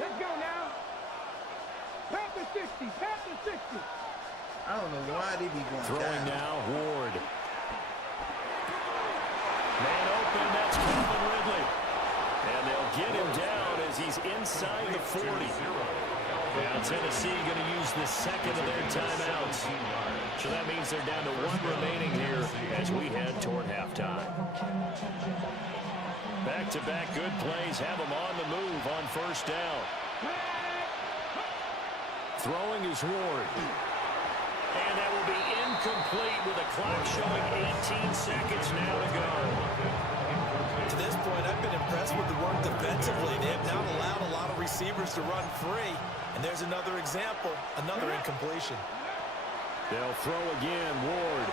Let's go now. Pat the 60. Pat the 60. I don't know why they be going Throwing down. now, Ward. Man open, that's Calvin Ridley. And they'll get him down as he's inside the 40. Now Tennessee going to use the second of their timeouts. So that means they're down to 1 remaining here as we head toward halftime. Back-to-back good plays have them on the move on first down. Throwing is Ward. And that will be incomplete with a clock showing 18 seconds now to go. To this point, I've been impressed with the work defensively. They have not allowed a lot of receivers to run free. And there's another example, another incompletion. They'll throw again, Ward.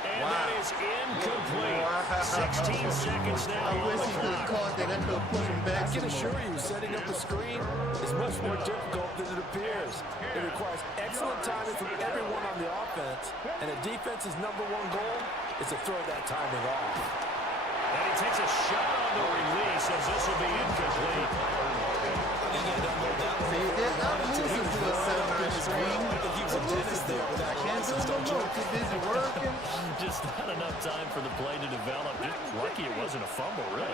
And that is incomplete. 16 seconds now. I wish he could have caught that. I could have pushed him back. I can assure you, setting up the screen is much more difficult than it appears. It requires excellent timing from everyone on the offense, and a defense's #1 goal is to throw that timing off. And he takes a shot on the release as this will be incomplete. I'm losing to a 7-9 screen. I think he was a dentist there with that license, don't you? Too busy working. Just not enough time for the play to develop. Just lucky it wasn't a fumble, really.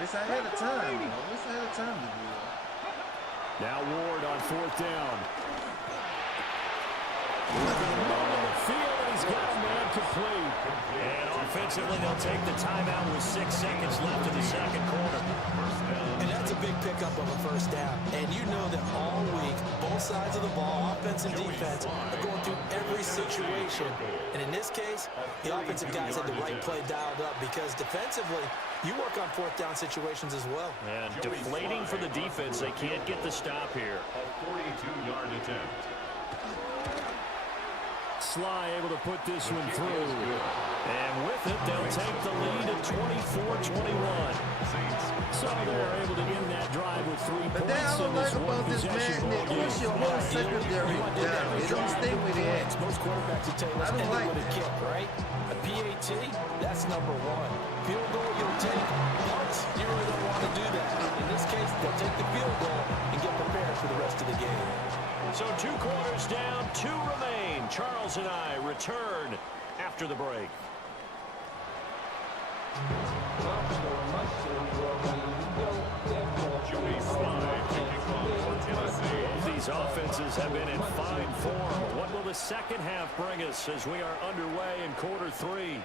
It's ahead of time, though. It's ahead of time to do that. Now Ward on 4th down. Looking on the field, and he's got a man complete. And offensively, they'll take the timeout with 6 seconds left in the second quarter. And that's a big pickup of a first down. And you know that all week, both sides of the ball, offense and defense, are going through every situation. And in this case, the offensive guys had the right play dialed up because defensively, you work on 4th down situations as well. And deflating for the defense. They can't get the stop here. A 42-yard attempt. Sly able to put this one through. And with it, they'll take the lead at 24-21. So they're able to end that drive with 3 But then I points in don't this like about this one-possession man, they ball push your game. whole secondary down. They don't stay where they at. Most quarterbacks would tell you let's I don't end it like with a that. kick, right? A PAT, that's #1. Field goal, you'll take. Punts, you really don't want to do that. In this case, they'll take the field goal and get prepared for the rest of the game. So 2 quarters down, 2 remain. Charles and I return after the break. Both these offenses have been in fine form. What will the second half bring us as we are underway in quarter 3?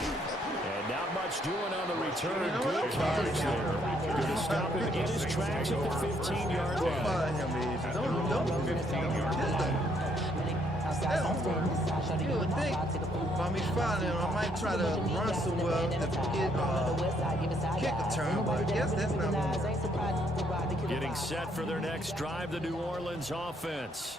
And not much doing on the return. Good coverage there. Going to stop him in his tracks at the 15-yard line. You would think If I'm fouling him, I might try to run somewhere to get kick a turn, but I guess that's not one. Getting set for their next drive, the New Orleans offense.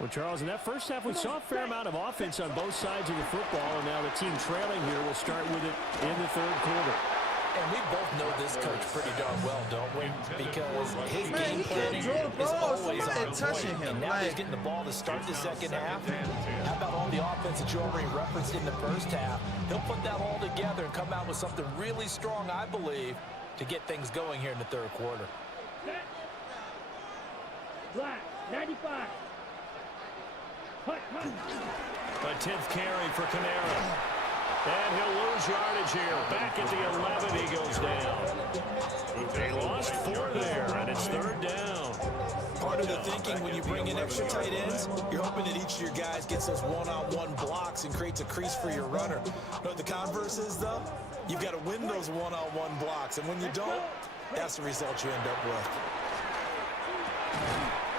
Well, Charles, in that first half, we saw a fair amount of offense on both sides of the football, and now the team trailing here will start with it in the third quarter. And we both know this coach pretty darn well, don't we? Because his game planning is always on touching him. And now he's getting the ball to start the second half. How about all the offense that you already referenced in the first half? He'll put that all together and come out with something really strong, I believe, to get things going here in the third quarter. Black, 95. A 10th carry for Kamara. And he'll lose yardage here. Back at the 11, he goes down. They lost 4 there, and it's third down. Part of the thinking when you bring in extra tight ends, you're hoping that each of your guys gets those one-on-one blocks and creates a crease for your runner. You know what the converse is, though? You've got to win those one-on-one blocks, and when you don't, that's the result you end up with.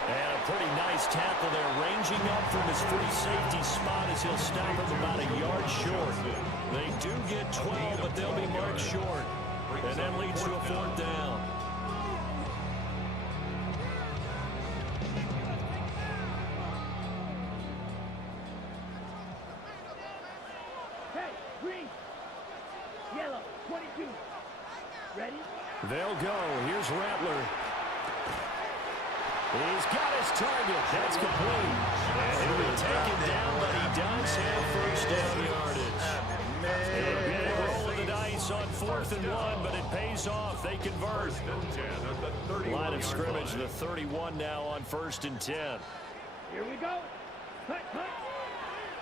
And a pretty nice tackle there, ranging up from his free safety spot as he'll stop him about a yard short. They do get 12, but they'll be marked short. And that leads to a 4th down. Hey, green, yellow, 22. Ready? They'll go. Here's Rattler. He's got his target. That's complete. And he'll be taken down, but he does have first down yardage. A big roll of the dice on 4th and 1, but it pays off. They convert. Line of scrimmage, the 31 now on 1st and 10. Here we go. Cut.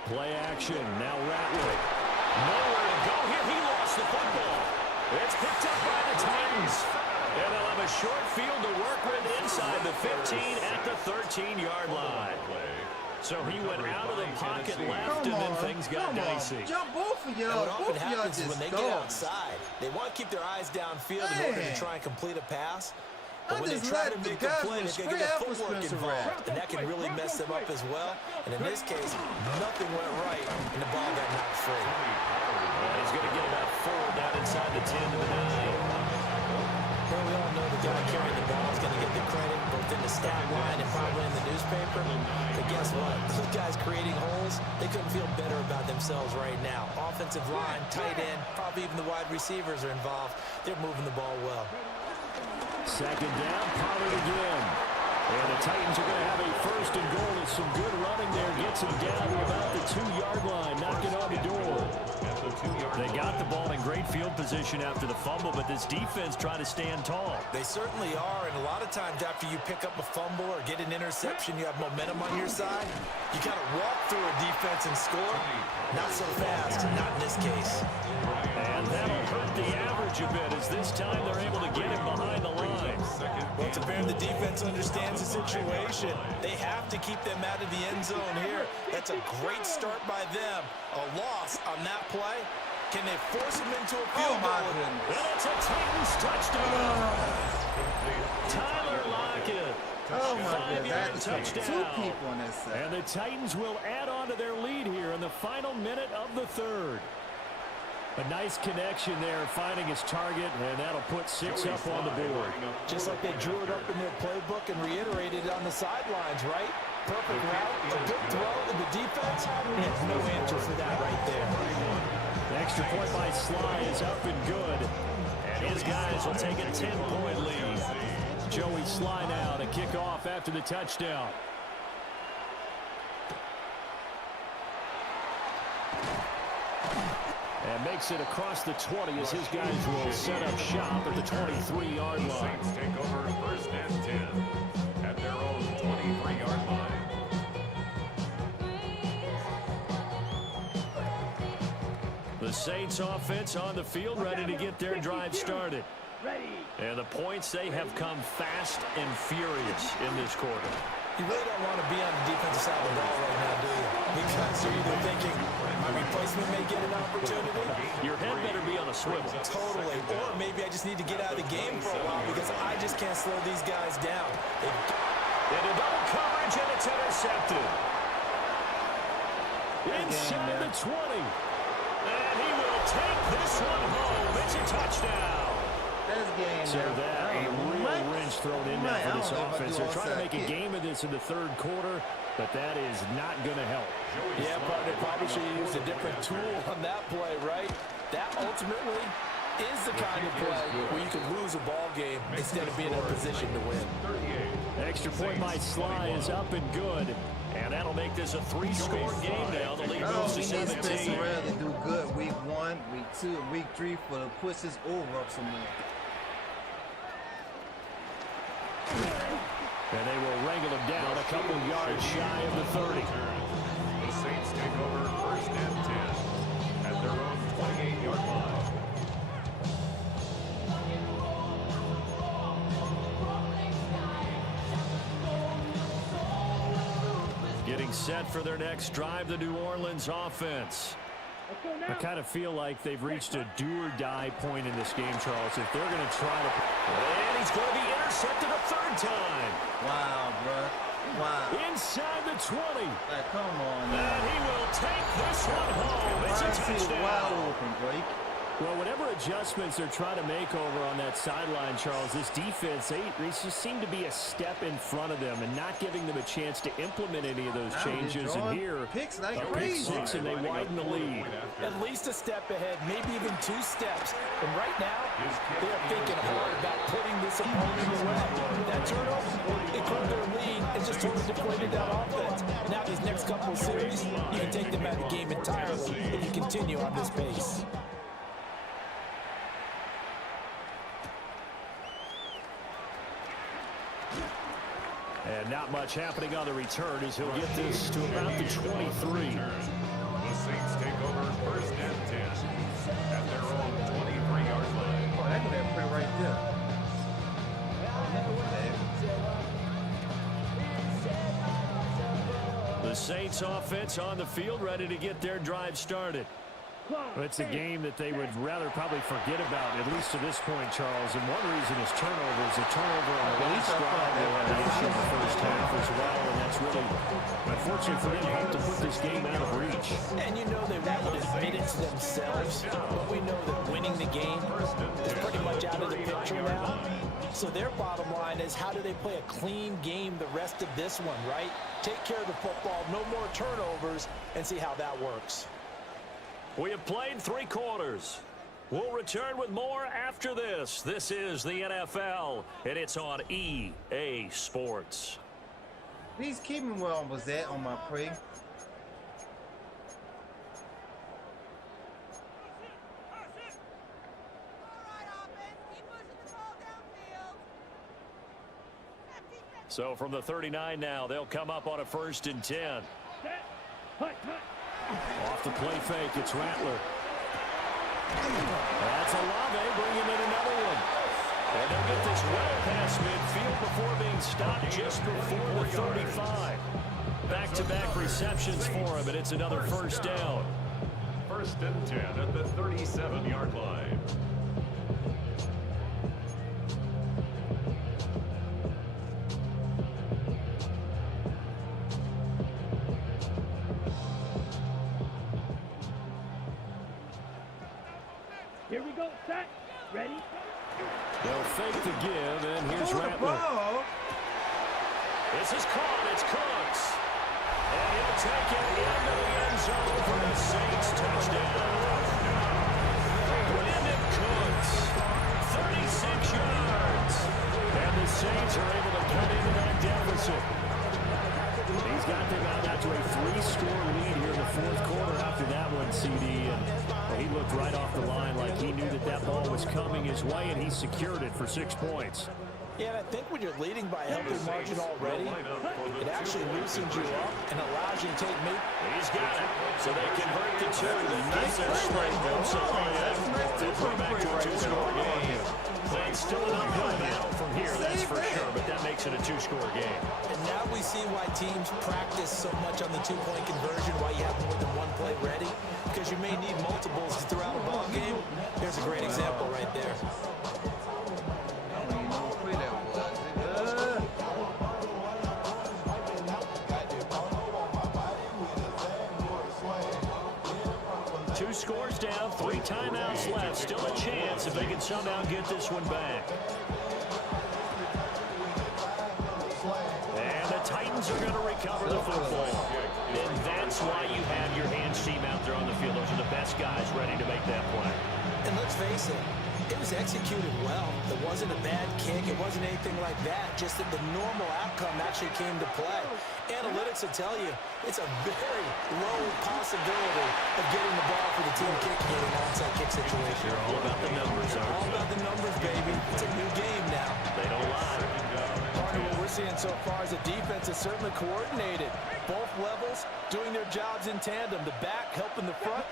Play action. Now Rattler. Nowhere to go here. He lost the football. It's picked up by the Titans. And they'll have a short field to work with inside the 15 at the 13-yard line. So he went out of the pocket left, and then things got dicey. Jump both of y'all. What often Both of y'all happens is just when they get outside, they want to keep their eyes downfield in order to try and complete a pass. But when they try to make a play, they're going to get their footwork involved, and that can really mess them up as well. And in this case, nothing went right, and the ball got knocked free. He's going to get about 4 down inside the 10 to the 9. Well, we all know the guy carrying the ball is going to get the credit, both in the stat line and probably in the newspaper. But guess what? Those guys creating holes, they couldn't feel better about themselves right now. Offensive line, tight end, probably even the wide receivers are involved. They're moving the ball well. Second down, Pollard again. And the Titans are going to have a 1st and goal. It's some good running there. Gets him down to about the 2-yard line, knocking on the door. They got the ball in great field position after the fumble, but this defense trying to stand tall. They certainly are, and a lot of times after you pick up a fumble or get an interception, you have momentum on your side. You got to walk through a defense and score. Not so fast, not in this case. And that'll hurt the average a bit, as this time they're able to get him behind the line. Well, it's apparent the defense understands the situation. They have to keep them out of the end zone here. That's a great start by them. A loss on that play. Can they force him into a field goal? And it's a Titans touchdown. Tyler Lockett. Oh my Five-yard goodness, touchdown. 2 people on this side. And the Titans will add on to their lead here in the final minute of the 3rd. A nice connection there, finding his target, and that'll put 6 up on the board. Just like they drew it up in their playbook and reiterated it on the sidelines, right? Perfect route, a good throw to the defense, and no answer for that right there. The extra point by Sly is up and good. And his guys will take a 10-point lead. Joey Sly now to kick off after the touchdown. And makes it across the 20 as his guys will set up shop at the 23-yard line. Saints take over 1st and 10 at their own 23-yard line. The Saints offense on the field, ready to get their drive started. And the points, they have come fast and furious in this quarter. You really don't want to be on the defensive side of the ball right now, do you? Because you're either thinking, my replacement may get an opportunity. Your head better be on a swivel. Totally. Or maybe I just need to get out of the game for a while because I just can't slow these guys down. And a double coverage, and it's intercepted. Inside the 20. And he will take this one home. It's a touchdown. So that a real wrench thrown in there for this offense. They're trying to make a game of this in the third quarter, but that is not going to help. Yeah, but they probably should have used a different tool on that play, right? That ultimately is the kind of play where you can lose a ball game instead of being in a position to win. Extra point by Sly is up and good. And that'll make this a 3-score game now. The lead moves to 17. To do good week 1, week 2, and week 3 for the push this over up some more. And they will wrangle him down a couple yards shy of the 30. The Saints take over 1st and 10 at their own 28-yard line. Getting set for their next drive, the New Orleans offense. I kind of feel like they've reached a do-or-die point in this game, Charles. If they're going to try to... And he's going to be intercepted a third time. Wow, bro. Wow. Inside the 20. Like, come on, man. And he will take this one home. It's a touchdown. Wide open, Blake. Well, whatever adjustments they're trying to make over on that sideline, Charles, this defense, they just seem to be a step in front of them and not giving them a chance to implement any of those changes. And here, picks like a pick six, and they widen the lead. At least a step ahead, maybe even 2 steps. And right now, they're thinking hard about putting this opponent away. That turnover, it caught their lead and just totally deflated that offense. Now these next couple of series, you can take them out of the game entirely if you continue on this pace. And not much happening on the return as he'll get this to about the 23. The Saints take over 1st and 10 at their own 23-yard line. Oh, that could have put right there. The Saints offense on the field, ready to get their drive started. It's a game that they would rather probably forget about, at least to this point, Charles. And one reason is turnovers. A turnover on the last drive, they had an issue in the first half as well. And that's really, unfortunately for them, helped to put this game out of reach. And you know they won't admit it to themselves, but we know that winning the game is pretty much out of the picture now. So their bottom line is, how do they play a clean game the rest of this one, right? Take care of the football, no more turnovers, and see how that works. We have played 3 quarters. We'll return with more after this. This is the NFL, and it's on EA Sports. Please keep me where I was at on my prey. So from the 39 now, they'll come up on a 1st and 10. Off the play fake, it's Rattler. That's Olave bringing in another one. And they'll get this well past midfield before being stopped just before the 35. Back-to-back receptions for him, and it's another 1st down. 1st and 10 at the 37-yard line. Here we go, set, ready. They'll fake the give, and here's Rattler. This is caught, it's Cooks. And he'll take it into the end zone for the Saints touchdown. Brandon Cooks, 36 yards. And the Saints are able to cut into that deficit. He's got them out to a 3-score lead here in the 4th quarter after that one, CD. And he looked right off the line like he knew that that ball was coming his way, and he secured it for 6 points. Yeah, and I think when you're leading by a healthy margin already, it actually loosens you up and allows you to take me. He's got it. So they convert the 2. Nice straight bumps on that. They'll put back to a 2-score game. It's still an uphill battle from here, that's for sure, but that makes it a 2-score game. And now we see why teams practice so much on the 2-point conversion, why you have more than one play ready, because you may need multiples throughout a ball game. Here's a great example right there. score's down, 3 timeouts left. Still a chance if they can somehow get this one back. And the Titans are going to recover the football. And that's why you have your hands team out there on the field. Those are the best guys ready to make that play. And let's face it, it was executed well. It wasn't a bad kick. It wasn't anything like that. Just that the normal outcome actually came to play. Analytics will tell you it's a very low possibility of getting the ball for the team kicking in an onside kick situation. They're all about the numbers, aren't they? All about the numbers, baby. It's a new game now. They don't lie. Part of what we're seeing so far is the defense is certainly coordinated. Both levels doing their jobs in tandem. The back helping the front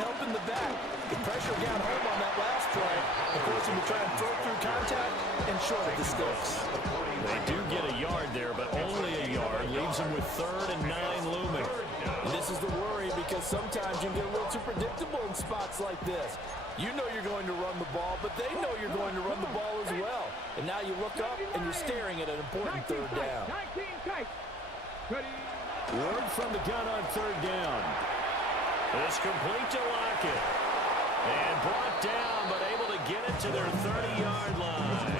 helping the back. The pressure got home on that last play. Of course, him to try and throw through contact and short of the sticks. They do get a yard there, but only a yard. Leaves them with 3rd and 9 looming. And this is the worry because sometimes you get a little too predictable in spots like this. You know you're going to run the ball, but they know you're going to run the ball as well. And now you look up and you're staring at an important 3rd down. Word from the gun on 3rd down. It's complete to Lockett. And brought down, but able to get it to their 30-yard line.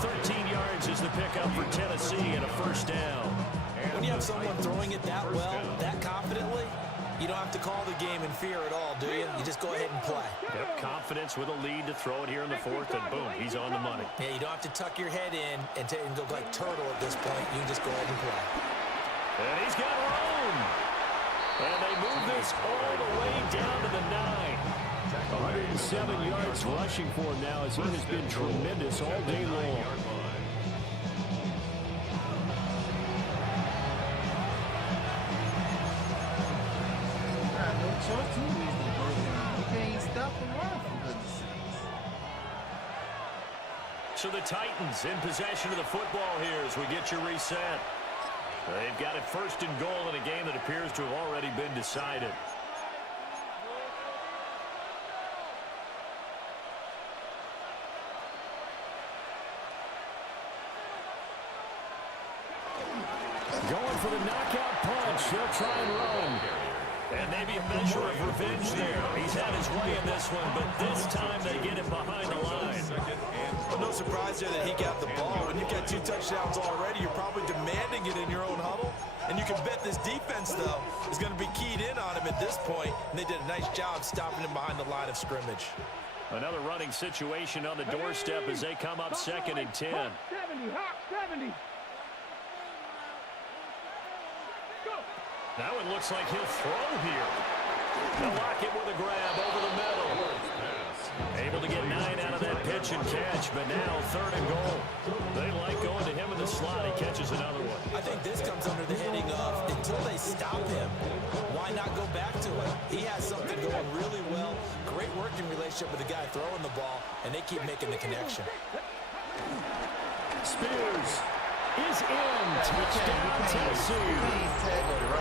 13 yards is the pickup for Tennessee and a 1st down. When you have someone throwing it that well, that confidently, you don't have to call the game in fear at all, do you? You just go ahead and play. Yep, confidence with a lead to throw it here in the 4th, and boom, he's on the money. Yeah, you don't have to tuck your head in and go like turtle at this point. You can just go ahead and play. And he's got room. And they move this all the way down to the 9. 107 yards rushing for him now as he has been tremendous all day long. So the Titans in possession of the football here as we get your reset. They've got it 1st and goal in a game that appears to have already been decided. Going for the knockout punch. They'll try and run. And maybe a measure of revenge there. He's had his way in this one, but this time they get him behind the line. Well, no surprise there that he got the ball. When you've got 2 touchdowns already, you're probably demanding it in your own huddle. And you can bet this defense, though, is going to be keyed in on him at this point. And they did a nice job stopping him behind the line of scrimmage. Another running situation on the doorstep as they come up 2nd and 10. 70, Hawk 70. That one looks like he'll throw here. They'll lock it with a grab over the middle. Able to get 9 out of that pitch and catch, but now 3rd and goal. They like going to him in the slot. He catches another one. I think this comes under the heading of until they stop him, why not go back to it? He has something going really well. Great working relationship with the guy throwing the ball, and they keep making the connection. Spears is in. Touchdown, Tennessee.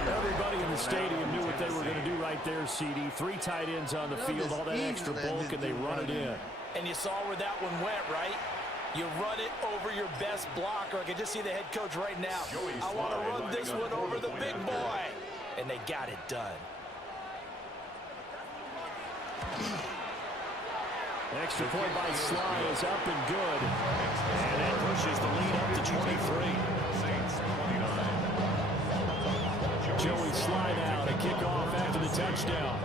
Everybody in the stadium knew what they were going to do right there, CD. 3 tight ends on the field, all that extra bulk, and they run it in. And you saw where that one went, right? You run it over your best blocker. I can just see the head coach right now. I want to run this one over the big boy. And they got it done. Extra point by Sly is up and good. And that pushes the lead up to 23. Joey Sly now to kick off after the touchdown.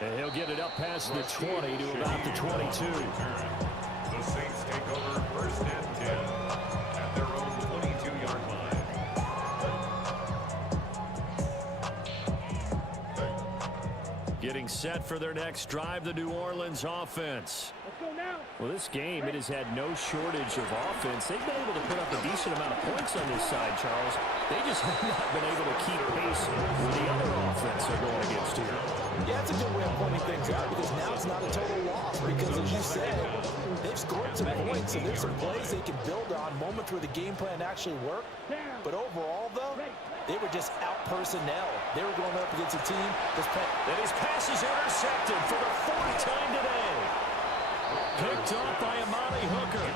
And he'll get it up past the 20 to about the 22. The Saints take over 1st and 10 at their own 22-yard line. Getting set for their next drive, the New Orleans offense. Well, this game, it has had no shortage of offense. They've been able to put up a decent amount of points on this side, Charles. They just have not been able to keep pace with the other offense they're going against here. Yeah, that's a good way of pointing things out because now it's not a total loss because, as you said, they've scored some points and there's some plays they can build on, moments where the game plan actually worked. But overall, though, they were just out-personnel. They were going up against a team that's playing. And his pass is intercepted for the 4th time today. Picked off by Amani Hooker.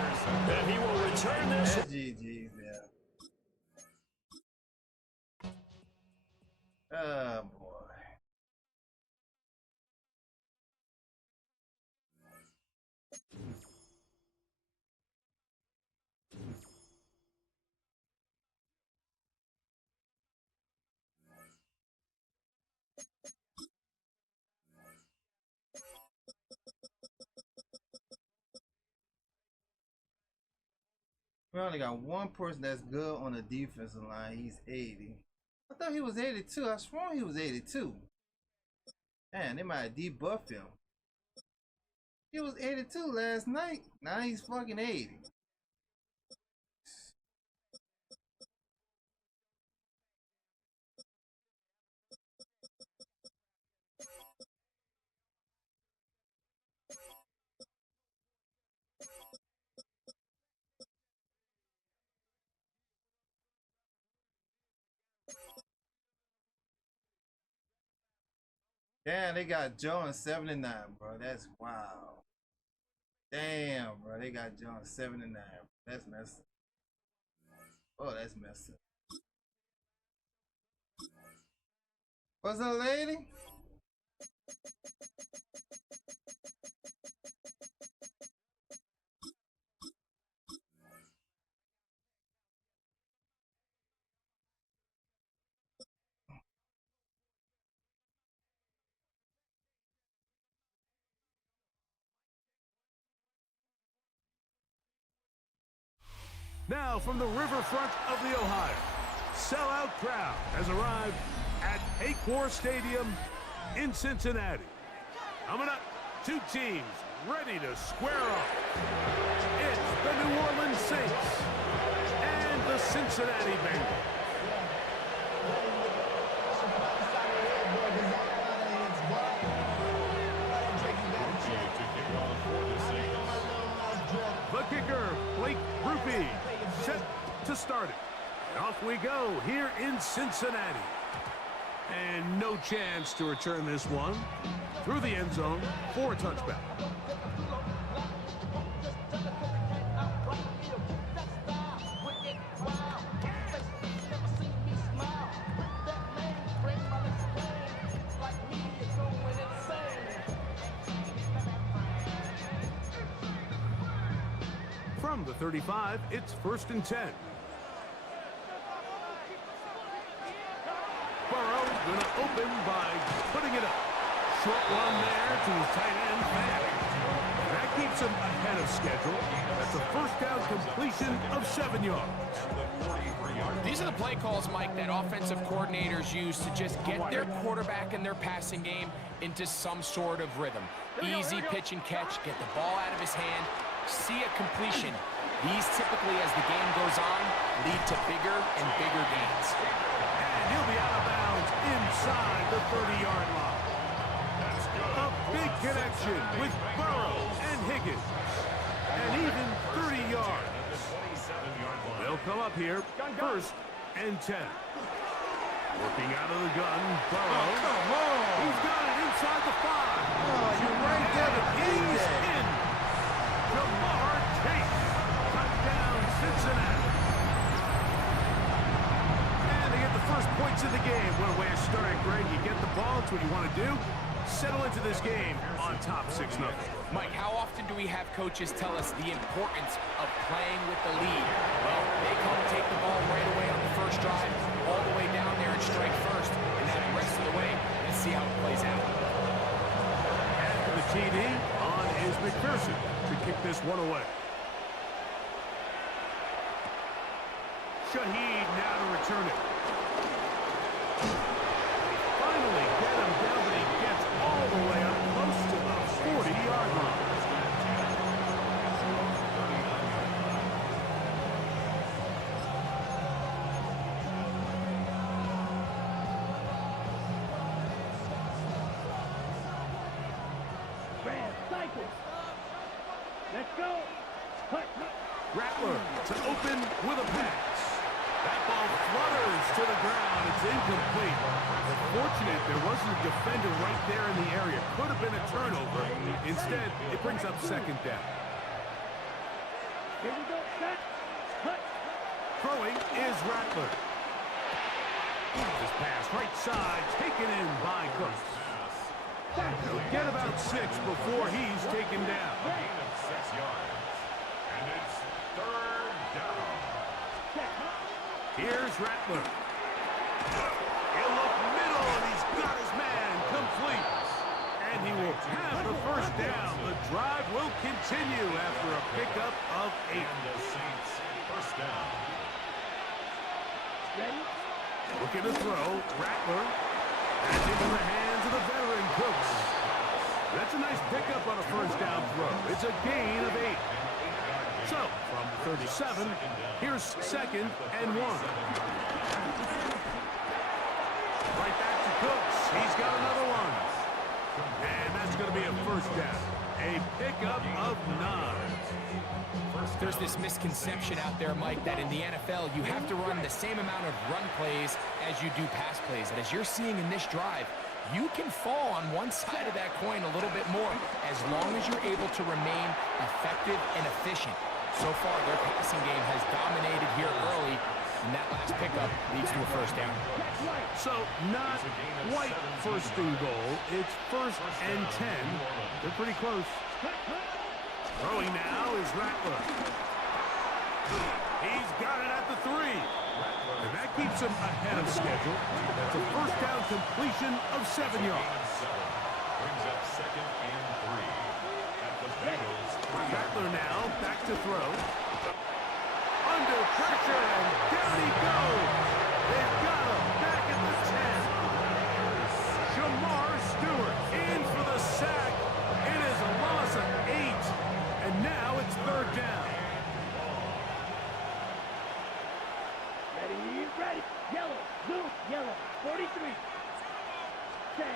And he will return this. That's GG's, yeah. Oh, boy. We only got one person that's good on the defensive line. He's 80. I thought he was 82. I swore he was 82. Man, they might debuff him. He was 82 last night. Now he's fucking 80. Damn, they got Joe in 79, bro. That's wild. Damn, bro. They got Joe in 79. That's messed up. Oh, that's messed up. What's up, lady? Now from the riverfront of the Ohio, sellout crowd has arrived at Paycor Stadium in Cincinnati. Coming up, two teams ready to square off. It's the New Orleans Saints and the Cincinnati Bengals. The kicker, Blake Rupe, set to start it. And off we go here in Cincinnati. And no chance to return this one through the end zone for a touchback. From the 35, it's 1st and 10. Burrow gonna open by putting it up. Short run there to his tight end, Madden. That keeps him ahead of schedule. That's a first down completion of 7 yards. These are the play calls, Mike, that offensive coordinators use to just get their quarterback and their passing game into some sort of rhythm. Easy pitch and catch, get the ball out of his hand, see a completion. These typically, as the game goes on, lead to bigger and bigger gains. And he'll be out of bounds inside the 30-yard line. A big connection with Burrow and Higgins. And even 30 yards. They'll come up here, 1st and 10. Working out of the gun, Burrow. Oh, come on. He's got it inside the 5. Oh, you're right there to He's that. in. Jamar Chase. Touchdown, Cincinnati. And they get the first points of the game. What a way to start it, Greg. You get the ball. It's what you want to do. Settle into this game on top 6-0. Mike, how often do we have coaches tell us the importance of playing with the lead? Well, they come take the ball right away on the first drive, all the way down there and strike first, and then the rest of the way, and see how it plays out. After the TD, on is McPherson to kick this one away. Shaheed now to return it. Finally get him down, but he gets all the way up close to the 40-yard line. Let's go. Rattler to open with a pass. That ball flutters to the ground. It's incomplete. Fortunate there wasn't a defender right there in the area. Could have been a turnover. Instead, it brings up second down. Here we go. Set. Cut. Throwing is Rattler. This pass right side taken in by Cooks. He'll get about 6 before he's taken down. Gain of 6 yards. And it's third down. Here's Rattler. He'll look middle, and he's got his man complete. And he will have the first down. The drive will continue after a pickup of 8. And the Saints first down. Looking to throw. Rattler. That's into the hands of the veteran Cooks. That's a nice pickup on a first down throw. It's a gain of 8. So, from 37, here's second and 1. Right back to Cooks. He's got another one. And that's going to be a first down. A pickup of 9. There's this misconception out there, Mike, that in the NFL, you have to run the same amount of run plays as you do pass plays. And as you're seeing in this drive, you can fall on one side of that coin a little bit more as long as you're able to remain effective and efficient. So far, their passing game has dominated here early, and that last pickup leads to a first down. So, not quite first and goal. It's first and 10. They're pretty close. Throwing now is Rattler. He's got it at the 3. And that keeps him ahead of schedule. That's a first down completion of 7 yards. Brings up second and 3. At the Bengals. Rattler now back to throw. Under pressure, and down he goes. They've got him back at the 10. Jamar Stewart in for the sack. It is a loss of 8. And now it's third down. Ready. Yellow. Blue. Yellow. 43. Set.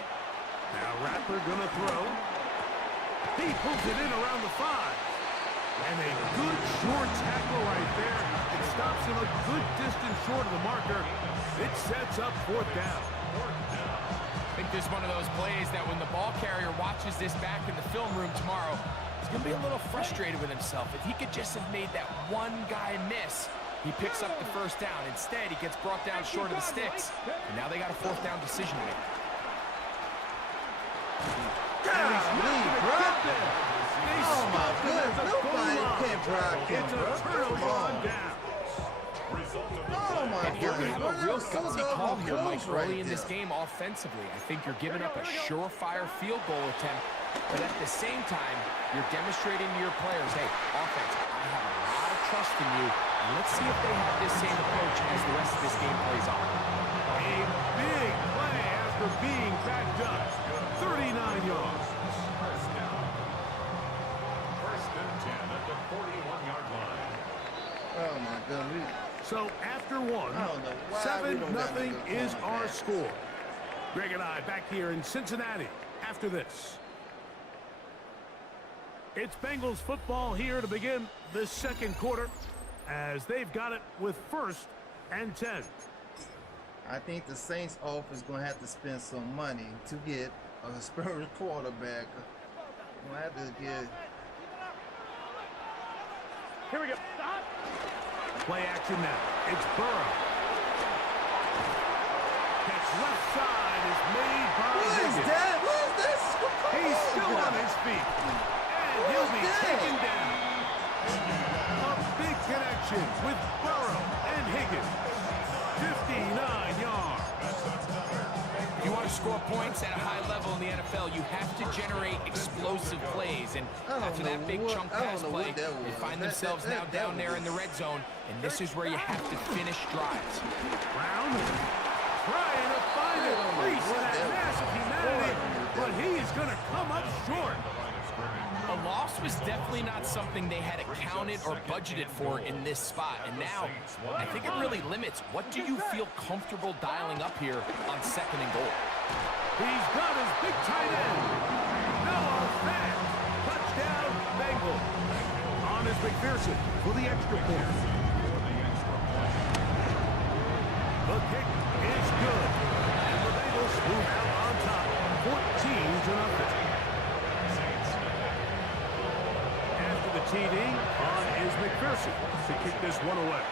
Now Rattler gonna throw. He pulls it in around the 5. And a good short tackle right there. It stops him a good distance short of the marker. It sets up fourth down. I think this is one of those plays that when the ball carrier watches this back in the film room tomorrow, he's going to be a little frustrated with himself. If he could just have made that one guy miss, he picks up the first down. Instead, he gets brought down short of the sticks. And now they got a fourth down decision to make. Oh my goodness, nobody can block him, bro. Come on. Oh my And here we have a real goodness, gutsy call here, Mike, right early in this there. game offensively. I think you're giving up a surefire field goal attempt, but at the same time, you're demonstrating to your players, hey, offense, I have a lot of trust in you, and let's see if they have this same approach as the rest of this game plays on. A big play after being backed up. 39 yards. First and 10 at the 41-yard line. Oh my goodness. So after one, I don't know why we don't got 7-0 no is good our cornerback. score. Greg and I back here in Cincinnati after this. It's Bengals football here to begin this second quarter as they've got it with first and 10. I think the Saints office going to have to spend some money to get a Spurs quarterback. Going to have to get... Here we go. Stop. Play action now. It's Burrow. Catch left side is made by Higgins. What is this? He's still on his feet. And he'll be taken down. A big connection with Burrow and Higgins. 59 yards. If you want to score points at a high level in the NFL, you have to generate explosive plays. And after that big chunk pass play, they find themselves now down there in the red zone. And this is where you have to finish drives. Brown trying to find a crease in that massive humanity, but he's going to come up short. A loss was definitely not something they had accounted or budgeted for in this spot. And now, I think it really limits what do you feel comfortable dialing up here on second and goal. He's got his big tight end. Noah Fant. Touchdown, Bengals. On is McPherson for the extra point. The kick is good. And the Bengals move out on top, 14-0. After the TD, on is McPherson to kick this one away.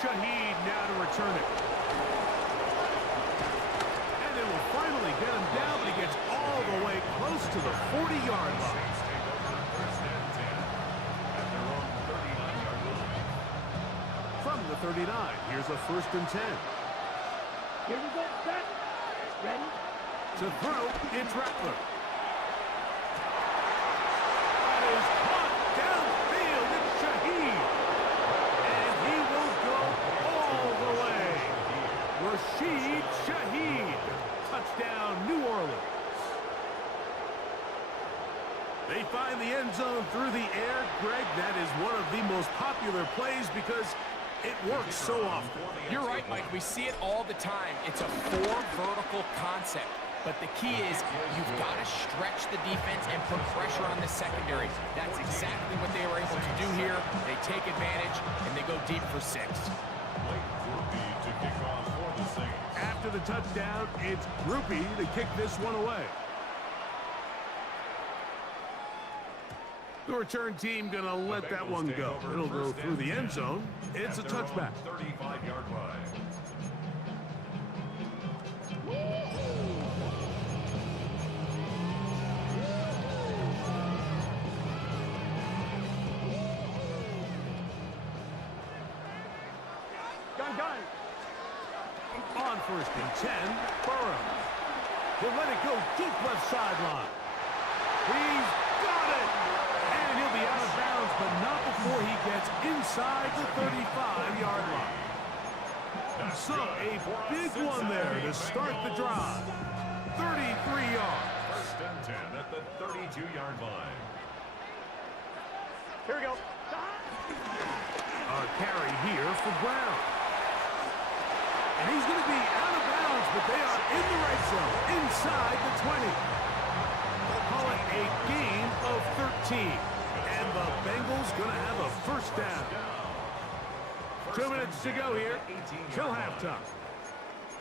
Shaheed now to return it. And it will finally get him down, but he gets all the way close to the 40-yard line. From the 39, here's a 1st and 10. Here we go, set, ready. To throw, it's Rattler. That is caught downfield, it's Shaheed. And he will go all the way. Rashid Shaheed. Touchdown, New Orleans. They find the end zone through the air. Greg, that is one of the most popular plays because it works so often. You're right, Mike. We see it all the time. It's a 4 vertical concept. But the key is you've got to stretch the defense and put pressure on the secondary. That's exactly what they were able to do here. They take advantage, and they go deep for 6. After the touchdown, it's Groupie to kick this one away. The return team going to let that one go. It'll go through the end zone. It's a touchback. 35-yard line. Gun. On 1st and 10, Burrow. He'll let it go deep left sideline. He's got it! And he'll be out of bounds, but not before he gets inside the 35-yard line. So a big one there to start the drive. 33 yards. 1st and 10 at the 32-yard line. Here we go. A carry here for Brown. And he's going to be out of bounds, but they are in the right zone, inside the 20. They'll call it a gain of 13. And the Bengals going to have a 1st down. 2 minutes to go here till halftime.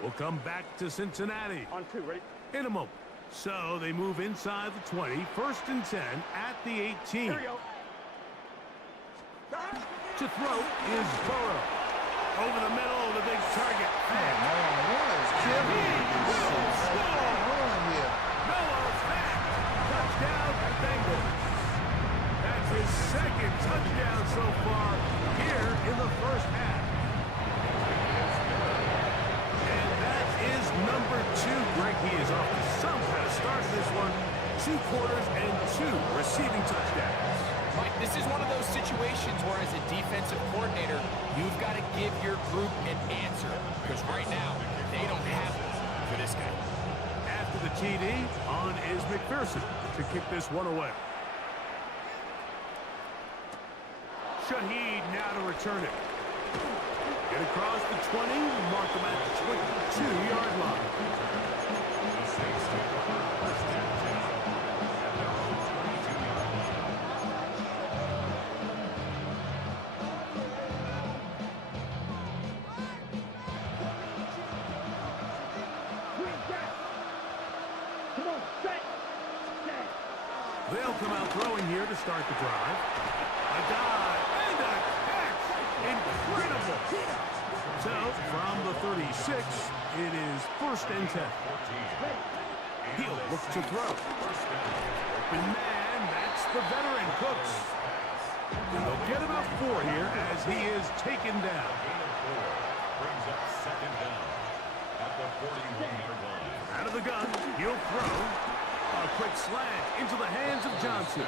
We'll come back to Cincinnati. On 2, ready? In a moment. So they move inside the 20, 1st and 10 at the 18. Here we go. To throw is Burrow. Over the middle of the big target. Touchdown, Bengals. That's his 2nd touchdown so far here in the 1st half. And that is number 2. Greg, he is off to some kind of start this one. 2 quarters and 2 receiving touchdowns. Mike, this is one of those situations where as a defensive coordinator, you've got to give your group an answer. Because right now, they don't have it for this guy. After the TD, on is McPherson to kick this one away. Shaheed now to return it. Get across the 20, mark him at the 22-yard line. They'll come out throwing here to start the drive. A dive and a catch. Incredible. So, from the 36, it is 1st and 10. He'll look to throw. Open man, that's the veteran Cooks. And they'll get about 4 here as he is taken down. Brings up 2nd down at the 41-yard line. Out of the gun, he'll throw. A quick slant into the hands of Johnson.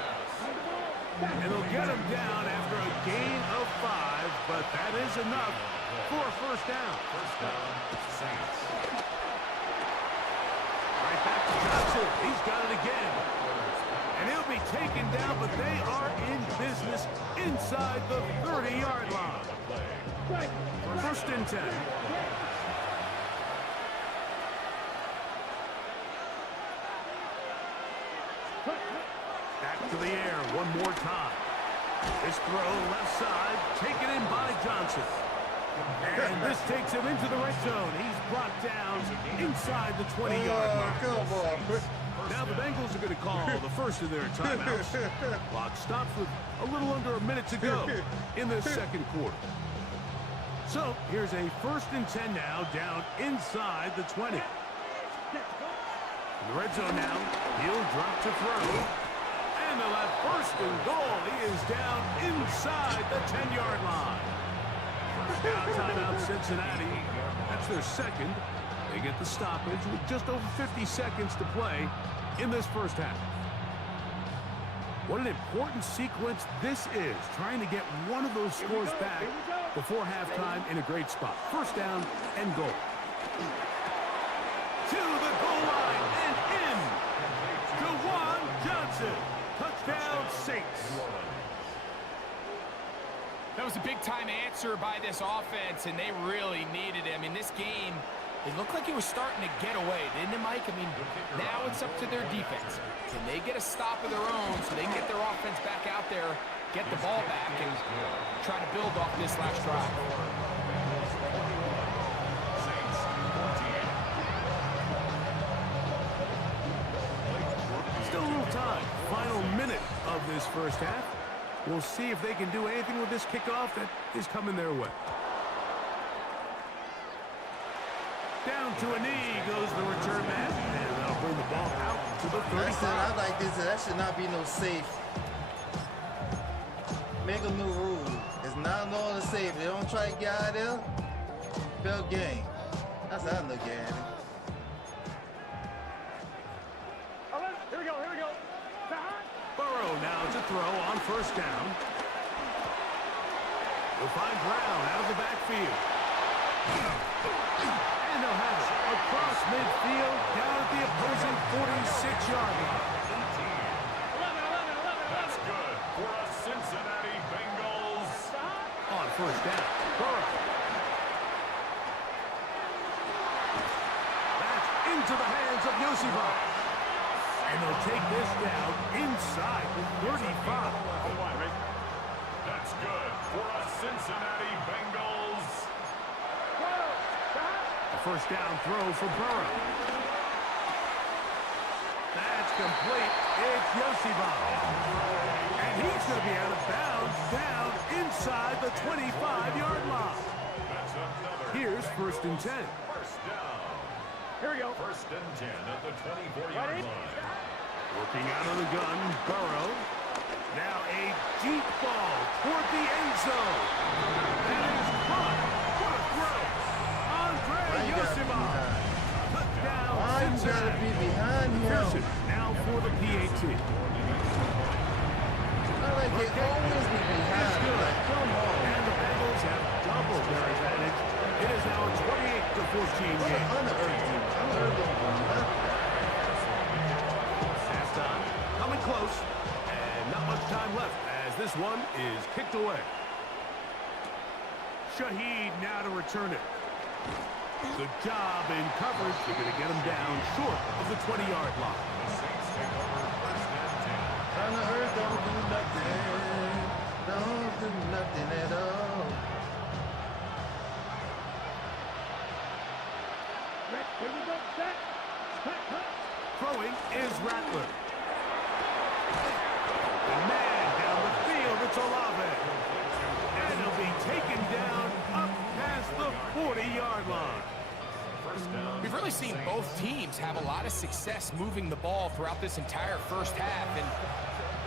And they'll get him down after a gain of 5, but that is enough for a 1st down. 1st down, Saints. Right back to Johnson. He's got it again. And he'll be taken down, but they are in business inside the 30-yard line. 1st and 10. Back to the air one more time. This throw left side, taken in by Johnson. And this takes him into the red zone. He's brought down inside the 20-yard line. Come on. Now the Bengals are going to call the first of their timeouts. Clock stops with a little under a minute to go in the second quarter. So here's a 1st and 10 now, down inside the 20. In the red zone now, he'll drop to throw. And they'll have 1st and goal. He is down inside the 10-yard line. Now timeout Cincinnati. That's their second. They get the stoppage with just over 50 seconds to play in this first half. What an important sequence this is, trying to get one of those scores back before halftime in a great spot. 1st down and goal. To the goal line and in. Jawan Johnson. Touchdown Saints. That was a big-time answer by this offense, and they really needed it. I mean, this game, it looked like it was starting to get away, didn't it, Mike? I mean, now it's up to their defense. Can they get a stop of their own so they can get their offense back out there, get the ball back, and try to build off this last drive? Still a little time. Final minute of this first half. We'll see if they can do anything with this kickoff that is coming their way. Down to a knee goes the return man, and they'll bring the ball out to the 35. I like this. That should not be no safe. Make a new rule. It's not no the safe. They don't try to get out of there. Fair game. That's how I look at it. Here we go, here we go. Burrow now to throw on 1st down. We'll find Brown out of the backfield. And they'll have it across midfield down at the opposing 46-yard line. 11. That's good for a Cincinnati Bengals. On 1st down, Burrow. That's into the hands of Yosibov. And they'll take this down inside the 35. That's good for a Cincinnati Bengals. A 1st down throw for Burrow. That's complete. It's Yosibov. And he's going to be out of bounds down inside the 25-yard line. Here's 1st and 10. 1st down. Here we go. 1st and 10 at the 24-yard line. Working out of the gun, Burrow. Now a deep ball toward the end zone. That is caught. What a throw. Andre Yosibov. Touchdown. Why you gotta be behind him? Now for the PAT. I like they always be behind. Like, come on. And the Bengals have doubled their advantage. It is now a 28-14 game. Halftime coming close, and not much time left as this one is kicked away. Shaheed now to return it. Good job in coverage. They're going to get him down short of the 20-yard line. Trying to hurt, don't do nothing. Don't do nothing at all. Here we go, set. Throwing is Rattler. The man down the field, it's Olave. And he'll be taken down up past the 40-yard line. We've really seen both teams have a lot of success moving the ball throughout this entire first half, and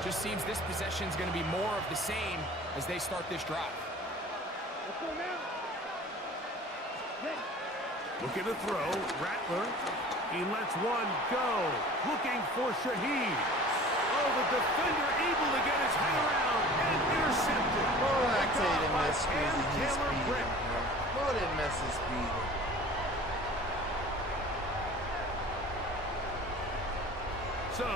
just seems this possession is going to be more of the same as they start this drive. Let's go now. Looking to throw, Rattler. He lets one go. Looking for Shaheed. Oh, the defender able to get his head around and intercepted. Oh, I tell you, they mess his speed. Oh, they mess his speed. So,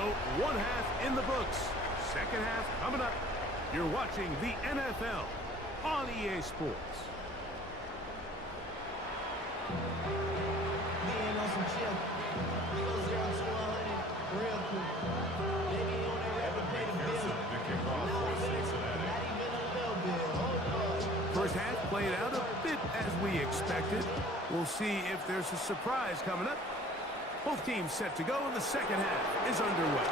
one half in the books. Second half coming up. You're watching the NFL on EA Sports. played out a bit as we expected. We'll see if there's a surprise coming up. Both teams set to go, and the second half is underway.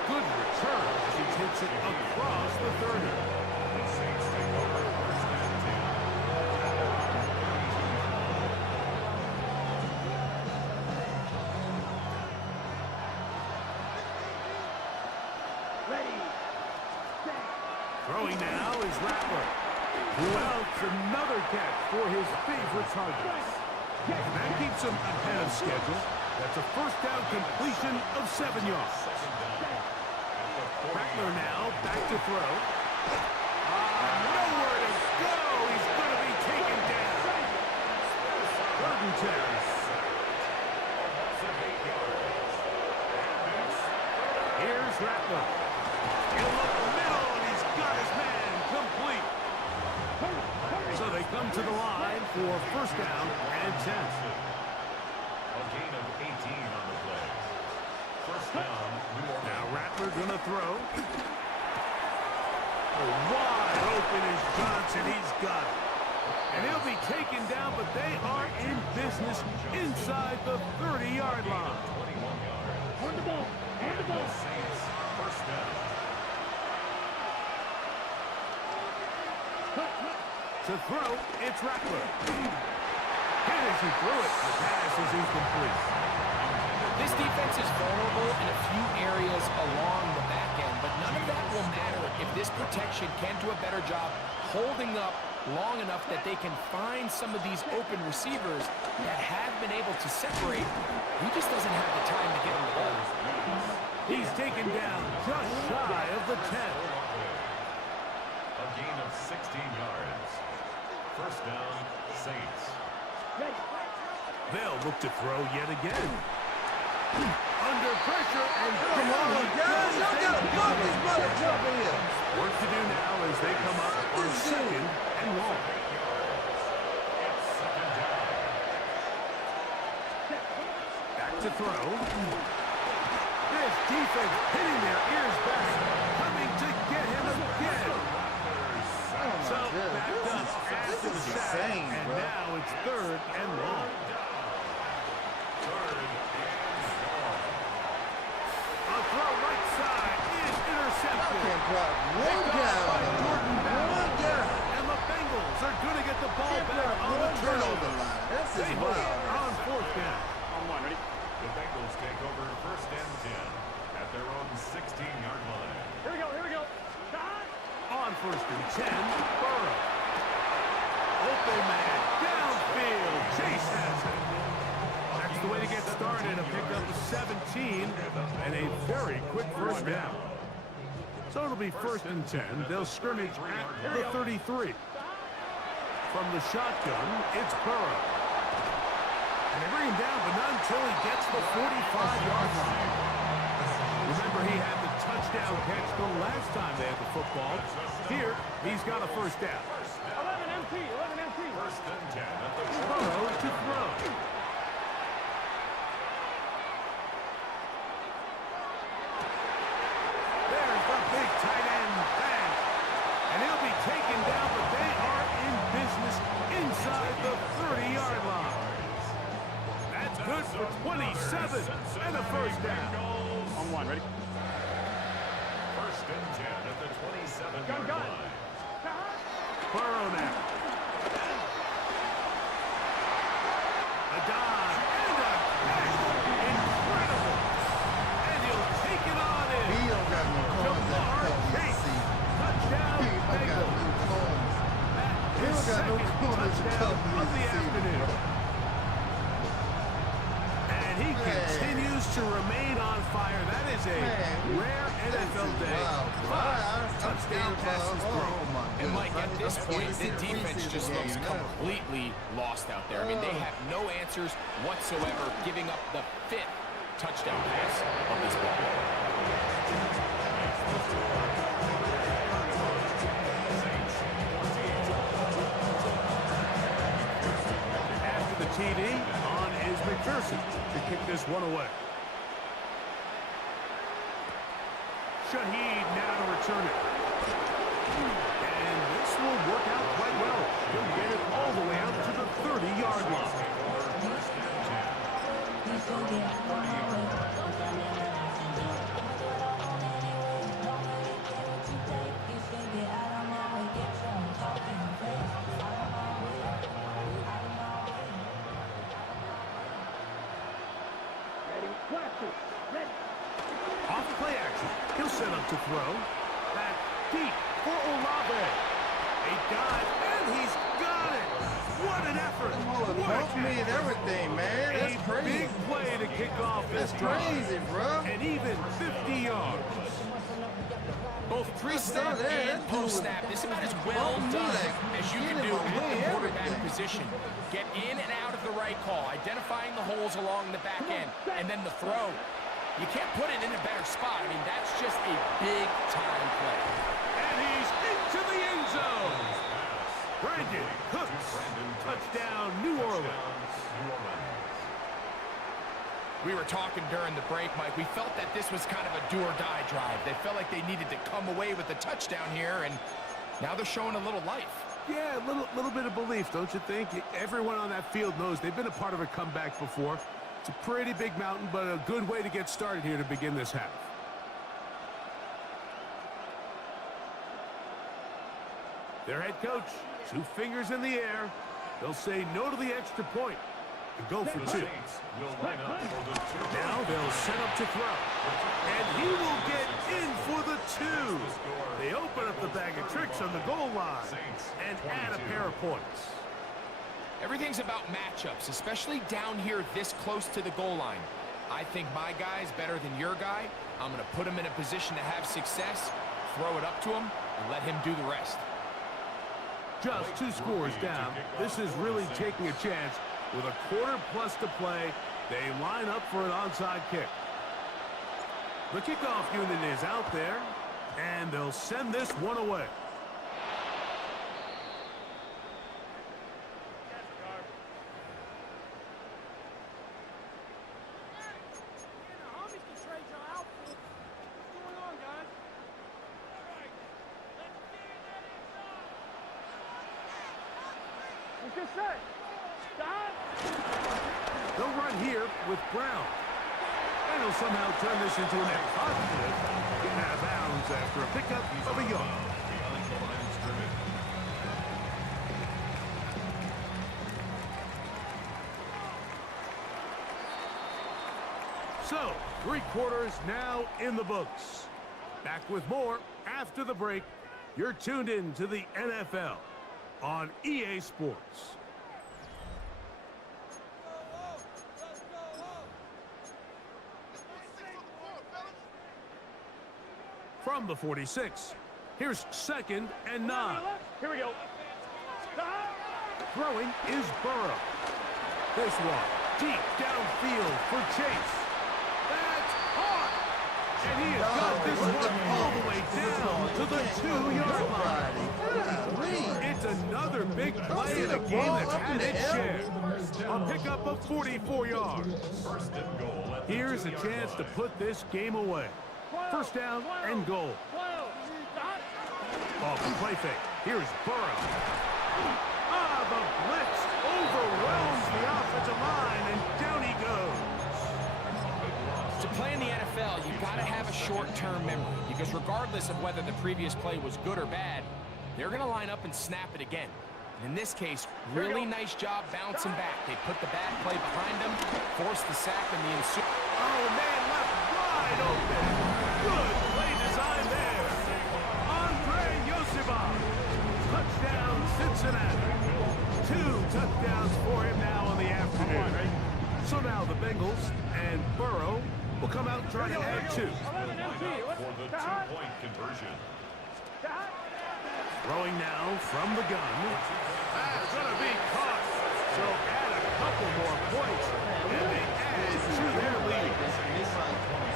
A good return as he takes it across the 30. The Saints take over first and 10. Throwing now is Rattler, who outs another catch for his favorite targets. And that keeps him ahead of schedule. That's a first down completion of 7 yards. Rattler now back to throw. Nowhere to go. He's going to be taken down. 3rd and 10. Here's Rattler. In the middle, and he's got his man complete. So they come to the line for first down and 10. A gain of 18 on the play. First down, New Orleans. Now Rattler gonna throw. Wide open is Johnson. He's got it. And he'll be taken down, but they are in business inside the 30-yard line. 21 yards. On the ball. On the ball. Saints, first down. To throw, it's Rattler. And as he threw it, the pass is incomplete. This defense is vulnerable in a few areas along the back end, but none of that will matter if this protection can do a better job holding up long enough that they can find some of these open receivers that have been able to separate. He just doesn't have the time to get him the ball. He's taken down just shy of the 10. A gain of 16 yards. First down, Saints. They'll look to throw yet again. Under pressure, and Come on, guys. Y'all got to pump this brother jump in here. work to do now as they come up on 2nd and long. Back to throw. This defense hitting their ears back, coming to get him again. So backed up after the sack, and now it's 3rd and long. A throw right side is intercepted. One down. And the Bengals are going to get the ball back on the turnover. That's They just hold wild. it on 4th down. The Bengals take over first and 10 at their own 16-yard line. Here we go. Here we go. On 1st and 10, Burrow. Open man, downfield. Chase has it. That's the way to get started. A pick up of 17 and a very quick first down. So it'll be 1st and 10. They'll scrimmage at the 33. From the shotgun, it's Burrow. And they bring him down, but not until he gets the 45-yard line. Remember, he had the touchdown catch the last time they had the football. Here, he's got a first down. 11 MT. 11 MT. First and 10 at the Burrow to throw. There's the big tight end back. And he'll be taken down, but they are in business inside the 30-yard line. That's good for 27 and a first down. On one, ready? First and 10 at the 27-yard line. Burrow now. A dive and a catch. Incredible. And he'll take it on in. He don't got no corners that come this season. Touchdown, He don't got Bengals. no corners. He don't got no corners that Touchdown come of the this season. afternoon. And he continues to remain on fire. That is a rare NFL day. Touchdown passes thrown. And Mike, at this point, the defense just looks completely lost out there. I mean, they have no answers whatsoever, giving up the 5th touchdown pass of this ball. After the TD, on is McPherson to kick this one away. Shaheed now to return it. And this will work out quite well. He'll get it all the way out to the 30-yard line. Off play action. He'll set up to throw. Back deep for Olave. A dive, and he's got it. What an effort. Help me and everything, man. That's crazy. Big play to kick off this drive. That's crazy, bro. And even 50 yards. Both pre-snap and post-snap, this is about as well done as you can do at the quarterback position. Get in and out of the right call, identifying the holes along the back end, and then the throw. You can't put it in a better spot. I mean, that's just a big-time play. And he's into the end zone. Brandon Cooks. Touchdown, New Orleans. We were talking during the break, Mike. We felt that this was kind of a do-or-die drive. They felt like they needed to come away with the touchdown here, and now they're showing a little life. Yeah, a little bit of belief, don't you think? Everyone on that field knows they've been a part of a comeback before. It's a pretty big mountain, but a good way to get started here to begin this half. Their head coach, 2 fingers in the air. They'll say no to the extra point and go for 2. Now they'll set up to throw. And he will get in for the 2. They open up the bag of tricks on the goal line and add a pair of points. Everything's about matchups, especially down here this close to the goal line. I think my guy's better than your guy. I'm going to put him in a position to have success, throw it up to him, and let him do the rest. Just 2 scores down. This is really taking a chance. With a quarter plus to play, they line up for an onside kick. The kickoff unit is out there, and they'll send this one away. They'll run here with Brown. And he'll somehow turn this into an positive. Get out of bounds after a pickup of a yard. So, 3 quarters now in the books. Back with more after the break. You're tuned in to the NFL on EA Sports. From the 46, here's 2nd and 9. Here we go. Throwing is Burrow. This one deep downfield for Chase. That's hot. And he has got this one all the way down to the 2-yard line. It's another big play in a game that's had its share. A pickup of 44 yards. Here's a chance to put this game away. 1st down and goal. Off the play fake. Here's Burrow. The blitz overwhelms the offensive line, and down he goes. To play in the NFL, you've got to have a short-term memory, because regardless of whether the previous play was good or bad, they're going to line up and snap it again. In this case, really nice job bouncing back. They put the bad play behind them, forced the sack in the ensuing. Oh, man, left wide open. Good play design there. Andre Yosibov. Touchdown, Cincinnati. 2 touchdowns for him now on the afternoon. So now the Bengals and Burrow will come out and try to add 2. For the 2-point conversion. Throwing now from the gun. That's going to be caught. So add a couple more points, and they add to their lead.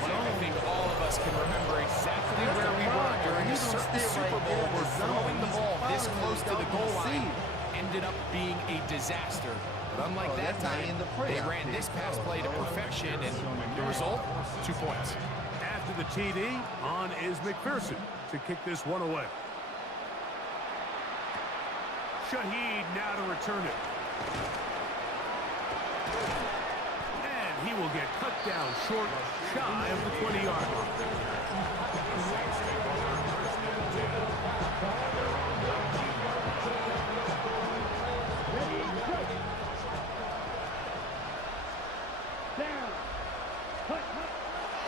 I think all of us can remember exactly where we were during a certain Super Bowl where throwing the ball this close to the goal line ended up being a disaster. But unlike that time, they ran this pass play to perfection, and the result, 2 points. After the TD, on is McPherson to kick this one away. Shaheed now to return it. And he will get cut down short, shy of the 20-yard line.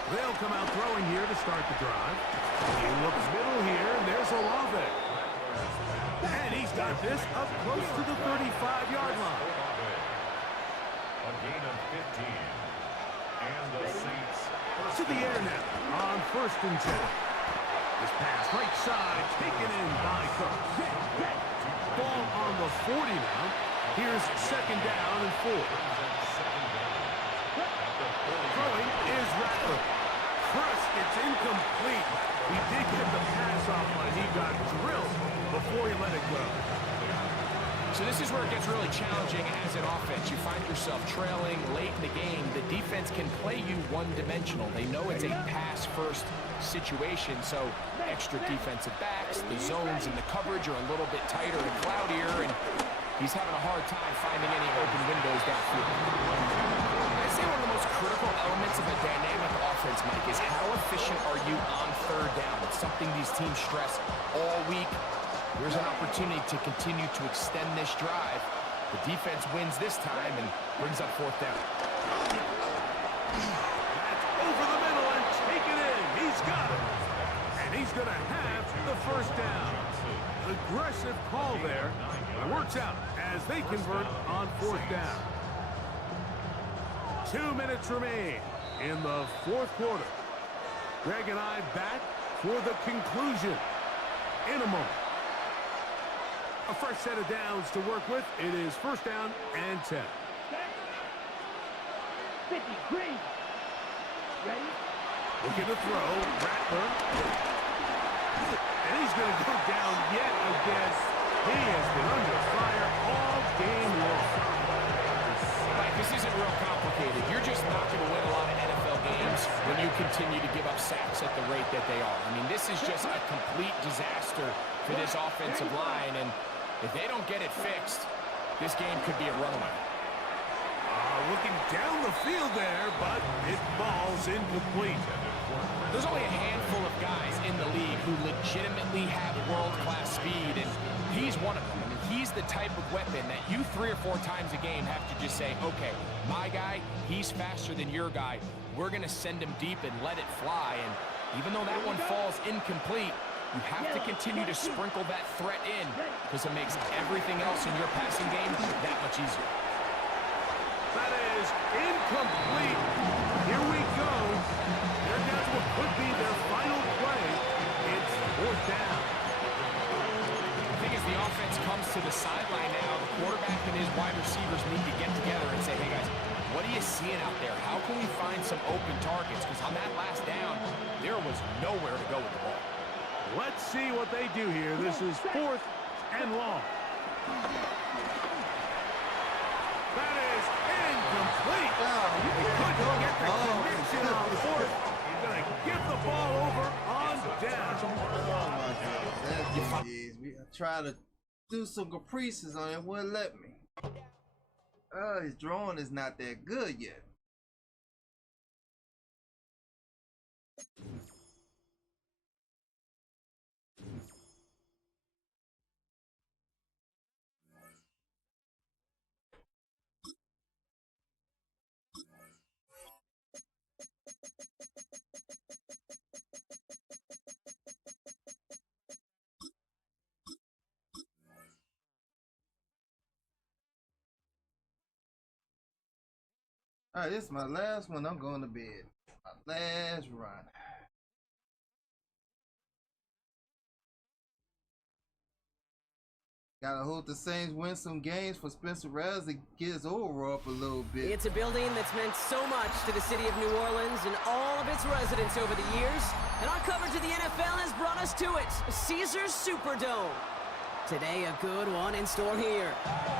They'll come out throwing here to start the drive. He looks middle here, and there's Olave. And he's got this up close to the 35-yard line. A gain of 15. And the Saints to the air now on 1st and 10. This pass right side taken in by Cooks. Ball on the 40 now. Here's 2nd down and 4. Throwing is Rattler. Press, it's incomplete. He did get the pass off, but he got drilled before he let it go. So this is where it gets really challenging as an offense. You find yourself trailing late in the game. The defense can play you one-dimensional. They know it's a pass-first situation, so extra defensive backs, the zones and the coverage are a little bit tighter and cloudier, and he's having a hard time finding any open windows downfield. I'd say one of the most critical elements of a dynamic offense, Mike, is how efficient are you on 3rd down? It's something these teams stress all week. Here's an opportunity to continue to extend this drive. The defense wins this time and brings up 4th down. That's over the middle and taken in. He's got it. And he's going to have the 1st down. Aggressive call there. It works out as they convert on 4th down. 2 minutes remain in the 4th quarter. Greg and I back for the conclusion in a moment. A fresh set of downs to work with. It is 1st down and 10. 50, green. Ready? Looking to throw. Rattler. And he's going to go down yet again. He has been under fire all game long. Mike, this isn't real complicated. You're just not going to win a lot of NFL games when you continue to give up sacks at the rate that they are. I mean, this is just a complete disaster for this offensive line, and if they don't get it fixed, this game could be a runaway. Looking down the field there, but it falls incomplete. There's only a handful of guys in the league who legitimately have world-class speed, and he's one of them. I mean, he's the type of weapon that you 3 or 4 times a game have to just say, okay, my guy, he's faster than your guy. We're going to send him deep and let it fly, and even though that one falls incomplete, you have to continue to sprinkle that threat in because it makes everything else in your passing game that much easier. That is incomplete. Here we go. They're down to what could be their final play. It's 4th down. The thing is, the offense comes to the sideline now. The quarterback and his wide receivers need to get together and say, hey, guys, what are you seeing out there? How can we find some open targets? Because on that last down, there was nowhere to go with the ball. Let's see what they do here. This is 4th and long. That is incomplete. He couldn't get the connection on 4th. He's going to give the ball over on down. Oh my God, I tried to do some caprices on it, wouldn't let me. His drawing is not that good yet. Alright, this is my last one. I'm going to bed. My last run. Gotta hope the Saints win some games for Spencer Rattler to get his overall up a little bit. It's a building that's meant so much to the city of New Orleans and all of its residents over the years. And our coverage of the NFL has brought us to it, Caesars Superdome. Today, a good one in store here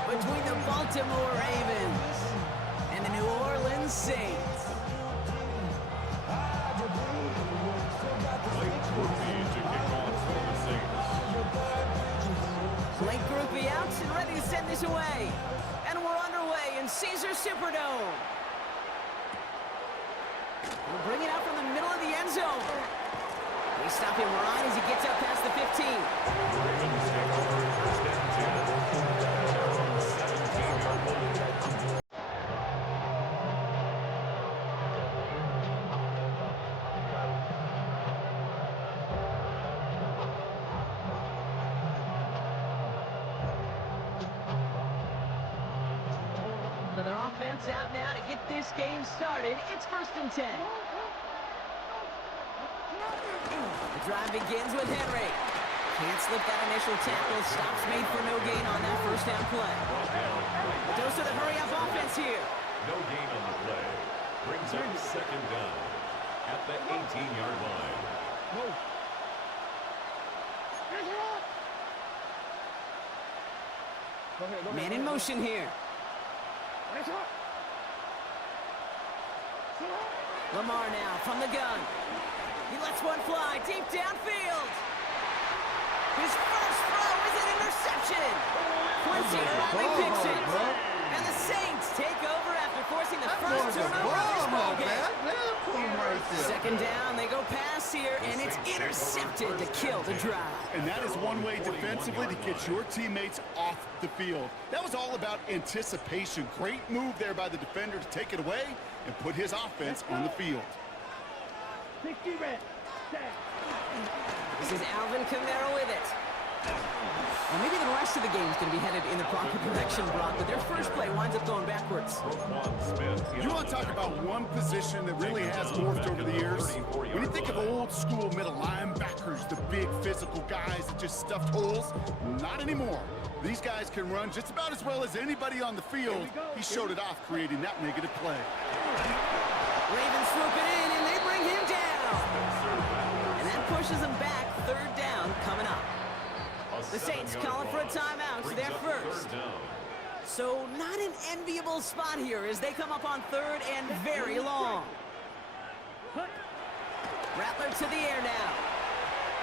between the Baltimore Ravens and the New Orleans Saints. Blake Groupie out and carries away. And we're underway in Caesars Superdome. We'll bring it out from the middle of the end zone. They stop him right as he gets up past the 15. Ravens take over first and 10 at their own 17-yard line. So their offense out now to get this game started. It's 1st and 10. The drive begins with Henry. Can't slip that initial tackle. Stops made for no gain on that first down play. Goes to the hurry-up offense here. No gain on the play. Brings up second down at the 18-yard line. Man in motion here. Lamar now from the gun. He lets one fly deep downfield. His first throw is an interception. Quincy only picks it. And the Saints take over after forcing the first turnover of this ball game. Second down, they go pass here, and it's intercepted to kill the drive. And that is one way defensively to get your teammates off the field. That was all about anticipation. Great move there by the defender to take it away and put his offense on the field. 60 red. This is Alvin Kamara with it. Well, maybe the rest of the game is going to be headed in the proper direction, Brock, but their first play winds up going backwards. You want to talk about one position that really has morphed over the years? When you think of old school middle linebackers, the big physical guys that just stuffed holes, not anymore. These guys can run just about as well as anybody on the field. He showed it off, creating that negative play. Ravens swoop it in, and they bring him down. And that pushes him back. Third down coming up. The Saints calling for a timeout. Their first. So not an enviable spot here as they come up on third and very long. Rattler to the air now.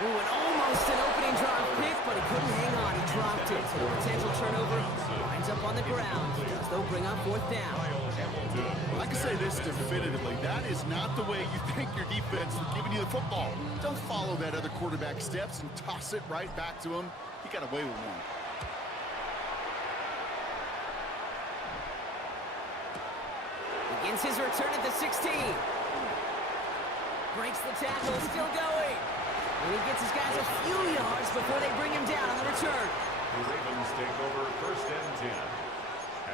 Ooh, and almost an opening drive pick, but he couldn't hang on. He dropped it. So the potential turnover winds up on the ground as they'll bring up fourth down. I can say this definitively. That is not the way you think your defense is giving you the football. Don't follow that other quarterback steps and toss it right back to him. He got away with one. Begins his return at the 16. Breaks the tackle, still going. And he gets his guys a few yards before they bring him down on the return. The Ravens take over first and 10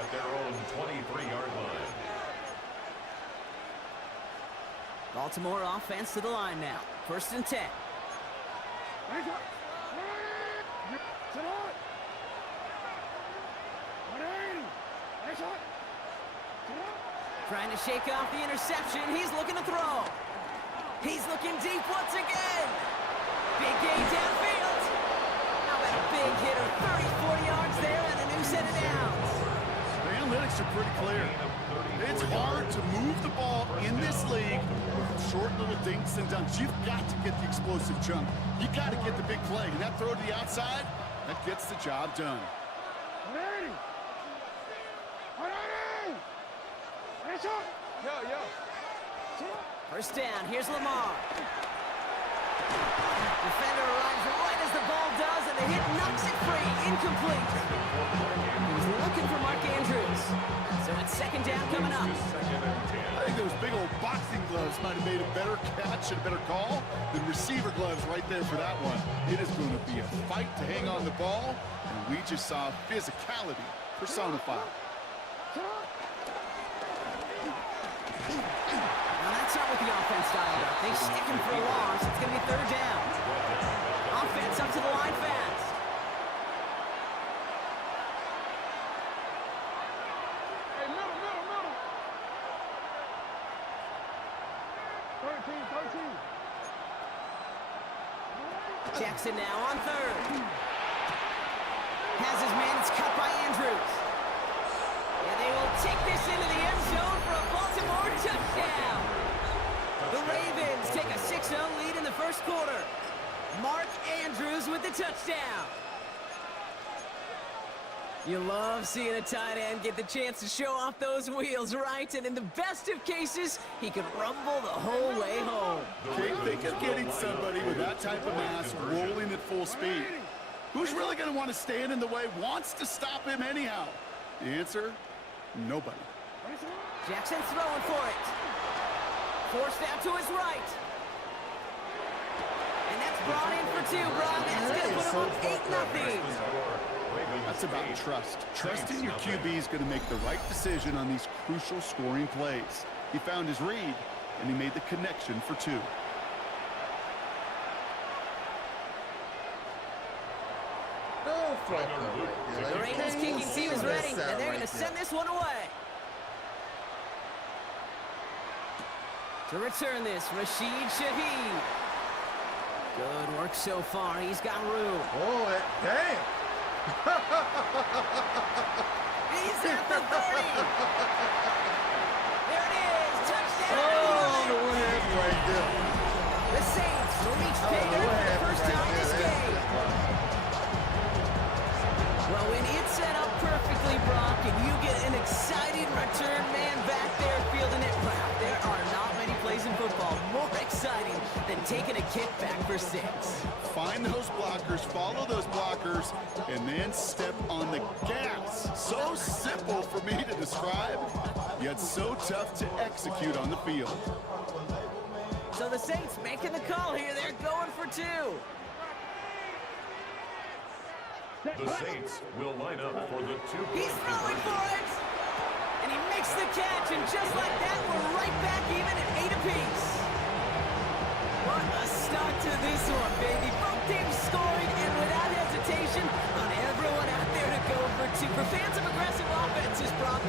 at their own 23-yard line. Baltimore offense to the line now. 1st and 10. Trying to shake off the interception. He's looking to throw. He's looking deep once again. Big gain downfield. How about a big hitter? 30, 40 yards there and a new set of downs. The analytics are pretty clear. It's hard to move the ball in this league with short little dinks and dunks. You've got to get the explosive chunk. You got to get the big play. And that throw to the outside, that gets the job done. First down, here's Lamar. Defender arrives right as the ball does, and the hit knocks it free. Incomplete. He was looking for Mark Andrews. So it's second down coming up. I think those big old boxing gloves might have made a better catch and a better call than receiver gloves right there for that one. It is going to be a fight to hang on the ball, and we just saw physicality personified. That's not what the offense style is. They stick him for a loss. It's going to be third down. Offense up to the line fast. Hey, middle. 13. Jackson now on third. Has his man. It's cut by Andrews. And they will take this into the end zone for a Baltimore touchdown. The Ravens take a 6-0 lead in the first quarter. Mark Andrews with the touchdown. You love seeing a tight end get the chance to show off those wheels, right? And in the best of cases, he could rumble the whole way home. Think of getting somebody with that type of mass rolling at full speed. Who's really going to want to stand in the way, wants to stop him anyhow? The answer, nobody. Jackson throwing for it. Forced out to his right. And that's brought in for two, Brock. That's going to put him up 8-0. That's about trust. Trusting your QB is going to make the right decision on these crucial scoring plays. He found his read, and he made the connection for two. The Ravens kicking team is ready, and they're going to send this one away. To return this, Rashid Shaheed. Good work so far. He's got room. Oh, damn. He's at the 30. There it is. Touchdown. Oh, what happened right there? The Saints will reach pay dirt for the first time this game. Well, when it's set up perfectly, Brock, and you get an exciting return man back there fielding it, wow, there are not many plays in football more exciting than taking a kick back for 6. Find those blockers, follow those blockers, and then step on the gas. So simple for me to describe, yet so tough to execute on the field. So the Saints making the call here. They're going for 2. The Saints will line up for the 2-point. He's throwing for it! And he makes the catch, and just like that, we're right back even at 8 apiece. What a start to this one, baby. Both teams scoring, and without hesitation, on everyone out there to go for 2. For fans of aggressive offenses, Brock,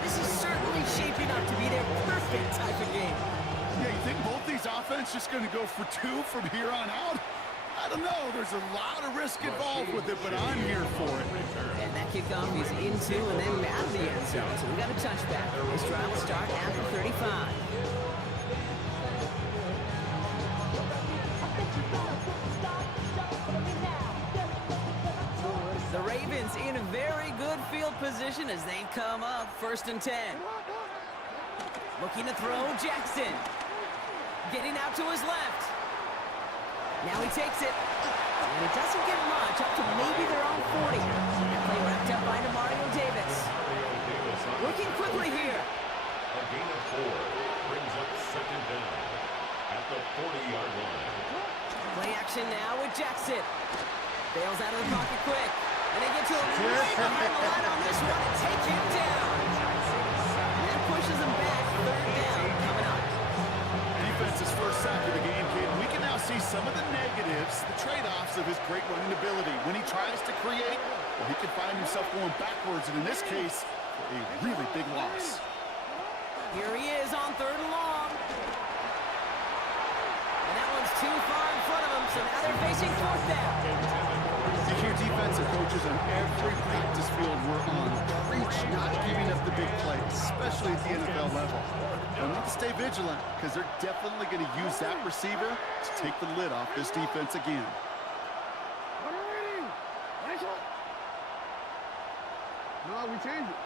this is certainly shaping up to be their perfect type of game. Yeah, you think both these offenses just going to go for 2 from here on out? I don't know. There's a lot of risk involved with it, but I'm here for it. And that kickoff is into and then out of the end zone. So we got a touchback. This drive will start at the 35. The Ravens in a very good field position as they come up 1st and 10. Looking to throw, Jackson. Getting out to his left. Now he takes it, and it doesn't get much, up to maybe their own 40. That play wrapped up by Mario Davis. Working quickly here. A gain of 4 brings up 2nd down at the 40-yard line. Play action now with Jackson. Bails out of the pocket quick, and they get to him way behind the line on this one and take him down. And that pushes him back, 3rd down coming up. Defense's first sack of the game, kid. We can now see some of the negatives, the trade-offs of his great running ability. When he tries to create, well, he can find himself going backwards, and in this case, a really big loss. Here he is on 3rd and long. And that one's too far in front of him, so now they're facing 4th down. You hear defensive coaches on every practice field we're on preach not giving up the big plays, especially at the NFL level. They'll need to stay vigilant because they're definitely going to use that receiver to take the lid off this defense again. No, we changed it.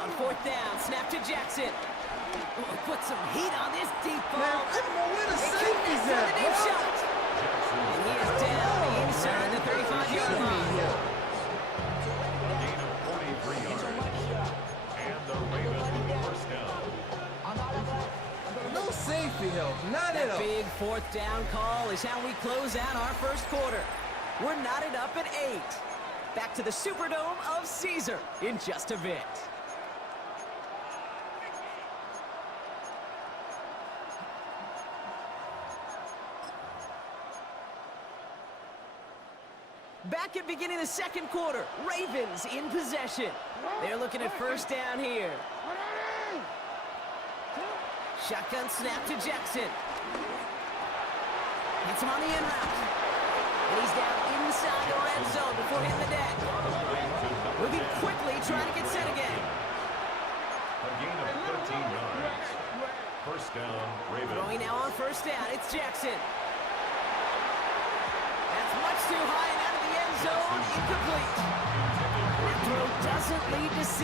On 4th down, snap to Jackson. Ooh, put some heat on this deep ball. Man, come on, where the safety's at, the deep shot. And he is down inside the 35-yard line. A gain of 43 yards. And the Ravens with 1st down. No safety help, not at all. Big 4th down call is how we close out our 1st quarter. We're knotted up at 8. Back to the Superdome of Caesar in just a bit. Back at beginning of the 2nd quarter, Ravens in possession. They're looking at 1st down here. Shotgun snap to Jackson. Hits him on the end route. And he's down inside the red zone before hitting the deck. Moving quickly, trying to get set again. A gain of 13 yards. 1st down, Ravens. Throwing now on 1st down, it's Jackson. That's much too high and out of the end zone, incomplete. That throw doesn't lead to 6.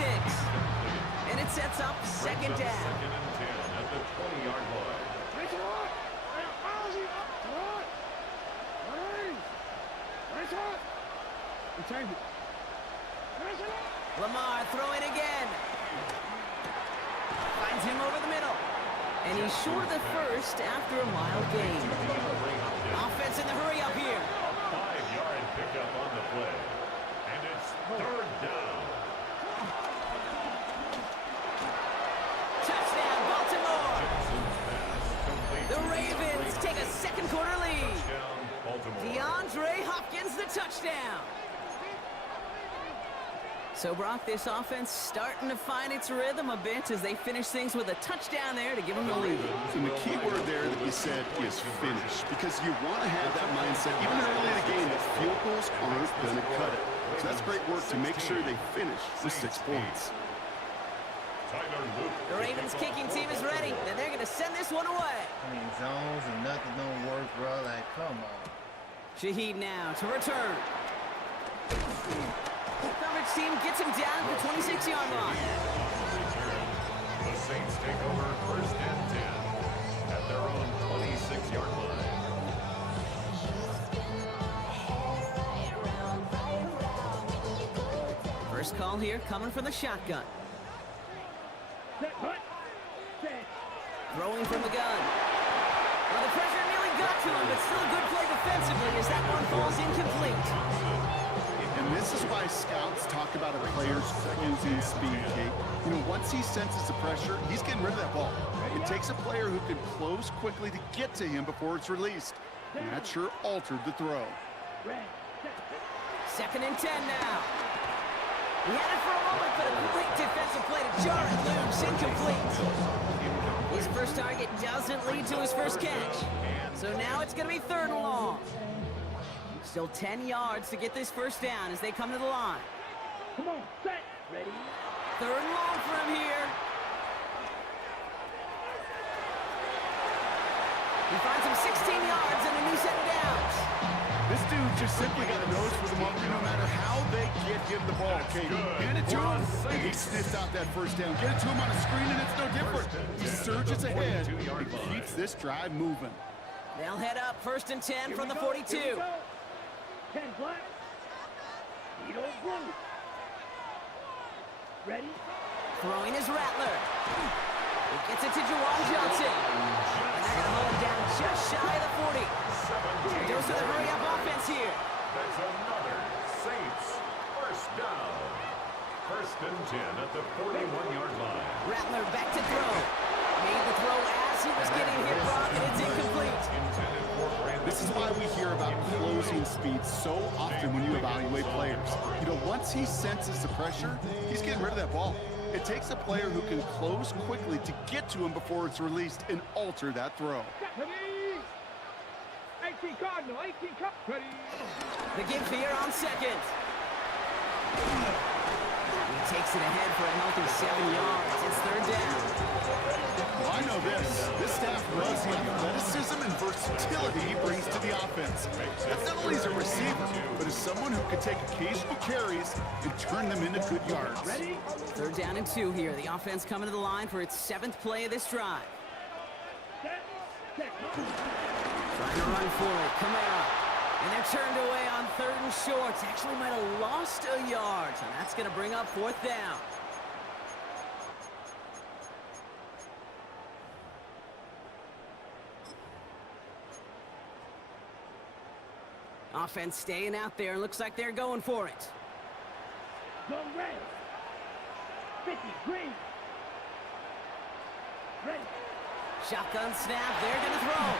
And it sets up second down. 2nd and 10 at the 20-yard line. Lamar throwing again. Finds him over the middle. And he's short of the first after a mild gain. Offense in the hurry up here. A 5-yard pickup on the play. And it's 3rd down. Touchdown, Baltimore. The Ravens take a second quarter lead. DeAndre Hopkins the touchdown. So, Brock, this offense starting to find its rhythm a bit as they finish things with a touchdown there to give them the lead. And the key word there that you said is finish, because you want to have that mindset, even early in the game, that field goals aren't going to cut it. So that's great work to make sure they finish with 6 points. The Ravens kicking team is ready, and they're going to send this one away. I mean, zones and nothing don't work, bro. Like, come on. Shaheed now to return. Coverage team gets him down at the 26-yard line. The Saints take over 1st and 10 at their own 26-yard line. First call here coming from the shotgun. Throwing from the gun. Well, the pressure nearly got to him, but still a good play defensively as that one falls incomplete. And this is why scouts talk about a player's closing speed, Kate. You know, once he senses the pressure, he's getting rid of that ball. It takes a player who can close quickly to get to him before it's released. And that sure altered the throw. 2nd and 10 now. He had it for a moment, but a great defensive play to jar it loose, incomplete. His first target doesn't lead to his first catch. So now it's going to be 3rd and long. Still 10 yards to get this first down as they come to the line. Come on, set, ready. 3rd and long for him here. He finds him 16 yards and a new set of downs. This dude just simply got a nose for the monkey no matter how they get him the ball, Katie. Hand it to him, and he sniffs out that first down. Get it to him on a screen, and it's no different. He surges ahead and keeps this drive moving. They'll head up 1st and 10 from the 42. 10 black. Edo blue. Ready? Throwing his Rattler. He gets it to Juwan Johnson. And they're going to hold him down just shy of the 40. He goes to the hurry-up offense here. That's another Saints first down. 1st and 10 at the 41-yard line. Rattler back to throw. Made the throw as he was getting hit, Brock, and it's incomplete. This is why we hear about closing speed so often when you evaluate players. You know, once he senses the pressure, he's getting rid of that ball. It takes a player who can close quickly to get to him before it's released and alter that throw. 18 Cardinal, 18 Cardinal. The give here on 2nd. He takes it ahead for a healthy 7 yards. It's 3rd down. Well, I know this. This staff loves the athleticism and versatility he brings to the offense. That's not only as a receiver, but as someone who can take occasional carries and turn them into good yards. 3rd down and 2 here. The offense coming to the line for its 7th play of this drive. Trying to run for it. Kamara. And they're turned away on 3rd and short. Actually might have lost a yard. So that's going to bring up 4th down. Offense staying out there, and looks like they're going for it. Go red. 50, green. Ready. Shotgun snap, they're going to throw.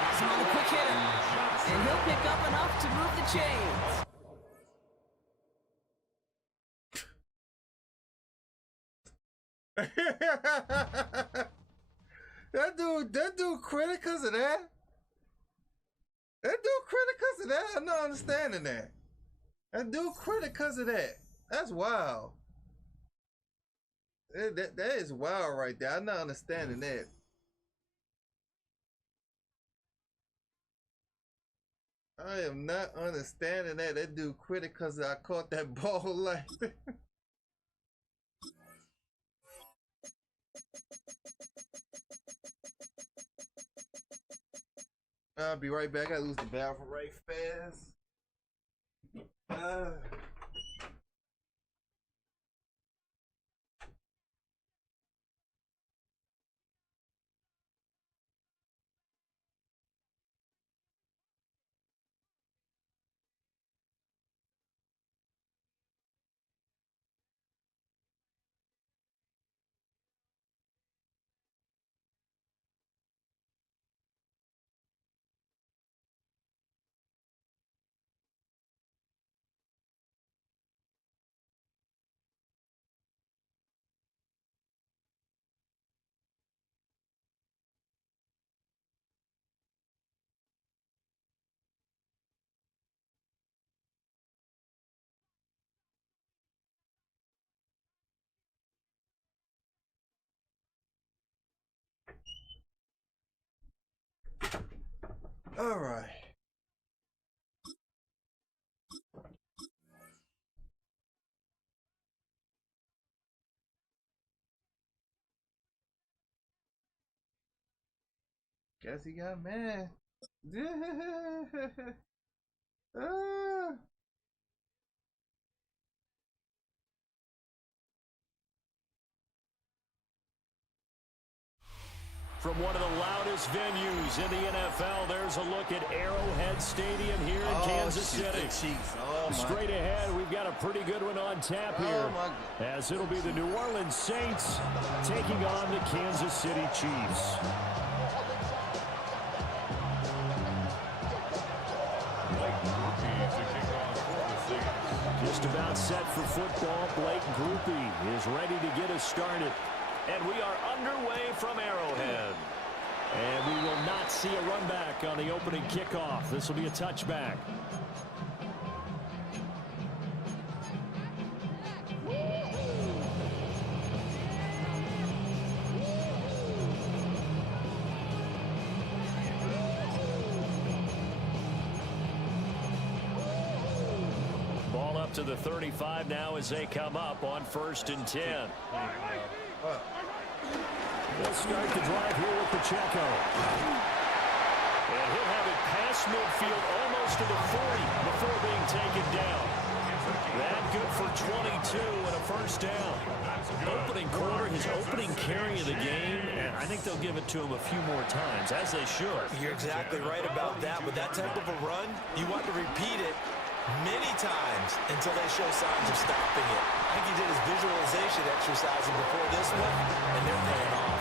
Has him on the quick hitter. And he'll pick up enough to move the chains. that dude credit because of that? That dude credit because of that? I'm not understanding that. That dude credit because of that. That's wild. That is wild right there. I'm not understanding that. I am not understanding that. That dude quit it because I caught that ball like that. I'll be right back. I lose the bathroom right fast. All right. Guess he got mad. From one of the loudest venues in the NFL, there's a look at Arrowhead Stadium here in Kansas City. Straight ahead, we've got a pretty good one on tap here, as it'll be the New Orleans Saints taking on the Kansas City Chiefs. Just about set for football. Blake Groupie is ready to get us started. And we are underway from Arrowhead. And we will not see a run back on the opening kickoff. This will be a touchback. Ball up to the 35 now as they come up on 1st and 10. They'll start the drive here with Pacheco. And he'll have it past midfield almost to the 40 before being taken down. That good for 22 and a first down. Opening quarter, his opening carry of the game, and I think they'll give it to him a few more times, as they should. You're exactly right about that. With that type of a run, you want to repeat it many times until they show signs of stopping it. I think he did his visualization exercising before this one, and they're paying off.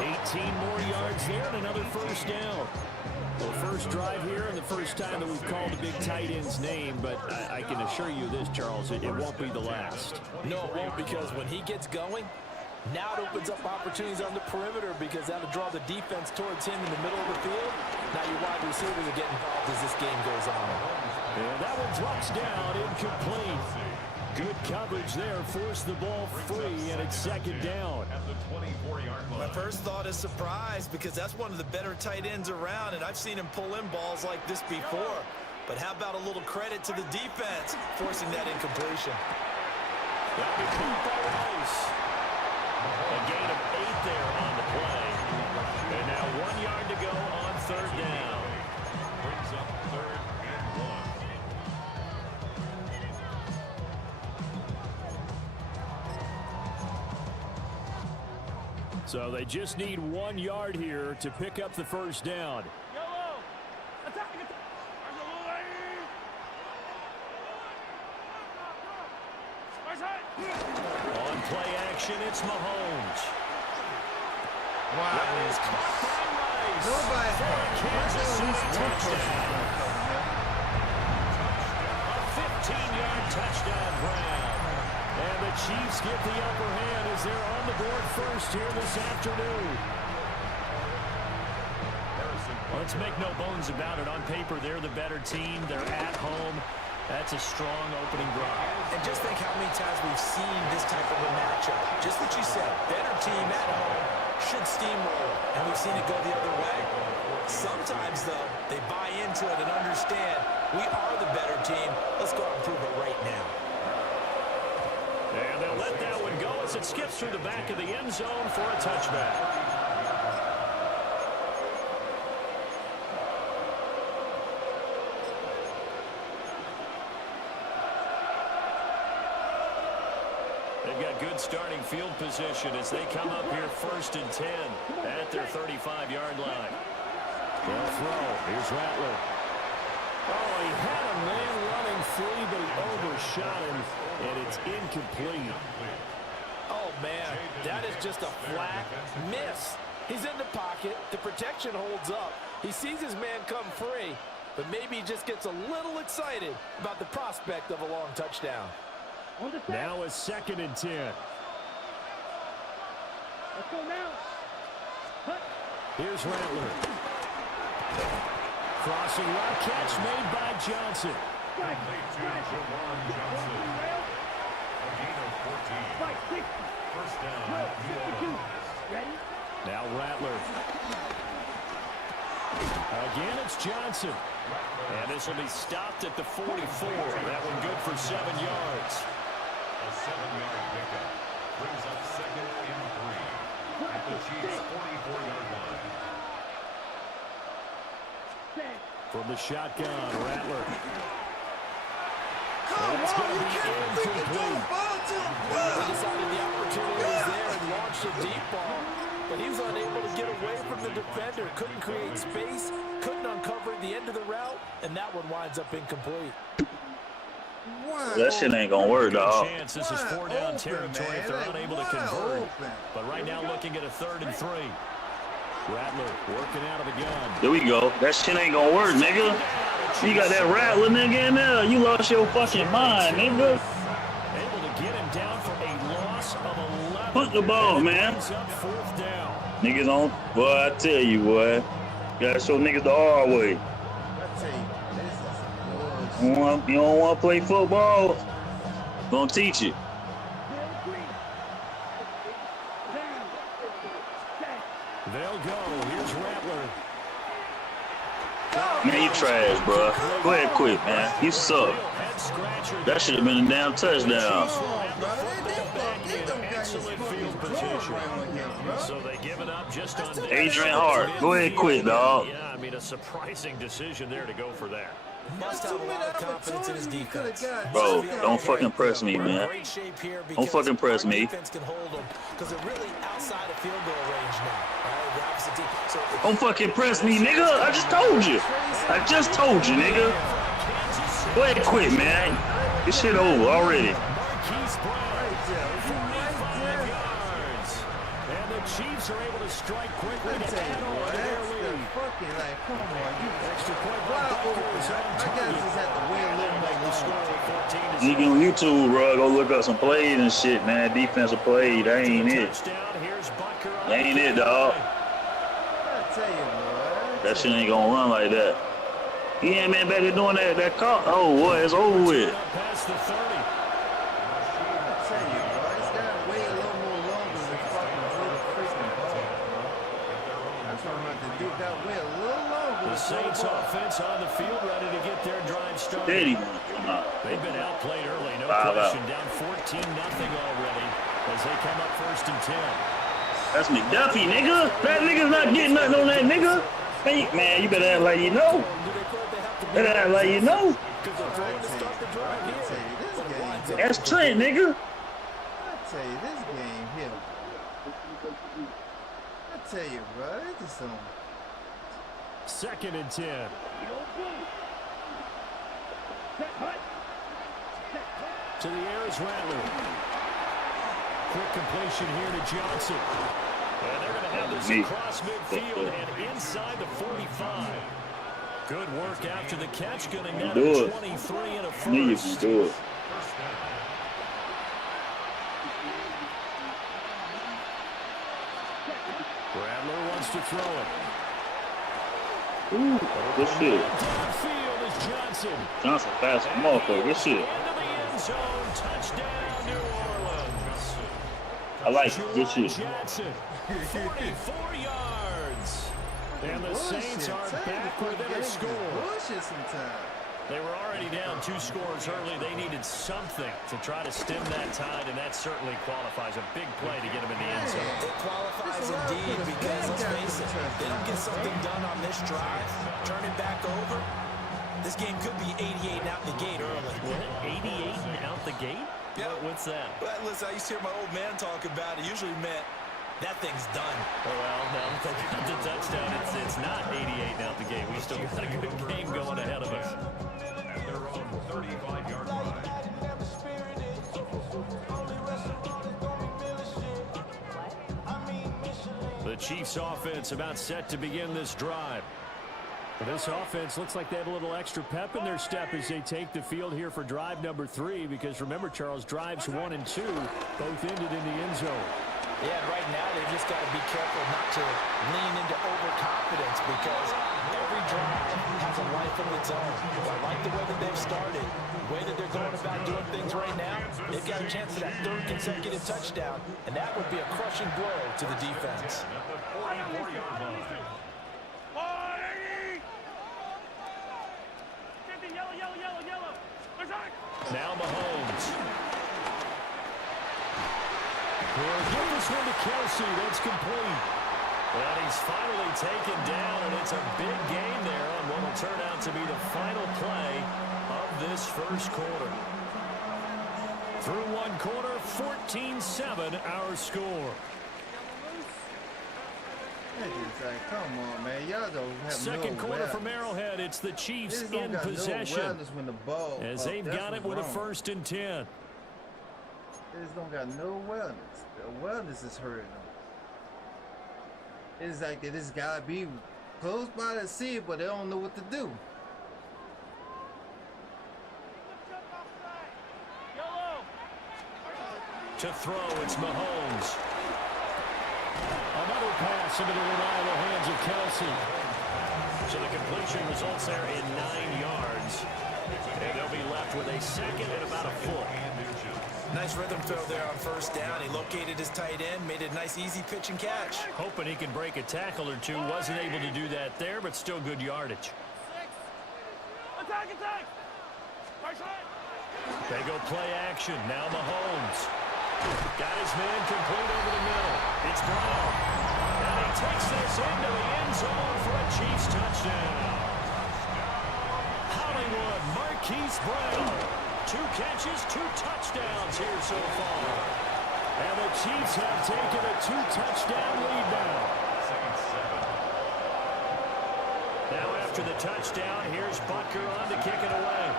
18 more yards there and another first down. Well, first drive here and the first time that we've called a big tight end's name, but I can assure you this, Charles, it won't be the last. No, it won't, because when he gets going, now it opens up opportunities on the perimeter, because that'll draw the defense towards him in the middle of the field. Now your wide receivers are getting involved as this game goes on. And that one drops down, incomplete. Good coverage there, forced the ball free, and it's second down. My first thought is surprise, because that's one of the better tight ends around, and I've seen him pull in balls like this before. But how about a little credit to the defense forcing that incompletion? That'll be caught by Rice. A gain of 8 there on the play. And now 1 yard to go on third down. Brings up 3rd and 1. So they just need 1 yard here to pick up the first down. On play action, it's Mahomes. Wow. That is caught by Rice. Nobody. For a Kansas City touchdown. A 15-yard touchdown grab. And the Chiefs get the upper hand as they're on the board first here this afternoon. Let's make no bones about it. On paper, they're the better team. They're at home. That's a strong opening drive. And just think how many times we've seen this type of a matchup. Just what you said, better team at home should steamroll, and we've seen it go the other way. Sometimes, though, they buy into it and understand we are the better team. Let's go out and prove it right now. And they'll let that one go as it skips through the back of the end zone for a touchback. They've got good starting field position as they come up here 1st and 10 at their 35-yard line. They'll throw. Here's Rattler. Oh, he had a man running free, but he overshot him, and it's incomplete. Oh, man, that is just a flat miss. He's in the pocket. The protection holds up. He sees his man come free, but maybe he just gets a little excited about the prospect of a long touchdown. Now it's 2nd and 10. Let's go now. Here's Rattler. Crossing route catch made by Johnson. Now Rattler. Again, it's Johnson. And this will be stopped at the 44. That one good for 7 yards. A 7-yard pickup brings up 2nd and 3 at the Chiefs' 44-yard line. From the shotgun, Rattler. Come That's on, going to you be can't freaking throw the ball to him. He decided the opportunity was there and launched a deep ball, but he was unable to get away from the defender. Couldn't create space, couldn't uncover the end of the route, and that one winds up incomplete. That shit ain't gonna work, dog. This is 4-down territory if they're unable to convert. But right now looking at a 3rd and 3. Rattler working out of the gun. There we go. That shit ain't gonna work, nigga. You got that Rattler nigga in there. You lost your fucking mind, nigga. Able to get him down for a loss of 11. Put the ball, man. Niggas on. Boy, I tell you, boy. You gotta show niggas the hard way. You don't want to play football? Gonna teach you. They'll go. Here's Rattler. Man, you trash, bro. Go ahead, quit, man. You suck. That should have been a damn touchdown. So they give it up just on Adrian Hart. Go ahead, quit, dog. Yeah, I mean, a surprising decision there to go for that. Must have a lot of confidence in his defense. Bro, don't fucking press me, man. Don't fucking press me. Don't fucking press me, nigga. I just told you. I just told you, nigga. Go ahead, quit, man. This shit over already. And the Chiefs are able to strike quickly to add on to their lead. Come on, extra point. I guess just have to win a little more. You get on YouTube, bro. Go look up some plays and shit, man. Defensive play. That ain't it. That ain't it, dog. That shit ain't gonna run like that. He ain't been back there doing that call. Oh, boy, it's over with. Past the 30. The Saints offense on the field ready to get their drive started. They've been outplayed early, no question. Down 14-0 already as they come up 1st and 10. That's McDuffie, nigga. That nigga's not getting nothing on that nigga. Man, you better act like you know. Better act like you know. That's Trent, nigga. I tell you, this game here. I tell you, bro, it's just 2nd and 10. To the air is Rattler. Quick completion here to Johnson. And they're going to have this across midfield and inside the 45. Good work after the catch, getting down to 23 and a first. You can do it. Rattler wants to throw it. Ooh, good shit. Downfield Here's Johnson. Johnson fast motherfucker. Good shit. Into the end zone. Touchdown, New Orleans. I like it. Good shit. Johnson, 44 yards. And the Saints are back within a score. They were already down 2 scores early. They needed something to try to stem that tide, and that certainly qualifies. A big play to get them in the end zone. It qualifies indeed because, let's face it, they don't get something done on this drive, turn it back over, this game could be 88 and out the gate early. What? 88 and out the gate? Yeah. What's that? Well, listen, I used to hear my old man talk about it. Usually meant that thing's done. Well, no, they got the touchdown. It's not 88 and out the gate. We still got a good game going ahead of us. At their own 35-yard line. The Chiefs offense about set to begin this drive. This offense looks like they have a little extra pep in their step as they take the field here for drive number 3, because remember, Charles, drives 1 and 2 both ended in the end zone. Yeah, and right now they've just got to be careful not to lean into overconfidence, because every drive has a life of its own. I like the way that they've started, the way that they're going about doing things right now. They've got a chance for that 3rd consecutive touchdown, and that would be a crushing blow to the defense. Now Mahomes. He'll give this one to Kelsey. That's complete. And he's finally taken down, and it's a big gain there on what will turn out to be the final play of this first quarter. Through 1 quarter, 14-7 our score. Come on, man. Y'all don't have Second quarter from Arrowhead. It's the Chiefs in possession as they've got it with a 1st and 10. They just don't got no wellness. The wellness is hurting them. It's like they just gotta be close by to see it, but they don't know what to do. To throw, it's Mahomes. Another pass into the reliable hands of Kelsey. So the completion results there in 9 yards. And they'll be left with a 2nd and about a foot. Nice rhythm throw there on 1st down. He located his tight end, made it a nice easy pitch and catch. Hoping he can break a tackle or two. Wasn't able to do that there, but still good yardage. Attack! They go play action. Now Mahomes. Got his man complete over the middle. It's Brown. And he takes this into the end zone for a Chiefs touchdown. Hollywood, Marquise Brown. 2 catches, 2 touchdowns here so far. And the Chiefs have taken a 2-touchdown lead now. Now after the touchdown, here's Butker on to kick it away.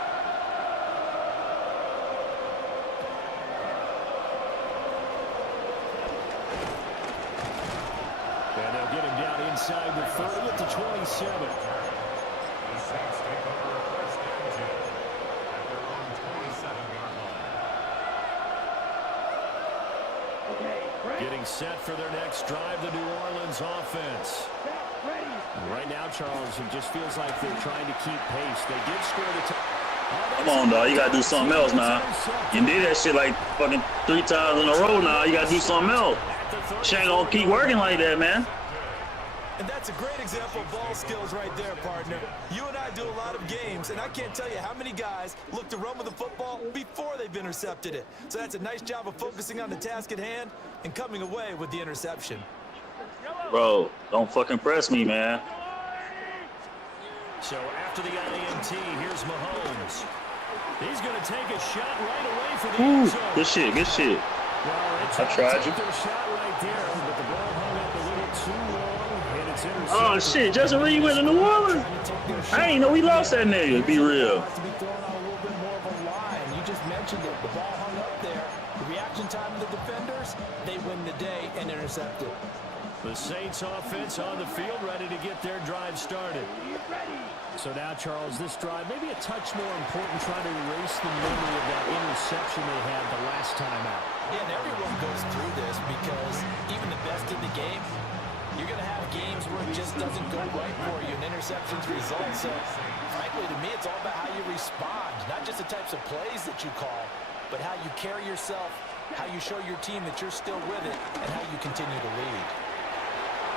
And they'll get him down inside the 30 at the 27. The Saints take over a 1st and 10 at their own 27-yard line. Getting set for their next drive, the New Orleans offense. Right now, Charles, it just feels like they're trying to keep pace. They did score the Come on, dog. You got to do something else now. You did that shit like fucking 3 times in a row now. You got to do something else. She ain't going to keep working like that, man. And that's a great example of ball skills right there, partner. You and I do a lot of games, and I can't tell you how many guys look to run with the football before they've intercepted it. So that's a nice job of focusing on the task at hand and coming away with the interception. Bro, don't fucking press me, man. So after the INT, here's Mahomes. He's going to take a shot right away for the end zone. Good shit, good shit. I tried you. Shot right there, but the ball hung up a little too long, and it's intercepted. Oh shit, Justin Reed went to New Orleans. I ain't know we lost that nigga. Be real. To be thrown on a little bit more of a line. You just mentioned it. The ball hung up there. The reaction time of the defenders, they win the day and intercept it. The Saints offense on the field, ready to get their drive started. So now, Charles, this drive maybe a touch more important, trying to erase the memory of that interception they had the last time out. Yeah, and everyone goes through this because even the best in the game, you're going to have games where it just doesn't go right for you, and interceptions result. So frankly, to me, it's all about how you respond, not just the types of plays that you call, but how you carry yourself, how you show your team that you're still with it, and how you continue to lead.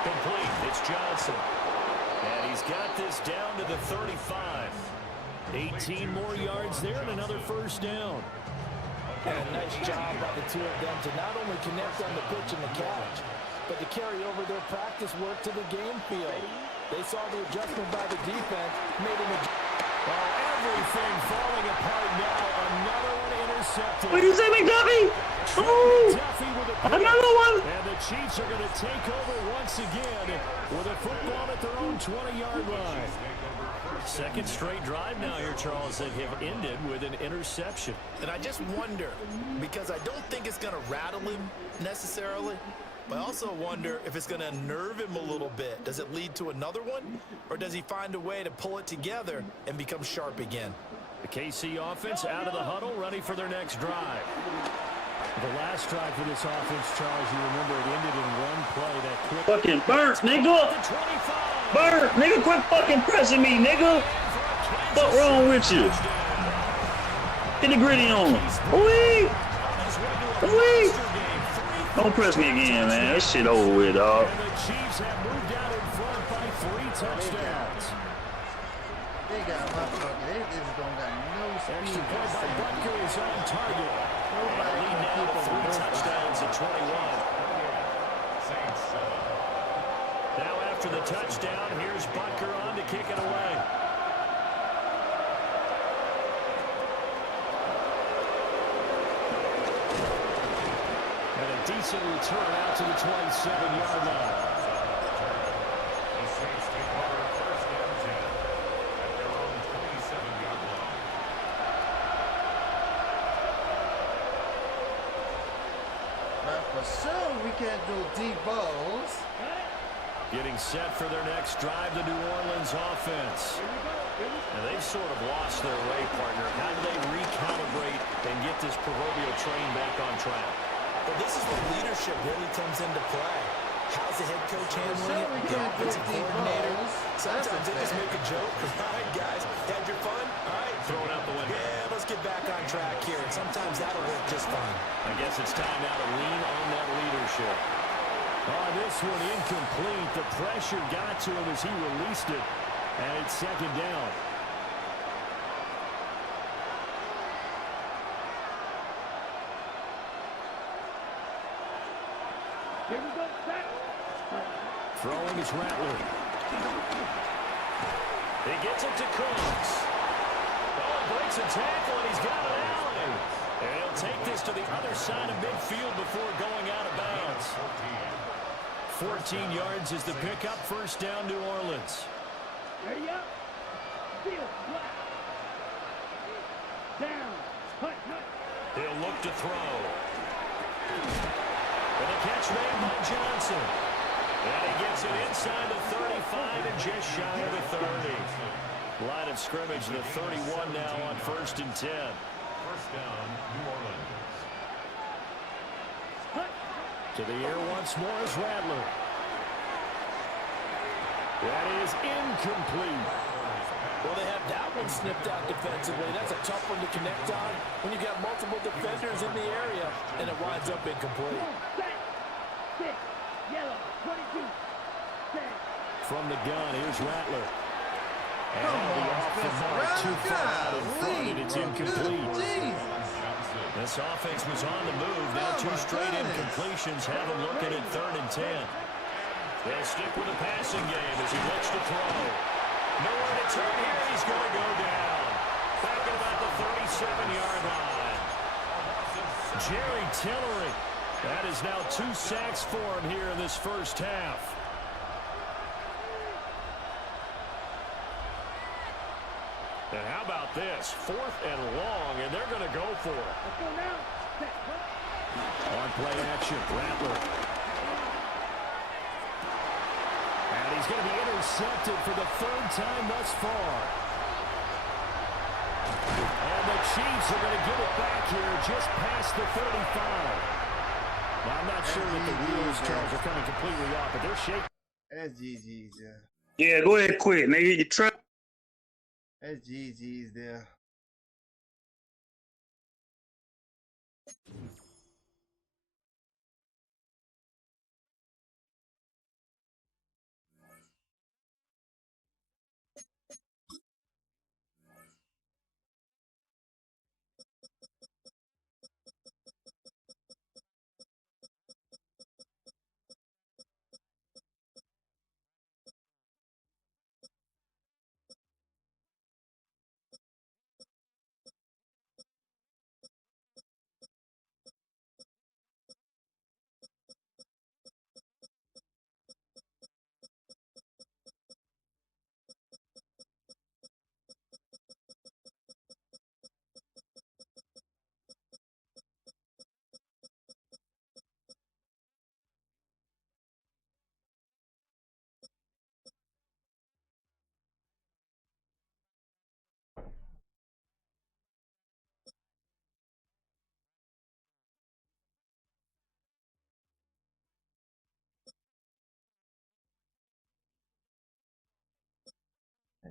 Complete. It's Johnson. And he's got this down to the 35. 18 more yards there and another first down. And a nice job by the two of them to not only connect on the pitch and the catch, but to carry over their practice work to the game field. They saw the adjustment by the defense, made an adjustment. Everything falling apart now. Another one intercepted. What did you say, McDuffie? Oh, another one. And the Chiefs are going to take over once again with a football at their own 20-yard line. Second straight drive now here, Charles, that have ended with an interception. And I just wonder, because I don't think it's going to rattle him necessarily, but I also wonder if it's going to unnerve him a little bit. Does it lead to another one? Or does he find a way to pull it together and become sharp again? The KC offense out of the huddle, ready for their next drive. The last drive for this offense, Charles, you remember it ended in one play. That quick fucking burnt, nigga. Burnt, nigga, quit fucking pressing me, nigga. What's wrong with you? Get the gritty on him. Wee! Wee! Don't press me again, man. This shit over with, dog. And the Chiefs have moved out in front by 3 touchdowns. They got my fucking, they just don't got no speed. Extra point by Butker is on target. And lead now to 3 touchdowns at 21. Now after the touchdown, here's Butker on to kick it away. Decent return out to the 27-yard line. The Saints take over first and 10 at their own 27-yard line. But for sure, we can't do deep balls. Getting set for their next drive, the New Orleans offense. And they've sort of lost their way, partner. How do they recalibrate and get this proverbial train back on track? Well, this is where leadership really comes into play. How's the head coach handling it? The offensive coordinator. Sometimes they just make a joke. All right, guys, had your fun? All right. Throw it out the window. Yeah, let's get back on track here. And sometimes that'll work just fine. I guess it's time now to lean on that leadership. Oh, this one incomplete. The pressure got to him as he released it. And it's second down. Here we go, back. Throwing is Rattler. He gets it to Cooks. Oh, breaks a tackle, and he's got an alley. And he'll take this to the other side of midfield before going out of bounds. 14 yards is the pickup. First down, New Orleans. There you go. Field, black. Down. Hut. He'll look to throw. And the catch made by Johnson. And he gets it inside the 35 and just shy of the 30. Line of scrimmage, the 31 now on first and 10. First down, New Orleans. To the air once more is Rattler. That is incomplete. Well, they have that one snipped out defensively. That's a tough one to connect on when you've got multiple defenders in the area, and it winds up incomplete. Yellow, 22. From the gun, here's Rattler. And the off the mark, too far out in front, and it's incomplete. This offense was on the move. Now 2 straight incompletions have him looking at 3rd and 10. They'll stick with the passing game as he looks to throw. Nowhere to turn here. He's going to go down. Back at about the 37-yard line. Jerry Tillery. That is now 2 sacks for him here in this first half. And how about this? 4th and long, and they're going to go for it. Let's go now. On play action, Rattler. And he's going to be intercepted for the 3rd time thus far. And the Chiefs are going to give it back here just past the 35. Now, I'm not sure that the wheels, Charles, are coming completely off, but they're shaking. That's GG's, yeah. Yeah, go ahead, quit, nigga. You try. That's GG's there.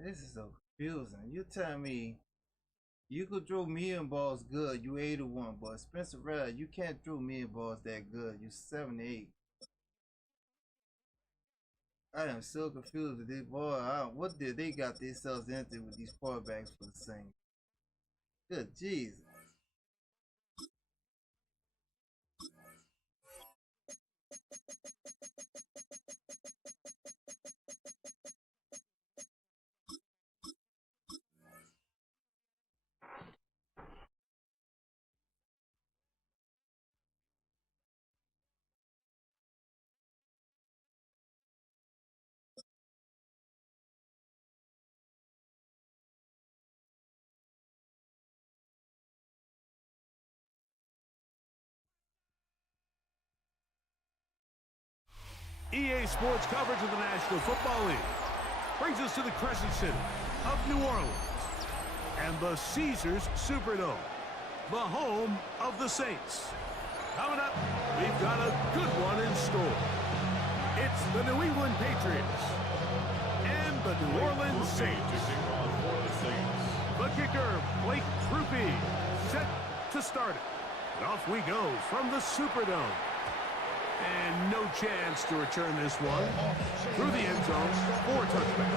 This is so confusing. You tell me you could throw million balls good, you 81, but Spencer Rattler, you can't throw million balls that good, you 78. I am so confused with this boy. What did they got themselves into with these quarterbacks for the Saints? Good Jesus. EA Sports coverage of the National Football League brings us to the Crescent City of New Orleans and the Caesars Superdome, the home of the Saints. Coming up, we've got a good one in store. It's the New England Patriots and the New Orleans Saints. The kicker, Blake Rupe, set to start it. And off we go from the Superdome. And no chance to return this one through the end zone for a touchback.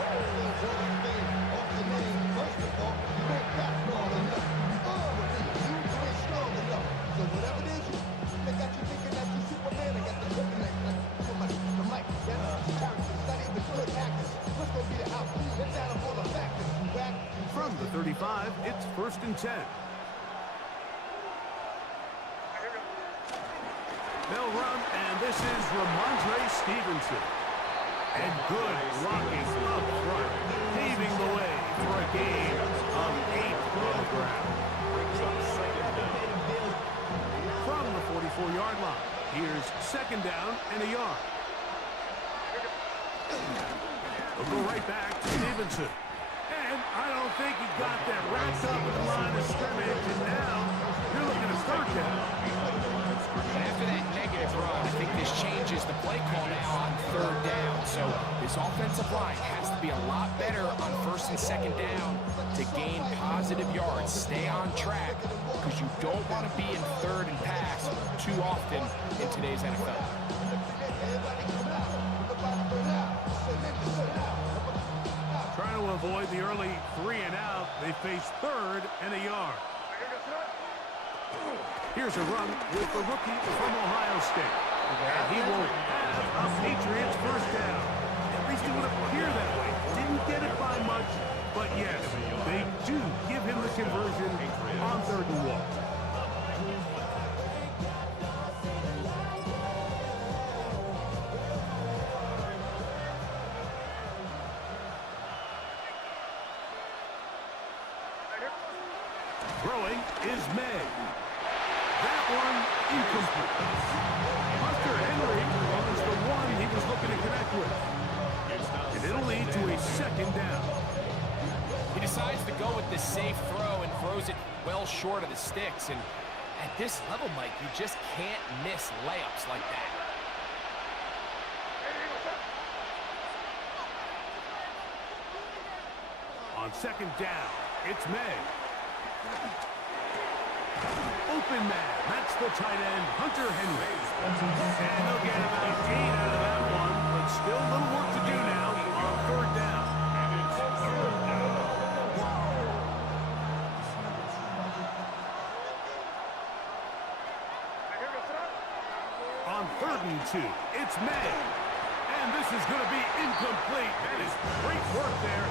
From the 35, it's 1st and 10. They'll run, and this is Ramondre Stevenson. And good blocking up front, paving the way for a gain of 8 on the ground. From the 44-yard line, here's 2nd down and a yard. We'll go right back to Stevenson. And I don't think he got that wrapped up in the line of scrimmage, and now you're looking at 3rd down. And after that negative run, I think this changes the play call now on 3rd down. So this offensive line has to be a lot better on 1st and 2nd down to gain positive yards. Stay on track because you don't want to be in 3rd and pass too often in today's NFL. Trying to avoid the early 3 and out, they face 3rd and a yard. Here's a run with the rookie from Ohio State. And he will have a Patriots 1st down. At least it would appear that way. Didn't get it by much, but yes, they do give him the conversion on 3rd and 1. Throwing is May. That one incomplete. Buster Henry was the one he was looking to connect with. And it'll lead to a 2nd down. He decides to go with the safe throw and throws it well short of the sticks. And at this level, Mike, you just can't miss layups like that. On On second down, it's May. Open man. That's the tight end, Hunter Henry. And they'll get about 8 out of that one, but still a little work to do now on third down. On 3rd and 2, it's May. And this is going to be incomplete. That is great work there,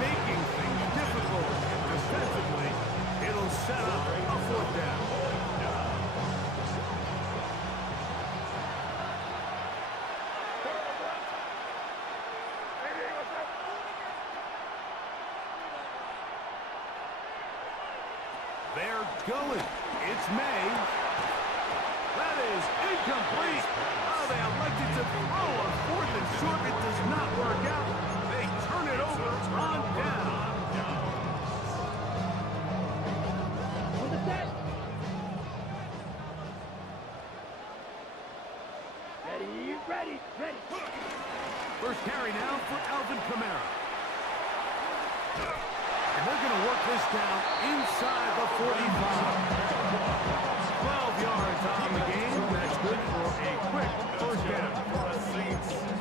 making things difficult defensively. It'll set up a 4th down. They're going. It's May. That is incomplete. Oh, they elected to throw on 4th and short. It does not work out. They turn it over on down. Ready. First carry now for Alvin Kamara. And they're going to work this down inside the 45. 12 yards on the game. That's good for a quick first down.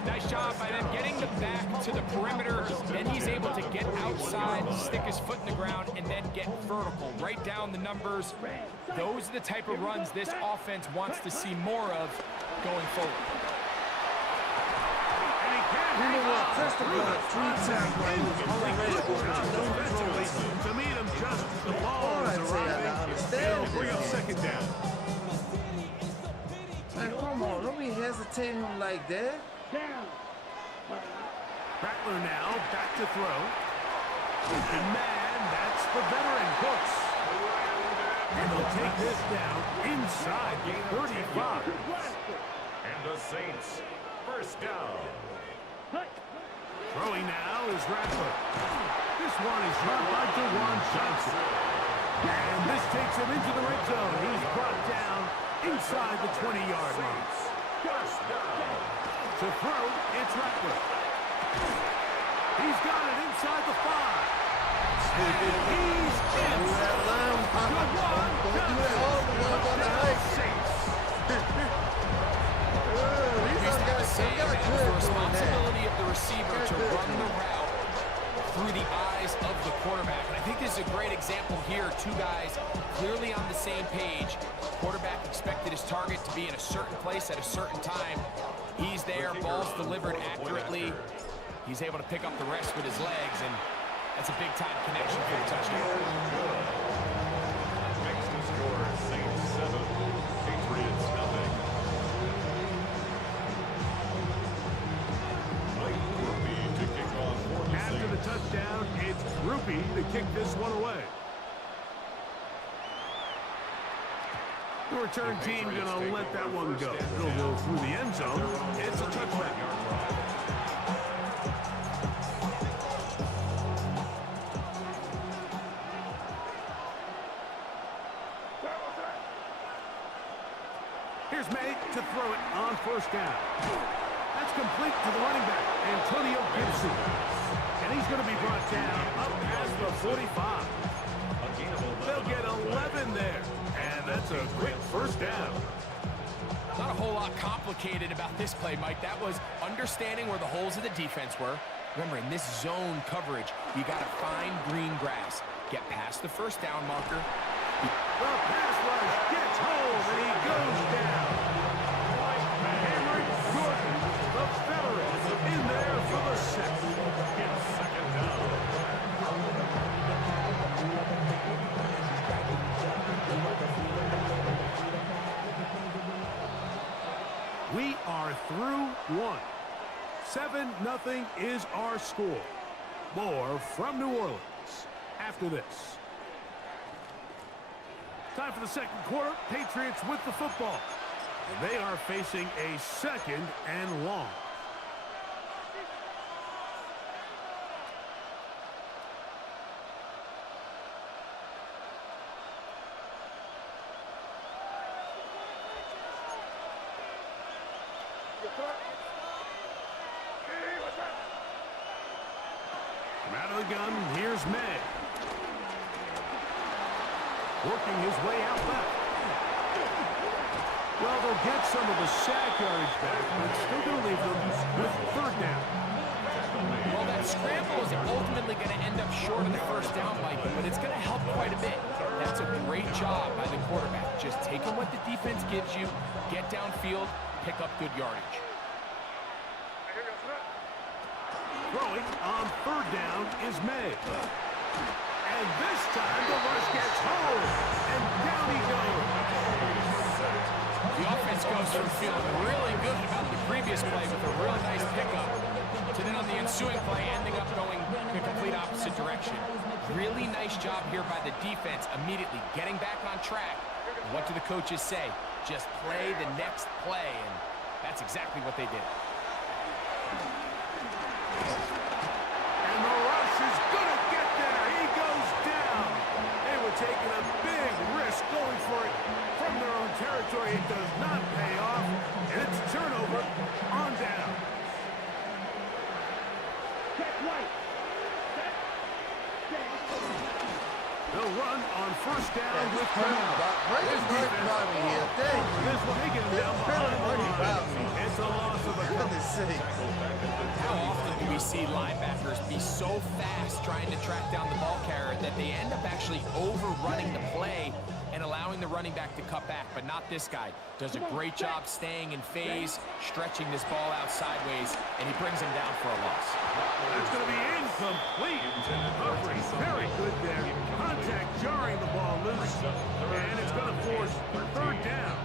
Nice job by them getting the back to the perimeter. Then he's able to get outside, stick his foot in the ground, and then get vertical. Right down the numbers. Those are the type of runs this offense wants to see more of going forward. You know what? Touch the ball 3 times while he was already to meet him just as the ball is arriving. They'll bring up second down. Man, come on. Don't be hesitating him like that. Rattler now back to throw. And man, that's the veteran Cooks. And they'll take this down inside the 35. And the Saints, first down. Throwing now is Rattler. This one is dropped by DeJuan Johnson. And this takes him into the red zone. He's brought down inside the 20-yard line. To throw, it's Rattler. He's got it inside the 5. And he's in. The responsibility of the receiver to run the route through the eyes of the quarterback. And I think this is a great example here. 2 guys clearly on the same page. Quarterback expected his target to be in a certain place at a certain time. He's there, ball's delivered accurately. He's able to pick up the rest with his legs, and that's a big-time connection for the touchdown. Makes the score Saints 7, Patriots nothing. After the touchdown, it's Groupie to kick this one away. The return team going to let that one go. It'll go through the end zone. It's a touchback. Here's May to throw it on first down. That's complete to the running back, Antonio Gibson. And he's going to be brought down up past the 45. They'll get 11 there. And that's a quick first down. Not a whole lot complicated about this play, Mike. That was understanding where the holes of the defense were. Remember, in this zone coverage, you got to find green grass. Get past the first down marker. The pass rush gets home, and he goes down. Cameron Jordan, the veteran, in there for the 6th. It's second down. We are through 1. 7-0 is our score. More from New Orleans after this. Time for the second quarter. Patriots with the football. And they are facing a 2nd and long. Out of the gun, here's May. Working his way out left. Well, they'll get some of the sack yardage back, but it's still going to leave them with third down. Well, that scramble is ultimately going to end up short of the first down, Mike, but it's going to help quite a bit. That's a great job by the quarterback. Just taking what the defense gives you, get downfield, pick up good yardage. Throwing on third down is May. And this time the rush gets home. And down he goes. The offense goes from feeling really good about the previous play with a real nice pickup to then on the ensuing play ending up going the complete opposite direction. Really nice job here by the defense immediately getting back on track. And what do the coaches say? Just play the next play, and that's exactly what they did. And the rush is going to get there. He goes down. They were taking a big risk going for it from their own territory. It does not pay off. And it's a turnover on down. Check right. They'll run on first down with Kamara. This will take him down behind the line. It's a loss of a couple. How often do we see linebackers be so fast trying to track down the ball carrier that they end up actually overrunning the play and allowing the running back to cut back, but not this guy. Does a great job staying in phase, stretching this ball out sideways, and he brings him down for a loss. That's going to be incomplete. Coverage very good there. Contact jarring the ball loose, and it's going to force third down.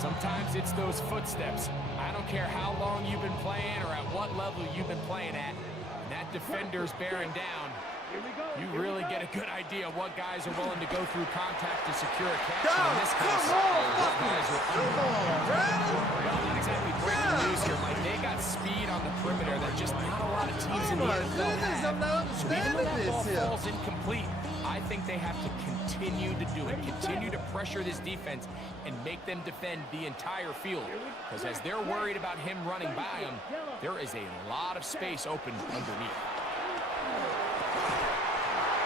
Sometimes it's those footsteps. I don't care how long you've been playing or at what level you've been playing at. And that defender's bearing down. You really get a good idea of what guys are willing to go through contact to secure a catch. In this case, well, not exactly breaking news here, Mike. They got speed on the perimeter that just not a lot of teams in the NFL have. So even though that ball falls incomplete, I think they have to continue to do it, continue to pressure this defense and make them defend the entire field. Because as they're worried about him running by them, there is a lot of space open underneath.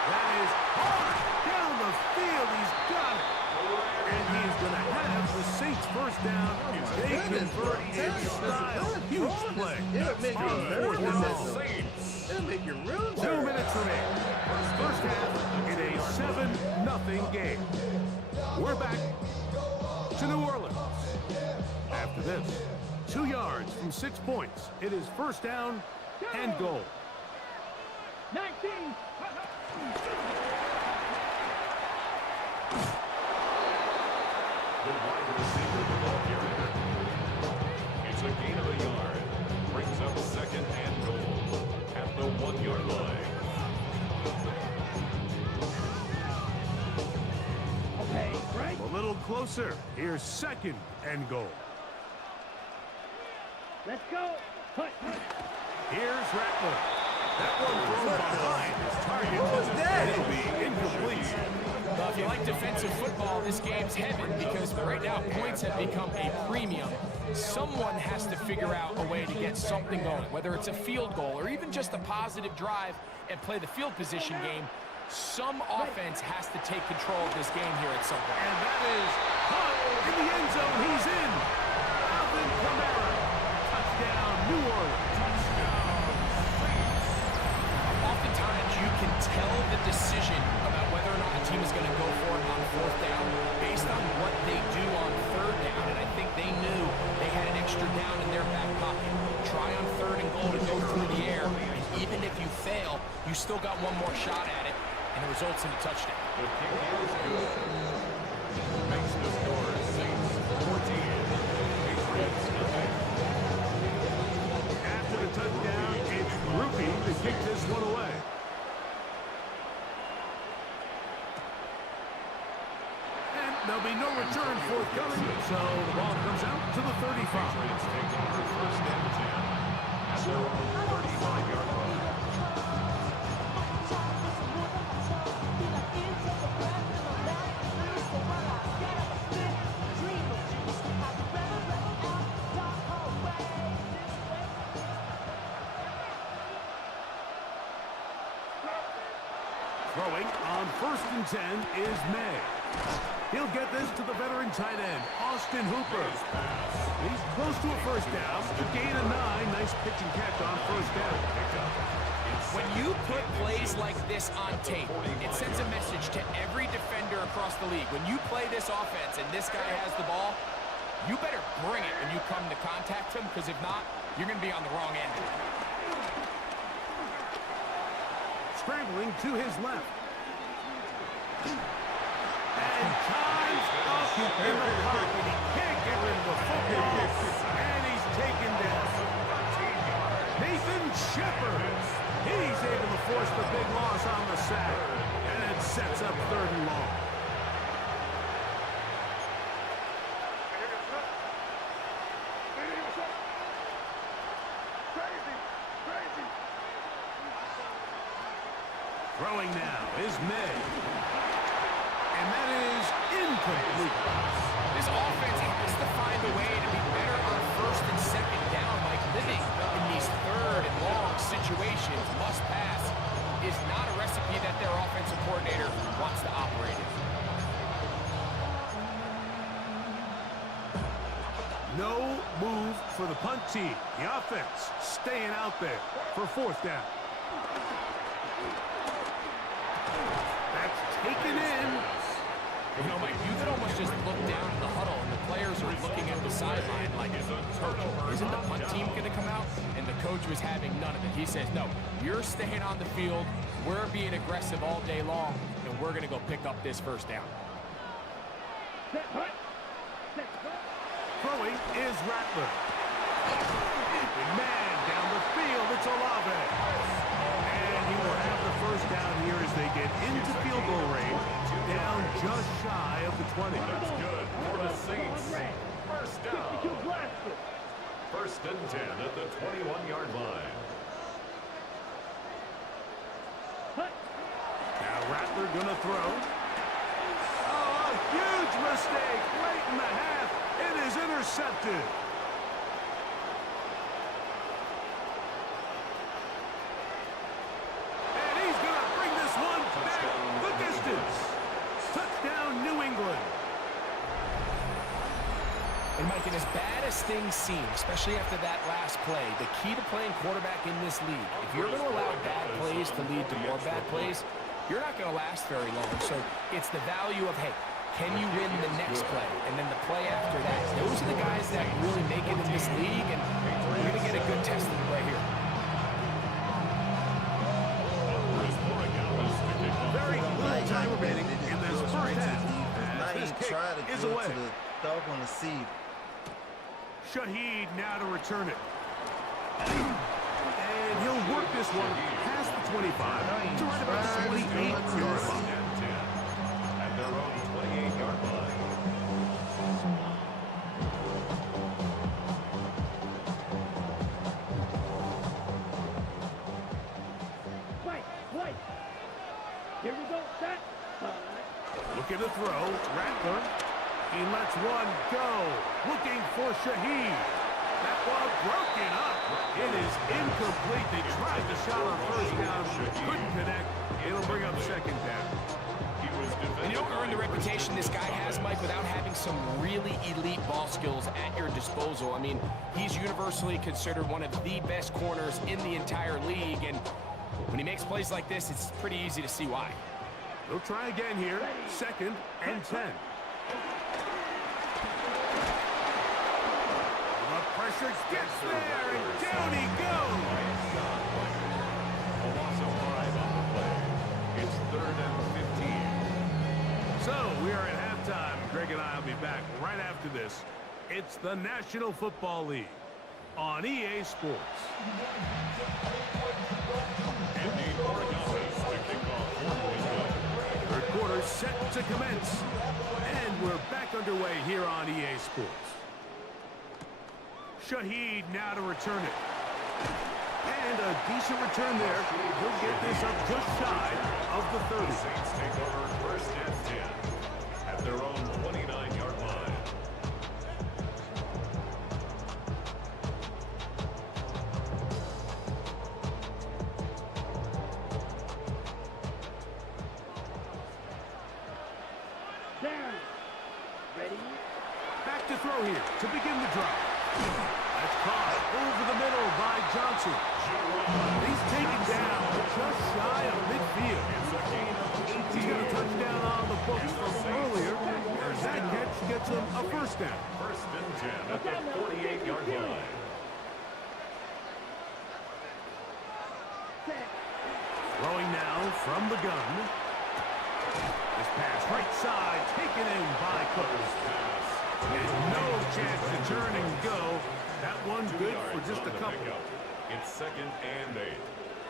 That is hard down the field. He's got it. And he's going to have the Saints first down. They convert in style. Huge play. It'll make you real 2 minutes remaining. First half in a 7-0 game. We're back to New Orleans. After this, 2 yards from 6 points. It is first down and goal. 19. The wide receiver, the ball carrier. It's a gain of a yard. Brings up second and goal at the 1-yard line. Okay, right. A little closer. Here's second and goal. Let's go. Hut. Here's Rattler. That one thrown behind his target. It'll be incomplete. Well, if you like defensive football, this game's heaven because right now points have become a premium. Someone has to figure out a way to get something going, whether it's a field goal or even just a positive drive and play the field position game. Some offense has to take control of this game here at some point. And that is caught in the end zone. He's in. Alvin Kamara. Touchdown, New Orleans. Oftentimes, you can tell the decision about whether or not a team is going to go for it on fourth down based on what they do on third down. And I think they knew they had an extra down in their back pocket. Try on third and goal to go through the air. And even if you fail, you still got one more shot at it. And it results in a touchdown. The kick is good. Makes the score Saints 14. Patriots nothing. After the touchdown, it's Groupie to kick this one away. And there'll be no return forthcoming, so the ball comes out to the 35. Patriots take over first and 10 at their own 35-yard line. Throwing on 1st and 10 is May. He'll get this to the veteran tight end, Austin Hooper. He's close to a first down. Gain of 9. Nice pitch and catch on first down. When you put plays like this on tape, it sends a message to every defender across the league. When you play this offense and this guy has the ball, you better bring it when you come to contact him, because if not, you're going to be on the wrong end of it. Scrambling to his left. And time's up in the pocket. He can't get rid of the football. And he's taken down. Nathan Shepard. He's able to force the big loss on the sack. And it sets up 3rd and long. Throwing now is May. And that is incomplete. This offense has to find a way to be better on 1st and 2nd down. Like living in these 3rd and long situations, must pass, is not a recipe that their offensive coordinator wants to operate in. No move for the punt team. The offense staying out there for 4th down. That's taken in. You know, Mike, you could almost just look down in the huddle and the players are looking at the sideline like, Coach, isn't the punt team going to come out? And the coach was having none of it. He says, no, you're staying on the field. We're being aggressive all day long, and we're going to go pick up this 1st down. Throwing is Rattler. Man down the field, it's Olave. And he will have the 1st down here as they get into field goal range, down just shy of the 20. That's good for the Saints. 1st down. 1st and 10 at the 21-yard line. Now Rattler gonna throw. Oh, a huge mistake late in the half. It is intercepted. And he's gonna bring this one back the distance. Touchdown, New England. And Mike, and as bad as things seem, especially after that last play, the key to playing quarterback in this league, if you're going to allow bad plays to lead to more bad plays, you're not going to last very long. So it's the value of, hey, can you win the next play? And then the play after that. Those are the guys that really make it in this league, and we're going to get a good test of it right here. Very little time remaining in this 1st half. This kick is away. Dog on the seed. Shaheed now to return it. And he'll work this one past the 25 to right about the 28-yard line. At their own 28-yard line. Wait. Here we go. Set. Looking to throw. Rattler. He lets one go. Looking for Shaheed. That ball broken up. It is incomplete. They tried the shot on 1st down. Couldn't connect. It'll bring up 2nd down. And you don't earn the reputation this guy has, Mike, without having some really elite ball skills at your disposal. I mean, he's universally considered one of the best corners in the entire league. And when he makes plays like this, it's pretty easy to see why. They'll try again here. 2nd and 10. The pressure gets there, and down he goes. A loss of 5 on the play. It's 3rd and 15. So we are at halftime. Greg and I will be back right after this. It's the National Football League on EA Sports. Third quarter set to commence. And we're back underway here on EA Sports. Shaheed now to return it. And a decent return there. He'll get this up just shy of the 30. Saints take over 1st and 10 at their own 29-yard line. throw here to begin the drive. That's caught over the middle by Johnson. He's taken down just shy of midfield. He's got a touchdown on the books from earlier. That catch gets him a first down. First and 10 at the 48-yard line. Throwing now from the gun. This pass right side taken in by Cook. And no chance to turn and go. That one's good for just a couple. It's second and 8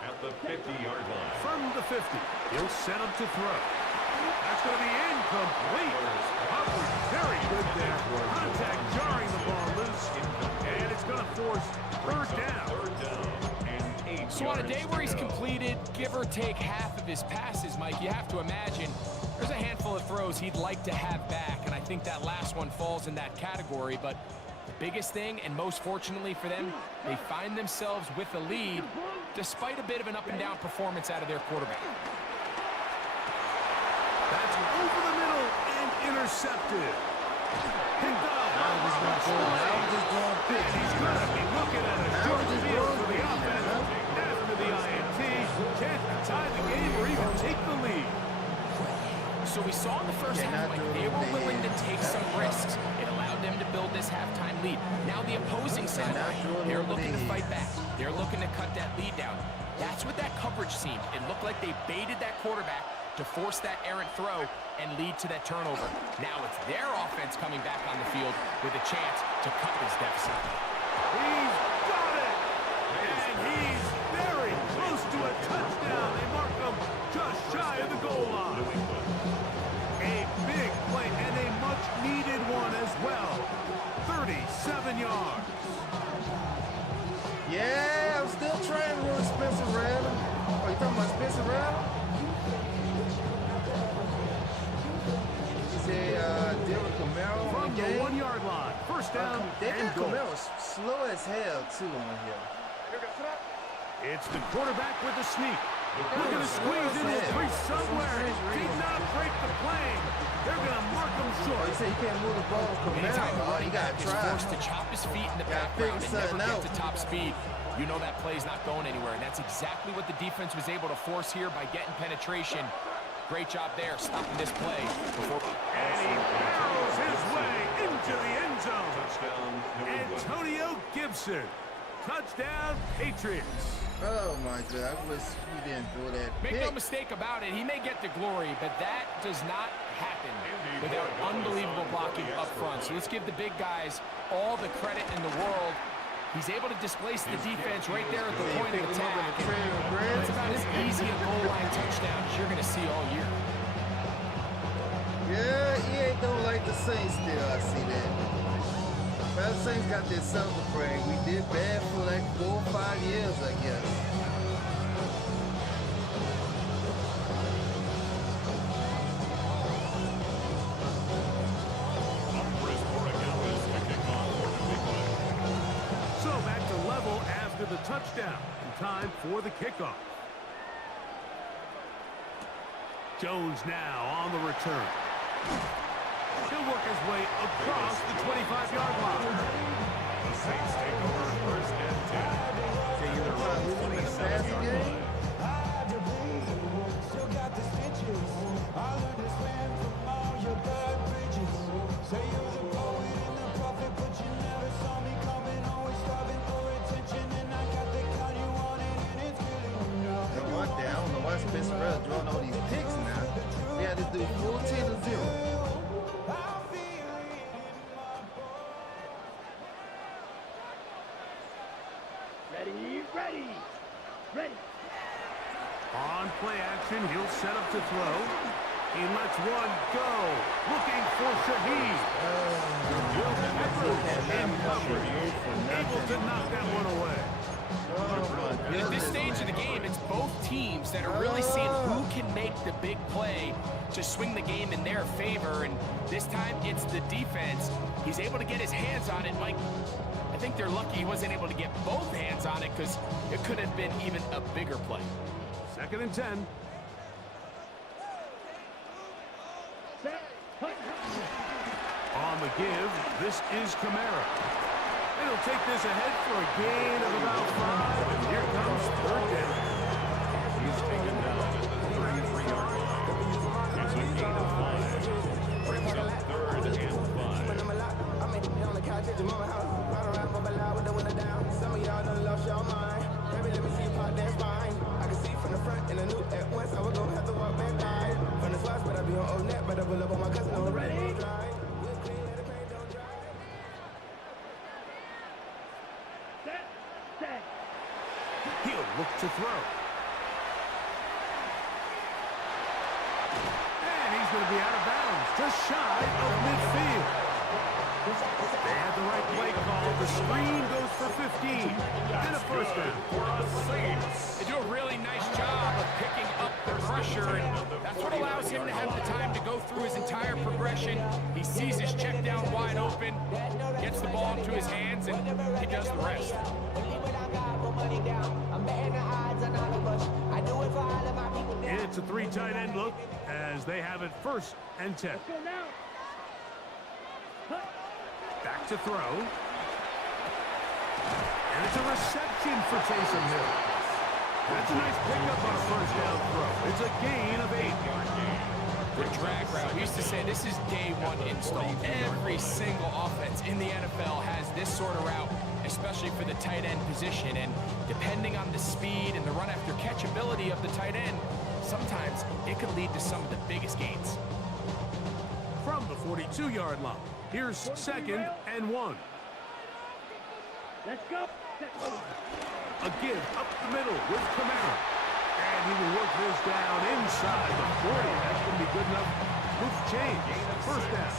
at the 50-yard line. From the 50, he'll set up to throw. That's going to be incomplete. Coverage very good there. Contact jarring the ball loose. And it's going to force third down. And 8 So on a day where he's completed, give or take half of his passes, Mike, you have to imagine there's a handful of throws he'd like to have back, and I think that last one falls in that category. But the biggest thing, and most fortunately for them, they find themselves with a lead despite a bit of an up-and-down performance out of their quarterback. That's over the middle and intercepted. Picked up. Now we're just going pitch. And he's going to be looking at a short field for the offense after the INT. Chance to tie the game or even take the lead. So we saw in the first half, Mike, they were willing to take some risks. It allowed them to build this halftime lead. Now the opposing side, they're looking to fight back. They're looking to cut that lead down. That's what that coverage seemed. It looked like they baited that quarterback to force that errant throw and lead to that turnover. Now it's their offense coming back on the field with a chance to cut this deficit. He's got it! And he's very close to a touchdown. They mark him just shy of the goal line. A big play and a much-needed one as well. 37 yards. Yeah, I'm still trying to run Spencer Rattler. Oh, you talking about Spencer Rattler? He said, deal with Camaro from the 1-yard line. First down they and got goal. Camaro slow as hell, too, on here. It's the quarterback with the sneak. Looking to squeeze in his three somewhere. Did not break the plane. They're going to mark him short. You say you can't move the ball with Anytime Camaro. a running You got back to is try. forced to chop his feet in the background and never get to top speed, you know that play's not going anywhere. And that's exactly what the defense was able to force here by getting penetration. Great job there, stopping this play. And he barrels his way into the end zone. Touchdown, Antonio Gibson. Touchdown, Patriots. Oh my God, I wish he didn't do that. Make no mistake about it, he may get the glory, but that does not happen without unbelievable blocking up front. So let's give the big guys all the credit in the world. He's able to displace the defense right there at the point of attack. It's about as easy a goal line touchdown as you're going to see all year. Yeah, he ain't don't like the Saints still, I see that. Well, the Saints got this silver brain. We did bad for like 4 or 5 years, I guess. So back to level after the touchdown. Time for the kickoff. Jones now on the return. He'll work his way across the 25-yard line. The Saints take over first and 10. So you're trying to lose him in the passing game? Still got the stitches. I learned to swim from all your bad bridges. Say you're the poet and the prophet, but you never saw me coming. Always starving for attention, and I got the kind you wanted, and it's killing me now. No, I don't know why Spencer Rattler drawing all these picks now. We had to do 14-0. Ready. On play action, he'll set up to throw. He lets one go. Looking for Shaheed. Will Peppers in coverage. Able to knock that one away. And at this stage of the game, it's both teams that are really seeing who can make the big play to swing the game in their favor. And this time, it's the defense. He's able to get his hands on it. Mike, I think they're lucky he wasn't able to get both hands on it because it could have been even a bigger play. Second and 10. On the give. This is Kamara. And he'll take this ahead for a gain of about 5. And here comes third down. He's taken down at the 33-yard line. It's a gain of 5. Brings up 3rd and 5. Some of y'all done lost your mind. Baby, let me see you pop that spine. I can see from the front and I knew at once I was gonna have to walk that line. From the spots, but I be on old net, but I pull up on my cousin on the ready. He'll look to throw. And he's going to be out of bounds, just shy of midfield. They had the right play call. The screen goes for 15. And a first down for the Saints. They do a really nice job of picking up the pressure, and that's what allows him to have the time to go through his entire progression. He sees his check down wide open, gets the ball into his hands, and he does the rest. It's a 3 tight end look as they have it 1st and 10. Back to throw. And it's a reception for Taysom Hill. That's a nice pickup on a 1st down throw. It's a gain of 8. The drag route. We used to say this is day 1 install. Every single offense in the NFL has this sort of route, especially for the tight end position. And depending on the speed and the run after catch ability of the tight end, sometimes it could lead to some of the biggest gains. From the 42-yard line, here's 2nd and 1. Let's go. A give up the middle with Kamara. And he will work this down inside the 40. That's going to be good enough with change. 1st down.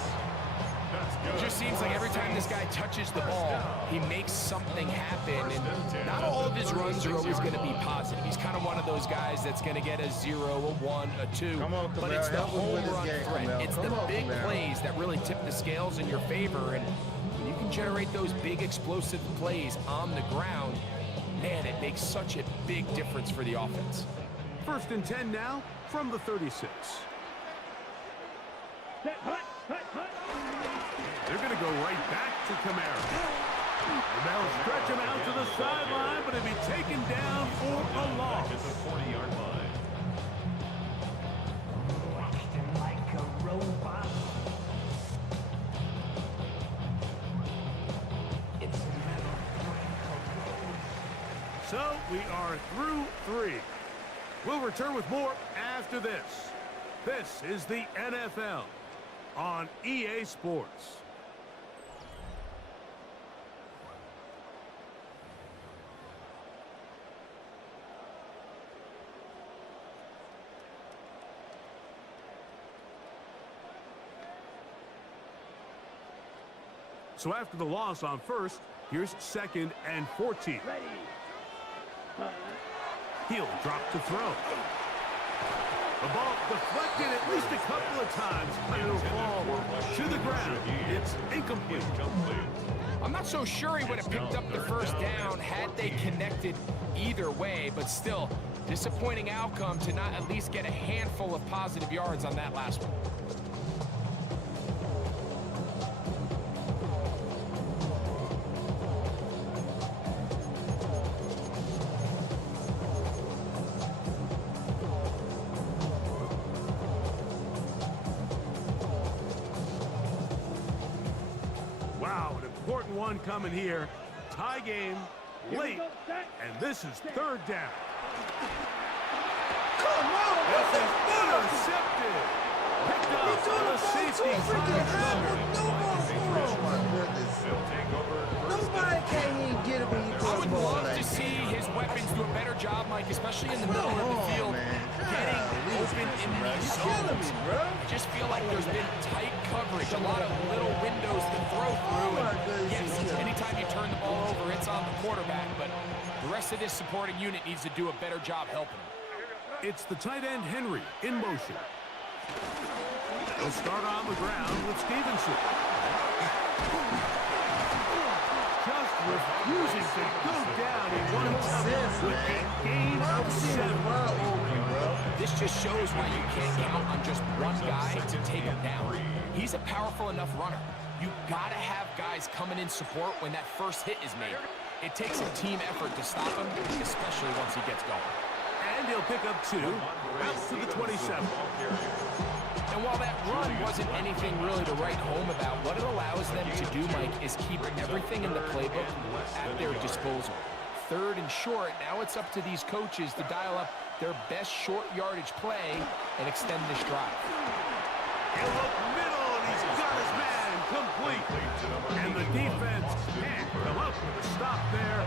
It just seems like every time this guy touches the ball, he makes something happen. And not all of his runs are always going to be positive. He's kind of one of those guys that's going to get a 0, a 1, a 2. But it's the home run threat. It's the big plays that really tip the scales in your favor. And when you can generate those big explosive plays on the ground, man, it makes such a big difference for the offense. 1st and 10 now from the 36. They're going to go right back to Kamara. And they'll stretch him out to the sideline, but he'll be taken down for a loss. At the 40-yard line. Like a robot. So we are through 3. We'll return with more after this. This is the NFL on EA Sports. So after the loss on 1st, here's 2nd and 14. He'll drop to throw. The ball deflected at least a couple of times, but it'll fall to the ground. It's incomplete. I'm not so sure he would have picked up the 1st down had they connected either way, but still, disappointing outcome to not at least get a handful of positive yards on that last one. Wow, an important one coming here. Tie game, late, and this is 3rd down. Come on, this is intercepted. Picked up on the safety side. Oh my goodness. Nobody can't even get it when you throw I would the ball love like to that. see his weapons do a better job, Mike, especially in the middle of the field, getting open in these zones. I just feel like there's been tight coverage, a lot of little windows to throw through. And yes, anytime you turn the ball over, it's on the quarterback, but the rest of this supporting unit needs to do a better job helping him. It's the tight end Henry in motion. He'll start on the ground with Stevenson. Just refusing to go down in one attempt with a gain of 7. This just shows why you can't count on just one guy to take him down. He's a powerful enough runner. you got to have guys coming in support when that first hit is made. It takes a team effort to stop him, especially once he gets going. And he'll pick up 2, out to the 27. And while that run wasn't anything really to write home about, what it allows them to do, Mike, is keep everything in the playbook at their disposal. 3rd and short, now it's up to these coaches to dial up their best short yardage play and extend this drive. He'll look middle, and he's got his man complete. And the defense can't come up with a stop there.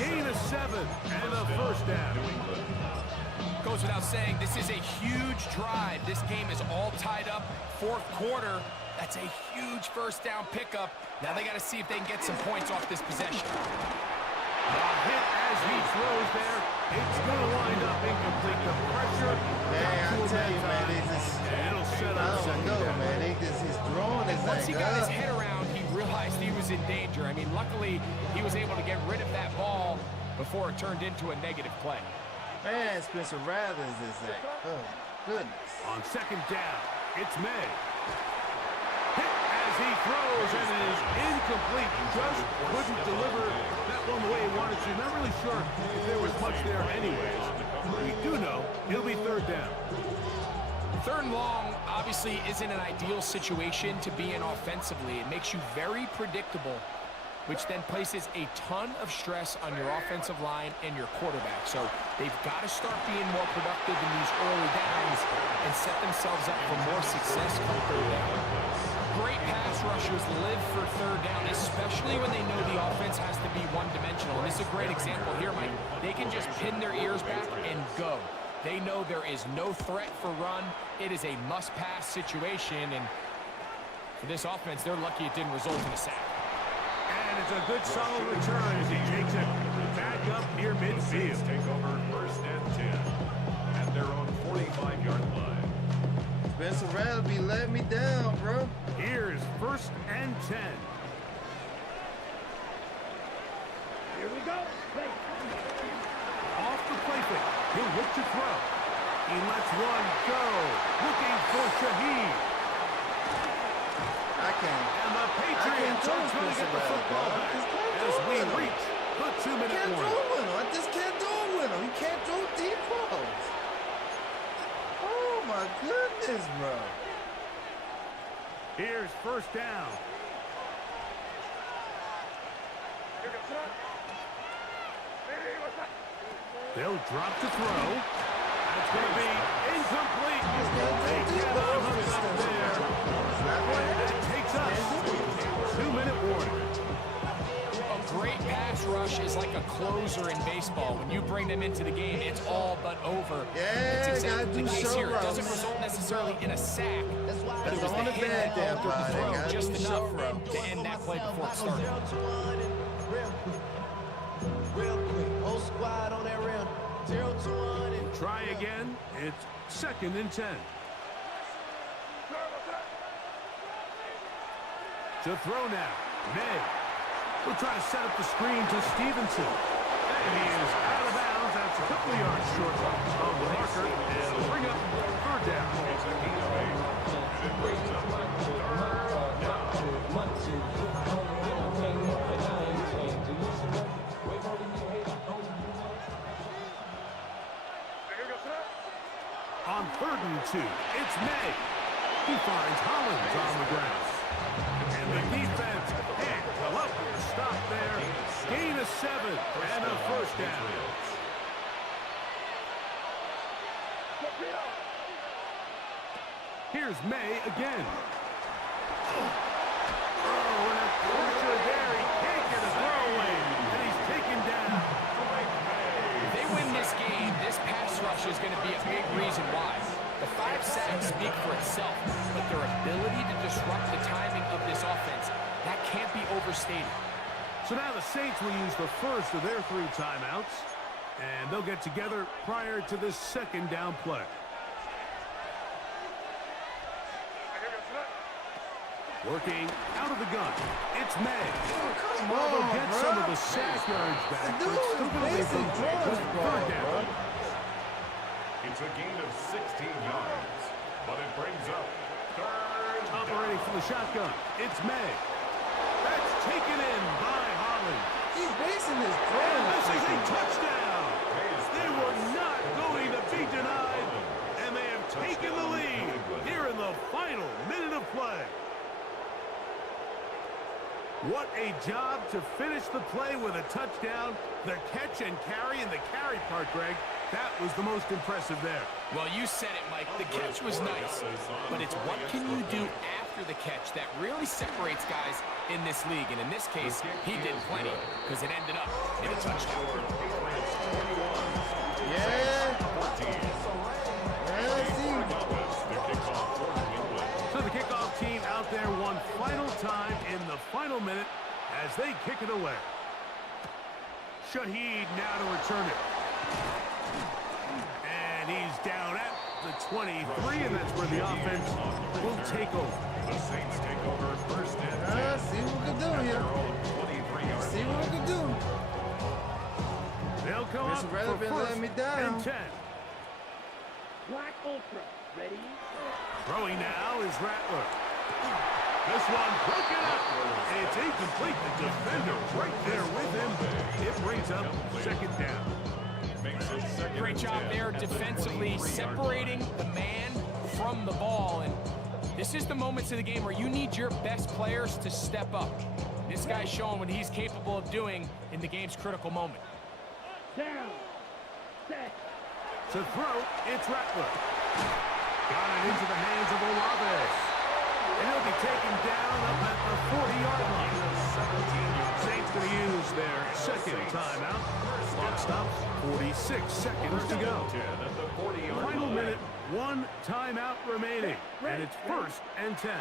Gain of 7 and a first down. Goes without saying, this is a huge drive. This game is all tied up. 4th quarter, that's a huge first down pickup. Now they got to see if they can get some points off this possession. A hit as he throws there. It's going to wind up incomplete. The pressure. Man, I tell you, man, it'll set up second down. Man, his throwing is once he got his head around, he realized he was in danger. I mean, luckily, he was able to get rid of that ball before it turned into a negative play. Man, Spencer Rattler is that. Oh, goodness. On second down, it's May. Hit as he throws, and it is incomplete. Just couldn't deliver that one the way he wanted to. Not really sure if there was much there anyways. We do know it'll be 3rd down. 3rd and long obviously isn't an ideal situation to be in offensively. It makes you very predictable, which then places a ton of stress on your offensive line and your quarterback. So they've got to start being more productive in these early downs and set themselves up for more success come 3rd down. Great pass rushers live for 3rd down, especially when they know the offense has to be one-dimensional. And this is a great example here, Mike. They can just pin their ears back and go. They know there is no threat for run. It is a must-pass situation, and for this offense, they're lucky it didn't result in a sack. And it's a good solid return as he takes it back up near midfield. Take over 1st and 10 at their own 45-yard line. Spencer Rattler be letting me down, bro. Here's 1st and 10. Here we go. Off the play fake. He'll look to throw. He lets one go. Looking for Shaheed. I can't. And the Patriots are trying to get the football back as we reach the 2-minute warning. I just can't do it with him. He can't do deep balls. Oh my goodness, bro. Here's 1st down. They'll drop to throw. That's going to be incomplete. They get up there. That takes us 2-minute warning. A great pass rush is like a closer in baseball. When you bring them into the game, it's all but over. Yeah, that's exactly the case here. It routes. doesn't result necessarily in a sack, but it was the on the hit bad that there, altered the buddy. throw just enough routes. to end that play before it started. Real quick, whole squad on that rim. 0-1. Try again. It's 2nd and 10. To throw now. May. We'll try to set up the screen to Stevenson. And he is out of bounds. That's a couple of yards short of the marker. And it'll bring up 3rd down. On 3rd and 2, it's May. He finds Hollins on the ground. And the defense can't come up with a stop there. Gain of 7 and a first down. Here's May again. Oh, and a pressure there. He can't get a throw away. And he's taken down. If they win this game, this pass rush is going to be a big reason why. The 5 sacks speak for itself, but their ability to disrupt the timing of this offense, that can't be overstated. So now the Saints will use the first of their 3 timeouts, and they'll get together prior to this 2nd down play. Working out of the gun, it's May. Well, they'll get some of the sack yards back, but it's still going to be from 3rd down. It's a gain of 16 yards, but it brings up Operating from the shotgun, it's May. That's taken in by Holland. He's basing his throw. And this is a touchdown. They were not going to be denied, and they have taken the lead here in the final minute of play. What a job to finish the play with a touchdown. The catch and carry, and the carry part, Greg, that was the most impressive there. Well, you said it, Mike. The catch was nice, but it's what can you do after the catch that really separates guys in this league. And in this case, he did plenty because it ended up in a touchdown. So the kickoff team out there one final time in the final minute as they kick it away. Shaheed now to return it. And he's down at the 23, and that's where the offense will take over. The Saints take over first and 10. See what we can do here. See what we can do. They'll come up for first and 10. Black Ultra, ready? Throwing now is Rattler. This one broken up. It's incomplete. The defender right there with him. It brings up second down. Great job there defensively, separating the man from the ball. And this is the moments of the game where you need your best players to step up. This guy's showing what he's capable of doing in the game's critical moment. Down. Set. To throw, it's Rattler. Got it into the hands of Olave. And he'll be taken down up at the 40-yard line. Saints going to use their second timeout. Clock stops, 46 seconds to go. Final minute, one timeout remaining. And it's first and 10. And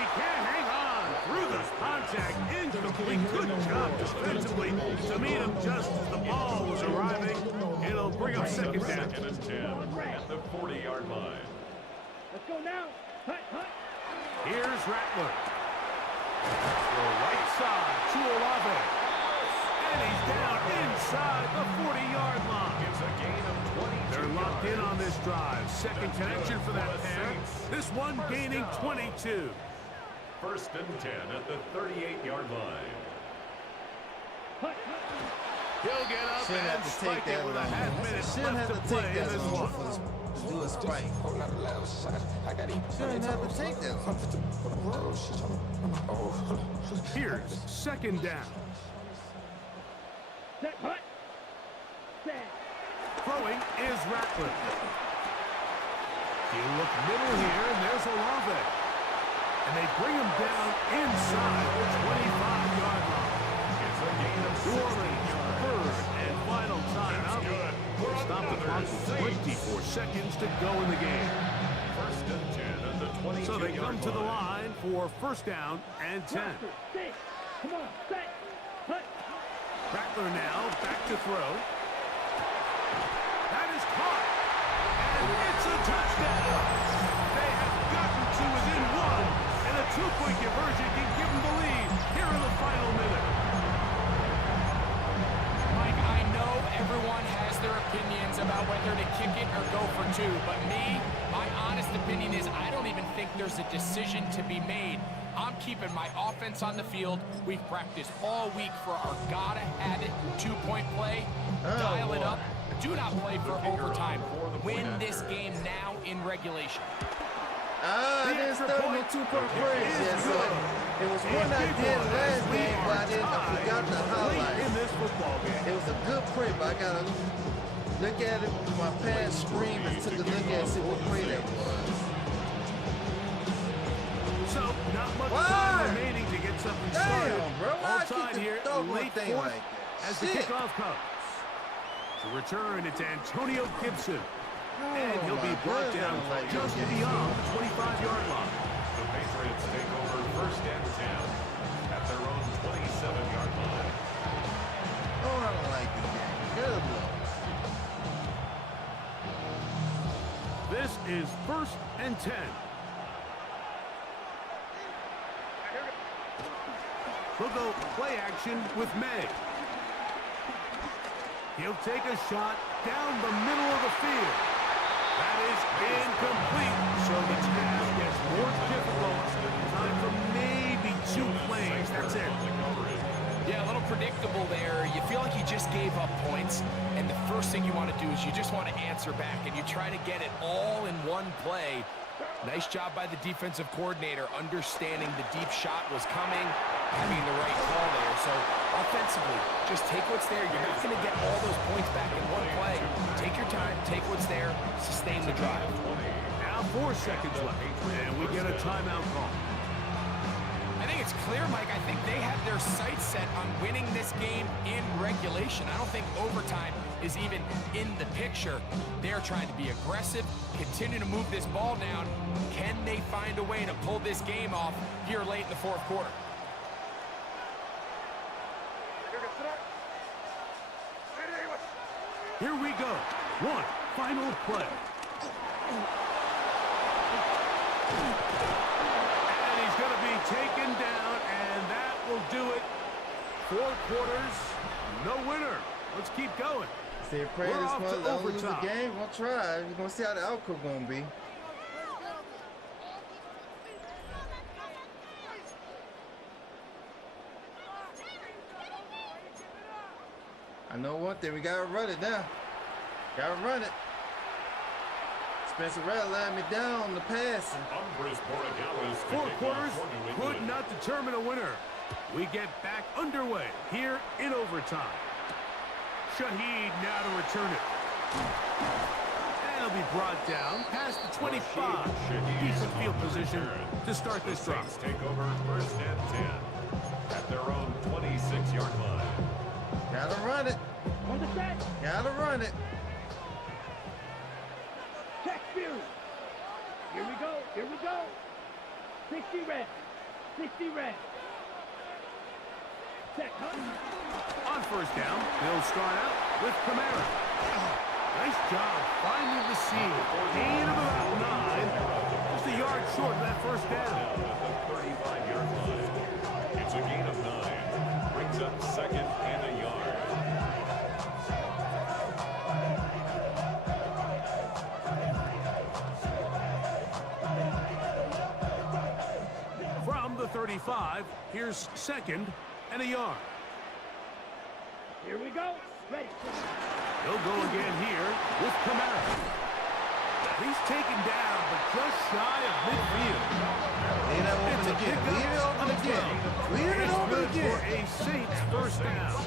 he can't hang on through the contact. Incomplete. Good job defensively to meet him just as the ball was arriving. It'll bring up second down. Second and 10 at the 40-yard line. Let's go now. Hut, hut. Here's Rattler. The right side to Olave. And he's down inside the 40-yard line. It's a gain of 22. They're locked in on this drive. Second connection for that pair. This one gaining 22. First and 10 at the 38-yard line. He'll get up Shouldn't and have to take spike it that with a long. half minute Shouldn't left have to to play take in that this long one. to do a spike. Shouldn't have to take that long. Here's second down. Set, hut. Set. Throwing is Rattler. You look middle here, and there's Olave. And they bring him down inside the 25-yard line. It's a gain of New Orleans, third and final timeout. Stop the clock with 24 seconds to go in the game. First and 10 at the 22-yard line. So they come to the line for first down and 10. Set. Come on, set. Hut. Rattler now back to throw. That is caught. And it's a touchdown. They have gotten to within one. And a two-point conversion can give them the lead here in the final minute. Mike, I know everyone has their opinions about whether to kick it or go for two, but me, my honest opinion is I don't even think there's a decision to be made. I'm keeping my offense on the field. We've practiced all week for our gotta-have-it two-point play. Dial it up. Do not play for overtime. Win this game now in regulation. I didn't start no two-point plays yet, so it was one I did last game, but I forgot the highlight. In this football game. It was a good play, but I gotta look at it with my past screen and took a look at it and see what play that was. So, not much time remaining to get something started. Damn, bro. Why I Outside keep here, the late thing fourth like that? as the Shit. kickoff comes. To return, it's Antonio Gibson. And he'll be brought down just beyond the 25-yard line. The Patriots take over first and 10 at their own 27-yard line. Oh, I don't like this game. Good luck. This is first and 10. We'll go play action with May. He'll take a shot down the middle of the field. That is incomplete. So the task gets more difficult. Time for maybe 2 plays. That's it. Yeah, a little predictable there. You feel like you just gave up points, and the first thing you want to do is you just want to answer back, and you try to get it all in one play. Nice job by the defensive coordinator, understanding the deep shot was coming, having the right call there. So offensively, just take what's there. You're not going to get all those points back in one play. Take your time, take what's there, sustain the drive. Now 4 seconds left, and we get a timeout call. I think it's clear, Mike. I think they have their sights set on winning this game in regulation. I don't think overtime is even in the picture. They're trying to be aggressive, continue to move this ball down. Can they find a way to pull this game off here late in the 4th quarter? Here we go. One final play. And he's going to be taken down, and that will do it. 4 quarters, no winner. Let's keep going. Say a prayer this month, don't lose the game. We're gonna try. We're gonna see how the outcome gonna be. I know one thing, we gotta run it now. Gotta run it. Spencer Rattler let me down on the passing. 4 quarters could not determine a winner. We get back underway here in overtime. Shaheed now to return it. And it'll be brought down past the 25. Decent field position to start this drive. Take over 1st and 10 at their own 26-yard line. Gotta run it. On the set. Gotta run it. Check Fury. Here we go. Here we go. 60 red. 60 red. Check, huh? On 1st down, they'll start out with Camara. Nice job finding the seam. Gain of about 9. Just a yard short of that 1st down. At the 35-yard line. It's a gain of 9. Brings up 2nd and a yard. From the 35, here's 2nd and a yard. Here we go. Ready. He'll go again here with Camara. He's taken down, but just shy of midfield. Leave that open again. Leave it open again. Leave it open again. For a Saints 1st down.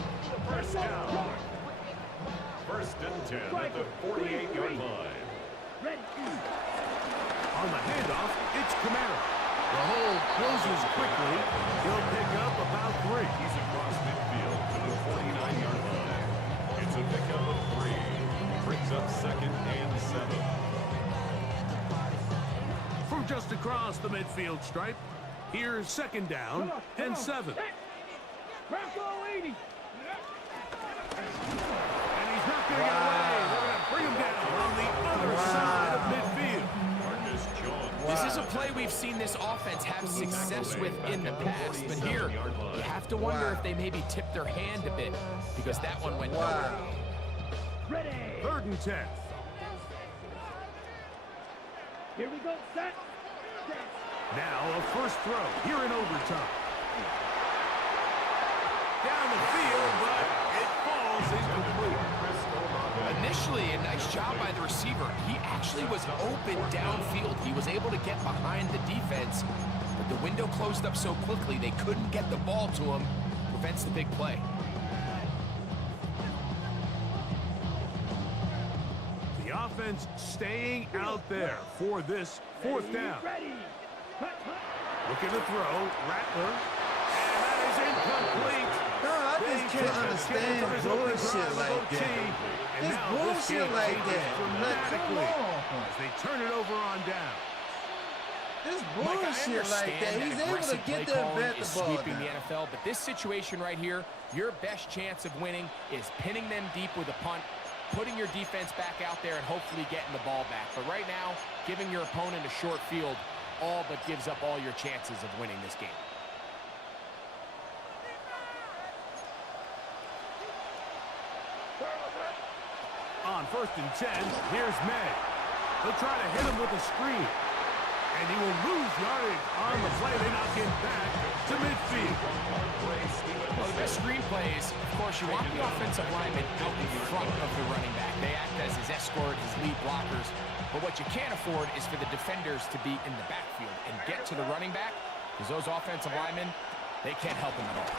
1st down. 1st and 10 at the 48-yard line. Ready. On the handoff, it's Camara. The hole closes quickly. He'll pick up about 3. He's across midfield to the 49-yard line. It's a pickup of 3. Brings up 2nd and 7. From just across the midfield stripe, here's 2nd down and 7. Bronco 80. And he's not going to get away. They're going to bring him down on the other side of midfield. This is a play we've seen this offense have success with in the past, but here you have to wonder if they maybe tipped their hand a bit because that one went nowhere. Ready. 3rd and 10. Here we go. Set. Now a 1st throw here in overtime. Down the field, but it falls incomplete. Initially, a nice job by the receiver. He actually was open downfield. He was able to get behind the defense, but the window closed up so quickly they couldn't get the ball to him. Prevents the big play. The offense staying out there for this 4th down. Looking to throw, Rattler, and that is incomplete. No, I just can't understand bullshit like that. It's bullshit like that. Dramatically as they turn it over on down. This Mike, bullshit like that. He's able to get there and bat the ball sweeping down. the NFL, but this situation right here, your best chance of winning is pinning them deep with a punt, putting your defense back out there, and hopefully getting the ball back. But right now, giving your opponent a short field all but gives up all your chances of winning this game. On 1st and 10, here's May. They'll try to hit him with a screen. And he will lose yardage on the play. They knock him back to midfield. Well, the best screen plays, of course, you want the offensive lineman out in front of the running back. They act as his escort, his lead blockers. But what you can't afford is for the defenders to be in the backfield and get to the running back, because those offensive linemen, they can't help him at all.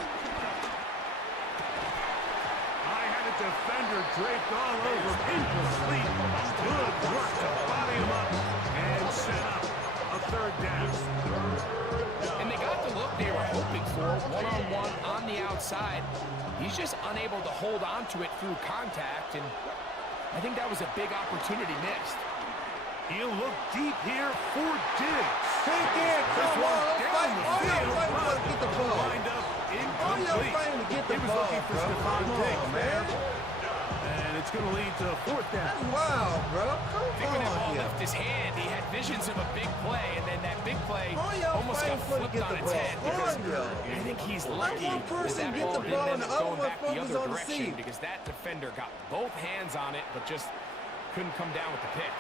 I had a defender draped all over him. Incomplete. Good work to body him up and set up a third down. And they got the look they were hoping for, one-on-one on the outside. He's just unable to hold on to it through contact, and I think that was a big opportunity missed. He'll look deep here for Diggs. Take it, come on, fight. All your fighting to get the ball. Wind up All your incomplete. fighting to get the He was ball, looking for bro. Stephon Come Diggs on, there. man. And it's going to lead to a fourth down. That's wild, bro. I think when that Come ball on here. left his hand, he had visions of a big play, and then that big play All y'all almost got fighting for to flipped get on the its ball. head because All y'all. I think he's Let lucky one that person that get ball the didn't ball end and the up other going one back the focus other on the direction seam. because that defender got both hands on it but just couldn't come down with the pick.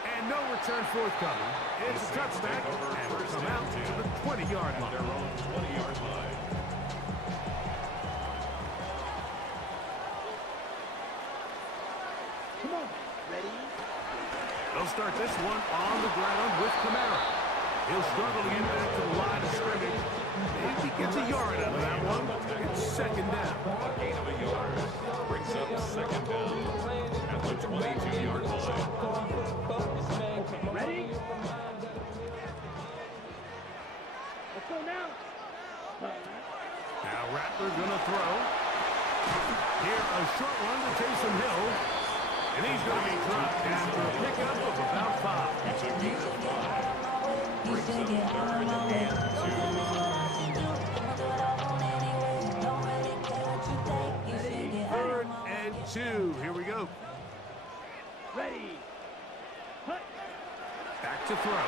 And no return forthcoming. It's a touchback, and we'll come out to the 20-yard line. Their own 20-yard line. Come on. Ready? They'll start this one on the ground with Kamara. He'll struggle to get back to the line of scrimmage. Maybe gets a yard out of that one. It's second down. A gain of a yard brings up second down at the 22-yard line. Ready? Let's go now. Now Rattler gonna throw. Here a short one to Taysom Hill. And he's gonna be dropped after a pickup of about 5. It's a gain of 5. Brings up third and 2. Third and 2. Here we go. Ready. Hut. Back to throw.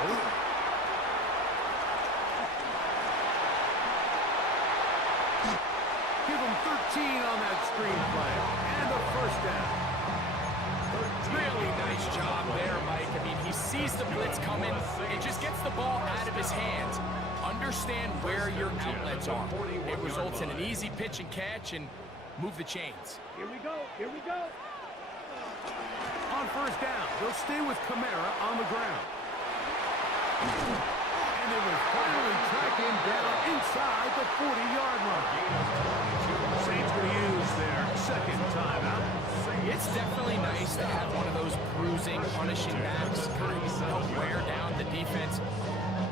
Give him 13 on that screen play. And a first down. Really nice job there, Mike. I mean, he sees the blitz coming and just gets the ball out of his hands. Understand where your outlets are. It results in an easy pitch and catch and move the chains. Here we go. Here we go. On first down, they'll stay with Kamara on the ground. And they will finally track him down inside the 40-yard line. Saints going to use their second timeout. It's definitely nice to have one of those bruising, punishing backs kind of help wear down the defense.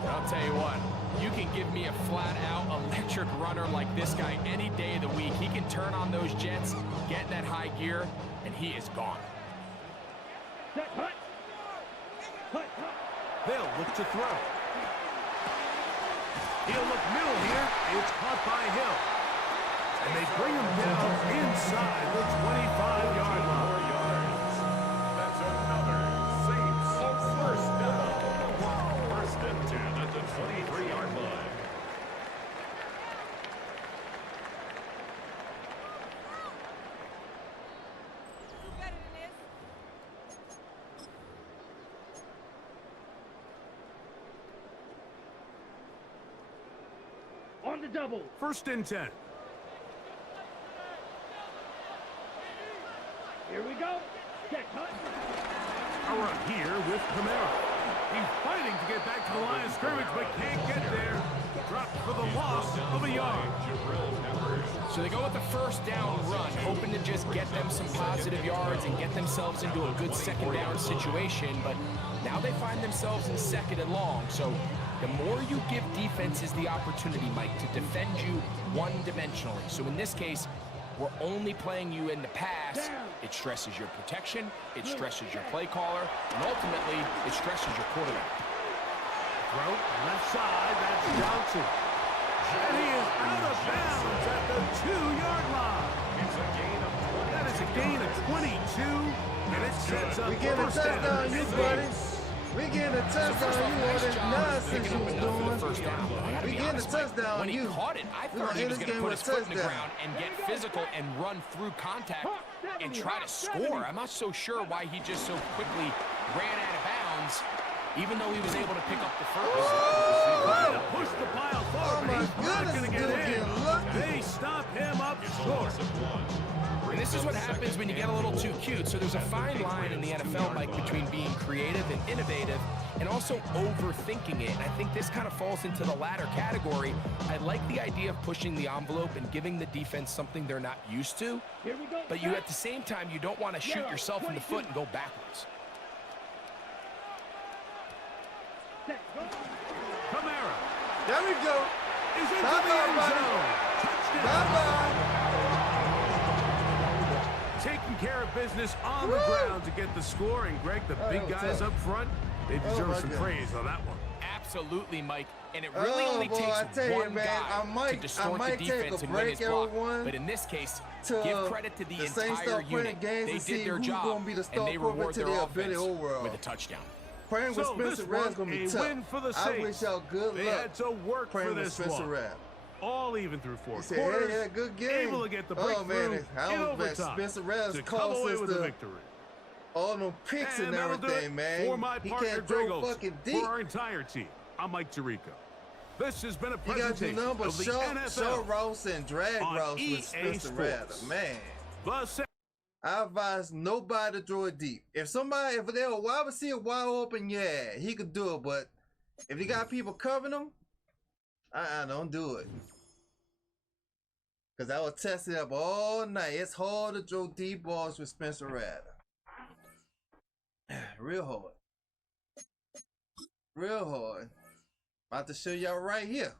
But I'll tell you what, you can give me a flat-out electric runner like this guy any day of the week. He can turn on those jets, get in that high gear, and he is gone. Set. Hut. Hut. Hut. They'll look to throw. He'll look middle here. It's caught by Hill. And they bring him down inside the 25-yard line. That's another Saints first down. First and 10 at the 23-yard line. On the double. First and 10. Here we go. Check. Hut. A run here with Kamara. He's fighting to get back to the line of scrimmage, but can't get there. Dropped for the loss of a yard. So they go with the first down run, hoping to just get them some positive yards and get themselves into a good second down situation, but now they find themselves in second and long. So the more you give defenses the opportunity, Mike, to defend you one-dimensionally. So in this case, we're only playing you in the pass. It stresses your protection, it stresses your play caller, and ultimately, it stresses your quarterback. Throw left side, that's Johnson. And he is out of bounds at the 2-yard line. It's a gain of 20. That is a gain of 22, and it sets up We get a first down. touchdown, you buddy. We getting a touchdown. You all this nonsense you was doing. We getting a touchdown. When he caught it, I thought he was going to put his foot in the ground and get physical and run through contact and try to score. I'm not so sure why he just so quickly ran out of bounds, even though he was able to pick up the first. Trying to push the pile forward. He's not going to get in. They stop him up short. And this is what happens when you get a little too cute. So there's a fine line in the NFL, Mike, between being creative and innovative and also overthinking it. And I think this kind of falls into the latter category. I like the idea of pushing the envelope and giving the defense something they're not used to. But you, at the same time, you don't want to shoot yourself in the foot and go backwards. Kamara. There we go. Is into the end zone. Touchdown. Bye-bye. Taking care of business on the ground to get the score. And Greg, the big guys up front, they deserve some praise on that one. Absolutely, Mike. And it really only takes one guy to distort the defense and win his block. But in this case, give credit to the entire unit. They did their job, and they reward their offense with a touchdown. Praying with Spencer Ratt's gonna be tough. Win for the I wish y'all good they luck. Had to work praying for this with Spencer one. Ratt. All even through four He quarters. said, yeah, good game. Able to get the breakthrough man, in overtime. Spencer Ratt's to come away with the victory. All no picks and everything, man. For my he partner, can't Greg throw Olson, fucking deep. For our entire team, I'm Mike Tirico. This has been a He got you presentation number of the short NFL routes and drag on routes EA with Spencer Rattler, Sports. man. The I advise nobody to throw it deep. If they're a wide receiver wide open, yeah, he could do it. But if you got people covering him, don't do it. Because I was testing up all night. It's hard to throw deep balls with Spencer Rattler. Real hard. Real hard. About to show y'all right here.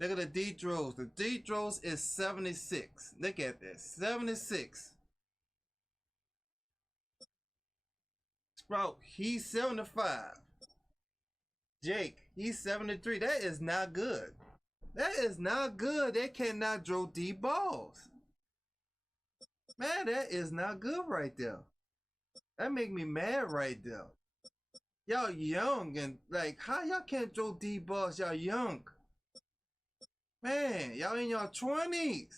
Look at the D throws. The D throws is 76. Look at this. 76. Sprout, he's 75. Jake, he's 73. That is not good. That is not good. They cannot throw deep balls. Man, that is not good right there. That make me mad right there. Y'all young and like, how y'all can't throw deep balls? Y'all young. Man, y'all in y'all 20s.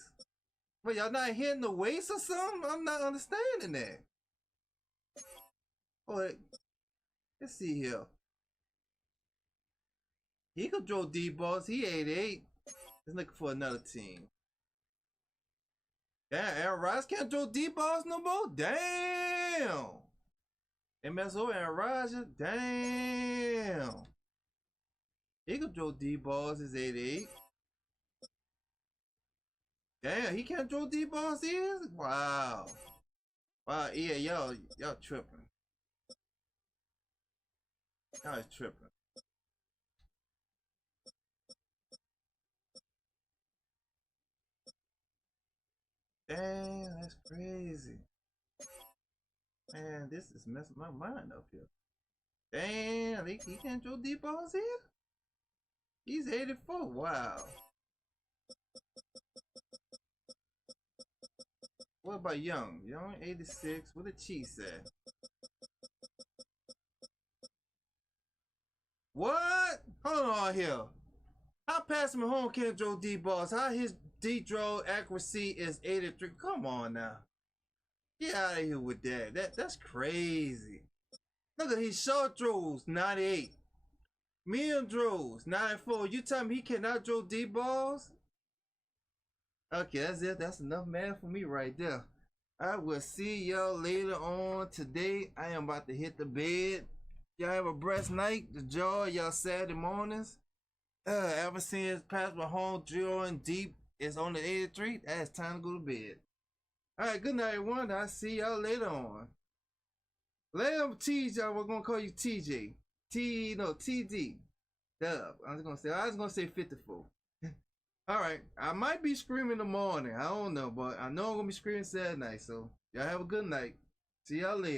But y'all not hitting the waist or something? I'm not understanding that. But let's see here. He could throw deep balls. He 88. He's looking for another team. Damn, Aaron Rodgers can't throw deep balls no more? Damn. They mess over Aaron Rodgers? Damn. He could throw deep balls. He's 88. Damn, he can't throw deep balls either? Wow. Wow, yeah, y'all tripping. Y'all is tripping. Damn, that's crazy. Man, this is messing my mind up here. Damn, he can't throw deep balls here? He's 84. Wow. What about Young? Young 86. What the Chiefs at? What? Hold on here. How Patrick Mahomes can't throw deep balls? How his deep throw accuracy is 83? Come on now. Get out of here with that. That's crazy. Look at his short throws, 98. Medium throws, 94. You tell me he cannot throw deep balls? Okay, that's it. That's enough math for me right there. I will see y'all later on today. I am about to hit the bed. Y'all have a blessed night. The joy y'all Saturday mornings. Ever since Patrick Mahomes drilling deep is on the 83, it's time to go to bed. Alright, good night everyone. I'll see y'all later on. Later on, TJ, we're gonna call you TJ. TD. Dub. I was gonna say 54. Alright, I might be screaming in the morning. I don't know, but I know I'm gonna be screaming Saturday night. So y'all have a good night. See y'all later.